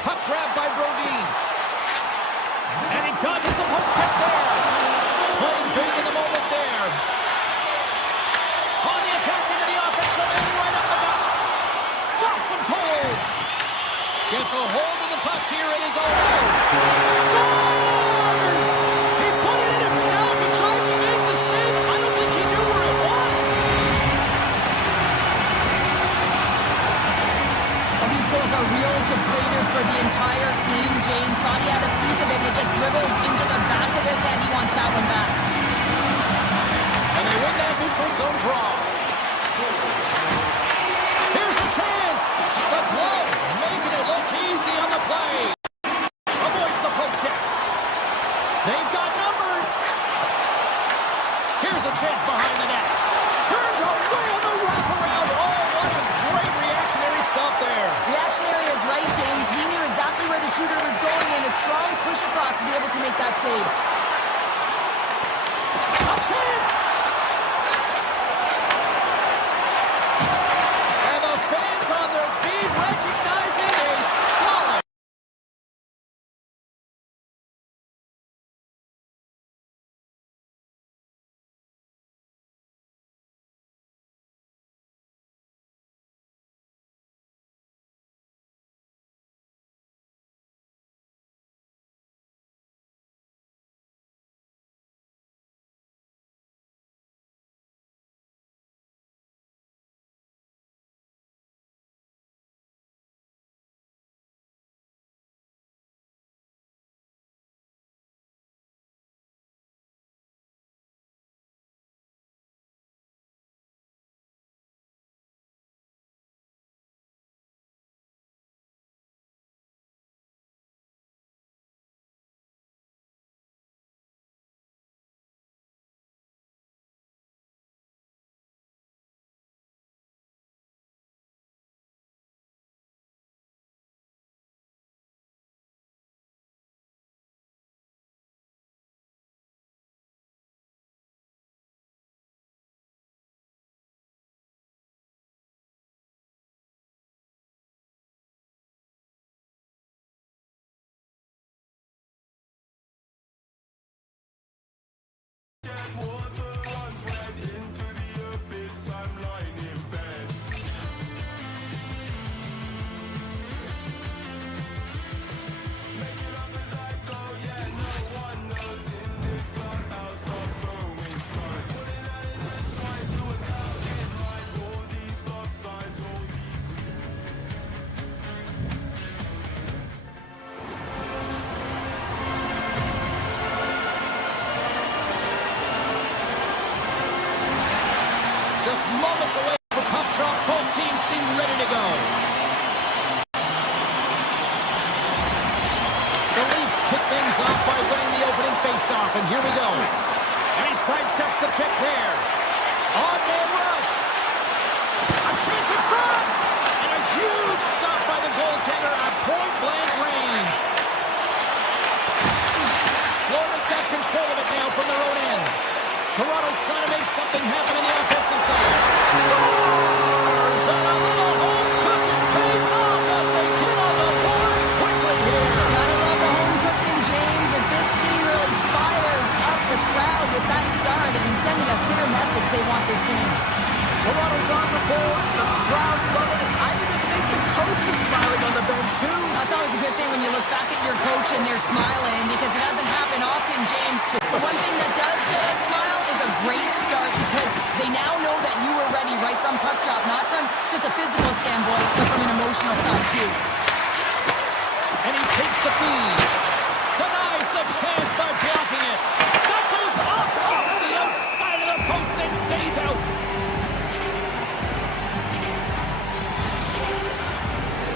Puck grabbed by Brodin. And he dodges the poke check there. Playing big in the moment there. On the attack into the offensive end, right up the gut. Stops him cold. Gets a hold of the puck here in his own end. Scores! He put it in himself. He tried to make the save. I don't think he knew where it was. Well, these goals are real deflators for the entire team. James thought he had a piece of it, and it just dribbles into the back of it, and he wants that one back. And they win that neutral zone draw. Here's a chance. The glove making it look easy on the play. Avoids the poke check. They've got numbers. Here's a chance behind the net. Turned away on the wraparound. Oh, what a great reactionary stop there. Reactionary is right, James. He knew exactly where the shooter was going, and a strong push across to be able to make that save. A chance. And the fans on their feet recognizing a solid. Just moments away from puck drop. Both teams seem ready to go. The Leafs kick things off by winning the opening faceoff, and here we go. And he sidesteps the check there. On-man rush. A chance in front. And a huge stop by the goaltender at point-blank range. control of it now from their own end. Toronto's trying to make something happen in the offensive side. Scores! And a little home cooking pays off as they get on the board quickly here. Gotta love the home cooking, James, as this team really fires up the crowd with that start and sending a clear message they want this game. Toronto's on the board. The crowd's loving it. I even think the coach is smiling on the bench, too. That's always a good thing when you look back at your coach and they're smiling, because it doesn't happen often, James. But one thing that does get us smile is a great start, because they now know that you were ready right from puck drop, not from just a physical standpoint, but from an emotional side, too. And he takes the feed. Denies the chance by blocking it. That goes up off the outside of the post and stays out.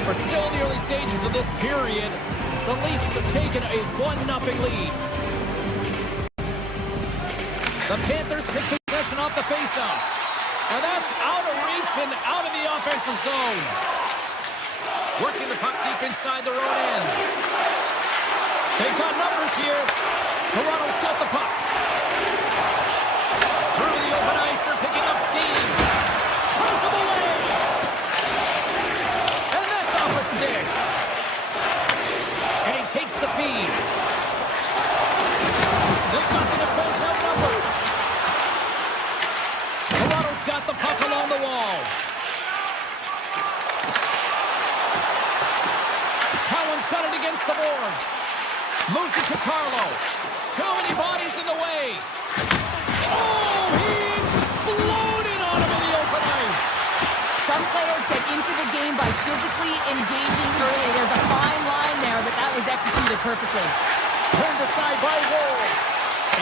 We're still in the early stages of this period. The Leafs have taken a 1-0 lead. The Panthers take possession off the faceoff. And that's out of reach and out of the offensive zone. Working the puck deep inside their own end. They've got numbers here. Toronto's got the puck. Through the open ice, they're picking up steam. Turns them away. A stick. And he takes the feed. They've got the defense outnumbered. Toronto's got the puck along the wall. Cowan's got it against the boards. Moves it to Carlo. Too many bodies in the way. Oh, he exploded on him in the open ice. Some players get into the game by physically engaging early. There's a fine line there, but that was executed perfectly. Turned aside by Wall.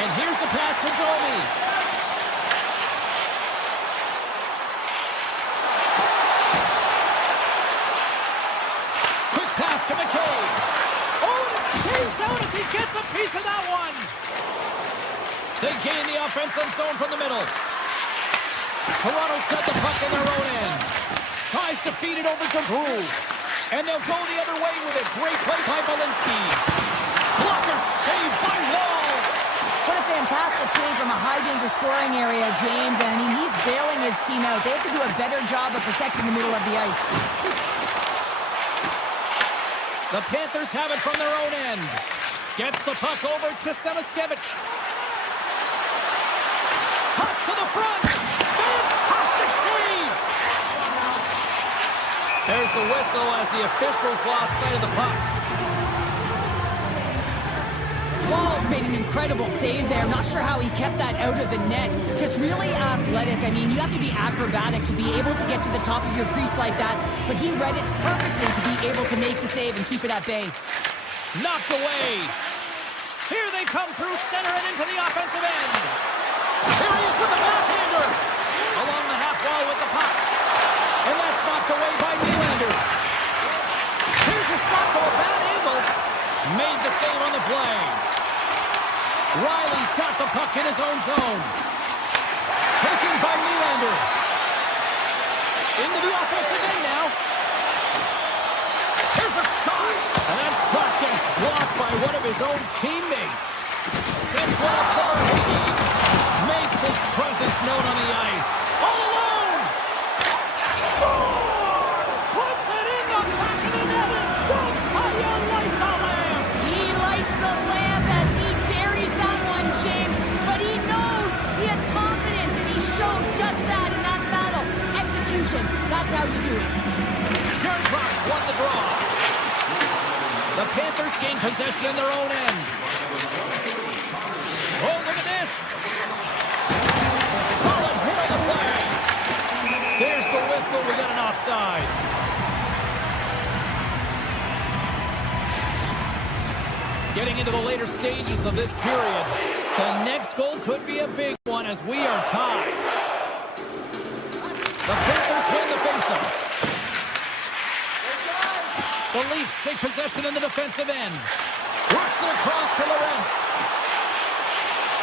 And here's the pass to Domi. Quick pass to McCabe. Oh, and it stays out as he gets a piece of that one. They gain the offensive zone from the middle. Toronto's got the puck in their own end. Tries to feed it over to Groove. And they'll go the other way with it. Great play by Balinski. Blocker saved by Wall. What a fantastic save from a high-danger scoring area, James. And I mean, he's bailing his team out. They have to do a better job of protecting the middle of the ice. The Panthers have it from their own end. Gets the puck over to Samaskevich. Toss to the front. Fantastic save! There's the whistle as the officials lost sight of the puck. Wall's made an incredible save there. Not sure how he kept that out of the net. Just really athletic. I mean, you have to be acrobatic to be able to get to the top of your crease like that. But he read it perfectly to be able to make the save and keep it at bay. Knocked away. Here they come through center and into the offensive end. Here he is with the backhander. Along the half wall with the puck. And that's knocked away by Nylander. Here's a shot from a bad angle. Made the save on the play. Riley's got the puck in his own zone. Taken by Nylander. Into the offensive end now. Here's a shot. And that shot gets blocked by one of his own teammates. Sends one up to Verhage. Makes his presence known on the ice. All alone. Scores! Puts it in the back of the net. And that's how you light the lamp. He lights the lamp as he buries that one, James. But he knows he has confidence, and he shows just that in that battle. Execution. That's how you do it. Gernbrox won the draw. The Panthers gain possession in their own end. Oh, look at this. Solid hit on the play. There's the whistle. We got an offside. Getting into the later stages of this period, the next goal could be a big one as we are tied. The Panthers win the faceoff. The Leafs take possession in the defensive end. Works it across to Lorentz.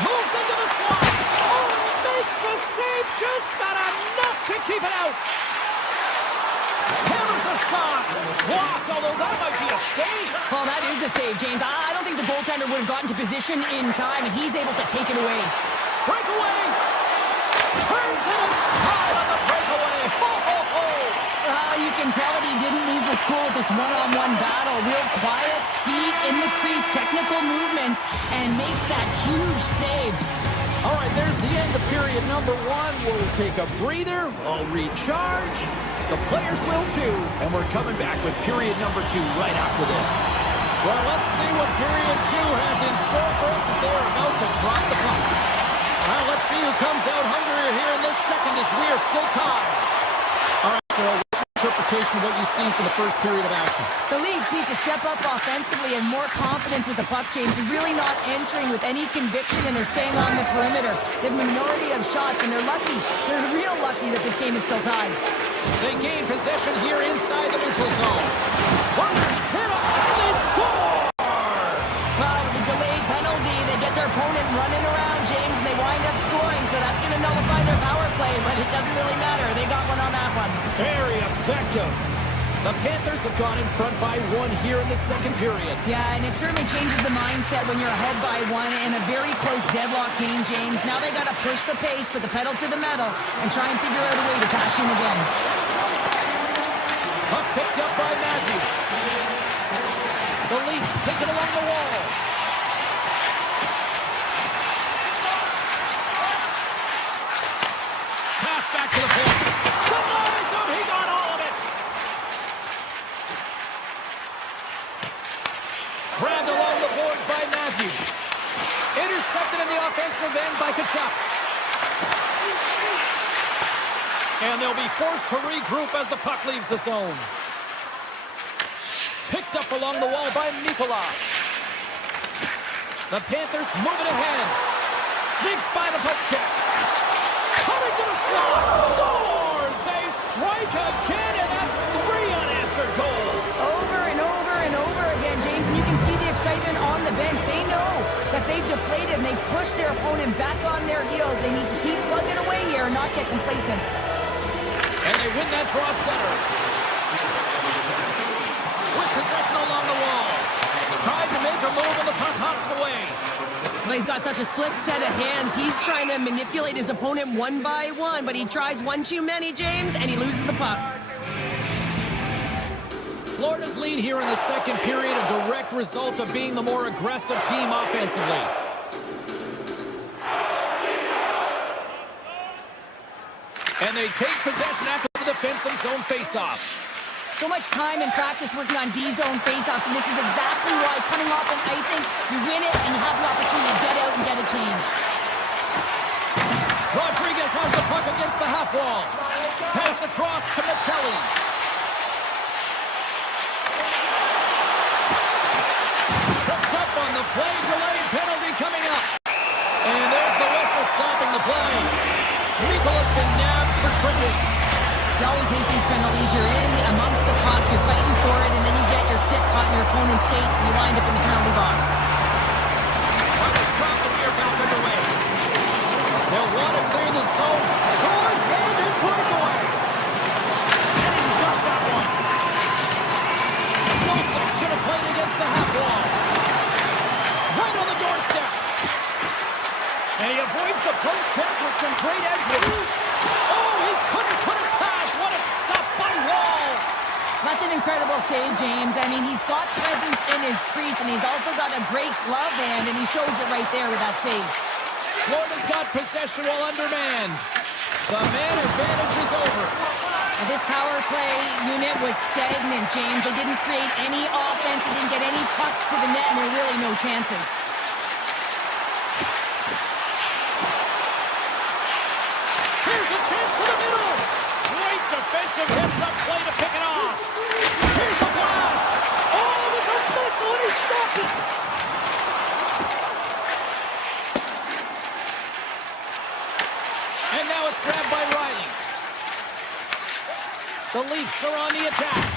Moves into the slot. Oh, makes the save, just not enough to keep it out. Hammers a shot. Blocked, although that might be a save. Well, that is a save, James. I don't think the goaltender would have gotten to position in time, and he's able to take it away. Breakaway. Turn to the side on the breakaway. Ho, ho, ho. You can tell that he didn't lose his cool with this one-on-one battle. Real quiet, feet in the crease, technical movements, and makes that huge save. All right, there's the end of period number 1. We'll take a breather. I'll recharge. The players will too. And we're coming back with period number 2 right after this. Well, let's see what period 2 has in store for us as they're about to drop the puck. Well, let's see who comes out hungrier here in this second as we are still tied. All right, Cheryl, what's your interpretation of what you've seen for the first period of action? The Leafs need to step up offensively and more confidence with the puck, James. They're really not entering with any conviction, and they're staying on the perimeter. They have a minority of shots, and they're lucky. They're real lucky that this game is still tied. They gain possession here inside the neutral zone. One hit off, and they score! Well, with the delayed penalty, they get their opponent running around, James, and they wind up scoring, so that's going to nullify their power play, but it doesn't really matter. They got one on that one. Very effective. The Panthers have gone in front by 1 here in the second period. Yeah, and it certainly changes the mindset when you're ahead by 1 in a very close deadlock game, James. Now they got to push the pace, put the pedal to the metal, and try and figure out a way to cash in again. Puck picked up by Matthews. The Leafs take it along the wall. Pass back to the point. Denies him. He got all of it. Grabbed along the boards by Matthews. Intercepted in the offensive end by Kachuk. And they'll be forced to regroup as the puck leaves the zone. Picked up along the wall by Mikkola. The Panthers moving ahead. Sneaks by the puck check. Coming to the slot. Scores! They strike again, and that's 3 unanswered goals. Over and over and over again, James, and you can see the excitement on the bench. They know that they've deflated, and they push their opponent back on their heels. They need to keep plugging away here and not get complacent. And they win that draw center. With possession along the wall. Tried to make a move, and the puck hops away. Well, he's got such a slick set of hands. He's trying to manipulate his opponent 1 by 1, but he tries 1 too many, James, and he loses the puck. Florida's lead here in the second period, a direct result of being the more aggressive team offensively. And they take possession after the defensive zone faceoff. So much time and practice working on D-zone faceoffs, and this is exactly why coming off an icing, you win it and you have the opportunity to get out and get a change. Rodriguez has the puck against the half wall. Pass across to Michelli. Tripped up on the play, delayed penalty coming up. And there's the whistle stopping the play. Mikola's been nabbed for tripping. You always hate these penalties. You're in amongst the puck, you're fighting for it, and then you get your stick caught in your opponent's skates, and you wind up in the penalty box. Puck is dropped and we are back underway. They'll want to clear the zone. Short-handed breakaway. And he's got that one. Wilson's going to play it against the half wall. Right on the doorstep. And he avoids the poke check with some great edge work. Oh, he couldn't put it past. What a stop by Wall. That's an incredible save, James. I mean, he's got presence in his crease, and he's also got a great glove hand, and he shows it right there with that save. Florida's got possession while undermanned. The man advantage is over. And this power play unit was stagnant, James. They didn't create any offense. They didn't get any pucks to the net, and there were really no chances. Here's a chance to the middle. Great defensive heads-up play to pick it off. Here's a blast. Oh, it was a missile, and he stopped it. And now it's grabbed by Riley. The Leafs are on the attack.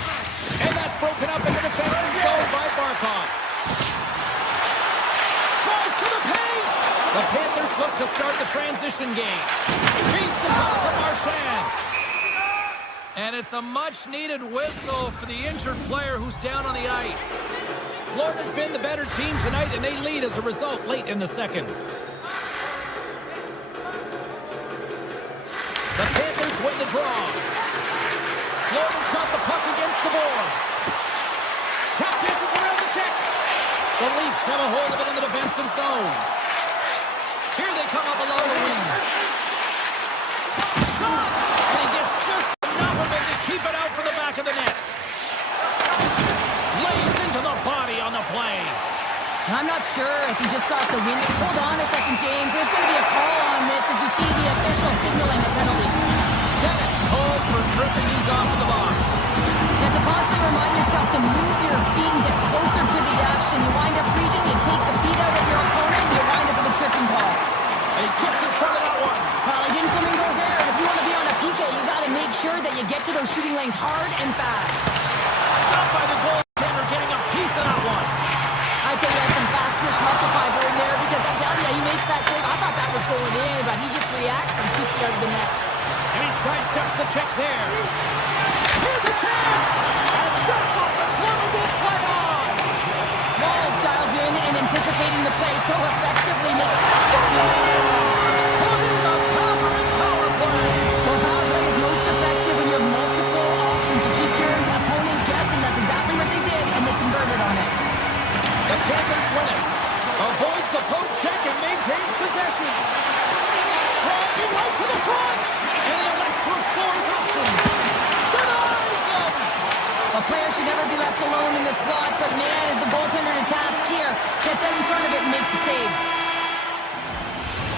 And that's broken up in the defensive zone by Barkov. Tries to the paint. The Panthers look to start the transition game. Feeds the puck to Marchand. And it's a much-needed whistle for the injured player who's down on the ice. Florida's been the better team tonight, and they lead as a result late in the second. The Panthers win the draw. Florida's got the puck against the boards. Tap dances around the check. The Leafs have a hold of it in the defensive zone. Here they come up along the wing. Shot! And he gets just enough of it to keep it out for the back of the net. Lays into the body on the play. I'm not sure if he just got the wind. Hold on a second, James. There's going to be a call on this as you see the official signaling a penalty. Then it's called for tripping. He's off to the box. You have to constantly remind yourself to move your feet and get closer to the action. You wind up reaching, you take the feet out of your opponent, and you wind up with a tripping call. And he gets in front of that one. Well, he didn't flamingo there. And if you want to be on a PK, you got to make sure that you get to those shooting lanes hard and fast. Stopped by the goaltender, getting a piece of that one. I'd say he has some fast twitch muscle fiber in there because I'm telling you, he makes that save. I thought that was going in, but he just reacts and keeps it out of the net. And he sidesteps the check there. Here's a chance! And that's off the corner. Will play on! Wall's dialed in and anticipating the play so effectively. Putting the power in power play. Well, power play is most effective when you have multiple options to keep your opponent guessing. That's exactly what they did, and they converted on it. The Panthers win it. Avoids the poke check and maintains possession. Driving right to the front. And he elects to explore his options. Denies him. A player should never be left alone in the slot, but man, is the goaltender to task here. Gets out in front of it and makes the save.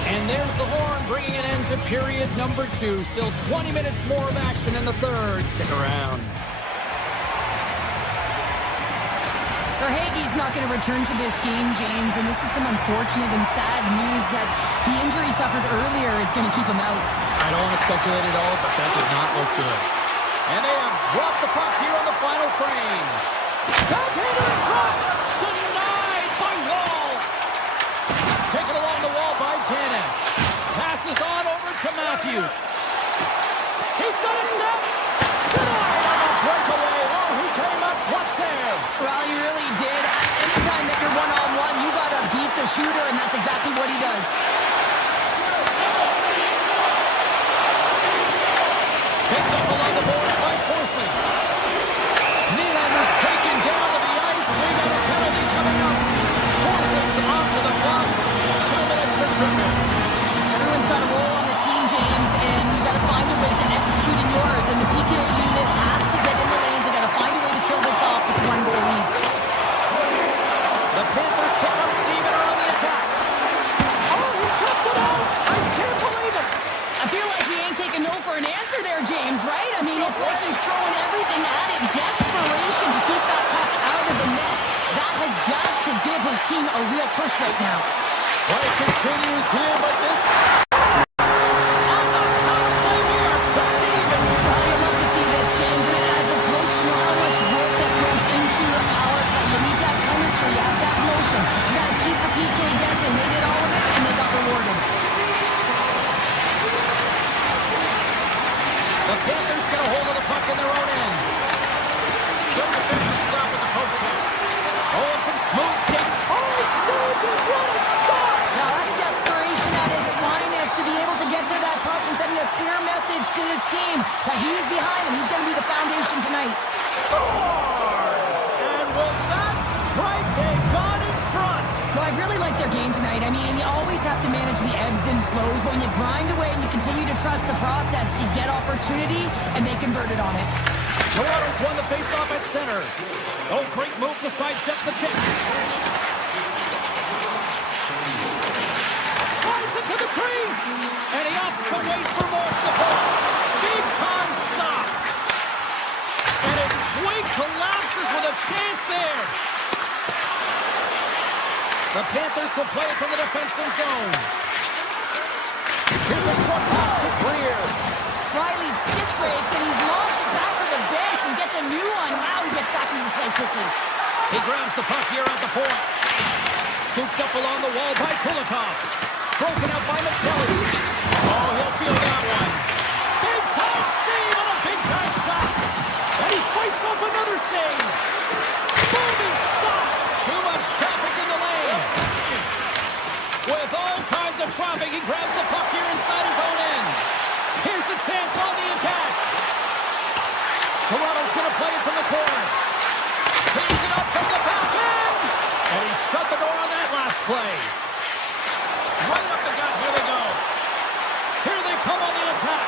And there's the horn, bringing an end to period number 2. Still 20 minutes more of action in the third. Stick around. Verhaeghe's not going to return to this game, James, and this is some unfortunate and sad news that the injury suffered earlier is going to keep him out. I don't want to speculate at all, but that did not look good. And they have dropped the puck here on the final frame. Backhander in front! Denied by Wall! Taken along the wall by Tanev. Passes on over to Matthews. He's got a step! Denied on the breakaway! Oh, he came up clutch there! Well, he really did. Anytime that you're one-on-one, you got to beat the shooter, and that's exactly what he does. Picked up along the boards by Forsling. Nylander's taken down to the ice. We got a penalty coming up. Forsling's off to the box. 2 minutes for tripping. Everyone's got a role on the team, James, and you got to find a way to execute in yours. And the PK unit has to get in the lanes. They got to find a way to kill this off with a 1-goal lead. The Panthers pick up steam and are on the attack. Oh, he kept it out. I can't believe it. I feel like he ain't taking no for an answer there, James, right? I mean, it's like he's throwing everything at it. Desperation to keep that puck out of the net. That has got to give his team a real push right now. Play continues here, but this... The Panthers get a hold of the puck in their own end. Good defensive stop at the poke check. Oh, some smooth skate. Oh, saved it. What a stop! Now that's desperation at its finest to be able to get to that puck and sending a clear message to his team that he's behind him. He's going to be the foundation tonight. Scores! And with that strike, they got in front. Well, I really like their game tonight. I mean, you always have to manage the ebbs and flows, but when you grind away and you continue to trust the process, you get opportunity, and they converted on it. Toronto's won the faceoff at center. Oh, great move to sidestep the check. Drives into the crease, and he opts to wait for more support. Big time stop. And his twig collapses with a chance there. The Panthers will play it from the defensive zone. Here's a short pass to Greer. Riley stiff breaks, and he's lost it back to the bench and gets a new one. Now he gets back into the play quickly. He grabs the puck here at the point. Scooped up along the wall by Kulikov. Broken out by Michelli. Oh, he'll feel that one. Big time save on a big time shot. chance on the attack. Toronto's going to play it from the corner. Tees it up from the back end. And he shut the door on that last play. Right up the gut. Here they go. Here they come on the attack.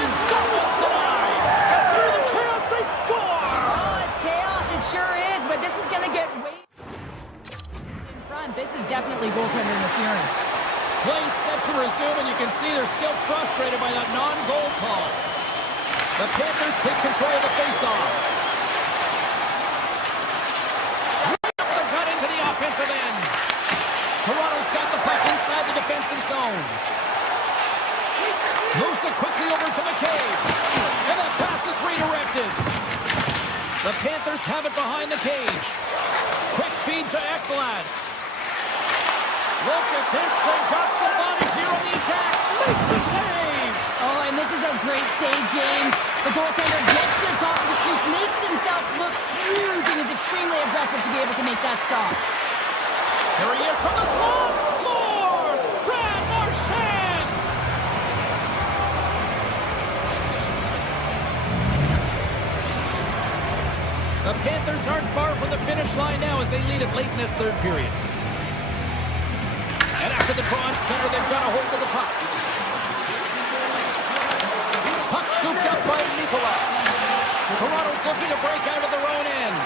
And that one's denied. And through the chaos, they score. Oh, it's chaos. It sure is. But this is going to get way in front. This is definitely goaltender interference. Play set to resume, and you can see they're still frustrated by that non-goal call. The Panthers take control of the faceoff. Right up the gut into the offensive end. Toronto's got the puck inside the defensive zone. Moves it quickly over to McCabe. And that pass is redirected. The Panthers have it behind the cage. Quick feed to Ekblad. Look at this. They've got some bodies here on the attack. Makes the save. Oh, and this is a great save, James. The goaltender gets to the top of his crease, makes himself look huge, and is extremely aggressive to be able to make that stop. Here he is from the slot. Scores! Brad Marchand! The Panthers aren't far from the finish line now as they lead it late in this third period. And after the draw in center, they've got a hold of the puck. Puck scooped up by Nicola. Toronto's looking to break out of their own end.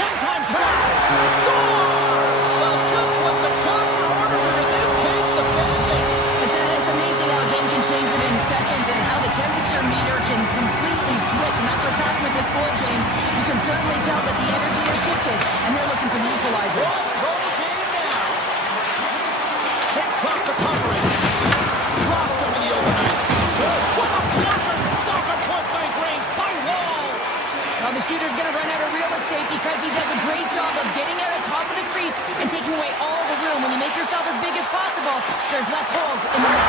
One-time shot. Scores! Well, just what the doctor ordered, or in this case, the Panthers. It's amazing how a game can change within seconds and how the temperature meter can completely switch, and that's what's happened with this goal, James. You can certainly tell that the energy has shifted, and they're looking for the equalizer. Goal game now. Takes off the coverage. Dropped over the open ice. What a blocker stop at point-blank range by Wall. Well, the shooter's going to run out of real estate because he does a great job of getting out on top of the crease and taking away all the room. When you make yourself as big as possible, there's less holes in the net.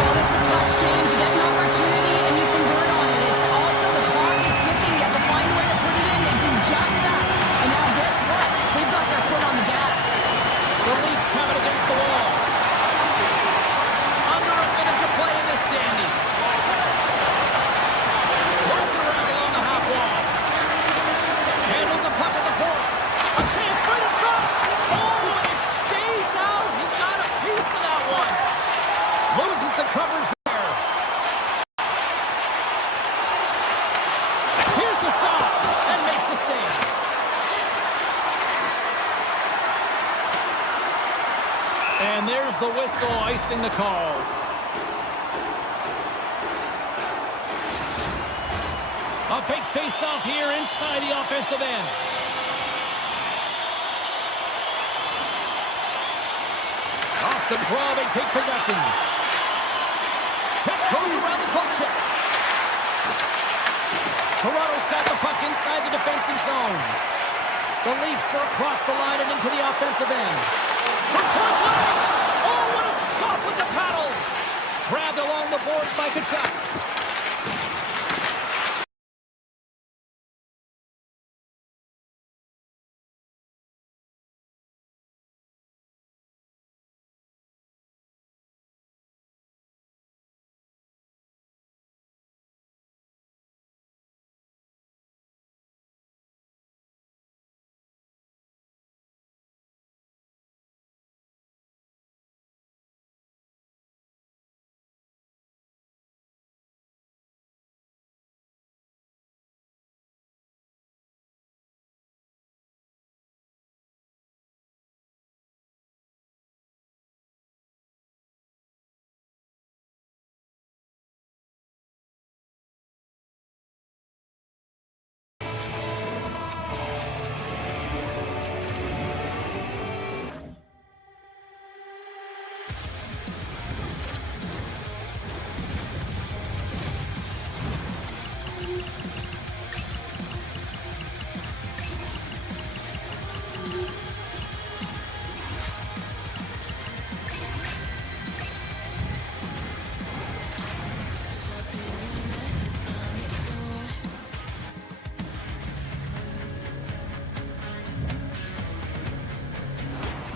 Well, this is clutch, James. You get an opportunity and you convert on it. It's also the clock is ticking. You have to find a way to put it in. They do just that. And now guess what? They've got their foot on the gas. The Leafs have it against the wall. Under a minute to play in this dandy. Rolls it around along the half wall. Handles the puck at the point. A chance right in front. Oh, and it stays out. He got a piece of that one. Loses the coverage there. Here's the shot. And makes the save. And there's the whistle icing the call. A big face-off here inside the offensive end. Off the draw, they take possession. Tiptoes around the poke check. Toronto's got the puck inside the defensive zone. The Leafs are across the line and into the offensive end. For point blank! Oh, what a stop with the paddle! Grabbed along the boards by Kachuk.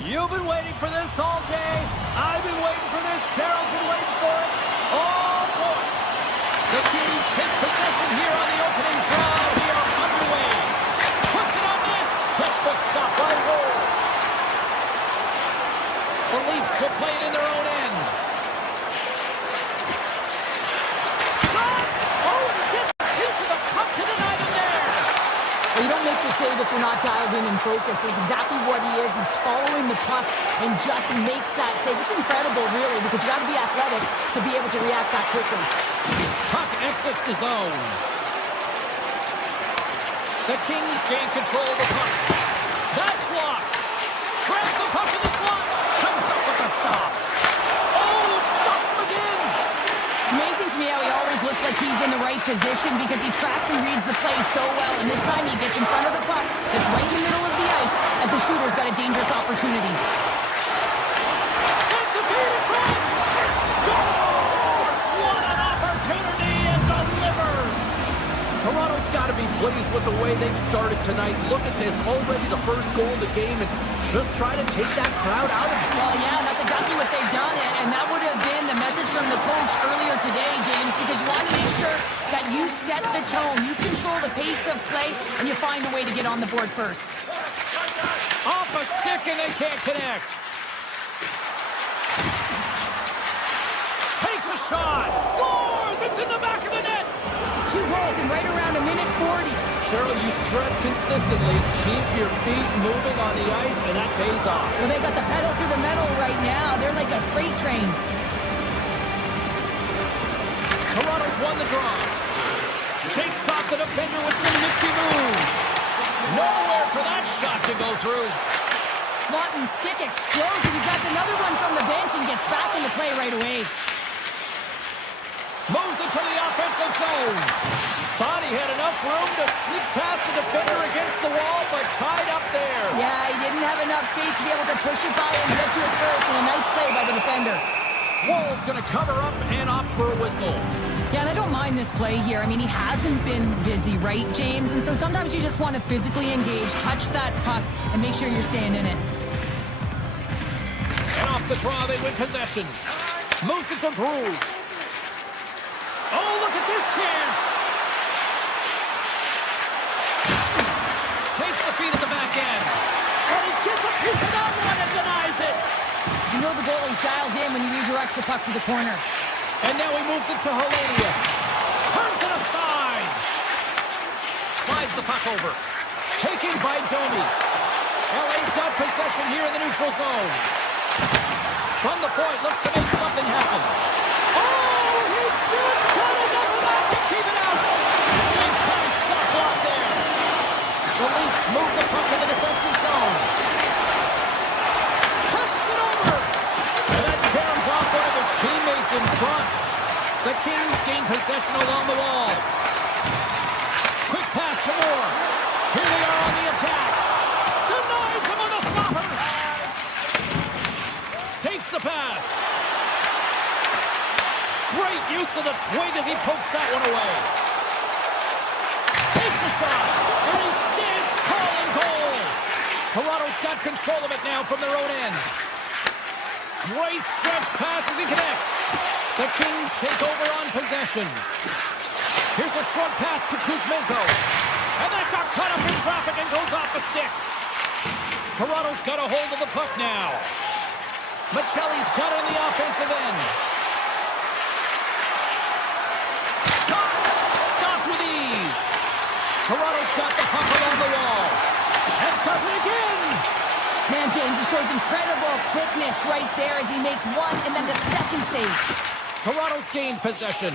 You've been waiting for this all day. I've been waiting for this. Cheryl's been waiting for it. Oh, boy. The Kings take possession here on the opening draw. We are underway. Puts it on net. Textbook stop by Roll. The Leafs will play it in their own end. Shot! Oh, and he gets a piece of the puck to deny them there. Well, you don't make the save if you're not dialed in and focused. That's exactly what he is. He's following the puck and just makes that save. It's incredible, really, because you got to be athletic to be able to react that quickly. Puck exits the zone. The Kings gain control of the puck. That's blocked. Grabs the puck in the slot. Comes up with a stop. Oh, it stops him again. It's amazing to me how he always looks like he's in the right position because he tracks and reads the play so well. And this time he gets in front of the puck. It's right in the middle of the ice as the shooter's got a dangerous opportunity. Sends a feed in front. Scores! What an opportunity and delivers. Toronto's got to be pleased with the way they've started tonight. Look at this. Already the first goal of the game and just try to take that crowd out of it. Well, yeah, that's exactly what they've done. And that would have been the message from the coach earlier today, James, because you want to make sure that you set the tone, you control the pace of play, and you find a way to get on the board first. Off a stick and they can't connect. Takes a shot. Scores! It's in the back of the net. 2 goals in right around a minute 40. Cheryl, you stress consistently. Keep your feet moving on the ice, and that pays off. Well, they got the pedal to the metal right now. They're like a freight train. Toronto's won the draw. Shakes off the defender with some nifty moves. Nowhere for that shot to go through. Lawton's stick explodes, and he grabs another one from the bench and gets back into play right away. Moves it to the offensive zone. Thought he had enough room to sneak past the defender against the wall, but tied up there. Yeah, he didn't have enough space to be able to push it by and get to it first, and a nice play by the defender. Wall's going to cover up and opt for a whistle. Yeah, and I don't mind this play here. I mean, he hasn't been busy, right, James? And so sometimes you just want to physically engage, touch that puck, and make sure you're staying in it. And off the draw, they win possession. Moves it to Brew. Oh, look at this chance. Takes the feed at the back end. And he gets a piece of that one and denies it. You know the goalie's dialed in when he redirects the puck to the corner. And now he moves it to Hellenius. Turns it aside. Slides the puck over. Taken by Domi. LA's got possession here in the neutral zone. From the point, looks to make something happen. Oh, he just got enough of that to keep it out. Big time shot block there. The Leafs move the puck in the defensive zone. Passes it over. And that caroms off one of his teammates in front. The Kings gain possession along the wall. Quick pass to Moore. Here they are on the attack. Denies him on the slapper. Takes the pass. Great use of the twig as he pokes that one away. Takes a shot. And he stands tall in goal. Toronto's got control of it now from their own end. Great stretch pass as he connects. The Kings take over on possession. Here's a short pass to Kuzmenko. And that got caught up in traffic and goes off the stick. Toronto's got a hold of the puck now. Michelli's got it in the offensive end. Shot! Stopped with ease. Toronto's got the puck along the wall. And does it again! Man, James, he shows incredible quickness right there as he makes one and then the second save. Toronto's gained possession.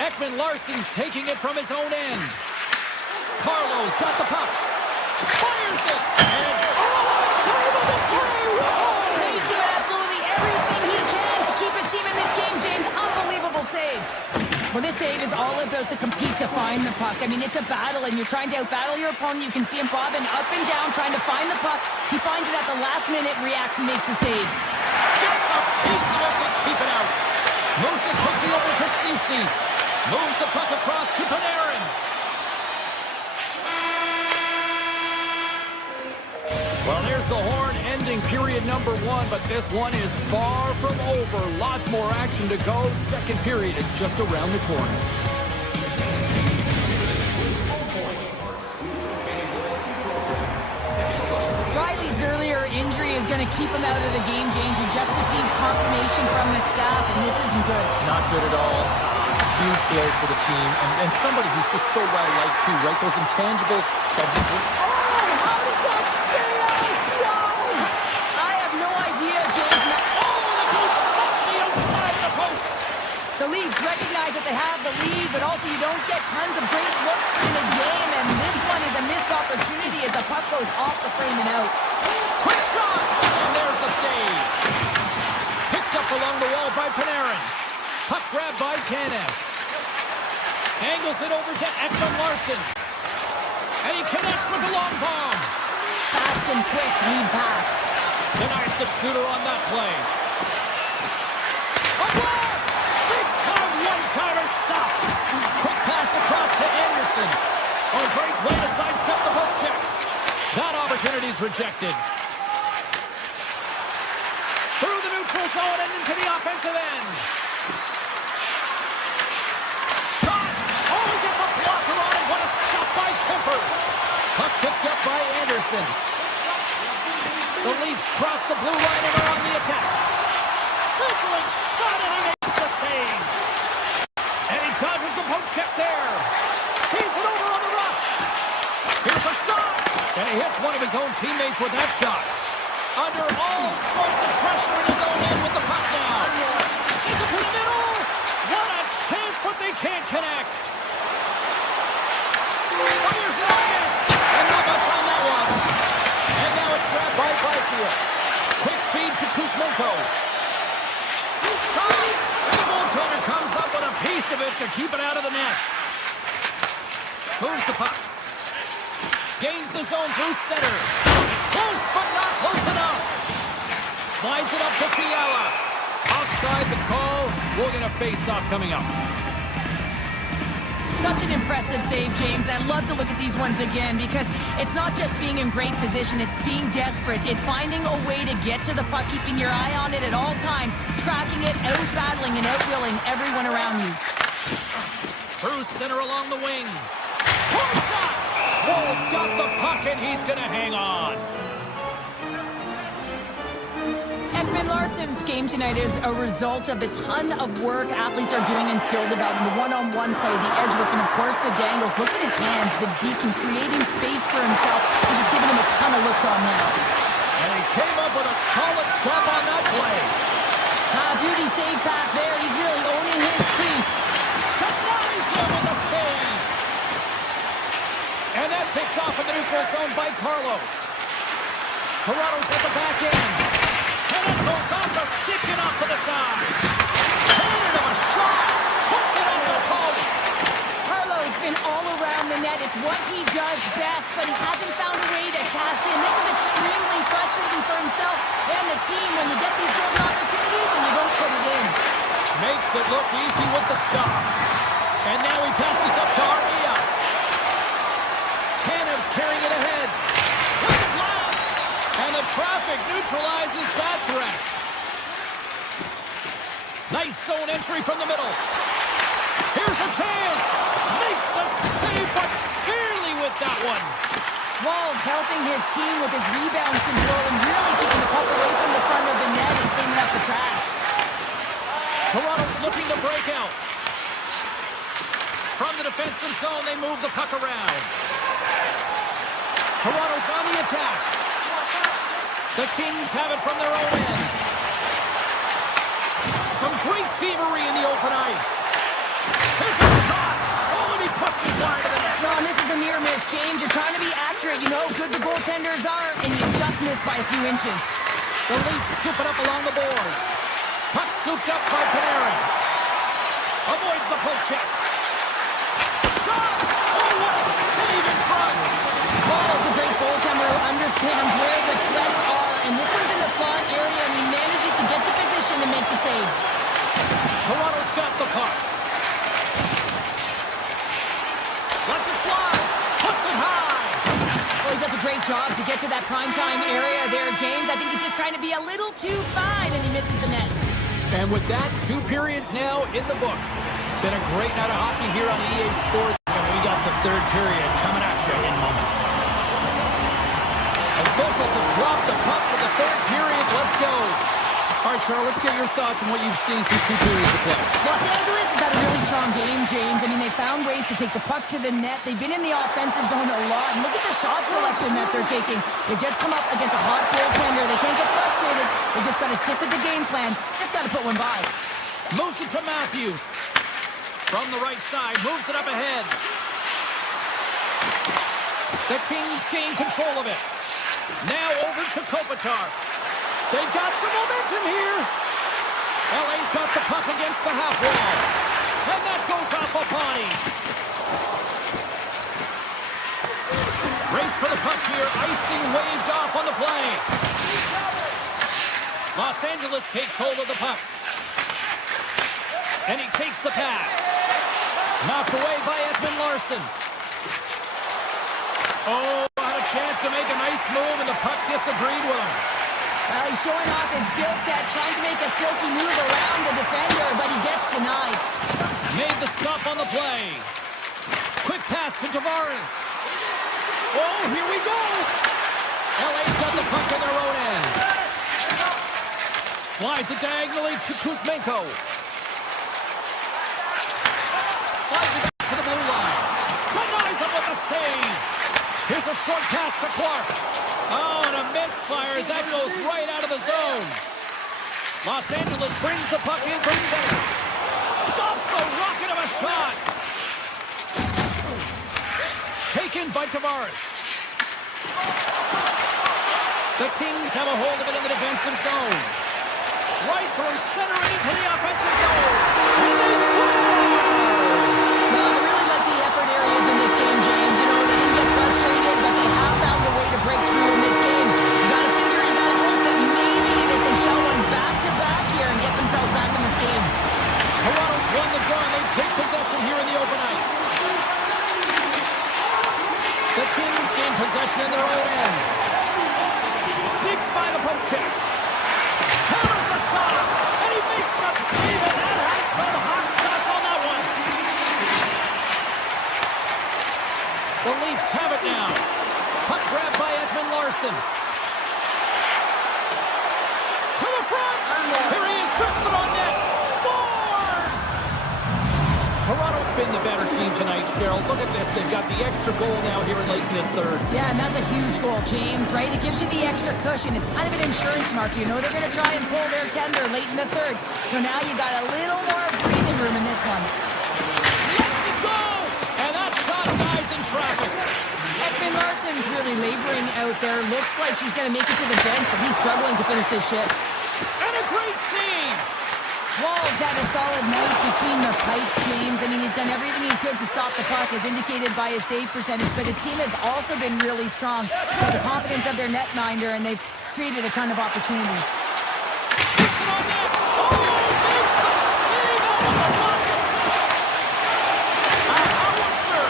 Ekman Larsson's taking it from his own end. Carlo's got the puck. Fires it! And save of the play! Whoa! He's doing absolutely everything he can to keep his team in this game, James. Unbelievable save. Well, this save is all about the compete to find the puck. I mean, it's a battle, and you're trying to outbattle your opponent. You can see him bobbing up and down, trying to find the puck. He finds it at the last minute, reacts, and makes the save. Gets a piece of it to keep it out. Moves it quickly over to Ceci. Moves the puck across to Panarin. Well, there's the horn ending period number 1, but this one is far from over. Lots more action to go. Second period is just around the corner. Riley's earlier injury is going to keep him out of the game, James. We just received confirmation from the staff, and this isn't good. Not good at all. Huge blow for the team, and somebody who's just so well-liked too, right? Those intangibles that he brings. How did that stay out? Yo! I have no idea, James. That goes off the outside of the post. The Leafs recognize that they have the lead, but also you don't get tons of great looks in a game, and this one is a missed opportunity as the puck goes off the frame and out. Quick shot, and there's the save. Picked up along the wall by Panarin. Puck grab by Tanev. Angles it over to Ekman-Larsson. And he connects with the long bomb. Fast and quick lead pass. Denies the shooter on that play. A blast! Big time one-timer stop. Quick pass across to Anderson. Oh, great play to sidestep the poke check. That opportunity's rejected. Through the neutral zone and into the offensive end. Shot! Oh, he gets a blocker on it. What a stop by Kemper. Puck picked up by Anderson. The Leafs cross the blue line and are on the attack. Sizzling shot, and he makes the save. And he dodges the poke check there. Feeds it over on the rush. Here's a shot. And he hits one of his own teammates with that shot. Under all sorts of pressure in his own end with the puck now. Sends it to the middle. What a chance, but they can't connect. Fires it on net. And not much on that one. And now it's grabbed by Byfield. Quick feed to Kuzmenko. Shot. And the goaltender comes up with a piece of it to keep it out of the net. Moves the puck. Gains the zone through center. Close, but not close enough. Slides it up to Fiala. Offside the call. We're going to face off coming up. Such an impressive save, James. I love to look at these ones again because it's not just being in great position, it's being desperate. It's finding a way to get to the puck, keeping your eye on it at all times, tracking it, out-battling and out-willing everyone around you. Through center along the wing. Point shot! Wall's got the puck and he's going to hang on. Ekman-Larsson's game tonight is a result of the ton of work athletes are doing in skill development. The one-on-one play, the edge work, and of course the dangles. Look at his hands, the deep and creating space for himself, which is giving him a ton of looks on now. And he came up with a solid stop on that play. Beauty save back there. He's really owning his crease. Denies him with a save. And that's picked off in the neutral zone by Carlo. Toronto's at the back end. And it goes off the stick and off to the side. Handed him a shot. Puts it on the post. Carlo's been all around the net. It's what he does best, but he hasn't found a way to cash in. This is extremely frustrating for himself and the team when you get these golden opportunities and you don't put it in. Makes it look easy with the stop. And now he passes up to Armia. Tanev's carrying it ahead. With the blast. And the traffic neutralizes that threat. Nice zone entry from the middle. Here's a chance. Makes the save, but barely with that one. Wall's helping his team with his rebound control and really keeping the puck away from the front of the net and cleaning up the trash. Toronto's looking to break out. From the defensive zone, they move the puck around. Toronto's on the attack. The Kings have it from their own end. Some great thievery in the open ice. Here's a shot. Oh, and he puts it wide of the net. No, and this is a near miss, James. You're trying to be accurate. You know how good the goaltenders are, and you just missed by a few inches. The Leafs scoop it up along the boards. Puck scooped up by Panarin. Avoids the poke check. Shot! Oh, what a save in front! Wall's a great goaltender who understands where the threats are, and this one's in the slot area, and he manages to get to position and make the save. Toronto's got the puck. Lets it fly. Puts it high. Well, he does a great great job to get to that primetime area there, James. I think he's just trying to be a little too fine, and he misses the net. And with that, 2 periods now in the books. Been a great night of hockey here on EA Sports. And we got the 3rd period coming at you in moments. Officials have dropped the puck for the 3rd period. Let's go. All right, Charles, let's get your thoughts on what you've seen through 2 periods of play. Los Angeles has had a really strong game, James. I mean, they found ways to take the puck to the net. They've been in the offensive zone a lot. And look at the shot selection that they're taking. They just come up against a hot goaltender. They can't get frustrated. They just got to stick with the game plan. Just got to put one by. Moves it to Matthews. From the right side, moves it up ahead. The Kings gain control of it. Now over to Kopitar. They've got some momentum here. LA's got the puck against the half wall. And that goes off a body. Race for the puck here. Icing waved off on the play. Los Angeles takes hold of the puck. And he takes the pass. Knocked away by Edmund Larson. Oh, had a chance to make a nice move, and the puck disagreed with him. Well, he's showing off his skill set, trying to make a silky move around the defender, but he gets denied. Made the stop on the play. Quick pass to Tavares. Oh, here we go. LA's got the puck in their own end. Slides it diagonally to Kuzmenko. Slides it to the blue line. Denies him with a save. Here's a short pass to Clark. Oh, and a misfire as that goes right out of the zone. Los Angeles brings the puck in from center. Stops the rocket of a shot. Taken by Tavares. The Kings have a hold of it in the defensive zone. Right through center and into the offensive zone. And they score! No, I really like the effort areas in this game, James. You know, they didn't get frustrated, but they have found a way to break through in this game. You gotta figure, you gotta hope that maybe they can shell one back-to-back here and get themselves back in this game. Toronto's won the draw, and they take possession here in the open ice. The Kings gain possession in their own end. Sneaks by the poke check. Hammers a shot, and he makes a save, and that has some hot sauce on that one. The Leafs have it now. Puck grab by Edmund Larson. To the front. Here he is, wristed on net. Scores! Toronto's been the better team tonight, Cheryl. Look at this. They've got the extra goal now here late in this 3rd. Yeah, and that's a huge goal, James, right? It gives you the extra cushion. It's kind of an insurance mark. You know they're going to try and pull their tender late in the 3rd. So now you got a little more breathing room in this one. Let's it go! And that shot dies in traffic. Ekman Larson's really laboring out there. Looks like he's going to make it to the bench, but he's struggling to finish this shift. And a great save! Wall's had a solid night between the pipes, James. I mean, he's done everything he could to stop the puck, as indicated by his save percentage, but his team has also been really strong. Got the confidence of their netminder, and they've created a ton of opportunities. Puts it on net! Oh, makes the save! That was a bucket! A howitzer!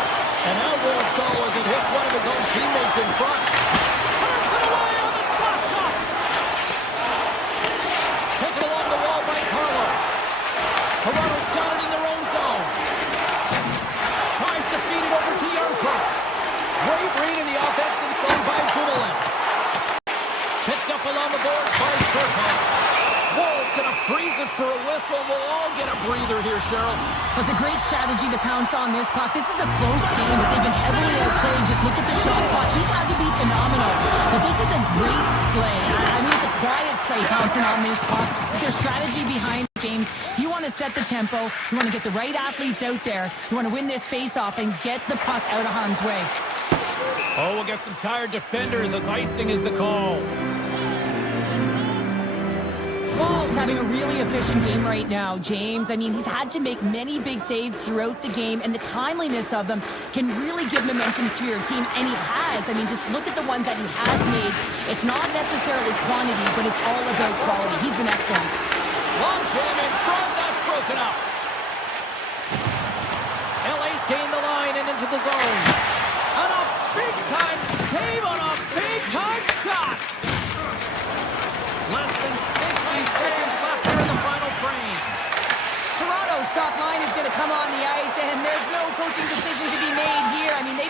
An outboard goal as it hits one of his own teammates in front. Turns it away on the slap shot! Taken along the wall by Carlo. Toronto's got it in their own zone. Tries to feed it over to Yarncroft. Great read in the offensive zone by Dumoulin. Picked up along the boards by Turcotte. Wall's going to freeze it for a whistle. We'll all get a breather here, Cheryl. It's a great strategy to pounce on this puck. This is a close game, but they've been heavily outplayed. Just look at the shot clock. He's had to be phenomenal. But this is a great play. I mean, it's a quiet play pouncing on this puck. But there's strategy behind it, James. You want to set the tempo. You want to get the right athletes out there. You want to win this face-off and get the puck out of harm's way. Oh, we'll get some tired defenders as icing is the call. Wall's having a really efficient game right now, James. I mean, he's had to make many big saves throughout the game, and the timeliness of them can really give momentum to your team, and he has. I mean, just look at the ones that he has made. It's not necessarily quantity, but it's all about quality. He's been excellent. Long jam in front, that's broken up. LA's gained the line and into the zone. And a big-time save on a big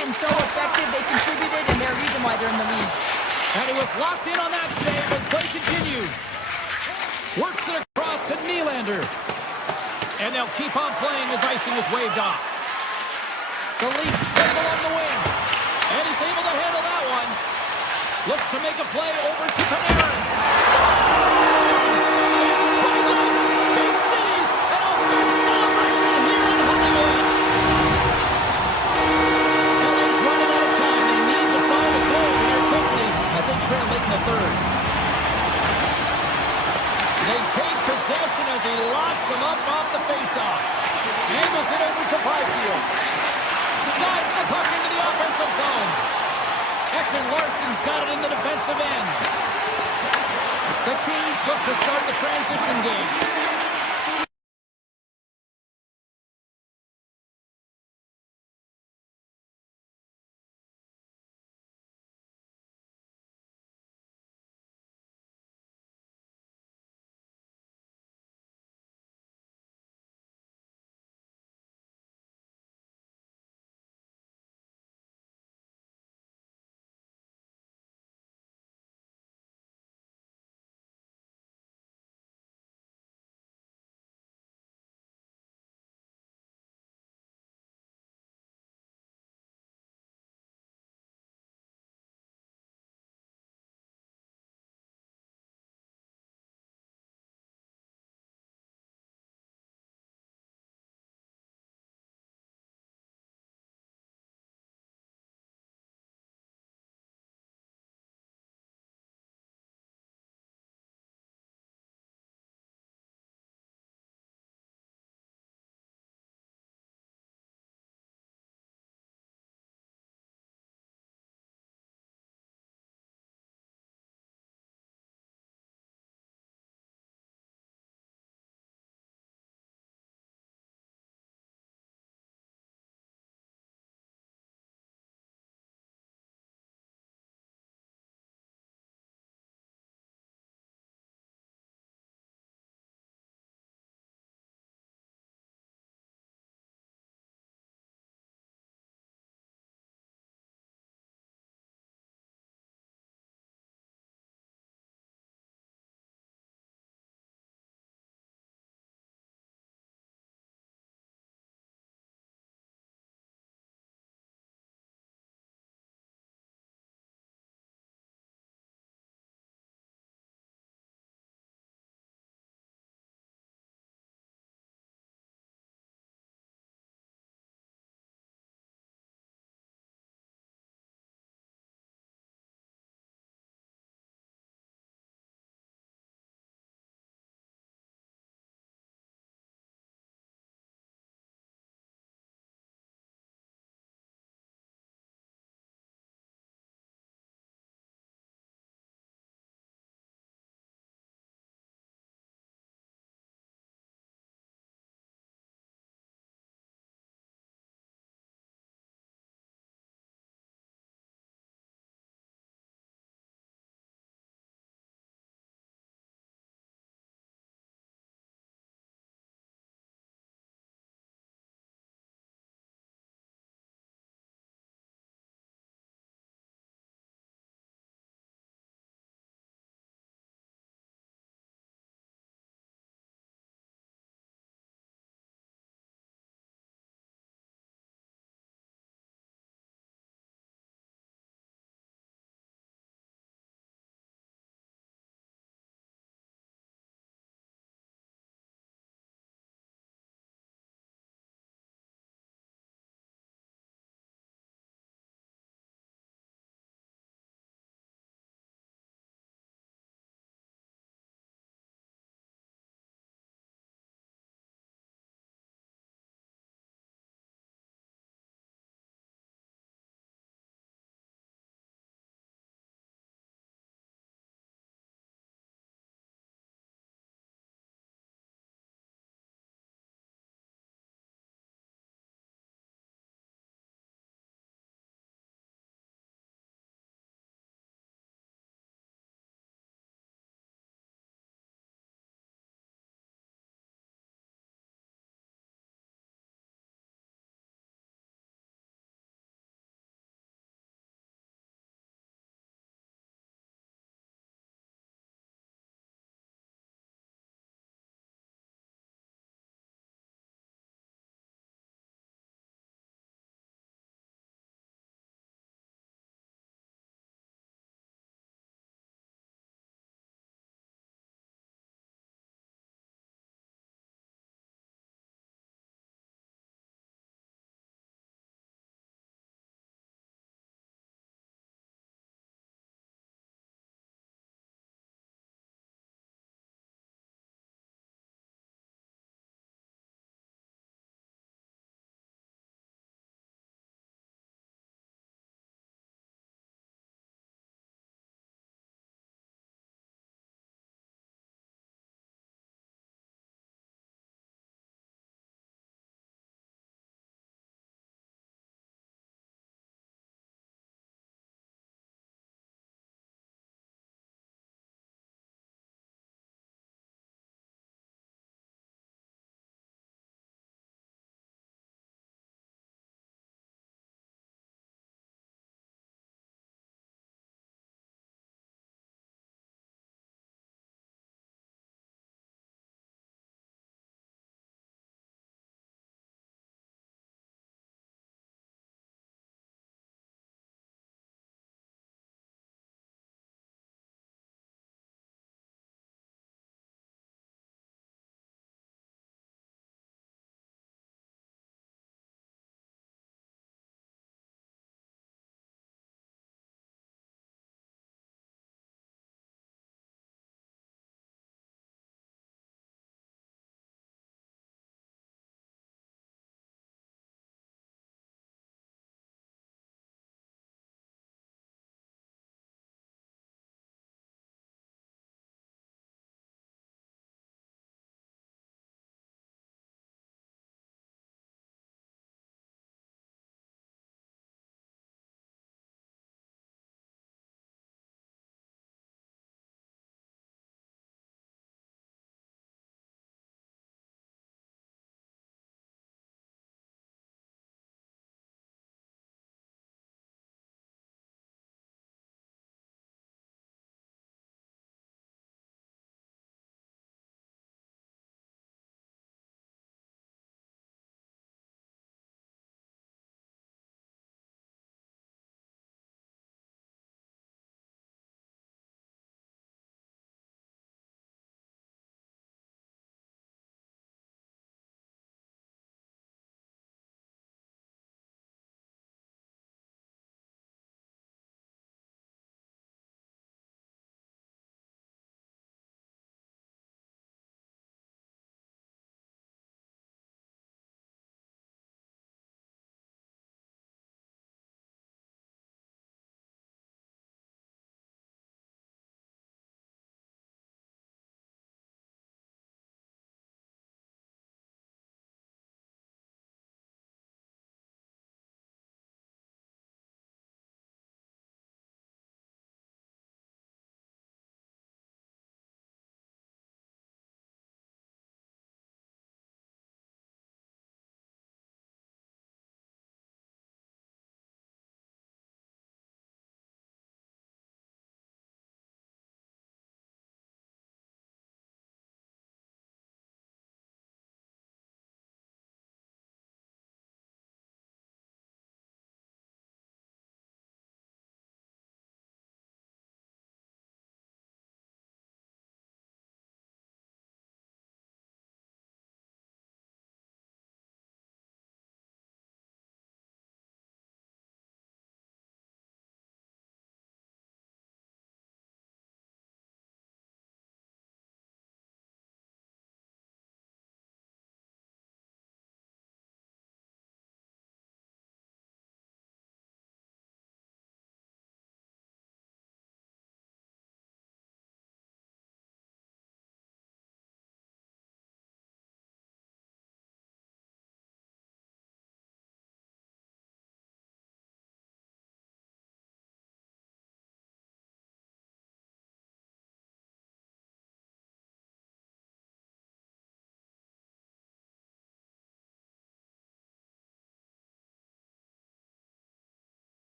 been so effective. They contributed, and they're the reason why they're in the lead. And he was locked in on that save as play continues. Works it across to Nylander. And they'll keep on playing as icing is waved off. The lead spread along the wing. And he's able to handle that one. Looks to make a play over to Panarin. Scores! It's Bulldogs, big cities, and a big celebration here in Hollywood. LA's running out of time. They need to find a goal here quickly as they trail late in the third. They take possession as he locks them up off the faceoff. Angles it over to Byfield. Slides the puck into the offensive zone. Ekman Larsson's got it in the defensive end. The Kings look to start the transition game.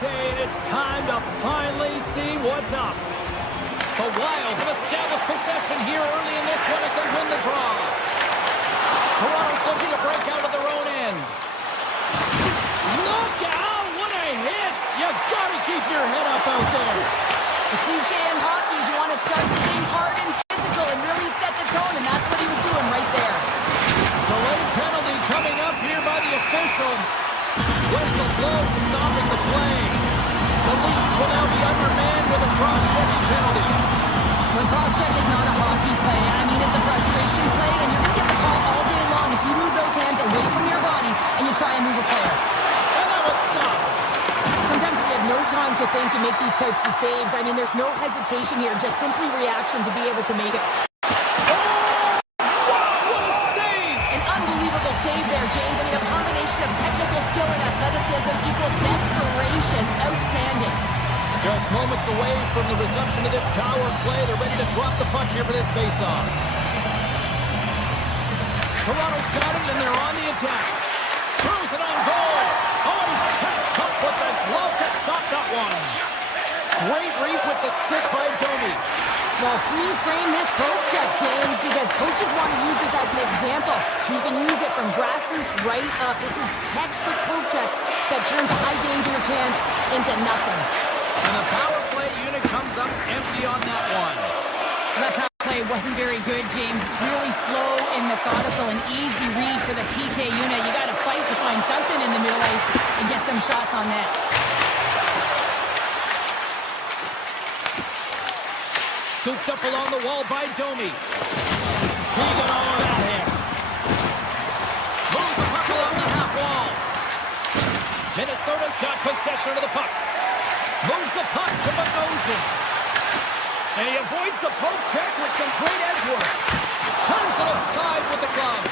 day, and it's time to finally see what's up. The Wild have established possession here early in this one as they win the draw. Toronto's looking to break out of their own end. Look out! What a hit! You gotta keep your head up out there. The cliche in hockey is you want to start the game hard and physical and really set the tone, and that's what he was doing right there. Delayed penalty coming up here by the official. Whistle blown, stopping the play. The Leafs will now be undermanned with a cross-checking penalty. When cross-check is not a hockey play, I mean it's a frustration play, and you're going to get the call all day long if you move those hands away from your body and you try and move a player. And that was stopped. Sometimes we have no time to think and make these types of saves. I mean, there's no hesitation here, just simply reaction to be able to make it. James. I mean, a combination of technical skill and athleticism equals desperation. Outstanding. Just moments away from the resumption of this power play. They're ready to drop the puck here for this face-off. Toronto's got it, and they're on the attack. Throws it on goal. Oh, he steps up with the glove to stop that one. Great reach with the stick by Domi. Well, freeze frame this poke check, James, because coaches want to use this as an example. You can use it from grassroots right up. This is textbook poke check that turns a high danger chance into nothing. And the power play unit comes up empty on that one. That power play wasn't very good, James. It's really slow and methodical and easy read for the PK unit. You got to fight to find something in the middle ice and get some shots on net. Scooped up along the wall by Domi. He got all of that hit. Moves the puck along the half wall. Minnesota's got possession of the puck. Moves the puck to Bogosian. And he avoids the poke check with some great edge work. Turns it aside with the glove.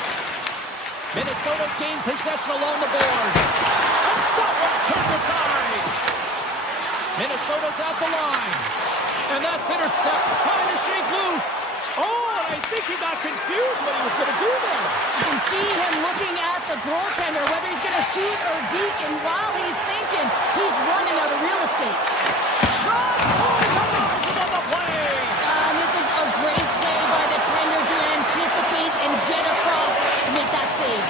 Minnesota's gained possession along the boards. And that one's turned aside. Minnesota's at the line. And that's intercept, trying to shake loose. Oh, I think he got confused what he was going to do there. You can see him looking at the goaltender, whether he's going to shoot or deke, and while he's thinking, he's running out of real estate. Shot! Oh, he's arriving on the play! This is a great play by the tender to anticipate and get across to make that save.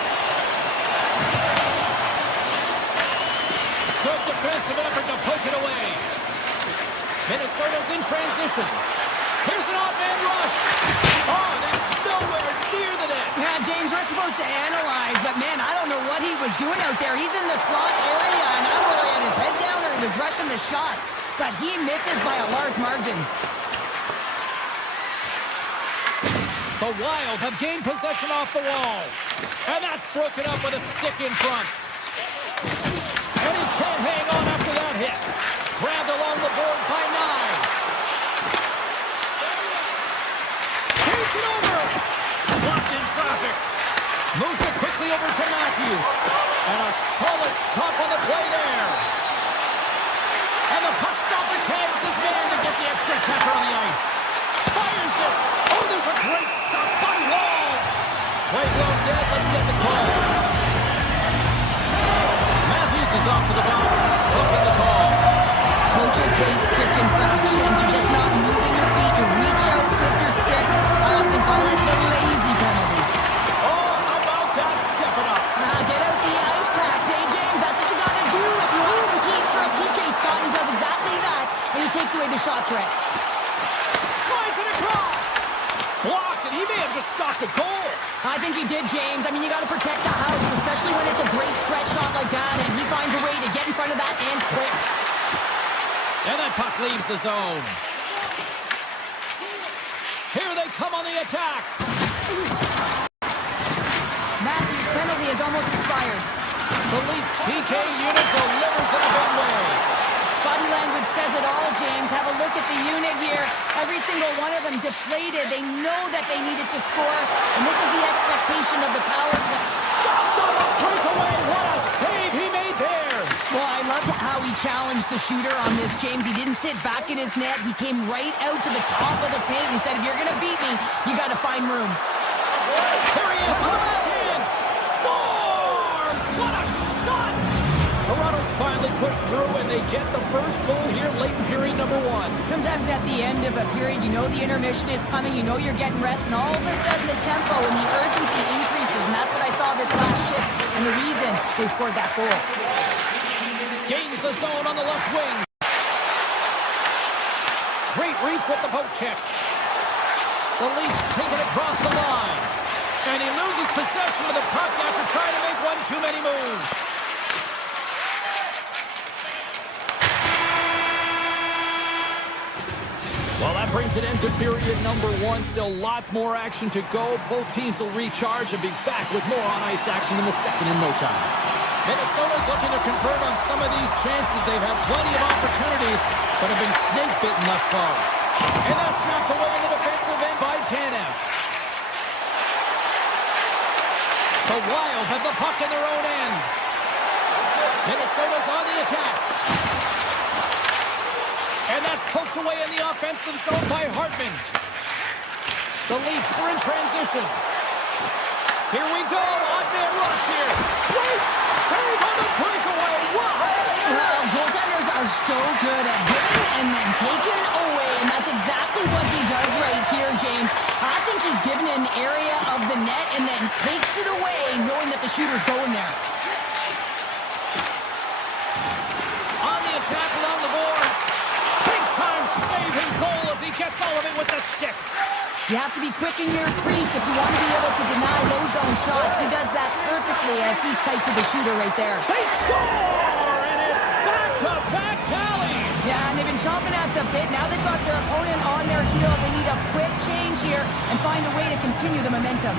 Good defensive effort to poke it away. Minnesota's in transition. Here's an odd-man rush. Oh, that's nowhere near the net. Yeah, James, we're supposed to analyze, but man, I don't know what he was doing out there. He's in the slot area, and I don't know whether he had his head down or he was rushing the shot, but he misses by a large margin. The Wild have gained possession off the wall. And that's broken up with a stick in front. And he can't hang on after that hit. Grabbed along the board by Knives. Takes it over. Blocked in traffic. Moves it quickly over to Matthews. And a solid stop on the play there. And the puck stopper tags his man to get the extra tacker on the ice. Fires it. Oh, there's a great stop by Wall. Play blown dead. Let's get the call. Matthews is off to the box. Looking the call. Coaches hate stick infractions. You're just not moving your feet. You reach out with your stick. I often call it the lazy penalty. Oh, how about that? Step it up. Get out the ice packs. Hey, James, that's what you got to do if you want to compete for a PK spot. He does exactly that, and he takes away the shot threat. Slides it across. Blocked, and he may have just stopped a goal. I think he did, James. I mean, you got to protect the house, especially when it's a great threat shot like that, and he finds a way to get in front of that and quick. And that puck leaves the zone. Here they come on the attack. Matthews' penalty is almost expired. The Leafs PK unit delivers in a big way. Body language says it all, James. Have a look at the unit here. Every single one of them deflated. They know that they needed to score, and this is the expectation of the power play. Stopped on the breakaway. What a save he made there. Well, I loved how he challenged the shooter on this, James. He didn't sit back in his net. He came right out to the top of the paint and said, if you're going to beat me, you got to find room. Here he is on the backhand. Scores! What a shot! Toronto's finally push through, and they get the first goal here late in period number 1. Sometimes at the end of a period, you know the intermission is coming, you know you're getting rest, and all of a sudden the tempo and the urgency increases, and that's what I saw this last shift, and the reason they scored that goal. Gains the zone on the left wing. Great reach with the poke check. The Leafs take it across the line. And he loses possession of the puck after trying to make one too many moves. Well, that brings an end to period number 1. Still lots more action to go. Both teams will recharge and be back with more on-ice action in the second in no time. Minnesota's looking to convert on some of these chances. They've had plenty of opportunities, but have been snake-bitten thus far. And that's knocked away in the defensive end by Tanev. The Wild have the puck in their own end. Minnesota's on the attack. And that's poked away in the offensive zone by Hartman. The Leafs are in transition. Here we go. On-man rush here. Great save on the breakaway. Wow. Well, goaltenders are so good at giving and then taking away, and that's exactly what he does right here, James. I think he's given an area of the net and then takes it away, knowing that the shooter's going there. On the attack along the boards. Big-time save and goal as he gets all of it with the stick. You have to be quick in your crease if you want to be able to deny those zone shots. He does that perfectly as he's tight to the shooter right there. They score, and it's back-to-back tallies. Yeah, and they've been chomping at the bit. Now they've got their opponent on their heel. They need a quick change here and find a way to continue the momentum.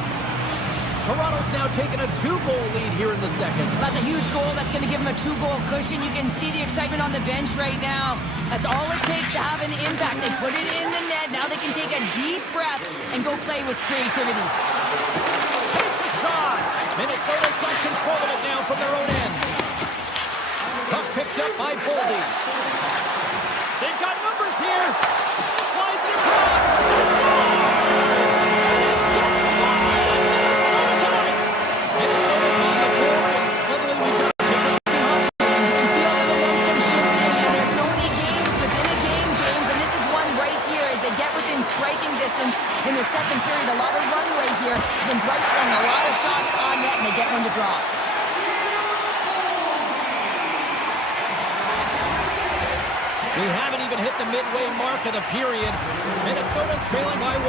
Toronto's now taking a 2-goal lead here in the second. That's a huge goal. That's going to give them a 2-goal cushion. You can see the excitement on the bench right now. That's all it takes to have an impact. They put it in the net. Now they can take a deep breath and go play with creativity. Takes a shot. Minnesota's got control of it now from their own end. Puck picked up by Boldy. They've got numbers here. Slides it across. In the second period, a lot of runway here. Been rifling a lot of shots on net, and they get one to drop. We haven't even hit the midway mark of the period. Minnesota's trailing by 1.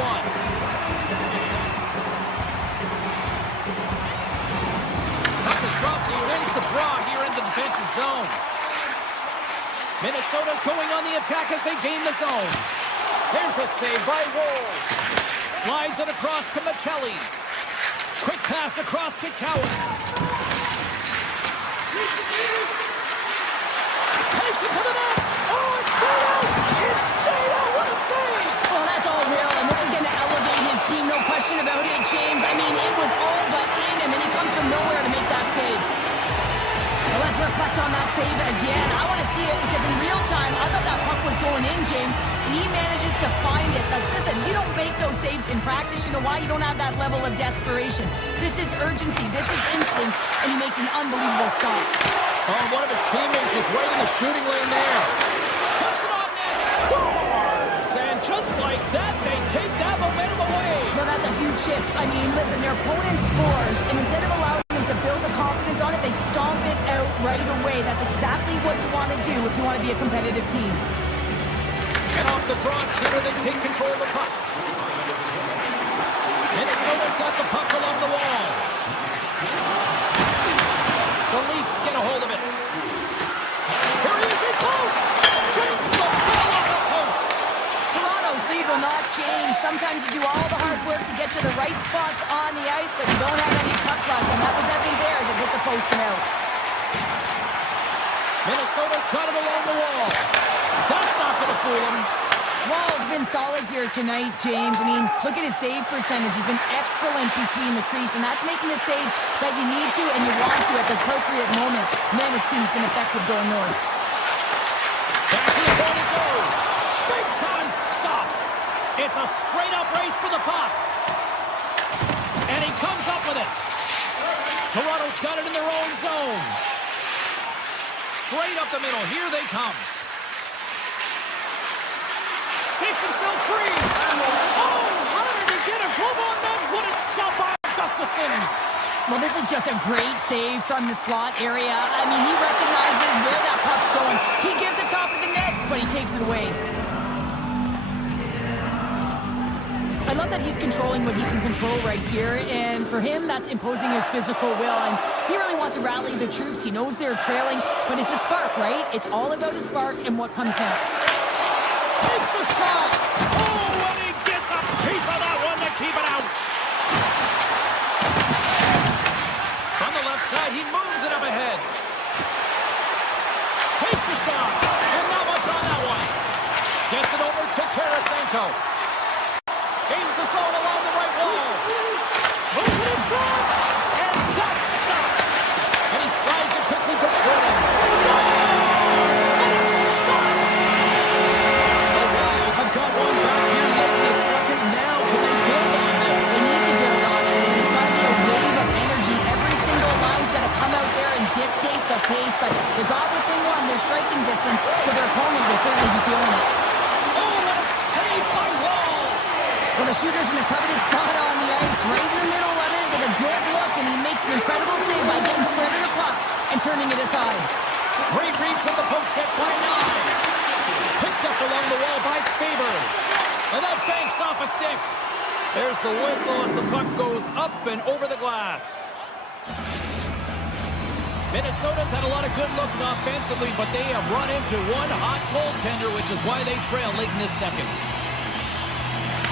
Puck is dropped, and he wins the draw here in the defensive zone. Minnesota's going on the attack as they gain the zone. There's a save by Woll. Slides it across to Michelli. Quick pass across to Cowan. Takes it to the net. Oh, it's stayed out. It's stayed out. What a save. Well, that's all real, and this is going to elevate his team. No question about it, James. I mean, it was all but in, and then he comes from nowhere to make that save. Well, let's reflect on that save again. I want to see it because in real time, I thought that puck was going in, James. He manages to find it. Listen, you don't make those saves in practice. You know why? You don't have that level of desperation. This is urgency. This is instincts, and he makes an unbelievable stop. Oh, one of his teammates is right in the shooting lane there. Puts it on net. Scores! And just like that, they take that momentum away. Well, that's a huge shift. I mean, listen, their opponent scores, and instead of allowing them to build the confidence on it, they stomp it out right away. That's exactly what you want to do if you want to be a competitive team. And off the draw center, they take control of the puck. Minnesota's got the puck along the wall. The Leafs get a hold of it. Here he is, in close. Brings the ball off the post. Toronto's lead will not change. Sometimes you do all the hard work to get to the right spots on the ice, but you don't have any puck rush, and that was every there as it hit the post and out. Minnesota's got it along the wall. That's not going to fool him. Wall's been solid here tonight, James. I mean, look at his save percentage. He's been excellent between the crease, and that's making the saves that you need to and you want to at the appropriate moment. Man, his team's been effective going north. Back to the point it goes. Big time stop. It's a straight-up race for the puck. And he comes up with it. Toronto's got it in their own zone. straight up the middle. Here they come. Shakes himself free. Oh, how did he get a glove on that? What a stop by Gustafsson. Well, this is just a great save from the slot area. I mean, he recognizes where that puck's going. He gives the top of the net, but he takes it away. I love that he's controlling what he can control right here, and for him, that's imposing his physical will, and he really wants to rally the troops. He knows they're trailing, but it's a spark, right? It's all about a spark and what comes next. Takes a shot. Oh, and he gets a piece of that one to keep it out. From the left side, he moves it up ahead. Takes a shot, and not much on that one. Gets it over to Tarasenko. Gains the zone along the right wall. Moves it in front. And that's stopped. And he slides it quickly to Jordan. Scores! And a shot! The Wild have got one back here late in the second. Now can they build on this? They need to build on it, and it's got to be a wave of energy. Every single line's got to come out there and dictate the pace, but they got within one. They're striking distance, so their opponent will certainly be feeling it. Oh, what a save by Wall! Well, the shooter's in a coveted spot on the ice, right in the middle of it with a good look, and he makes an incredible save by getting square to the puck and turning it aside. Great reach with the poke check by Knies. Picked up along the wall by Faber. And that banks off a stick. There's the whistle as the puck goes up and over the glass. Minnesota's had a lot of good looks offensively, but they have run into one hot goaltender, which is why they trail late in this second.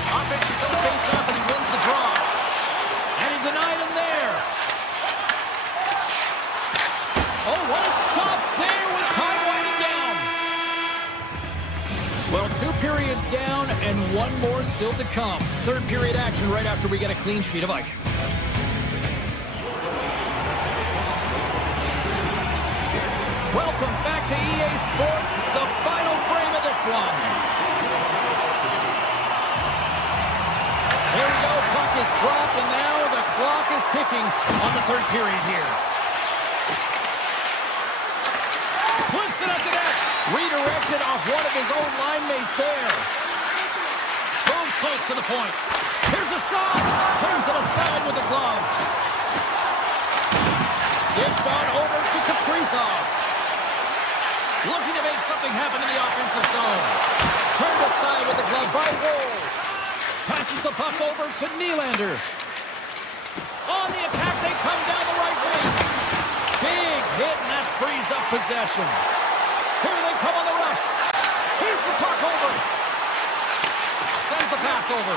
Offensive zone face-off, and he wins the draw. And he denied him there. Oh, what a stop there with time winding down. Well, 2 periods down and 1 more still to come. Third period action right after we get a clean sheet of ice. Welcome back to EA Sports, the final frame of this one. There we go, puck is dropped, and now the clock is ticking on the third period here. Flips it up the net, redirected off one of his own line mates there. Moves close to the point. Here's a shot, turns it aside with the glove. Dished on over to Kaprizov. Looking to make something happen in the offensive zone. Turned aside with the glove by Woll. Passes the puck over to Nylander. On the attack, they come down the right wing. Big hit, and that frees up possession. Here they come on the rush. Feeds the puck over. Sends the pass over.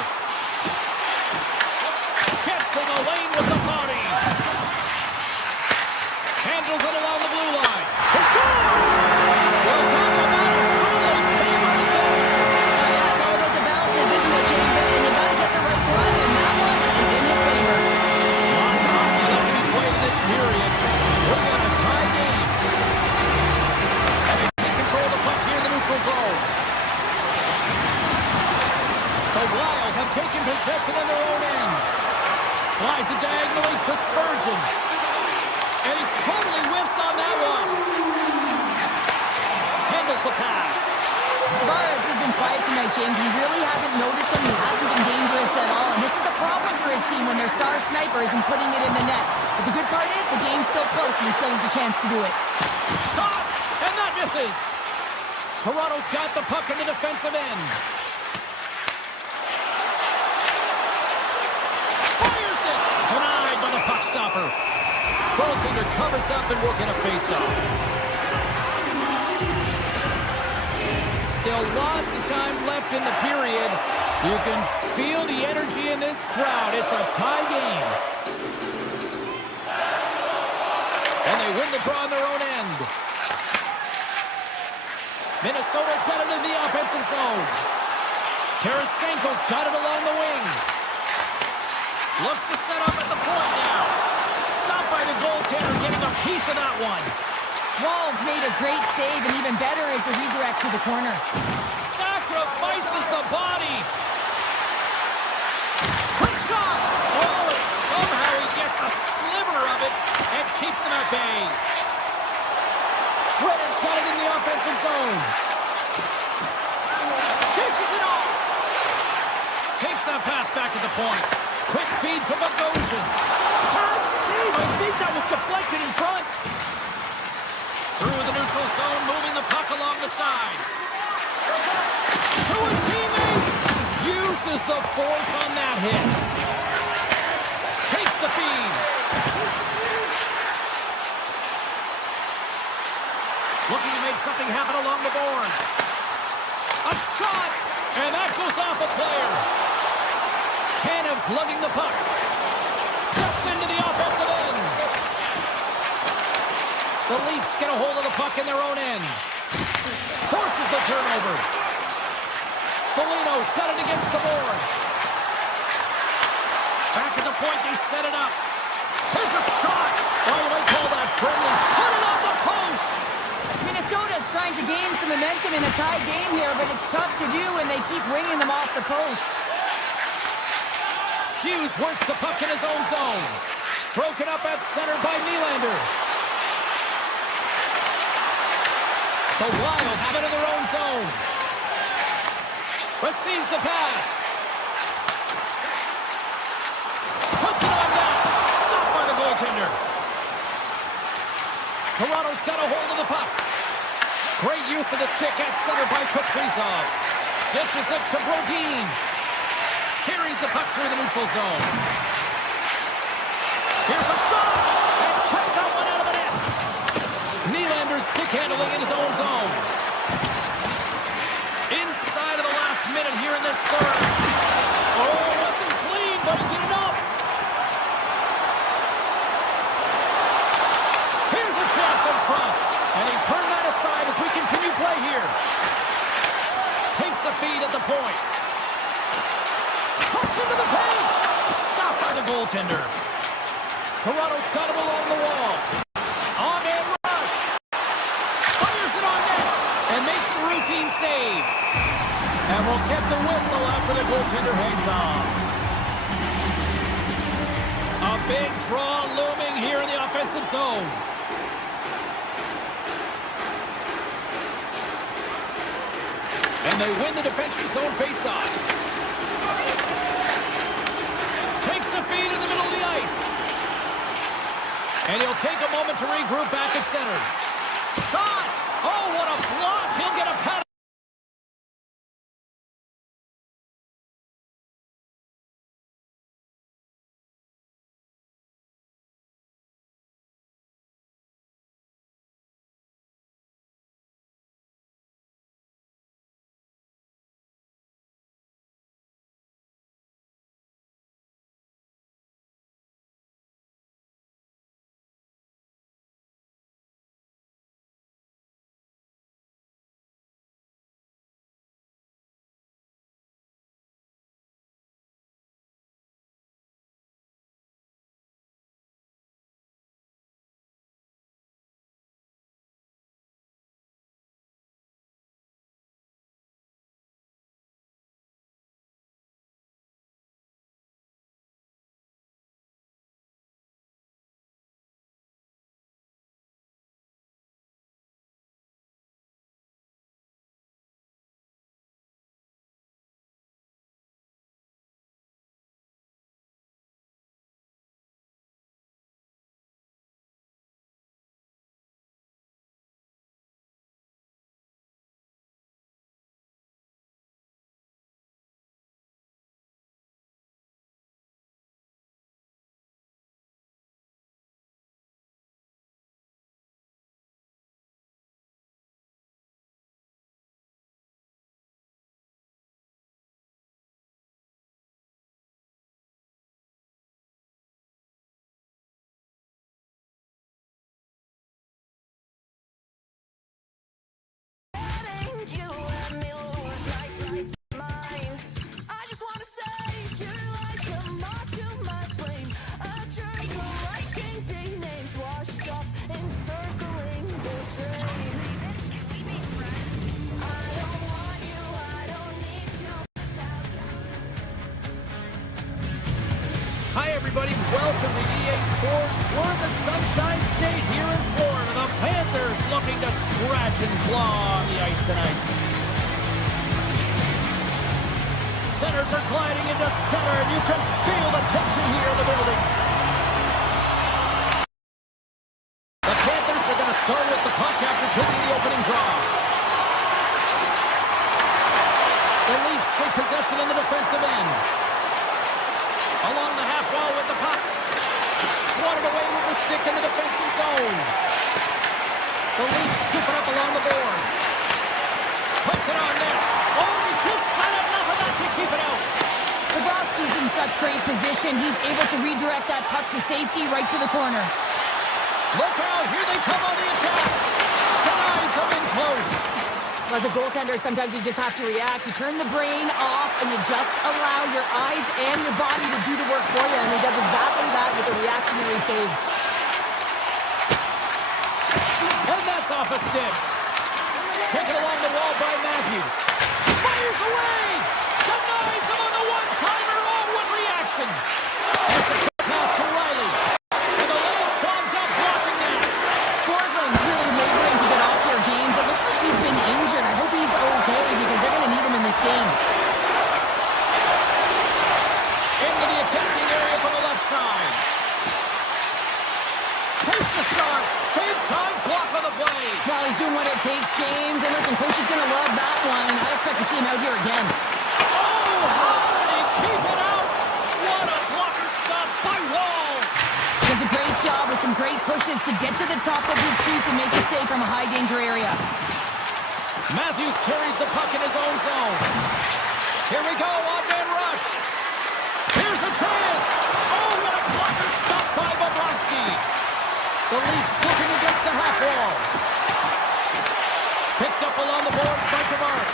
Gets in the lane with the body. Handles it along the blue line. It's good! We'll talk about a friendly favorite there. Yeah, it's all about the bounces, isn't it, James? And you got to get the right one, and that one is in his favor. Lots of hockey left to be played in this period. We're going to tie game. And they take control of the puck here in the neutral zone. The Wild have taken possession on their own end. Slides it diagonally to Spurgeon. And he totally whiffs on that one. Handles the pass. Tavares has been quiet tonight, James. We really haven't noticed him. He hasn't been dangerous at all. And this is the problem for his team when their star sniper isn't putting it in the net. But the good part is the game's still close and he still has a chance to do it. Shot! And that misses. Toronto's got the puck in the defensive end. Fires it! Denied by the puck stopper. Goaltender covers up and will get a face-off. Still lots of time left in the period. You can feel the energy in this crowd. It's a tie game. And they win the draw on their own end. Minnesota's got it in the offensive zone. Tarasenko's got it along the wing. Looks to set up at the point now. Stopped by the goaltender, getting a piece of that one. Wall's made a great save, and even better is the redirect to the corner. Sacrifices the body. Quick shot. Oh, and somehow he gets a sliver of it and keeps them at bay. Shredded's got it in the offensive zone. Dishes it off. Takes that pass back to the point. Quick feed to Bogosian. Hard save. I think that was deflected in front. Through the neutral zone, moving the puck along the side. To his teammate. Uses the force on that hit. Takes the feed. Looking to make something happen along the boards. A shot, and that goes off a player. Canev's lugging the puck. Steps into the offensive end. The Leafs get a hold of the puck in their own end. Forces the turnover. Foligno's got it against the boards. Back at the point, they set it up. There's a shot. Oh, you might call that friendly. Put it off the post. Minnesota's trying to gain some momentum in a tied game here, but it's tough to do when they keep ringing them off the post. Hughes works the puck in his own zone. Broken up at center by Nylander. The Wild have it in their own zone. Receives the pass. Puts it on net. Stopped by the goaltender. Toronto's got a hold of the puck. Great use of the stick at center by Kaprizov. Dishes it to Brodin. Carries the puck through the neutral zone. Here's a shot. And kept that one out of the net. Nylander's stick handling in his own zone. Inside of the last minute here in this third. Oh, it wasn't clean, but he did enough. Here's a chance in front. And he turned that aside as we continue play here. Takes the feed at the point. Cuts into the paint. Stopped by the goaltender. Toronto's got him along the wall. On-man rush. Fires it on net. And makes the routine save. And we'll get the whistle after the goaltender hangs on. A big draw looming here in the offensive zone. And they win the defensive zone faceoff. Takes the feed in the middle of the ice. And he'll take a moment to regroup back at center. Shot! Oh, what a block! He'll get a penalty. Hi, everybody. Welcome to EA Sports. We're in the Sunshine State here in Florida. The Panthers looking to scratch and claw on the ice tonight. Centers are gliding into center, and you can feel the tension here in the building. The Panthers are going to start with the puck after taking the opening draw. The Leafs take possession in the defensive end. Along the half wall with the puck. Swatted away with the stick in the defensive zone. The Leafs scoop it up along the boards. Puts it on net. Oh, he just got enough of that to keep it out. Bobrovsky's in such great position. He's able to redirect that puck to safety right to the corner. Look out, here they come on the attack. Denies them in close. As a goaltender, sometimes you just have to react. You turn the brain off and you just allow your eyes and your body to do the work for you. And he does exactly that with a reactionary save. And that's off a stick. Taken along the wall by Matthews. Fires away. Denies him on the one-timer. Oh, what reaction. It's a pass to Riley. And the lane's clogged up blocking that. Forsland's really laboring to get off here, James. It looks like he's been injured. I hope he's okay because they're going to need him in this game. Into the attacking area from the left side. Takes the shot. Big time block on the play. Well, he's doing what it takes, James. And listen, coach is going to love that one. I expect to see him out here again. Oh, how did he keep it out? What a blocker stop by Wall. Does a great job with some great pushes to get to the top of his piece and make a save from a high-danger area. Matthews carries the puck in his own zone. Here we go, odd-man rush. Here's a chance. Oh, what a blocker stop by Bobrovsky. The Leafs looking against the half wall. Picked up along the boards by Tavares.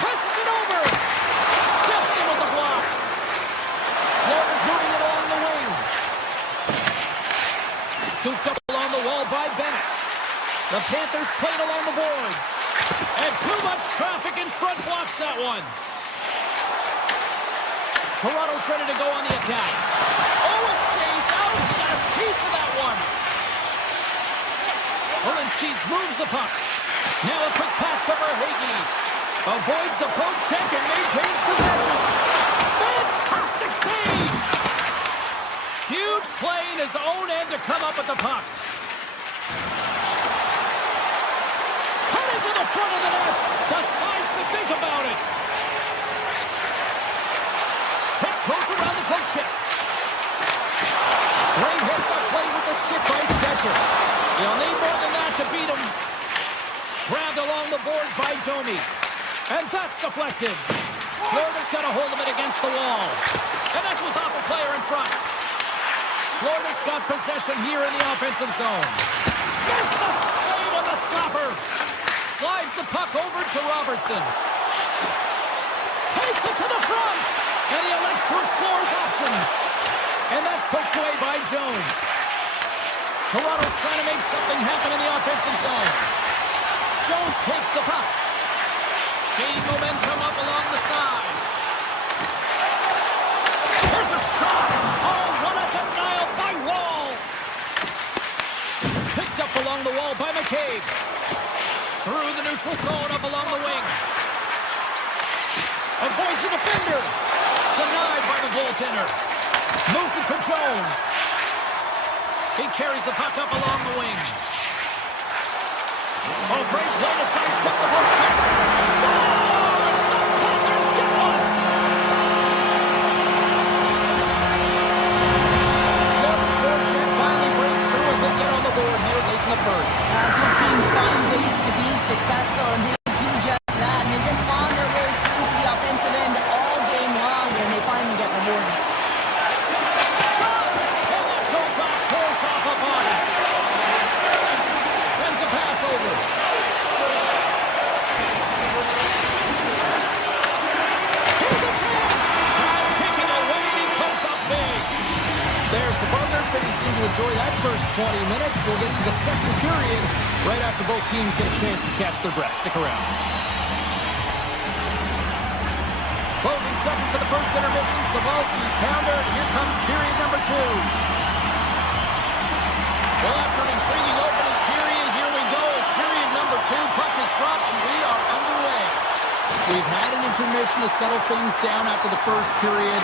Presses it over. Steps in with the block. Florida's moving it along the wing. Scooped up along the wall by Bennett. The Panthers played along the boards. And too much traffic in front blocks that one. Toronto's ready to go on the attack. Oh, it stays out. He got a piece of that one. Olinsky moves the puck. Now a quick pass to Verhaeghe. Avoids the poke check and maintains possession. Fantastic save. Huge play in his own end to come up with the puck. Coming to the front of the net. Decides to think about it. Tiptoes around the poke check. Great hits up play with the stick by Stetcher. You'll need more than that to beat him. Grabbed along the boards by Domi. And that's deflected. Florida's got a hold of it against the wall. And that was off a player in front. Florida's got possession here in the offensive zone. Makes the save on the slapper. Slides the puck over to Robertson. Takes it to the front. And he elects to explore his options. And that's poked away by Jones. Toronto's trying to make something happen in the offensive zone. Jones takes the puck. Gaining momentum up along the side. There's a shot. Oh, what a denial by Wall. Picked up along the wall by McCabe. Through the neutral zone up along the wing. Avoids the defender. Denied by the goaltender. Moves it to Jones. He carries the puck up along the wing. Oh, great play to sidestep the poke check. Scores! The Panthers get one! Florida's forecheck finally breaks through as they get on the board here late in the first. Good teams find ways to be successful, and they do just that. And they've been on their way through to the offensive end all game long, and they finally get rewarded. Shot! And that goes off course off a body. Sends a pass over. Here's a chance! Time ticking away, and he comes up big. There's the buzzer. Fans seem to enjoy that first 20 minutes. We'll get to the second period right after both teams get a chance to catch their breath. Stick around. Closing seconds of the first intermission. Savalsky, pounder. Here comes period number 2. Well, after an intriguing pushing to settle things down after the first period.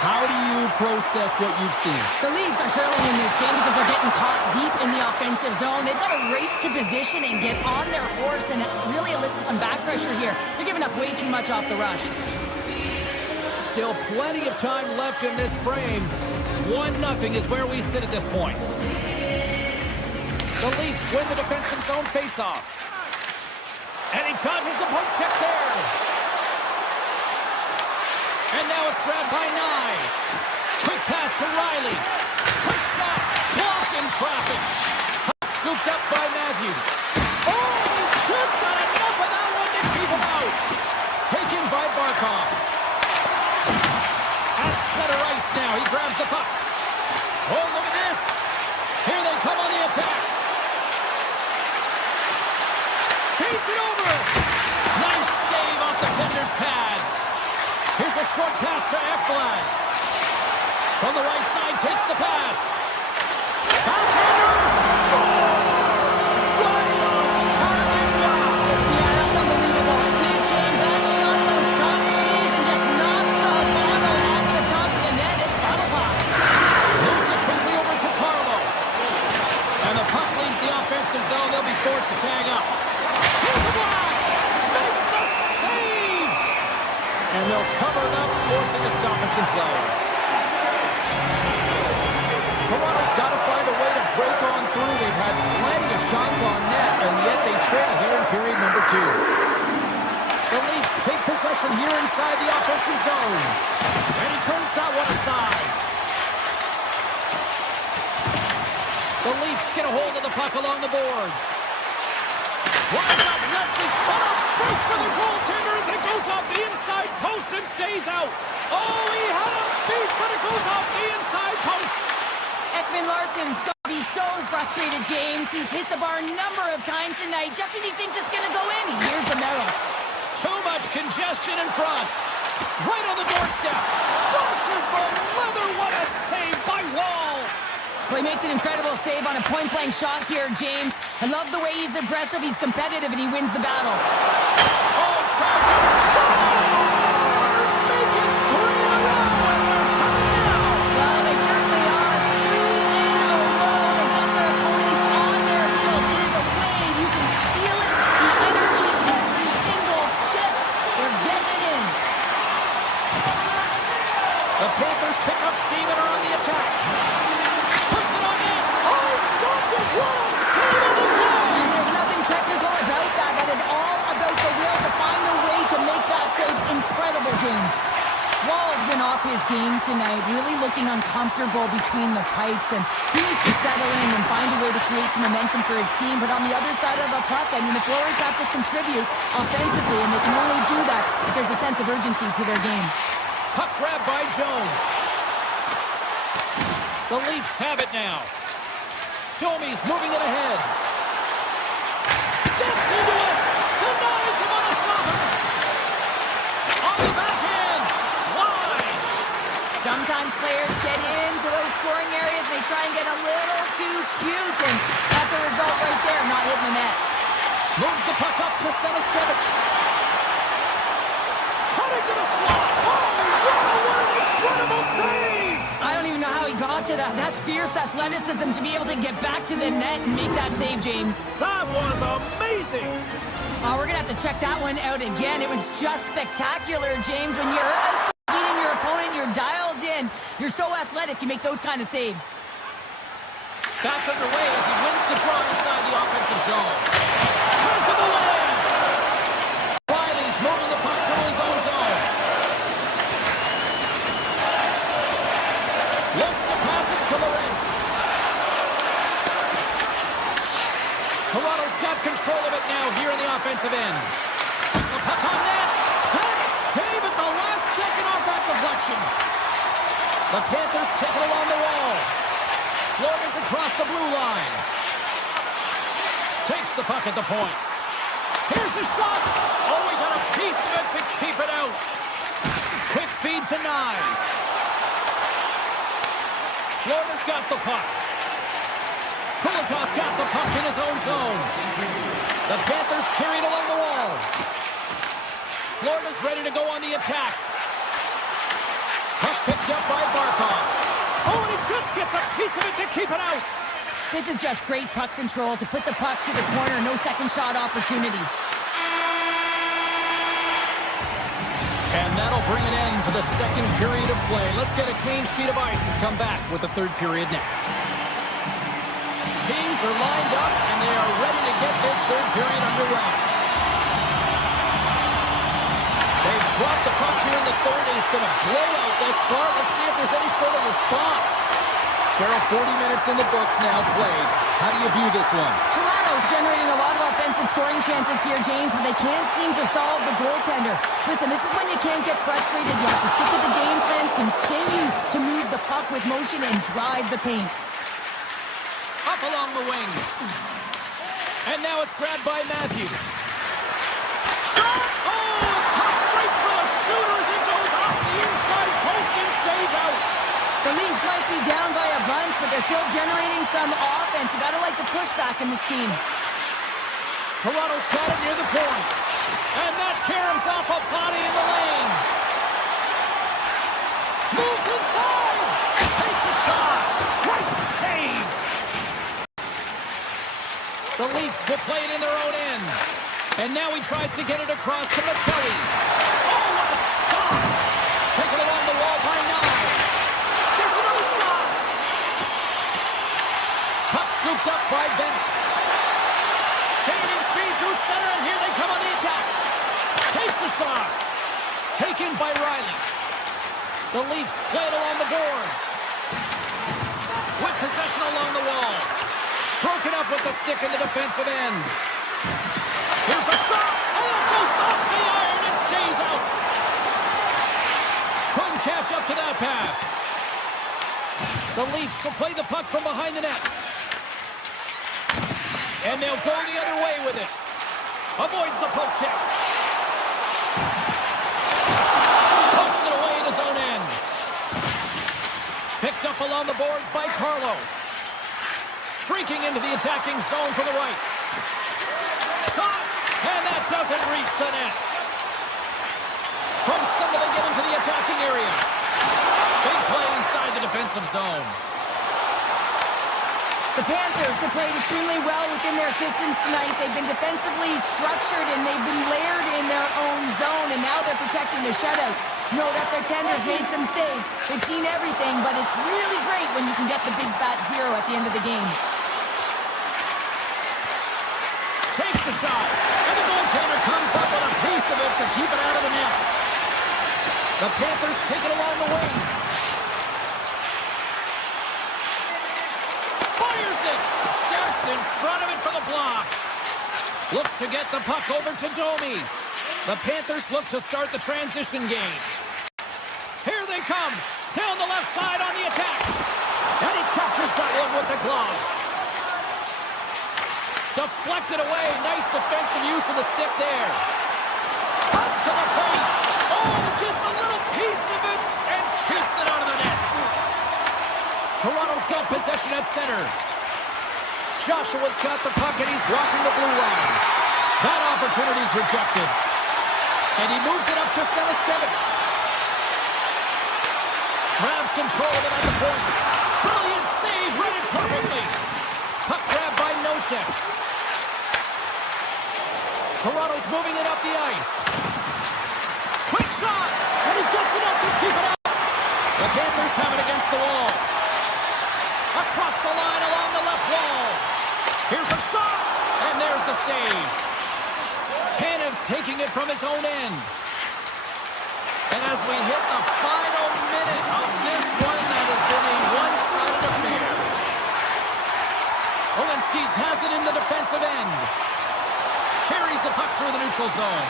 How do you process what you've seen? The Leafs are trailing in this game because they're getting caught deep in the offensive zone. They've got to race to position and get on their horse and really elicit some back pressure here. They're giving up way too much off the rush. Still plenty of time left in this frame. 1-0 is where we sit at this point. The Leafs win the defensive zone faceoff. And he dodges the poke check there. And now it's grabbed by Nyes. Quick pass to Riley. Quick shot. Blocked in traffic. Scooped up by Matthews. Oh, he just got enough of that one to keep him out. Taken by Barkov. At center ice now. He grabs the puck. Oh, look at this. Here they come on the attack. Feeds it over. Nice save off the tender's pad. Here's a short pass to Ekblad. From the right side, takes the pass. Backhand scores! Right on target now. Yeah, that's unbelievable. James, that shot those top cheese and just knocks the bottle off the top of the net. It's bottle box. Moves it quickly over to Carlo. And the puck leaves the offensive zone. They'll be forced to tag up. Here's the blast! Makes the save! And they'll cover it up, forcing a stoppage and play. Toronto's got to find a way to break on through. They've had plenty of shots on net, and yet they trail here in period number 2. The Leafs take possession here inside the offensive zone. And he turns that one aside. The Leafs get a hold of the puck along the boards. Wide up, Letzi, on a break for the goaltender as it goes off the inside post and stays out. Oh, he had him beat, but it goes off the inside post. Ekman Larsson's going to be so frustrated, James. He's hit the bar a number of times tonight just when he thinks it's going to go in. Here's the Merrill. Too much congestion in front. Right on the doorstep. Flushes the leather. What a save by Wall. Well, he makes an incredible save on a point-blank shot here, James. I love the way he's aggressive, he's competitive, and he wins the battle. Oh, Trout stars! Make it 3 in a row, and they're coming now. Well, they certainly are. 3 in a row. They've got their opponents on their heels. It is a wave. You can feel it. The energy every single shift. They're getting it in. The Panthers pick up steam and are on the attack. Puts it on in. Oh, stopped it. What a save on the play. And there's nothing technical about that. That is all about the will to find a way to make that save. Incredible, James. Wall's been off his game tonight, really looking uncomfortable between the pipes, and he needs to settle in and find a way to create some momentum for his team. But on the other side of the puck, I mean, the forwards have to contribute offensively, and they can only do that if there's a sense of urgency to their game. Puck grab by Jones. The Leafs have it now. Domi's moving it ahead. Steps into it. Denies him on a slobber. On the backhand. Wide. Sometimes players get into those scoring areas and they try and get a little too cute, and that's a result right there, not hitting the net. Moves the puck up to Seniskevich. Cutting to the slot. Oh, wow, what an incredible save. I don't even know how he got to that. That's fierce athleticism to be able to get back to the net and make that save, James. That was amazing. We're going to have to check that one out again. It was just spectacular, James. When you're beating your opponent, you're dialed in. You're so athletic, you make those kind of saves. Back underway as he wins the draw inside the offensive zone. Turns him away. Riley's moving the puck to his own zone. Looks to pass it to Lorentz. Toronto's got control of it now here in the offensive end. Puts the puck on net. And save at the last second off that deflection. The Panthers take it along the wall. Florida's across the blue line. Takes the puck at the point. Here's the shot. Oh, he got a piece of it to keep it out. Quick feed to Nyes. Florida's got the puck. Kulikov's got the puck in his own zone. The Panthers carried along the wall. Florida's Panthers ready to go on the attack. Puck picked up by Barkov. Oh, and he just gets a piece of it to keep it out. This is just great puck control to put the puck to the corner. No second shot opportunity. And that'll bring an end to the second period of play. Let's get a clean sheet of ice and come back with the third period next. Teams are lined up, and they are ready to get this third period underway. They've dropped the puck here in the third, and it's going to blow out thus far. Let's see if there's any sort of response. Cheryl, 40 minutes in the books now played. How do you view this one? Toronto's generating a lot of offensive scoring chances here, James, but they can't seem to solve the goaltender. Listen, this is when you can't get frustrated. You have to stick with the game plan, continue to move the puck with motion, and drive the paint. Up along the wing. And now it's grabbed by Matthews. Shot! Oh, tough break for the shooters. It goes off the inside post and stays out. The Leafs might be down by a bunch, but they're still generating some offense. You gotta like the pushback in this team. Toronto's got it near the point. And that caroms off a body in the lane. Moves inside. Takes a shot. Great save. The Leafs will play it in their own end. And now he tries to get it across to Mackelly. Oh, what a stop. Taken along the wall by Knives. There's another stop. Puck scooped up by Bennett. Gaining speed through center, and here they come on the attack. Takes the shot. Taken by Riley. The Leafs play it along the boards. With possession along the wall. Broken up with the stick in the defensive end. Here's a shot. And it goes off the iron and stays out. Couldn't catch up to that pass. The Leafs will play the puck from behind the net. And they'll go the other way with it. Avoids the poke check. Pokes it away in his own end. Picked up along the boards by Carlo. Streaking into the attacking zone for the right. Shot! And that doesn't reach the net. From center they get into the attacking area. Big play inside the defensive zone. The Panthers have played extremely well within their systems tonight. They've been defensively structured, and they've been layered in their own zone, and now they're protecting the shutout. Know that their tenders made some saves. They've seen everything, but it's really great when you can get the big fat zero at the end of the game. Takes the shot, and the goaltender comes up with a piece of it to keep it out of the net. The Panthers take it along the wing. Fires it! Steps in front of it for the block. Looks to get the puck over to Domi. The Panthers look to start the transition game. Here they come. Down the left side on the attack. And he catches that one with the glove. Deflected away. Nice defensive use of the stick there. Cuts to the point. Oh, gets a little piece of it and keeps it out of the net. Toronto's got possession at center. Joshua's got the puck and he's rocking the blue line. That opportunity's rejected. And he moves it up to Seniskevich. Grabs control of it at the point. Brilliant save, read it perfectly. Puck grab by Nosek. Toronto's moving it up the ice. Quick shot, and he gets enough to keep it up. The Panthers have it against the wall. Across the line along the left wall. Here's a shot, and there's the save. Tanev's taking it from his own end. And as we hit the final minute of this one, that has been a one-sided affair. Olenskis has it in the defensive end. Carries the puck through the neutral zone.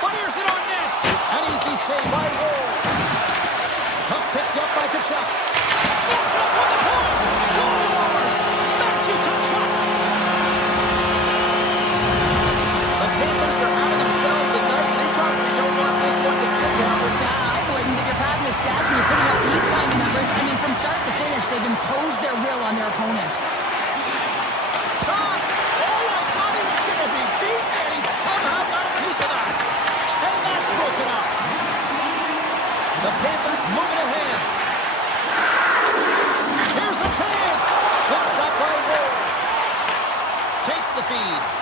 Fires it on net. An easy save by Ward. Puck picked up by Tkachuk. Slots it up on the point. Scores! Matthew Tkachuk. The Panthers are having themselves a night. They probably don't want this one to get down. Nah, I wouldn't. If you're padding the stats and you're putting up these kind of numbers, I mean, from start to finish, they've imposed their will on their opponent. Shot! Oh, I thought he was going to be beaten, and he somehow got a piece of that. And that's broken moving ahead. Here's a chance. Good stop by Ward. Takes the feed.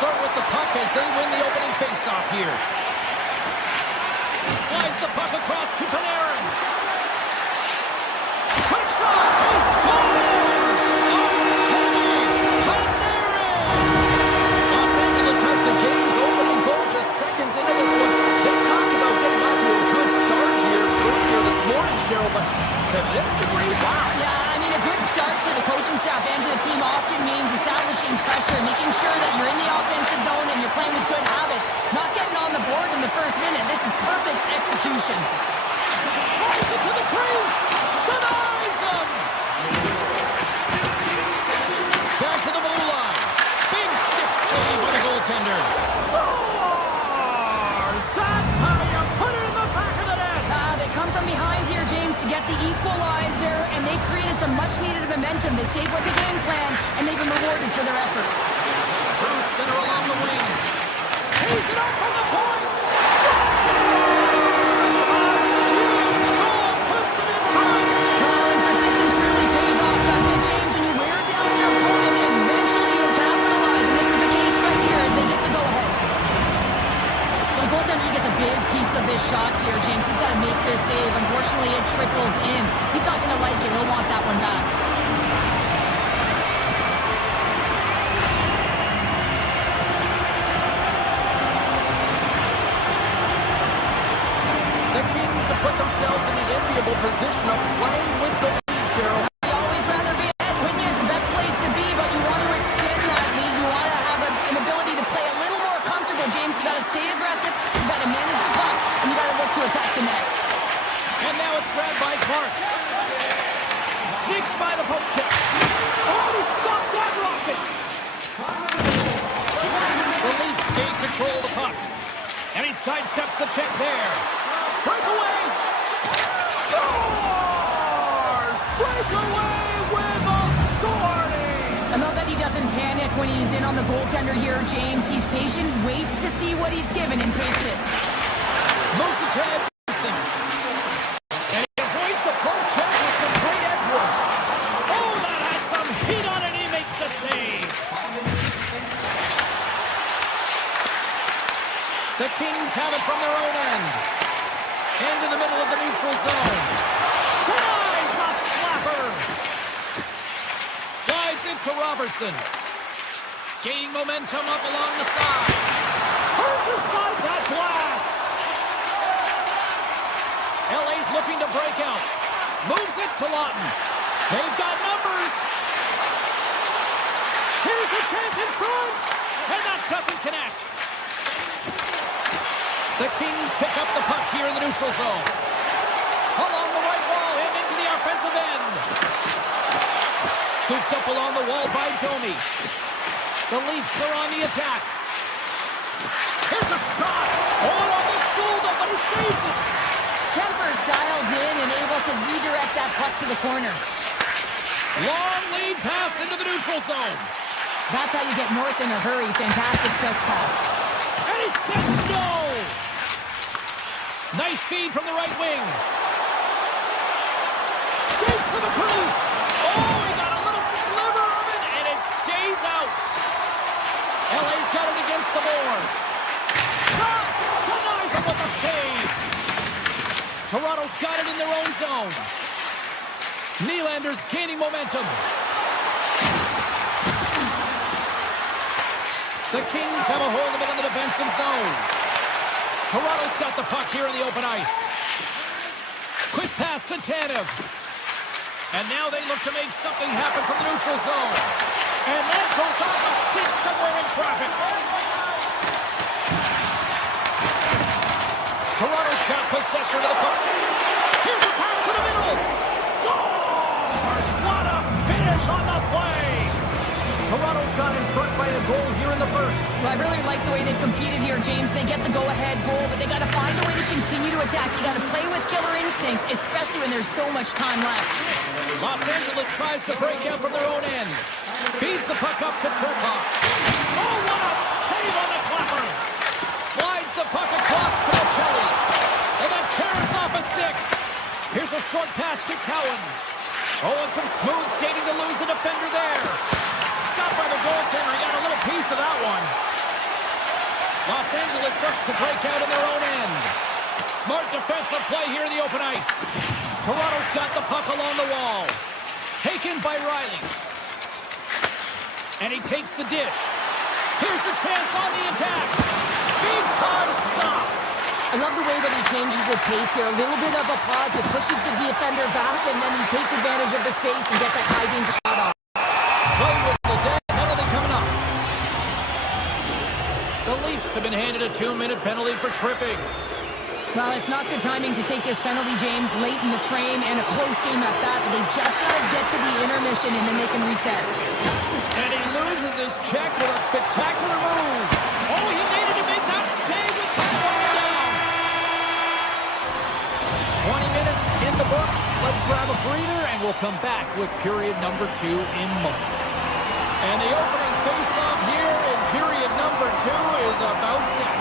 start with the puck as they win the opening faceoff here. Slides the puck across to Panarin. Quick shot! He scores! Artemi Panarin! Los Angeles has the game's opening goal just seconds into this one. They talked about getting off to a good start here earlier this morning, Cheryl, but to this degree, wow. Yeah, I mean, a good start to the coaching staff and to the team often means establishing pressure, making sure that you're in the offensive zone and you're playing with good habits, not getting on the board in the first minute. This is perfect execution. Tries it to the crease. Denies him. Back to the blue line. Big stick save by the goaltender. Scores! That's how you put it in the back of the net. They come from behind here, James, to get the equalizer, and they created some much-needed momentum. They stayed with the game plan, and they've been rewarded for their efforts. Through center along the wing. Pays it up from the point. This shot here, James. He's got to make this save. Unfortunately, it trickles in. He's not going to like it. He'll want that one back. The Kings have put themselves in the enviable position of playing with the lead, Cheryl. You always rather be ahead. Winning is the best place to be, but you want to extend that lead. You want to have an ability to play a little more comfortable, James. You got to stay aggressive. You got to manage the puck, and you got to look to attack the net. And now it's grabbed by Clark. Sneaks by the poke check. Oh, he stopped that rocket. The Leafs gain control of the puck. And he sidesteps the check there. Breakaway. Scores! Breakaway with authority. I love that he doesn't panic when he's in on the goaltender here, James. He's patient, waits to see what he's given, and takes it. Moves it to Edmondson. And he avoids the poke check with some great edge work. Oh, that has some heat on it. He makes the save. The Kings have it from their own end. Into the middle of the neutral zone. Denies the slapper. Slides it to Robertson. Gaining momentum up along the side. Turns aside that blast. LA's looking to break out. Moves it to Lawton. They've got numbers. Here's a chance in front. And that doesn't connect. The Kings pick up the puck here in the neutral zone. Along the right wall and into the offensive end. Scooped up along the wall by Domi. The Leafs are on the attack. Here's a shot. Oh, on the shoulder, but he saves it. Kemper's dialed in and able to redirect that puck to the corner. Long lead pass into the neutral zone. That's how you get north in a hurry. Fantastic stretch pass. And he says no. Nice feed from the right wing. Skates to the crease. Oh, he got a little sliver of it, and it stays out. LA's got it against the boards. Shot! Denies him with a save. Toronto's got it in their own zone. Nylander's gaining momentum. The Kings have a hold of it in the defensive zone. Toronto's got the puck here in the open ice. Quick pass to Tanev. And now they look to make something happen from the neutral zone. And that goes off a stick somewhere in traffic. Toronto's got possession of the puck. Here's a pass to the middle. Scores! What a finish on the play! Toronto's got in front by a goal here in the first. Well, I really like the way they've competed here, James. They get the go-ahead goal, but they got to find a way to continue to attack. You got to play with killer instincts, especially when there's so much time left. Los Angeles tries to break out from their own end. Feeds the puck up to Turcotte. Oh, what a save on the clapper! Slides the puck across to Bocelli. And that carries off a stick. Here's a short pass to Cowan. Oh, and some smooth skating to lose a defender there. Stopped by the goaltender. He got a little piece of that one. Los Angeles looks to break out in their own end. Smart defensive play here in the open ice. Toronto's got the puck along the wall. Taken by Riley. And he takes the dish. Here's a chance on the attack. Big time stop. I love the way that he changes his pace here. A little bit of a pause, just pushes the defender back, and then he takes advantage of the space and gets that high danger shot off. Play whistle dead. Penalty coming up. The Leafs have been handed a 2-minute penalty for tripping. Well, it's not good timing to take this penalty, James, late in the frame, and a close game at that, but they just got to get to the intermission, and then they can reset. And he loses his check with a spectacular move. Oh, he needed to make that save with 10 going down. 20 minutes in the books. Let's grab a breather, and we'll come back with period number 2 in moments. And the opening face-off here in period number 2 is about set.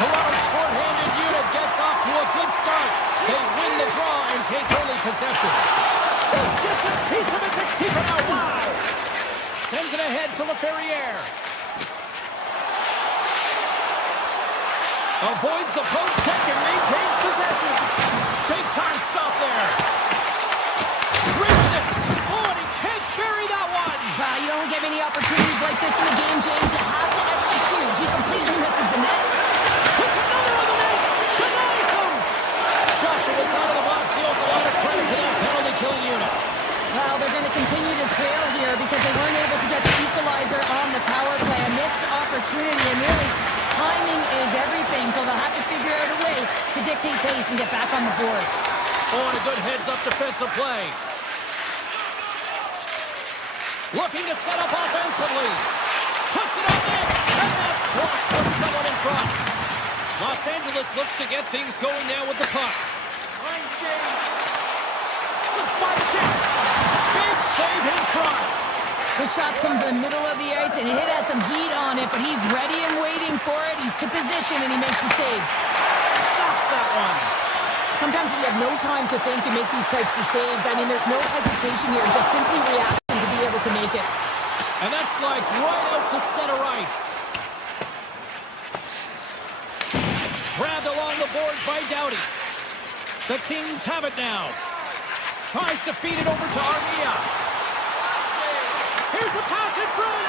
Toronto's shorthanded unit gets off to a good start. They win the draw and take early possession. Just gets a piece of it to keep it out. Wow! Sends it ahead to LaFerriere. Avoids the poke check and maintains possession. Big time stop there. Rips it. Oh, and he can't bury that one. You don't get many opportunities like this in the game, James. You have to execute. He completely misses the net. Puts another on the net. Denies him. Joshua's out of the box. He owes a lot of credit to that penalty-killing unit. Well, they're going to continue to trail here because they weren't able to get the equalizer on the power play. A missed opportunity, and really, timing is everything, so they'll have to figure out a way to dictate pace and get back on the board. Oh, and a good heads-up defensive play. Looking to set up offensively. Puts it on net, and that's blocked from someone in front. Los Angeles looks to get things going now with the puck. Six by check. Big save in front. The shots come to the middle of the ice, and it has some heat on it, but he's ready and waiting for it. He's to position, and he makes the save. Stops that one. Sometimes when you have no time to think and make these types of saves, I mean, there's no hesitation here, just simply reaction to be able to make it. And that slides right out to center ice. Grabbed along the boards by Doughty. The Kings have it now. Tries to feed it over to Armia. Here's a pass in front.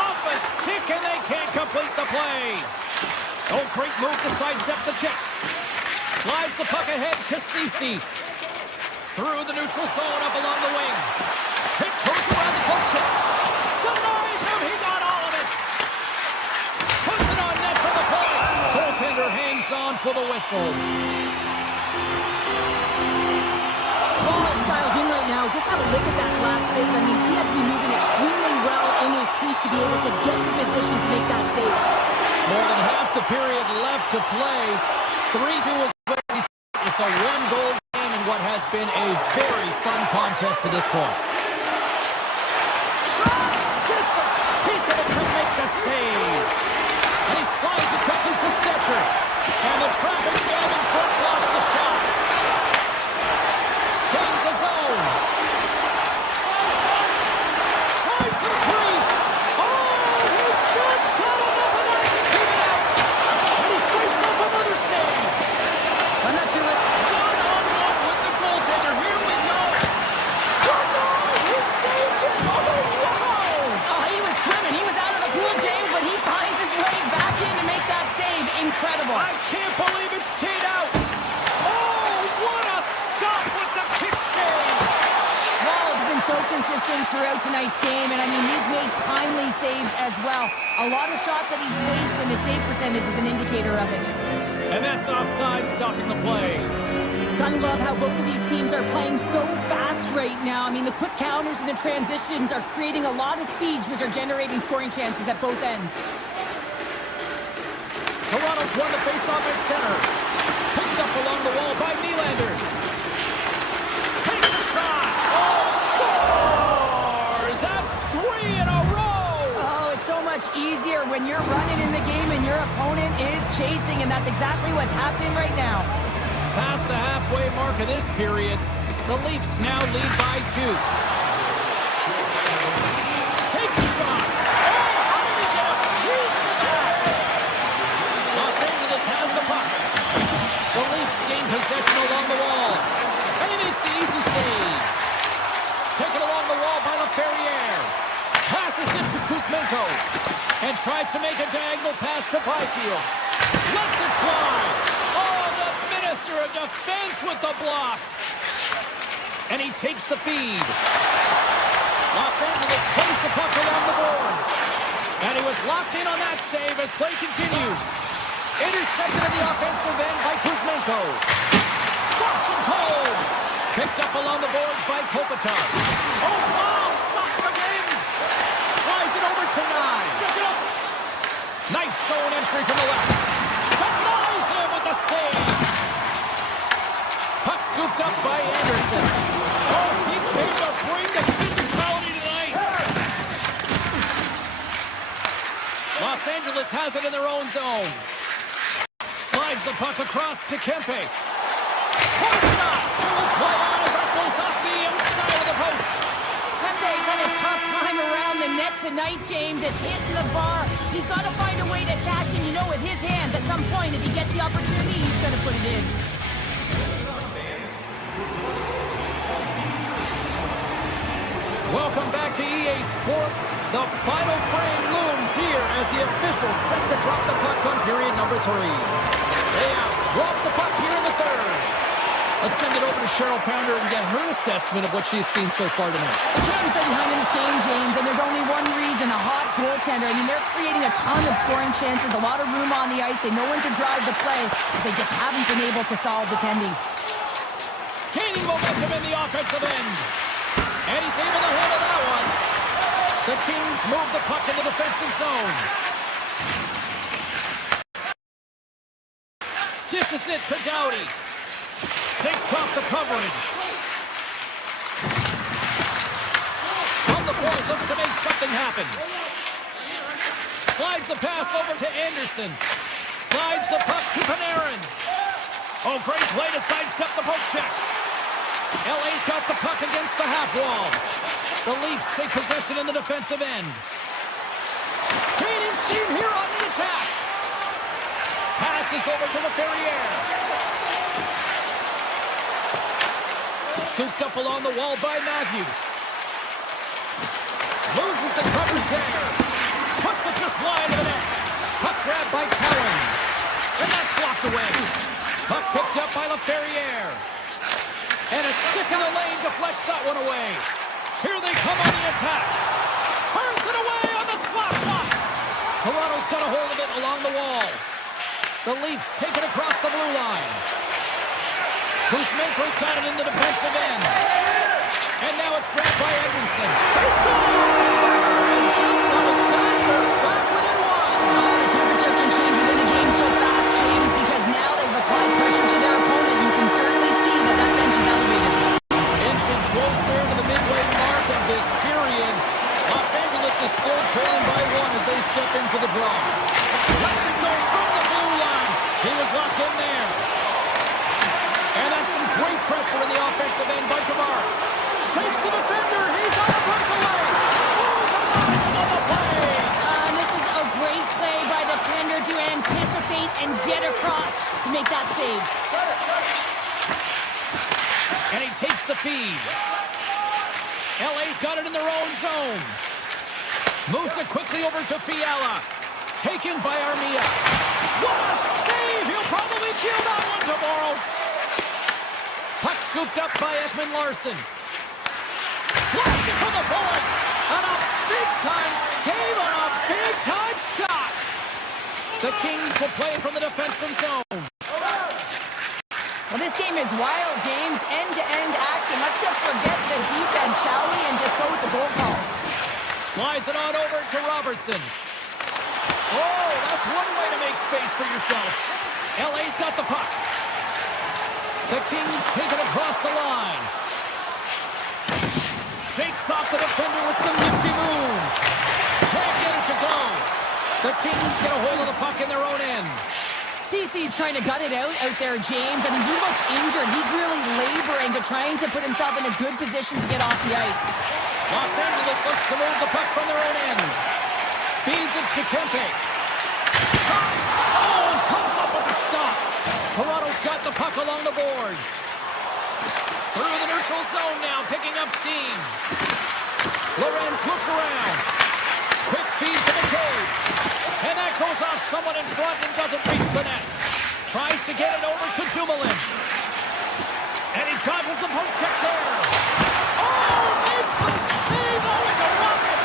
Off a stick, and they can't complete the play. Oh, great move to sidestep the check. Slides the puck ahead to Ceci. Through the neutral zone, up along the wing. Tiptoes around the poke check. Denies him, he got all of it. Puts it on net for the point. Goaltender hangs on for the whistle. Well, it's dialed in right now. Just have a look at that last save. I mean, he had to be moving extremely well in his crease to be able to get to position to make that save. More than half the period left to play. 3-2 is where we see. It's a one-goal game in what has been a very fun contest to this point. Shot! Gets a piece of it to make the save. And he slides it quickly to Stetcher. And the traffic jam in front blocks the shot. Gains the zone. Drives to the crease. Oh, he just got enough of that to keep it out. And he fights off another save. I'm not sure what... One-on-one with the goaltender. Here we go. Score! He saved it. Oh, wow. Oh, he was swimming. He was out of the pool, James, but he finds his way back in to make that save. Incredible. I can't believe it stayed out. Oh, what a stop with the kick save. Wall has been so consistent throughout tonight's game, and I mean, he's made timely saves as well. A lot of shots that he's faced, and his save percentage is an indicator of it. And that's offside, stopping the play. Gotta love how both of these teams are playing so fast right now. I mean, the quick counters and the transitions are creating a lot of speeds, which are generating scoring chances at both ends. Toronto's won the faceoff at center. Picked up along the wall by Nylander. Takes a shot. Oh, scores! That's 3 in a row. Oh, it's so much easier when you're running in the game and your opponent is chasing, and that's exactly what's happening right now. Past the halfway mark of this period, the Leafs now lead by 2. Takes a shot. Oh, how did he get a piece of that? to make a diagonal pass to Byfield. Lets it fly. Oh, the minister of defense with the block. And he takes the feed. Los Angeles plays the puck along the boards. And he was locked in on that save as play continues. Intercepted in the offensive end by Kuzmenko. Stops him cold. Picked up along the boards by Kopitar. Oh, wow, stops him again. Slides it over to Nye. Nice zone entry from the left. Denies him with the save. Puck scooped up by Anderson. Oh, he came to bring the physicality tonight. Los Angeles has it in their own zone. Slides the puck across to Kempe. Point shot. He will play on as that goes off the inside of the post. Kempe's had a tough time around the net tonight, James. It's hitting the bar. He's got to find a way to cash in, with his hands. At some point, if he gets the opportunity, he's going to put it in. Welcome back to EA Sports. The final frame looms here as the officials set to drop the puck on period number 3. They have dropped the puck here in the third. Let's send it over to Cheryl Pounder and get her assessment of what she's seen so far tonight. The game's so behind in this game, James, and there's only one reason, a hot goaltender. I mean, they're creating a ton of scoring chances, a lot of room on the ice. They know when to drive the play, but they just haven't been able to solve the tending. Gaining momentum in the offensive end. And he's able to handle that one. The Kings move the puck in the defensive zone. Dishes it to Doughty. Takes off the coverage. On the point, looks to make something happen. Slides the pass over to Anderson. Slides the puck to Panarin. Oh, great play to sidestep the poke check. LA's got the puck against the half wall. The Leafs take possession in the defensive end. Gaining steam here on the attack. Passes over to the Ferrier. Scooped up along the wall by Matthews. Loses the coverage there. Puts it just wide of the net. Puck grabbed by Cowan. And that's blocked away. Puck picked up by LaFerriere. And a stick in the lane deflects that one away. Here they come on the attack. Turns it away on the slap shot. Toronto's got a hold of it along the wall. The Leafs take it across the blue line. Kuzmenko's got it in the defensive end. And now it's grabbed by Edmondson. They score! And just like that, they're back within one. Oh, the temperature can change within the game so fast, James, because now they've applied pressure to their opponent. You can certainly see that that bench is elevated. Inching closer to the midway mark of this period. Los Angeles is still trailing by 1 as they step into the draw. Lets it go from the blue line. He was locked in there. And that's some great pressure in the offensive end by Tavares. Takes the defender. He's on a breakaway. Oh, Tavares on the play. This is a great play by the tender to anticipate and get across to make that save. And he takes the feed. LA's got it in their own zone. Moves it quickly over to Fiala. Taken by Armia. What a save! He'll probably feel that one tomorrow. Puck scooped up by Edmund Larson. Larson from the point. And a big-time save on a big-time shot. The Kings will play from the defensive zone. Well, this game is wild, James. End-to-end action. Let's just forget the defense, shall we, and just go with the goal calls. Slides it on over to Robertson. Oh, that's one way to make space for yourself. LA's got the puck. The Kings take it across the line. Shakes off the defender with some nifty moves. Can't get it to go. The Kings get a hold of the puck in their own end. CC's trying to gut it out there, James. I mean, he looks injured. He's really laboring, but trying to put himself in a good position to get off the ice. Los Angeles looks to move the puck from their own end. Feeds it to Kempe. Oh, comes up with the stop. Toronto's got the puck along the boards. Through the neutral zone now, picking up steam. Lorenz looks around. Quick feed to McCabe. And that goes off someone in front and doesn't reach the net. Tries to get it over to Dumoulin. And he dodges the poke check there. Oh, makes the save. Oh, it's a rocket.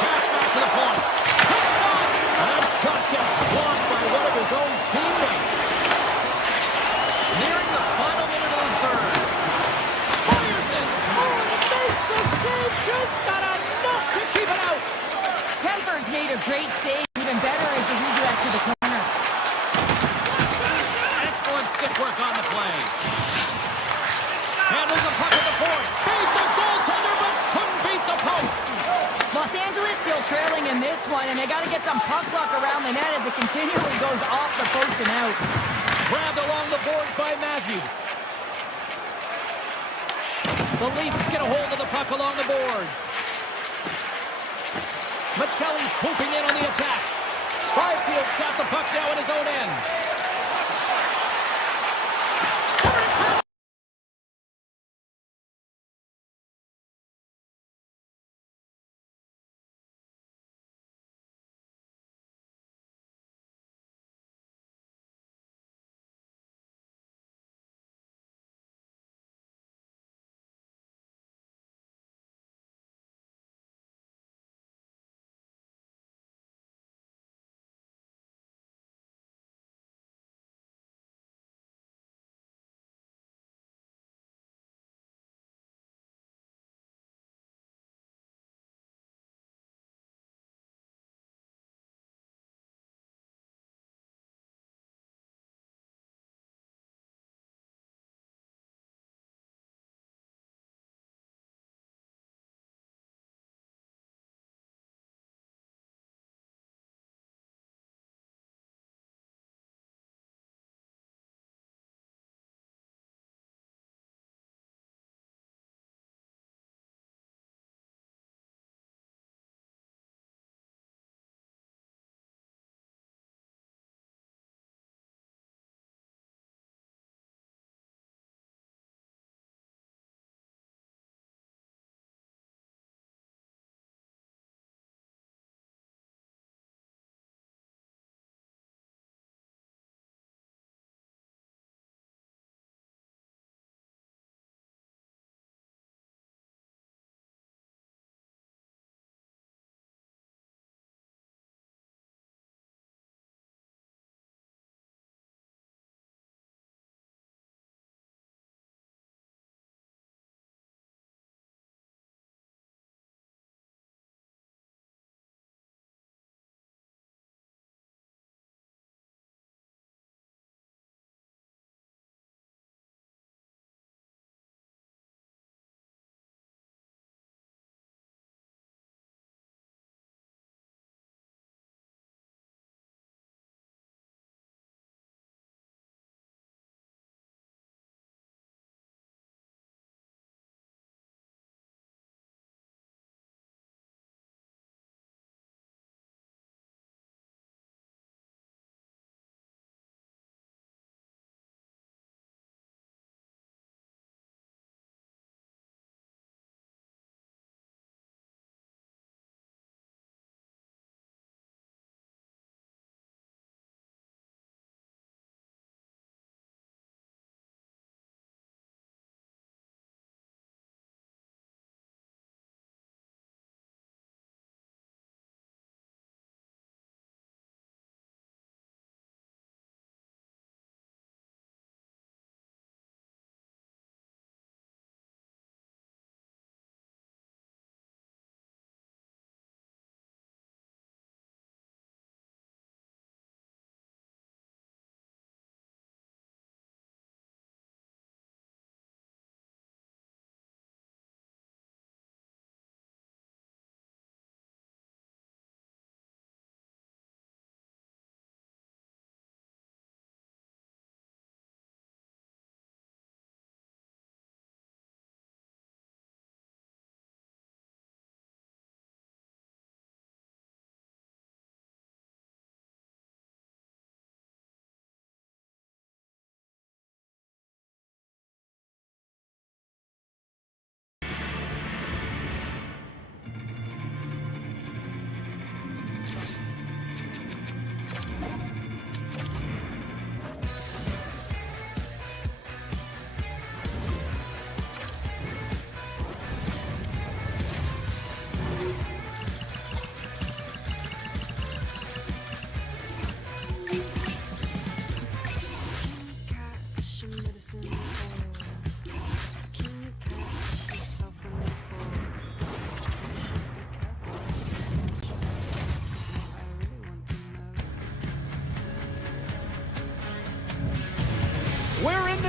Pass back to the point. Quick shot. And that shot gets blocked by one of his own teammates. Nearing the final minute of the third. Fires it. Oh, and it makes the save. Just not enough to keep it out. Kemper's made a great save. Even better is the redirect to the corner. Excellent stick work on the play. Handles the puck at the point. Beat the goaltender, but couldn't beat the post. Los Angeles still trailing in this one, and they got to get some puck luck around the net as it continually goes off the post and out. Grabbed along the boards by Matthews. The Leafs get a hold of the puck along the boards. Michelli swooping in on the attack. Byfield's got the puck now in his own end.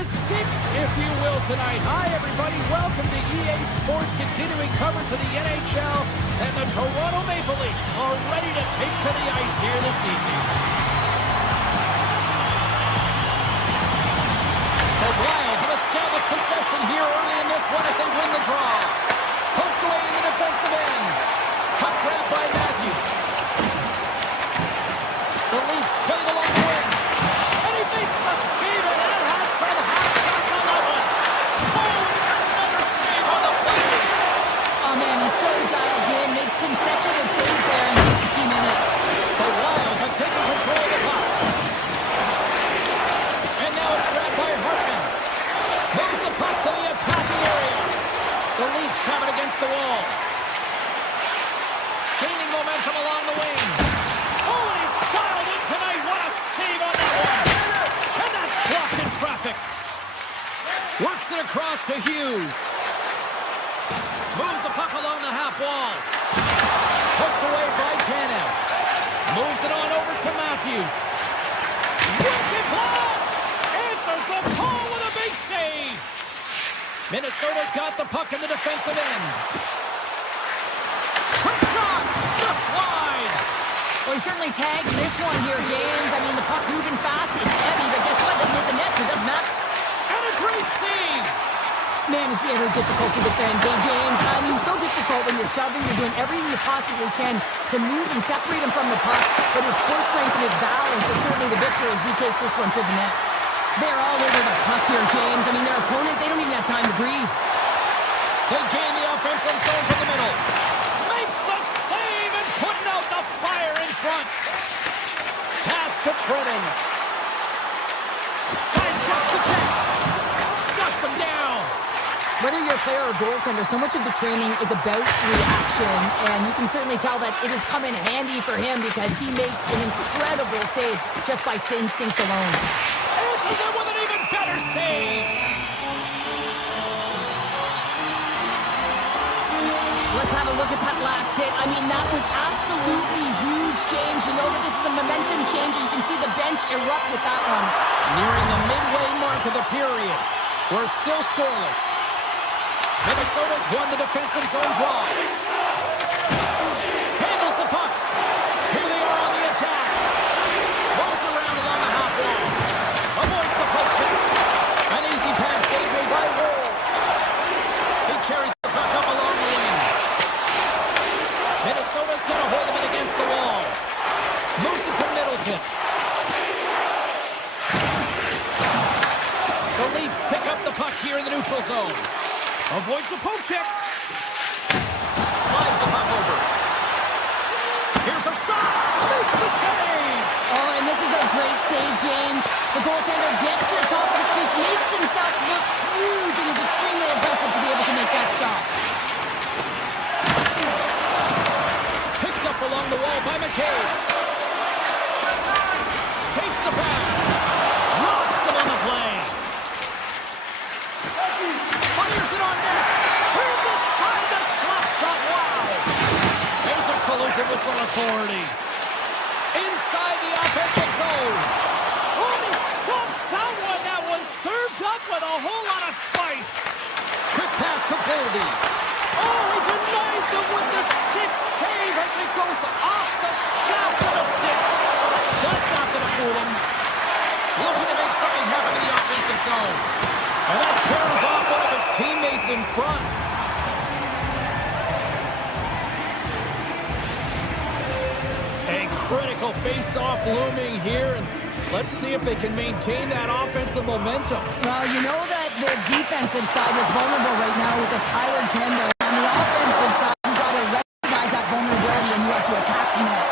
6, if you will, tonight. Hi, everybody. Welcome to EA Sports, continuing coverage of the NHL, and the Toronto Maple Leafs are ready to take to the ice here this evening. The Wild have established possession here early in this one as they win the draw. Poked away in the defensive end. Puck grabbed by Matthews. The Leafs play it along the wing. And he makes a save, and that has some hot sauce on that one. Oh, it's another save on the play. Oh, man, he's so dialed in. Makes consecutive saves there and keeps his team in it. The Wild have taken control of the puck. And now it's grabbed by Hartman. Moves the puck to the attacking area. The Leafs have it against the wall. Gaining momentum along the wing. Oh, and he's dialed in tonight. What a save on that one. And that's blocked in traffic. Works it across to Hughes. Moves the puck along the half wall. Hooked away by Tanev. Moves it on over to Matthews. Wicked blast! Answers the call with a big save. Minnesota's got the puck in the defensive end. Quick shot! Just slide! Well, he certainly tags this one here, James. I mean, the puck's moving fast. It's heavy, but guess what? It doesn't hit the net, so it doesn't matter. And a great save! Man, is he ever difficult to defend. Hey, James, I mean, so difficult when you're shoving. You're doing everything you possibly can to move and separate him from the puck. But his core strength and his balance is certainly the victor as he takes this one to the net. They're all over the puck here, James. I mean, their opponent, they don't even have time to breathe. They gain the offensive zone from the middle. Makes the save and putting out the fire in front. Pass to Trennan. Sidesteps the check. Shuts him down. Whether you're a player or goaltender, so much of the training is about reaction, and you can certainly tell that it has come in handy for him because he makes an incredible save just by instincts alone. Answers it with an even better save. Let's have a look at that last hit. I mean, that was absolutely huge change. You know that this is a momentum change, and you can see the bench erupt with that one. Nearing the midway mark of the period. We're still scoreless. Minnesota's won the defensive zone draw. Handles the puck. Here they are on the attack. Rolls around along the half wall. Avoids the poke check. An easy pass saved made by Woll. He carries the puck up along the wing. Minnesota's got a hold of it against the wall. Moves it to Middleton. The Leafs pick up the puck here in the neutral zone. Avoids the poke check. Slides the puck over. Here's a shot. Makes the save. Oh, and this is a great save, James. The goaltender gets to the top of his crease, makes himself look huge, and is extremely aggressive to be able to make that stop. Picked up along the wall by McCabe. Takes the pass. Rocks him on the play. Fires it on net. Here's a side to slap shot. Wow. There's a collision with some authority. Inside the offensive zone. Oh, he stops that one. That was served up with a whole lot of spice. Quick pass to Boldy. Oh, he denies them with the stick save as it goes off the shaft of the stick. That's not going to fool him. Looking to make something happen in the offensive zone. And that carries off one of his teammates in front. A critical face-off looming here, and let's see if they can maintain that offensive momentum. Well, you know that the defensive side is vulnerable right now with the tired tender. On the offensive side, you got to recognize that vulnerability, and you have to attack the net.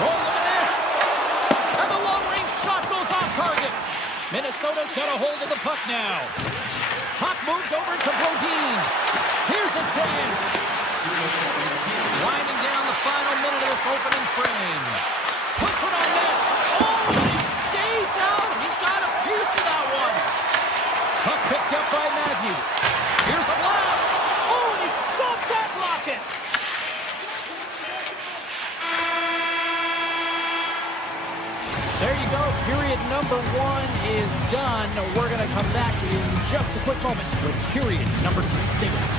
Roll of a miss. And the long-range shot goes off target. Minnesota's got a hold of the puck now. Puck moved over to Brodin. Here's a chance. Winding down the final minute of this opening frame. Puts it on net. Oh, it stays out. He got a piece of that one. Puck picked up by Matthews. Here's a blast. Oh, and he stopped that rocket. There you go. period number 1 is done. We're going to come back in just a quick moment with period number 2. Stay with us.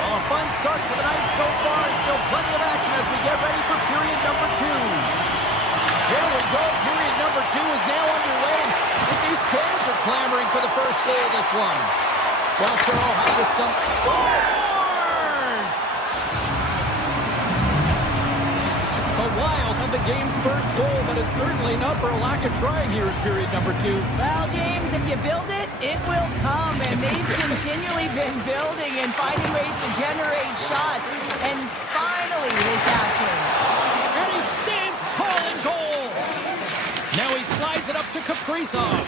Well, a fun start for the night so far, and still plenty of action as we get ready for period number 2. Here we go. Period number 2 is now underway. I think these fans are clamoring for the first goal of this one. Well, Cheryl, how does some... Scores! The Wild have the game's first goal, but it's certainly not for a lack of trying here in period number 2. Well, James, if you build it, it will come. And they've continually been building and finding ways to generate shots. And finally, they cash in. And he stands tall in goal. Now he slides it up to Kaprizov.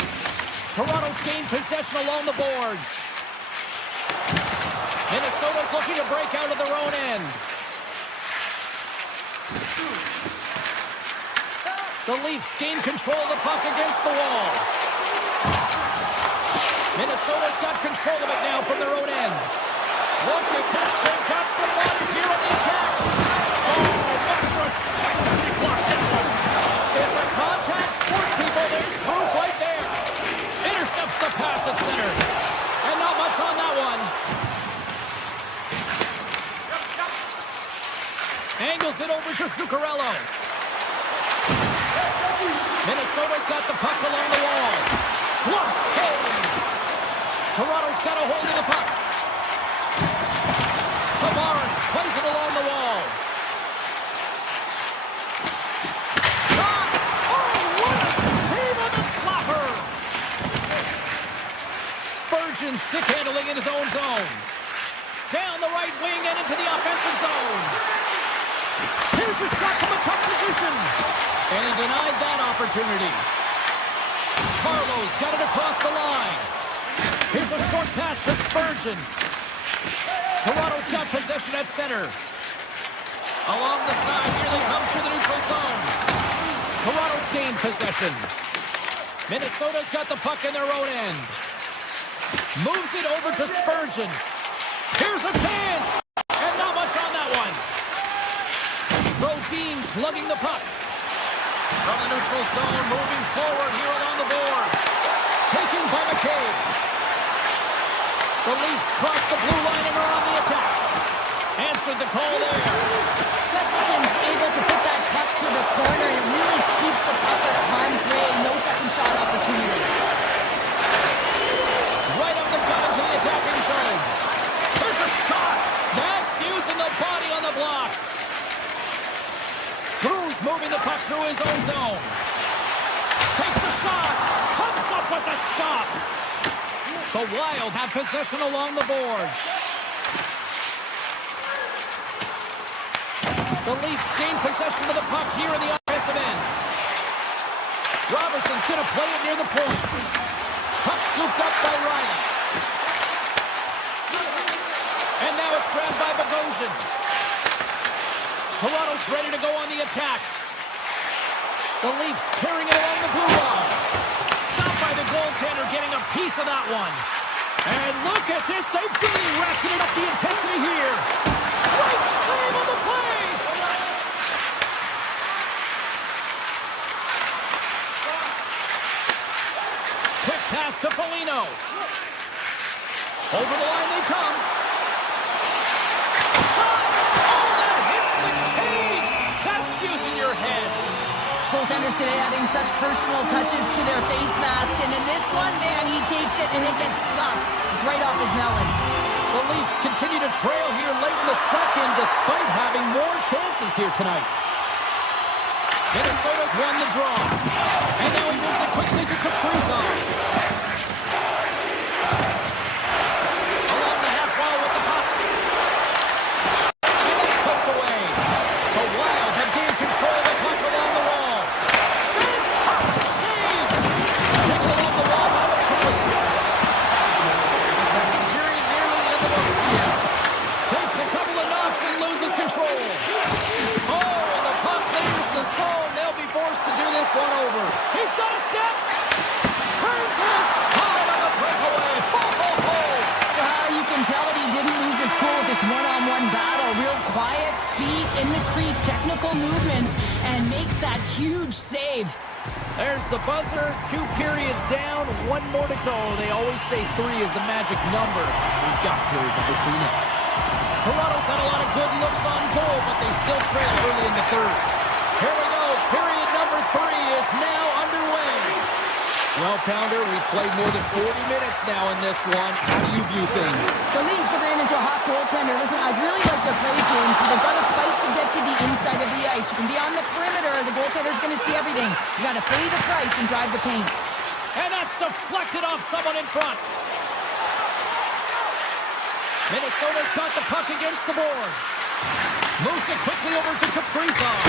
Toronto's gained possession along the boards. Minnesota's looking to break out of their own end. The Leafs gain control of the puck against the wall. Minnesota's got control of it now from their own end. Look at this. They've got some bodies here on the attack. Oh, much respect as he blocks that one. It's a contact sport, people. There's proof right there. Intercepts the pass at center. And not much on that one. Angles it over to Zuccarello. Minnesota's got the puck along the wall. Glove save. Toronto's got a hold of the puck. Tavares plays it along the wall. Shot! Oh, what a save on the slapper! Spurgeon stick handling in his own zone. Down the right wing and into the offensive zone. Here's a shot from a tough position. And he denied that opportunity. Carlo's got it across the line. Here's a short pass to Spurgeon. Toronto's got possession at center. Along the side, here they come through the neutral zone. Toronto's gained possession. Minnesota's got the puck in their own end. Moves it over to Spurgeon. Here's a chance. And not much on that one. Brodin's lugging the puck. From the neutral zone, moving forward here along the boards. Taken by McCabe. The Leafs cross the blue line and are on the attack. Answered the call there. Gustafson's able to put that puck to the corner, and it really keeps the puck at harm's way. No second shot opportunity. Right up the gut into the attacking zone. There's a shot. That's using the body on the block. Cruz moving the puck through his own zone. Takes a shot. Comes up with the stop. The Wild have possession along the boards. The Leafs gain possession of the puck here in the offensive end. Robertson's going to play it near the point. Puck scooped up by Riley. And now it's grabbed by Bogosian. Toronto's ready to go on the attack. The Leafs carrying it along the blue line. Stopped by the goaltender, getting a piece of that one. And look at this. They've really ratcheted up the intensity here. Great save on the play. Quick pass to Foligno. Over the line they come. Using your head. Goaltenders today adding such personal touches to their face mask, and in this one, man, he takes it and it gets stuffed. It's right off his melon. The Leafs continue to trail here late in the second, despite having more chances here tonight. Minnesota's won the draw, and now he moves it quickly to Kaprizov. Along the half wall with the puck. And it's poked away. The Wild have gained control of the puck along the wall. Fantastic save! Tipped along the wall by Machelli. Second period nearly in the books here. Takes a couple of knocks and loses control. Oh, and the puck leaves the zone. They'll be forced to do this one over. He's got a step. Turns to the side on the breakaway. Ho, ho, ho! Well, you can tell that he didn't lose his cool with this one-on-one battle. Real quiet, feet in the crease, technical. technical movements and makes that huge save. There's the buzzer. 2 periods down. 1 more to go. They always say 3 is the magic number. We've got period number 3 next. Toronto's had a lot of good looks on goal, but they still trail early in the third. Here we go. Period number 3 is now underway. Well, Pounder, we've played more than 40 minutes now in this one. How do you view things? The Leafs have ran into a hot goaltender. Listen, I'd really like their play, James, but they've got to fight to get to the inside of the ice. You can be on the perimeter. The goaltender's going to see everything. You got to pay the price and drive the paint. And that's deflected off someone in front. Minnesota's got the puck against the boards. Moves it quickly over to Kaprizov.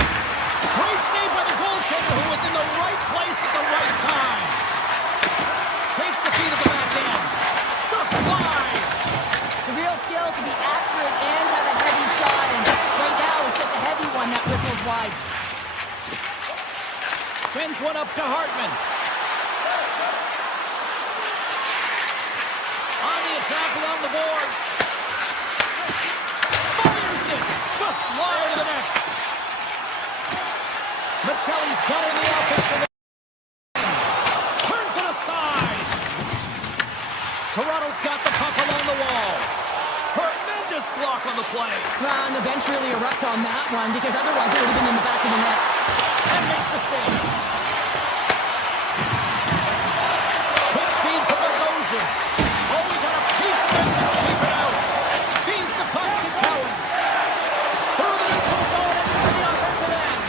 Great save by the goaltender, who was in the right place at the right time. Takes the feed at the back end. Just wide. It's a real skill to be accurate and have a heavy shot. And right now, it's just a heavy one that whistles wide. Sends one up to Hartman. On the attack along the boards. Fires it. Just slide to the net. Michelli's got in the offensive. Turns it aside. Toronto's got the puck along the wall. Tremendous block on the play. Well, and the bench really erupts on that one because otherwise it would have been in the back of the net. And makes the save. Quick feed to Bogosian. Oh, we got a pieceman to keep it out. Feeds the puck to Cowan. Through the neutral zone and into the offensive end.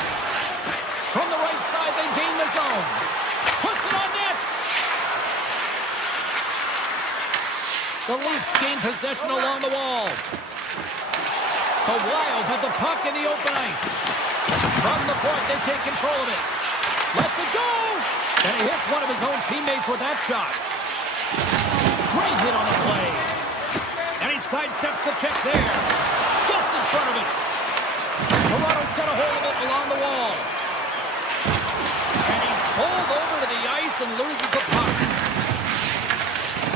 From the right side, they gain the zone. Puts it on net. The Leafs gain possession along the wall. The Wild have the puck in the open ice. From the point, they take control of it. Lets it go! And he hits one of his own teammates with that shot. Great hit on the play. And he sidesteps the check there. Gets in front of it. Toronto's got a hold of it along the wall. And he's pulled over to the ice and loses the puck.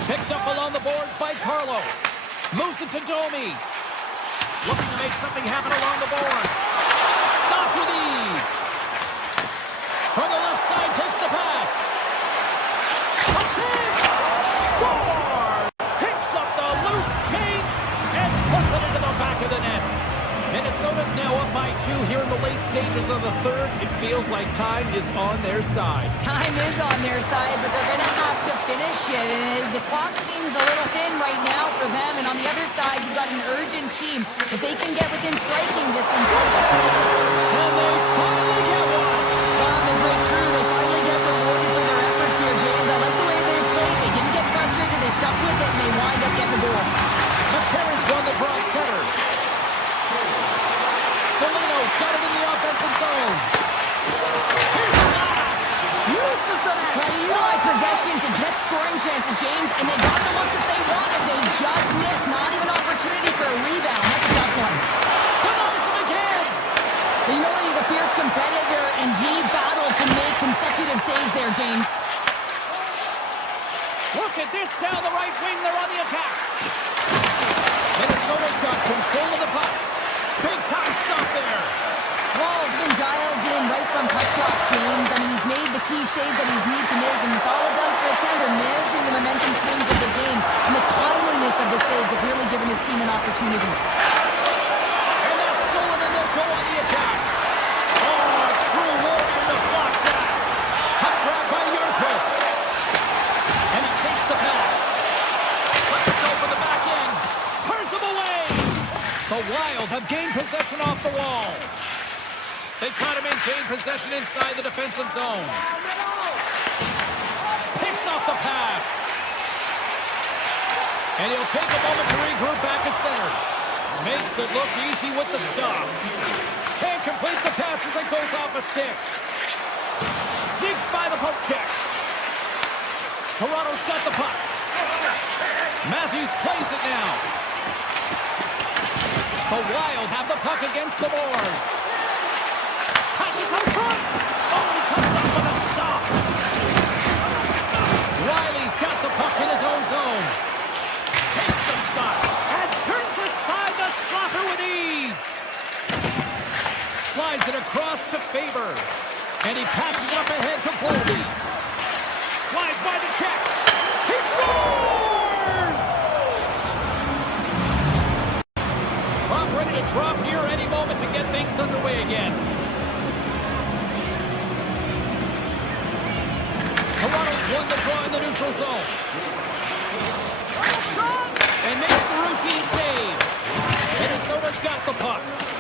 Picked up along the boards by Carlo. Moves it to Domi. Looking to make something happen along the boards. Stopped with ease. From the left side, takes the pass. A chance! Scores! Picks up the loose change and puts it into the back of the net. Minnesota's now up by 2 here in the late stages of the third. It feels like time is on their side. Time is on their side, but they're going to have to finish it. And the clock seems a little thin right now for them. And on the other side, you've got an urgent team. If they can get within striking distance. And they finally get one. Wow, they break through. They finally get rewarded for their efforts here, James. I like the way they played. They didn't get frustrated. They stuck with it, and they wind up getting the goal. McCarron's won the draw center. Foligno's got it in the offensive zone. Here's the last. Misses the net. Well, you utilize possession to get scoring chances, James, and they got the look that they wanted. They just missed. Not even opportunity for a rebound. That's a tough one. Denies him again. You know that he's a fierce competitor, and he battled to make consecutive saves there, James. Look at this down the right wing. They're on the attack. Minnesota's got control of the puck. Big time stop there. Wall's been dialed in right from puck drop, James. I mean, he's made the key save that he's need to make, and it's all about for a tender managing the momentum swings of the game, and the timeliness of the saves have really given his team an opportunity. And that's stolen, and they'll go on the attack. Oh, a true warrior to block that. Puck grab by Yurko. And he takes the pass. Let's go for the back end. Turns him away. The Wild have gained possession off the wall. They try to maintain possession inside the defensive zone. Picks off the pass. And he'll take a moment to regroup back at center. Makes it look easy with the stop. Can't complete the pass as it goes off a stick. Sneaks by the poke check. Toronto's got the puck. Matthews plays it now. The Wild have the puck against the boards. Passes out front. Oh, he comes up with a stop. Riley's got the puck in his own zone. Takes the shot and turns aside the slapper with ease. Slides it across to Faber. And he passes up ahead to Boldy. Slides by the check. He scores! Puck ready to drop here any moment to get things underway again. Toronto's won the draw in the neutral zone. And makes the routine save. Minnesota's got the puck.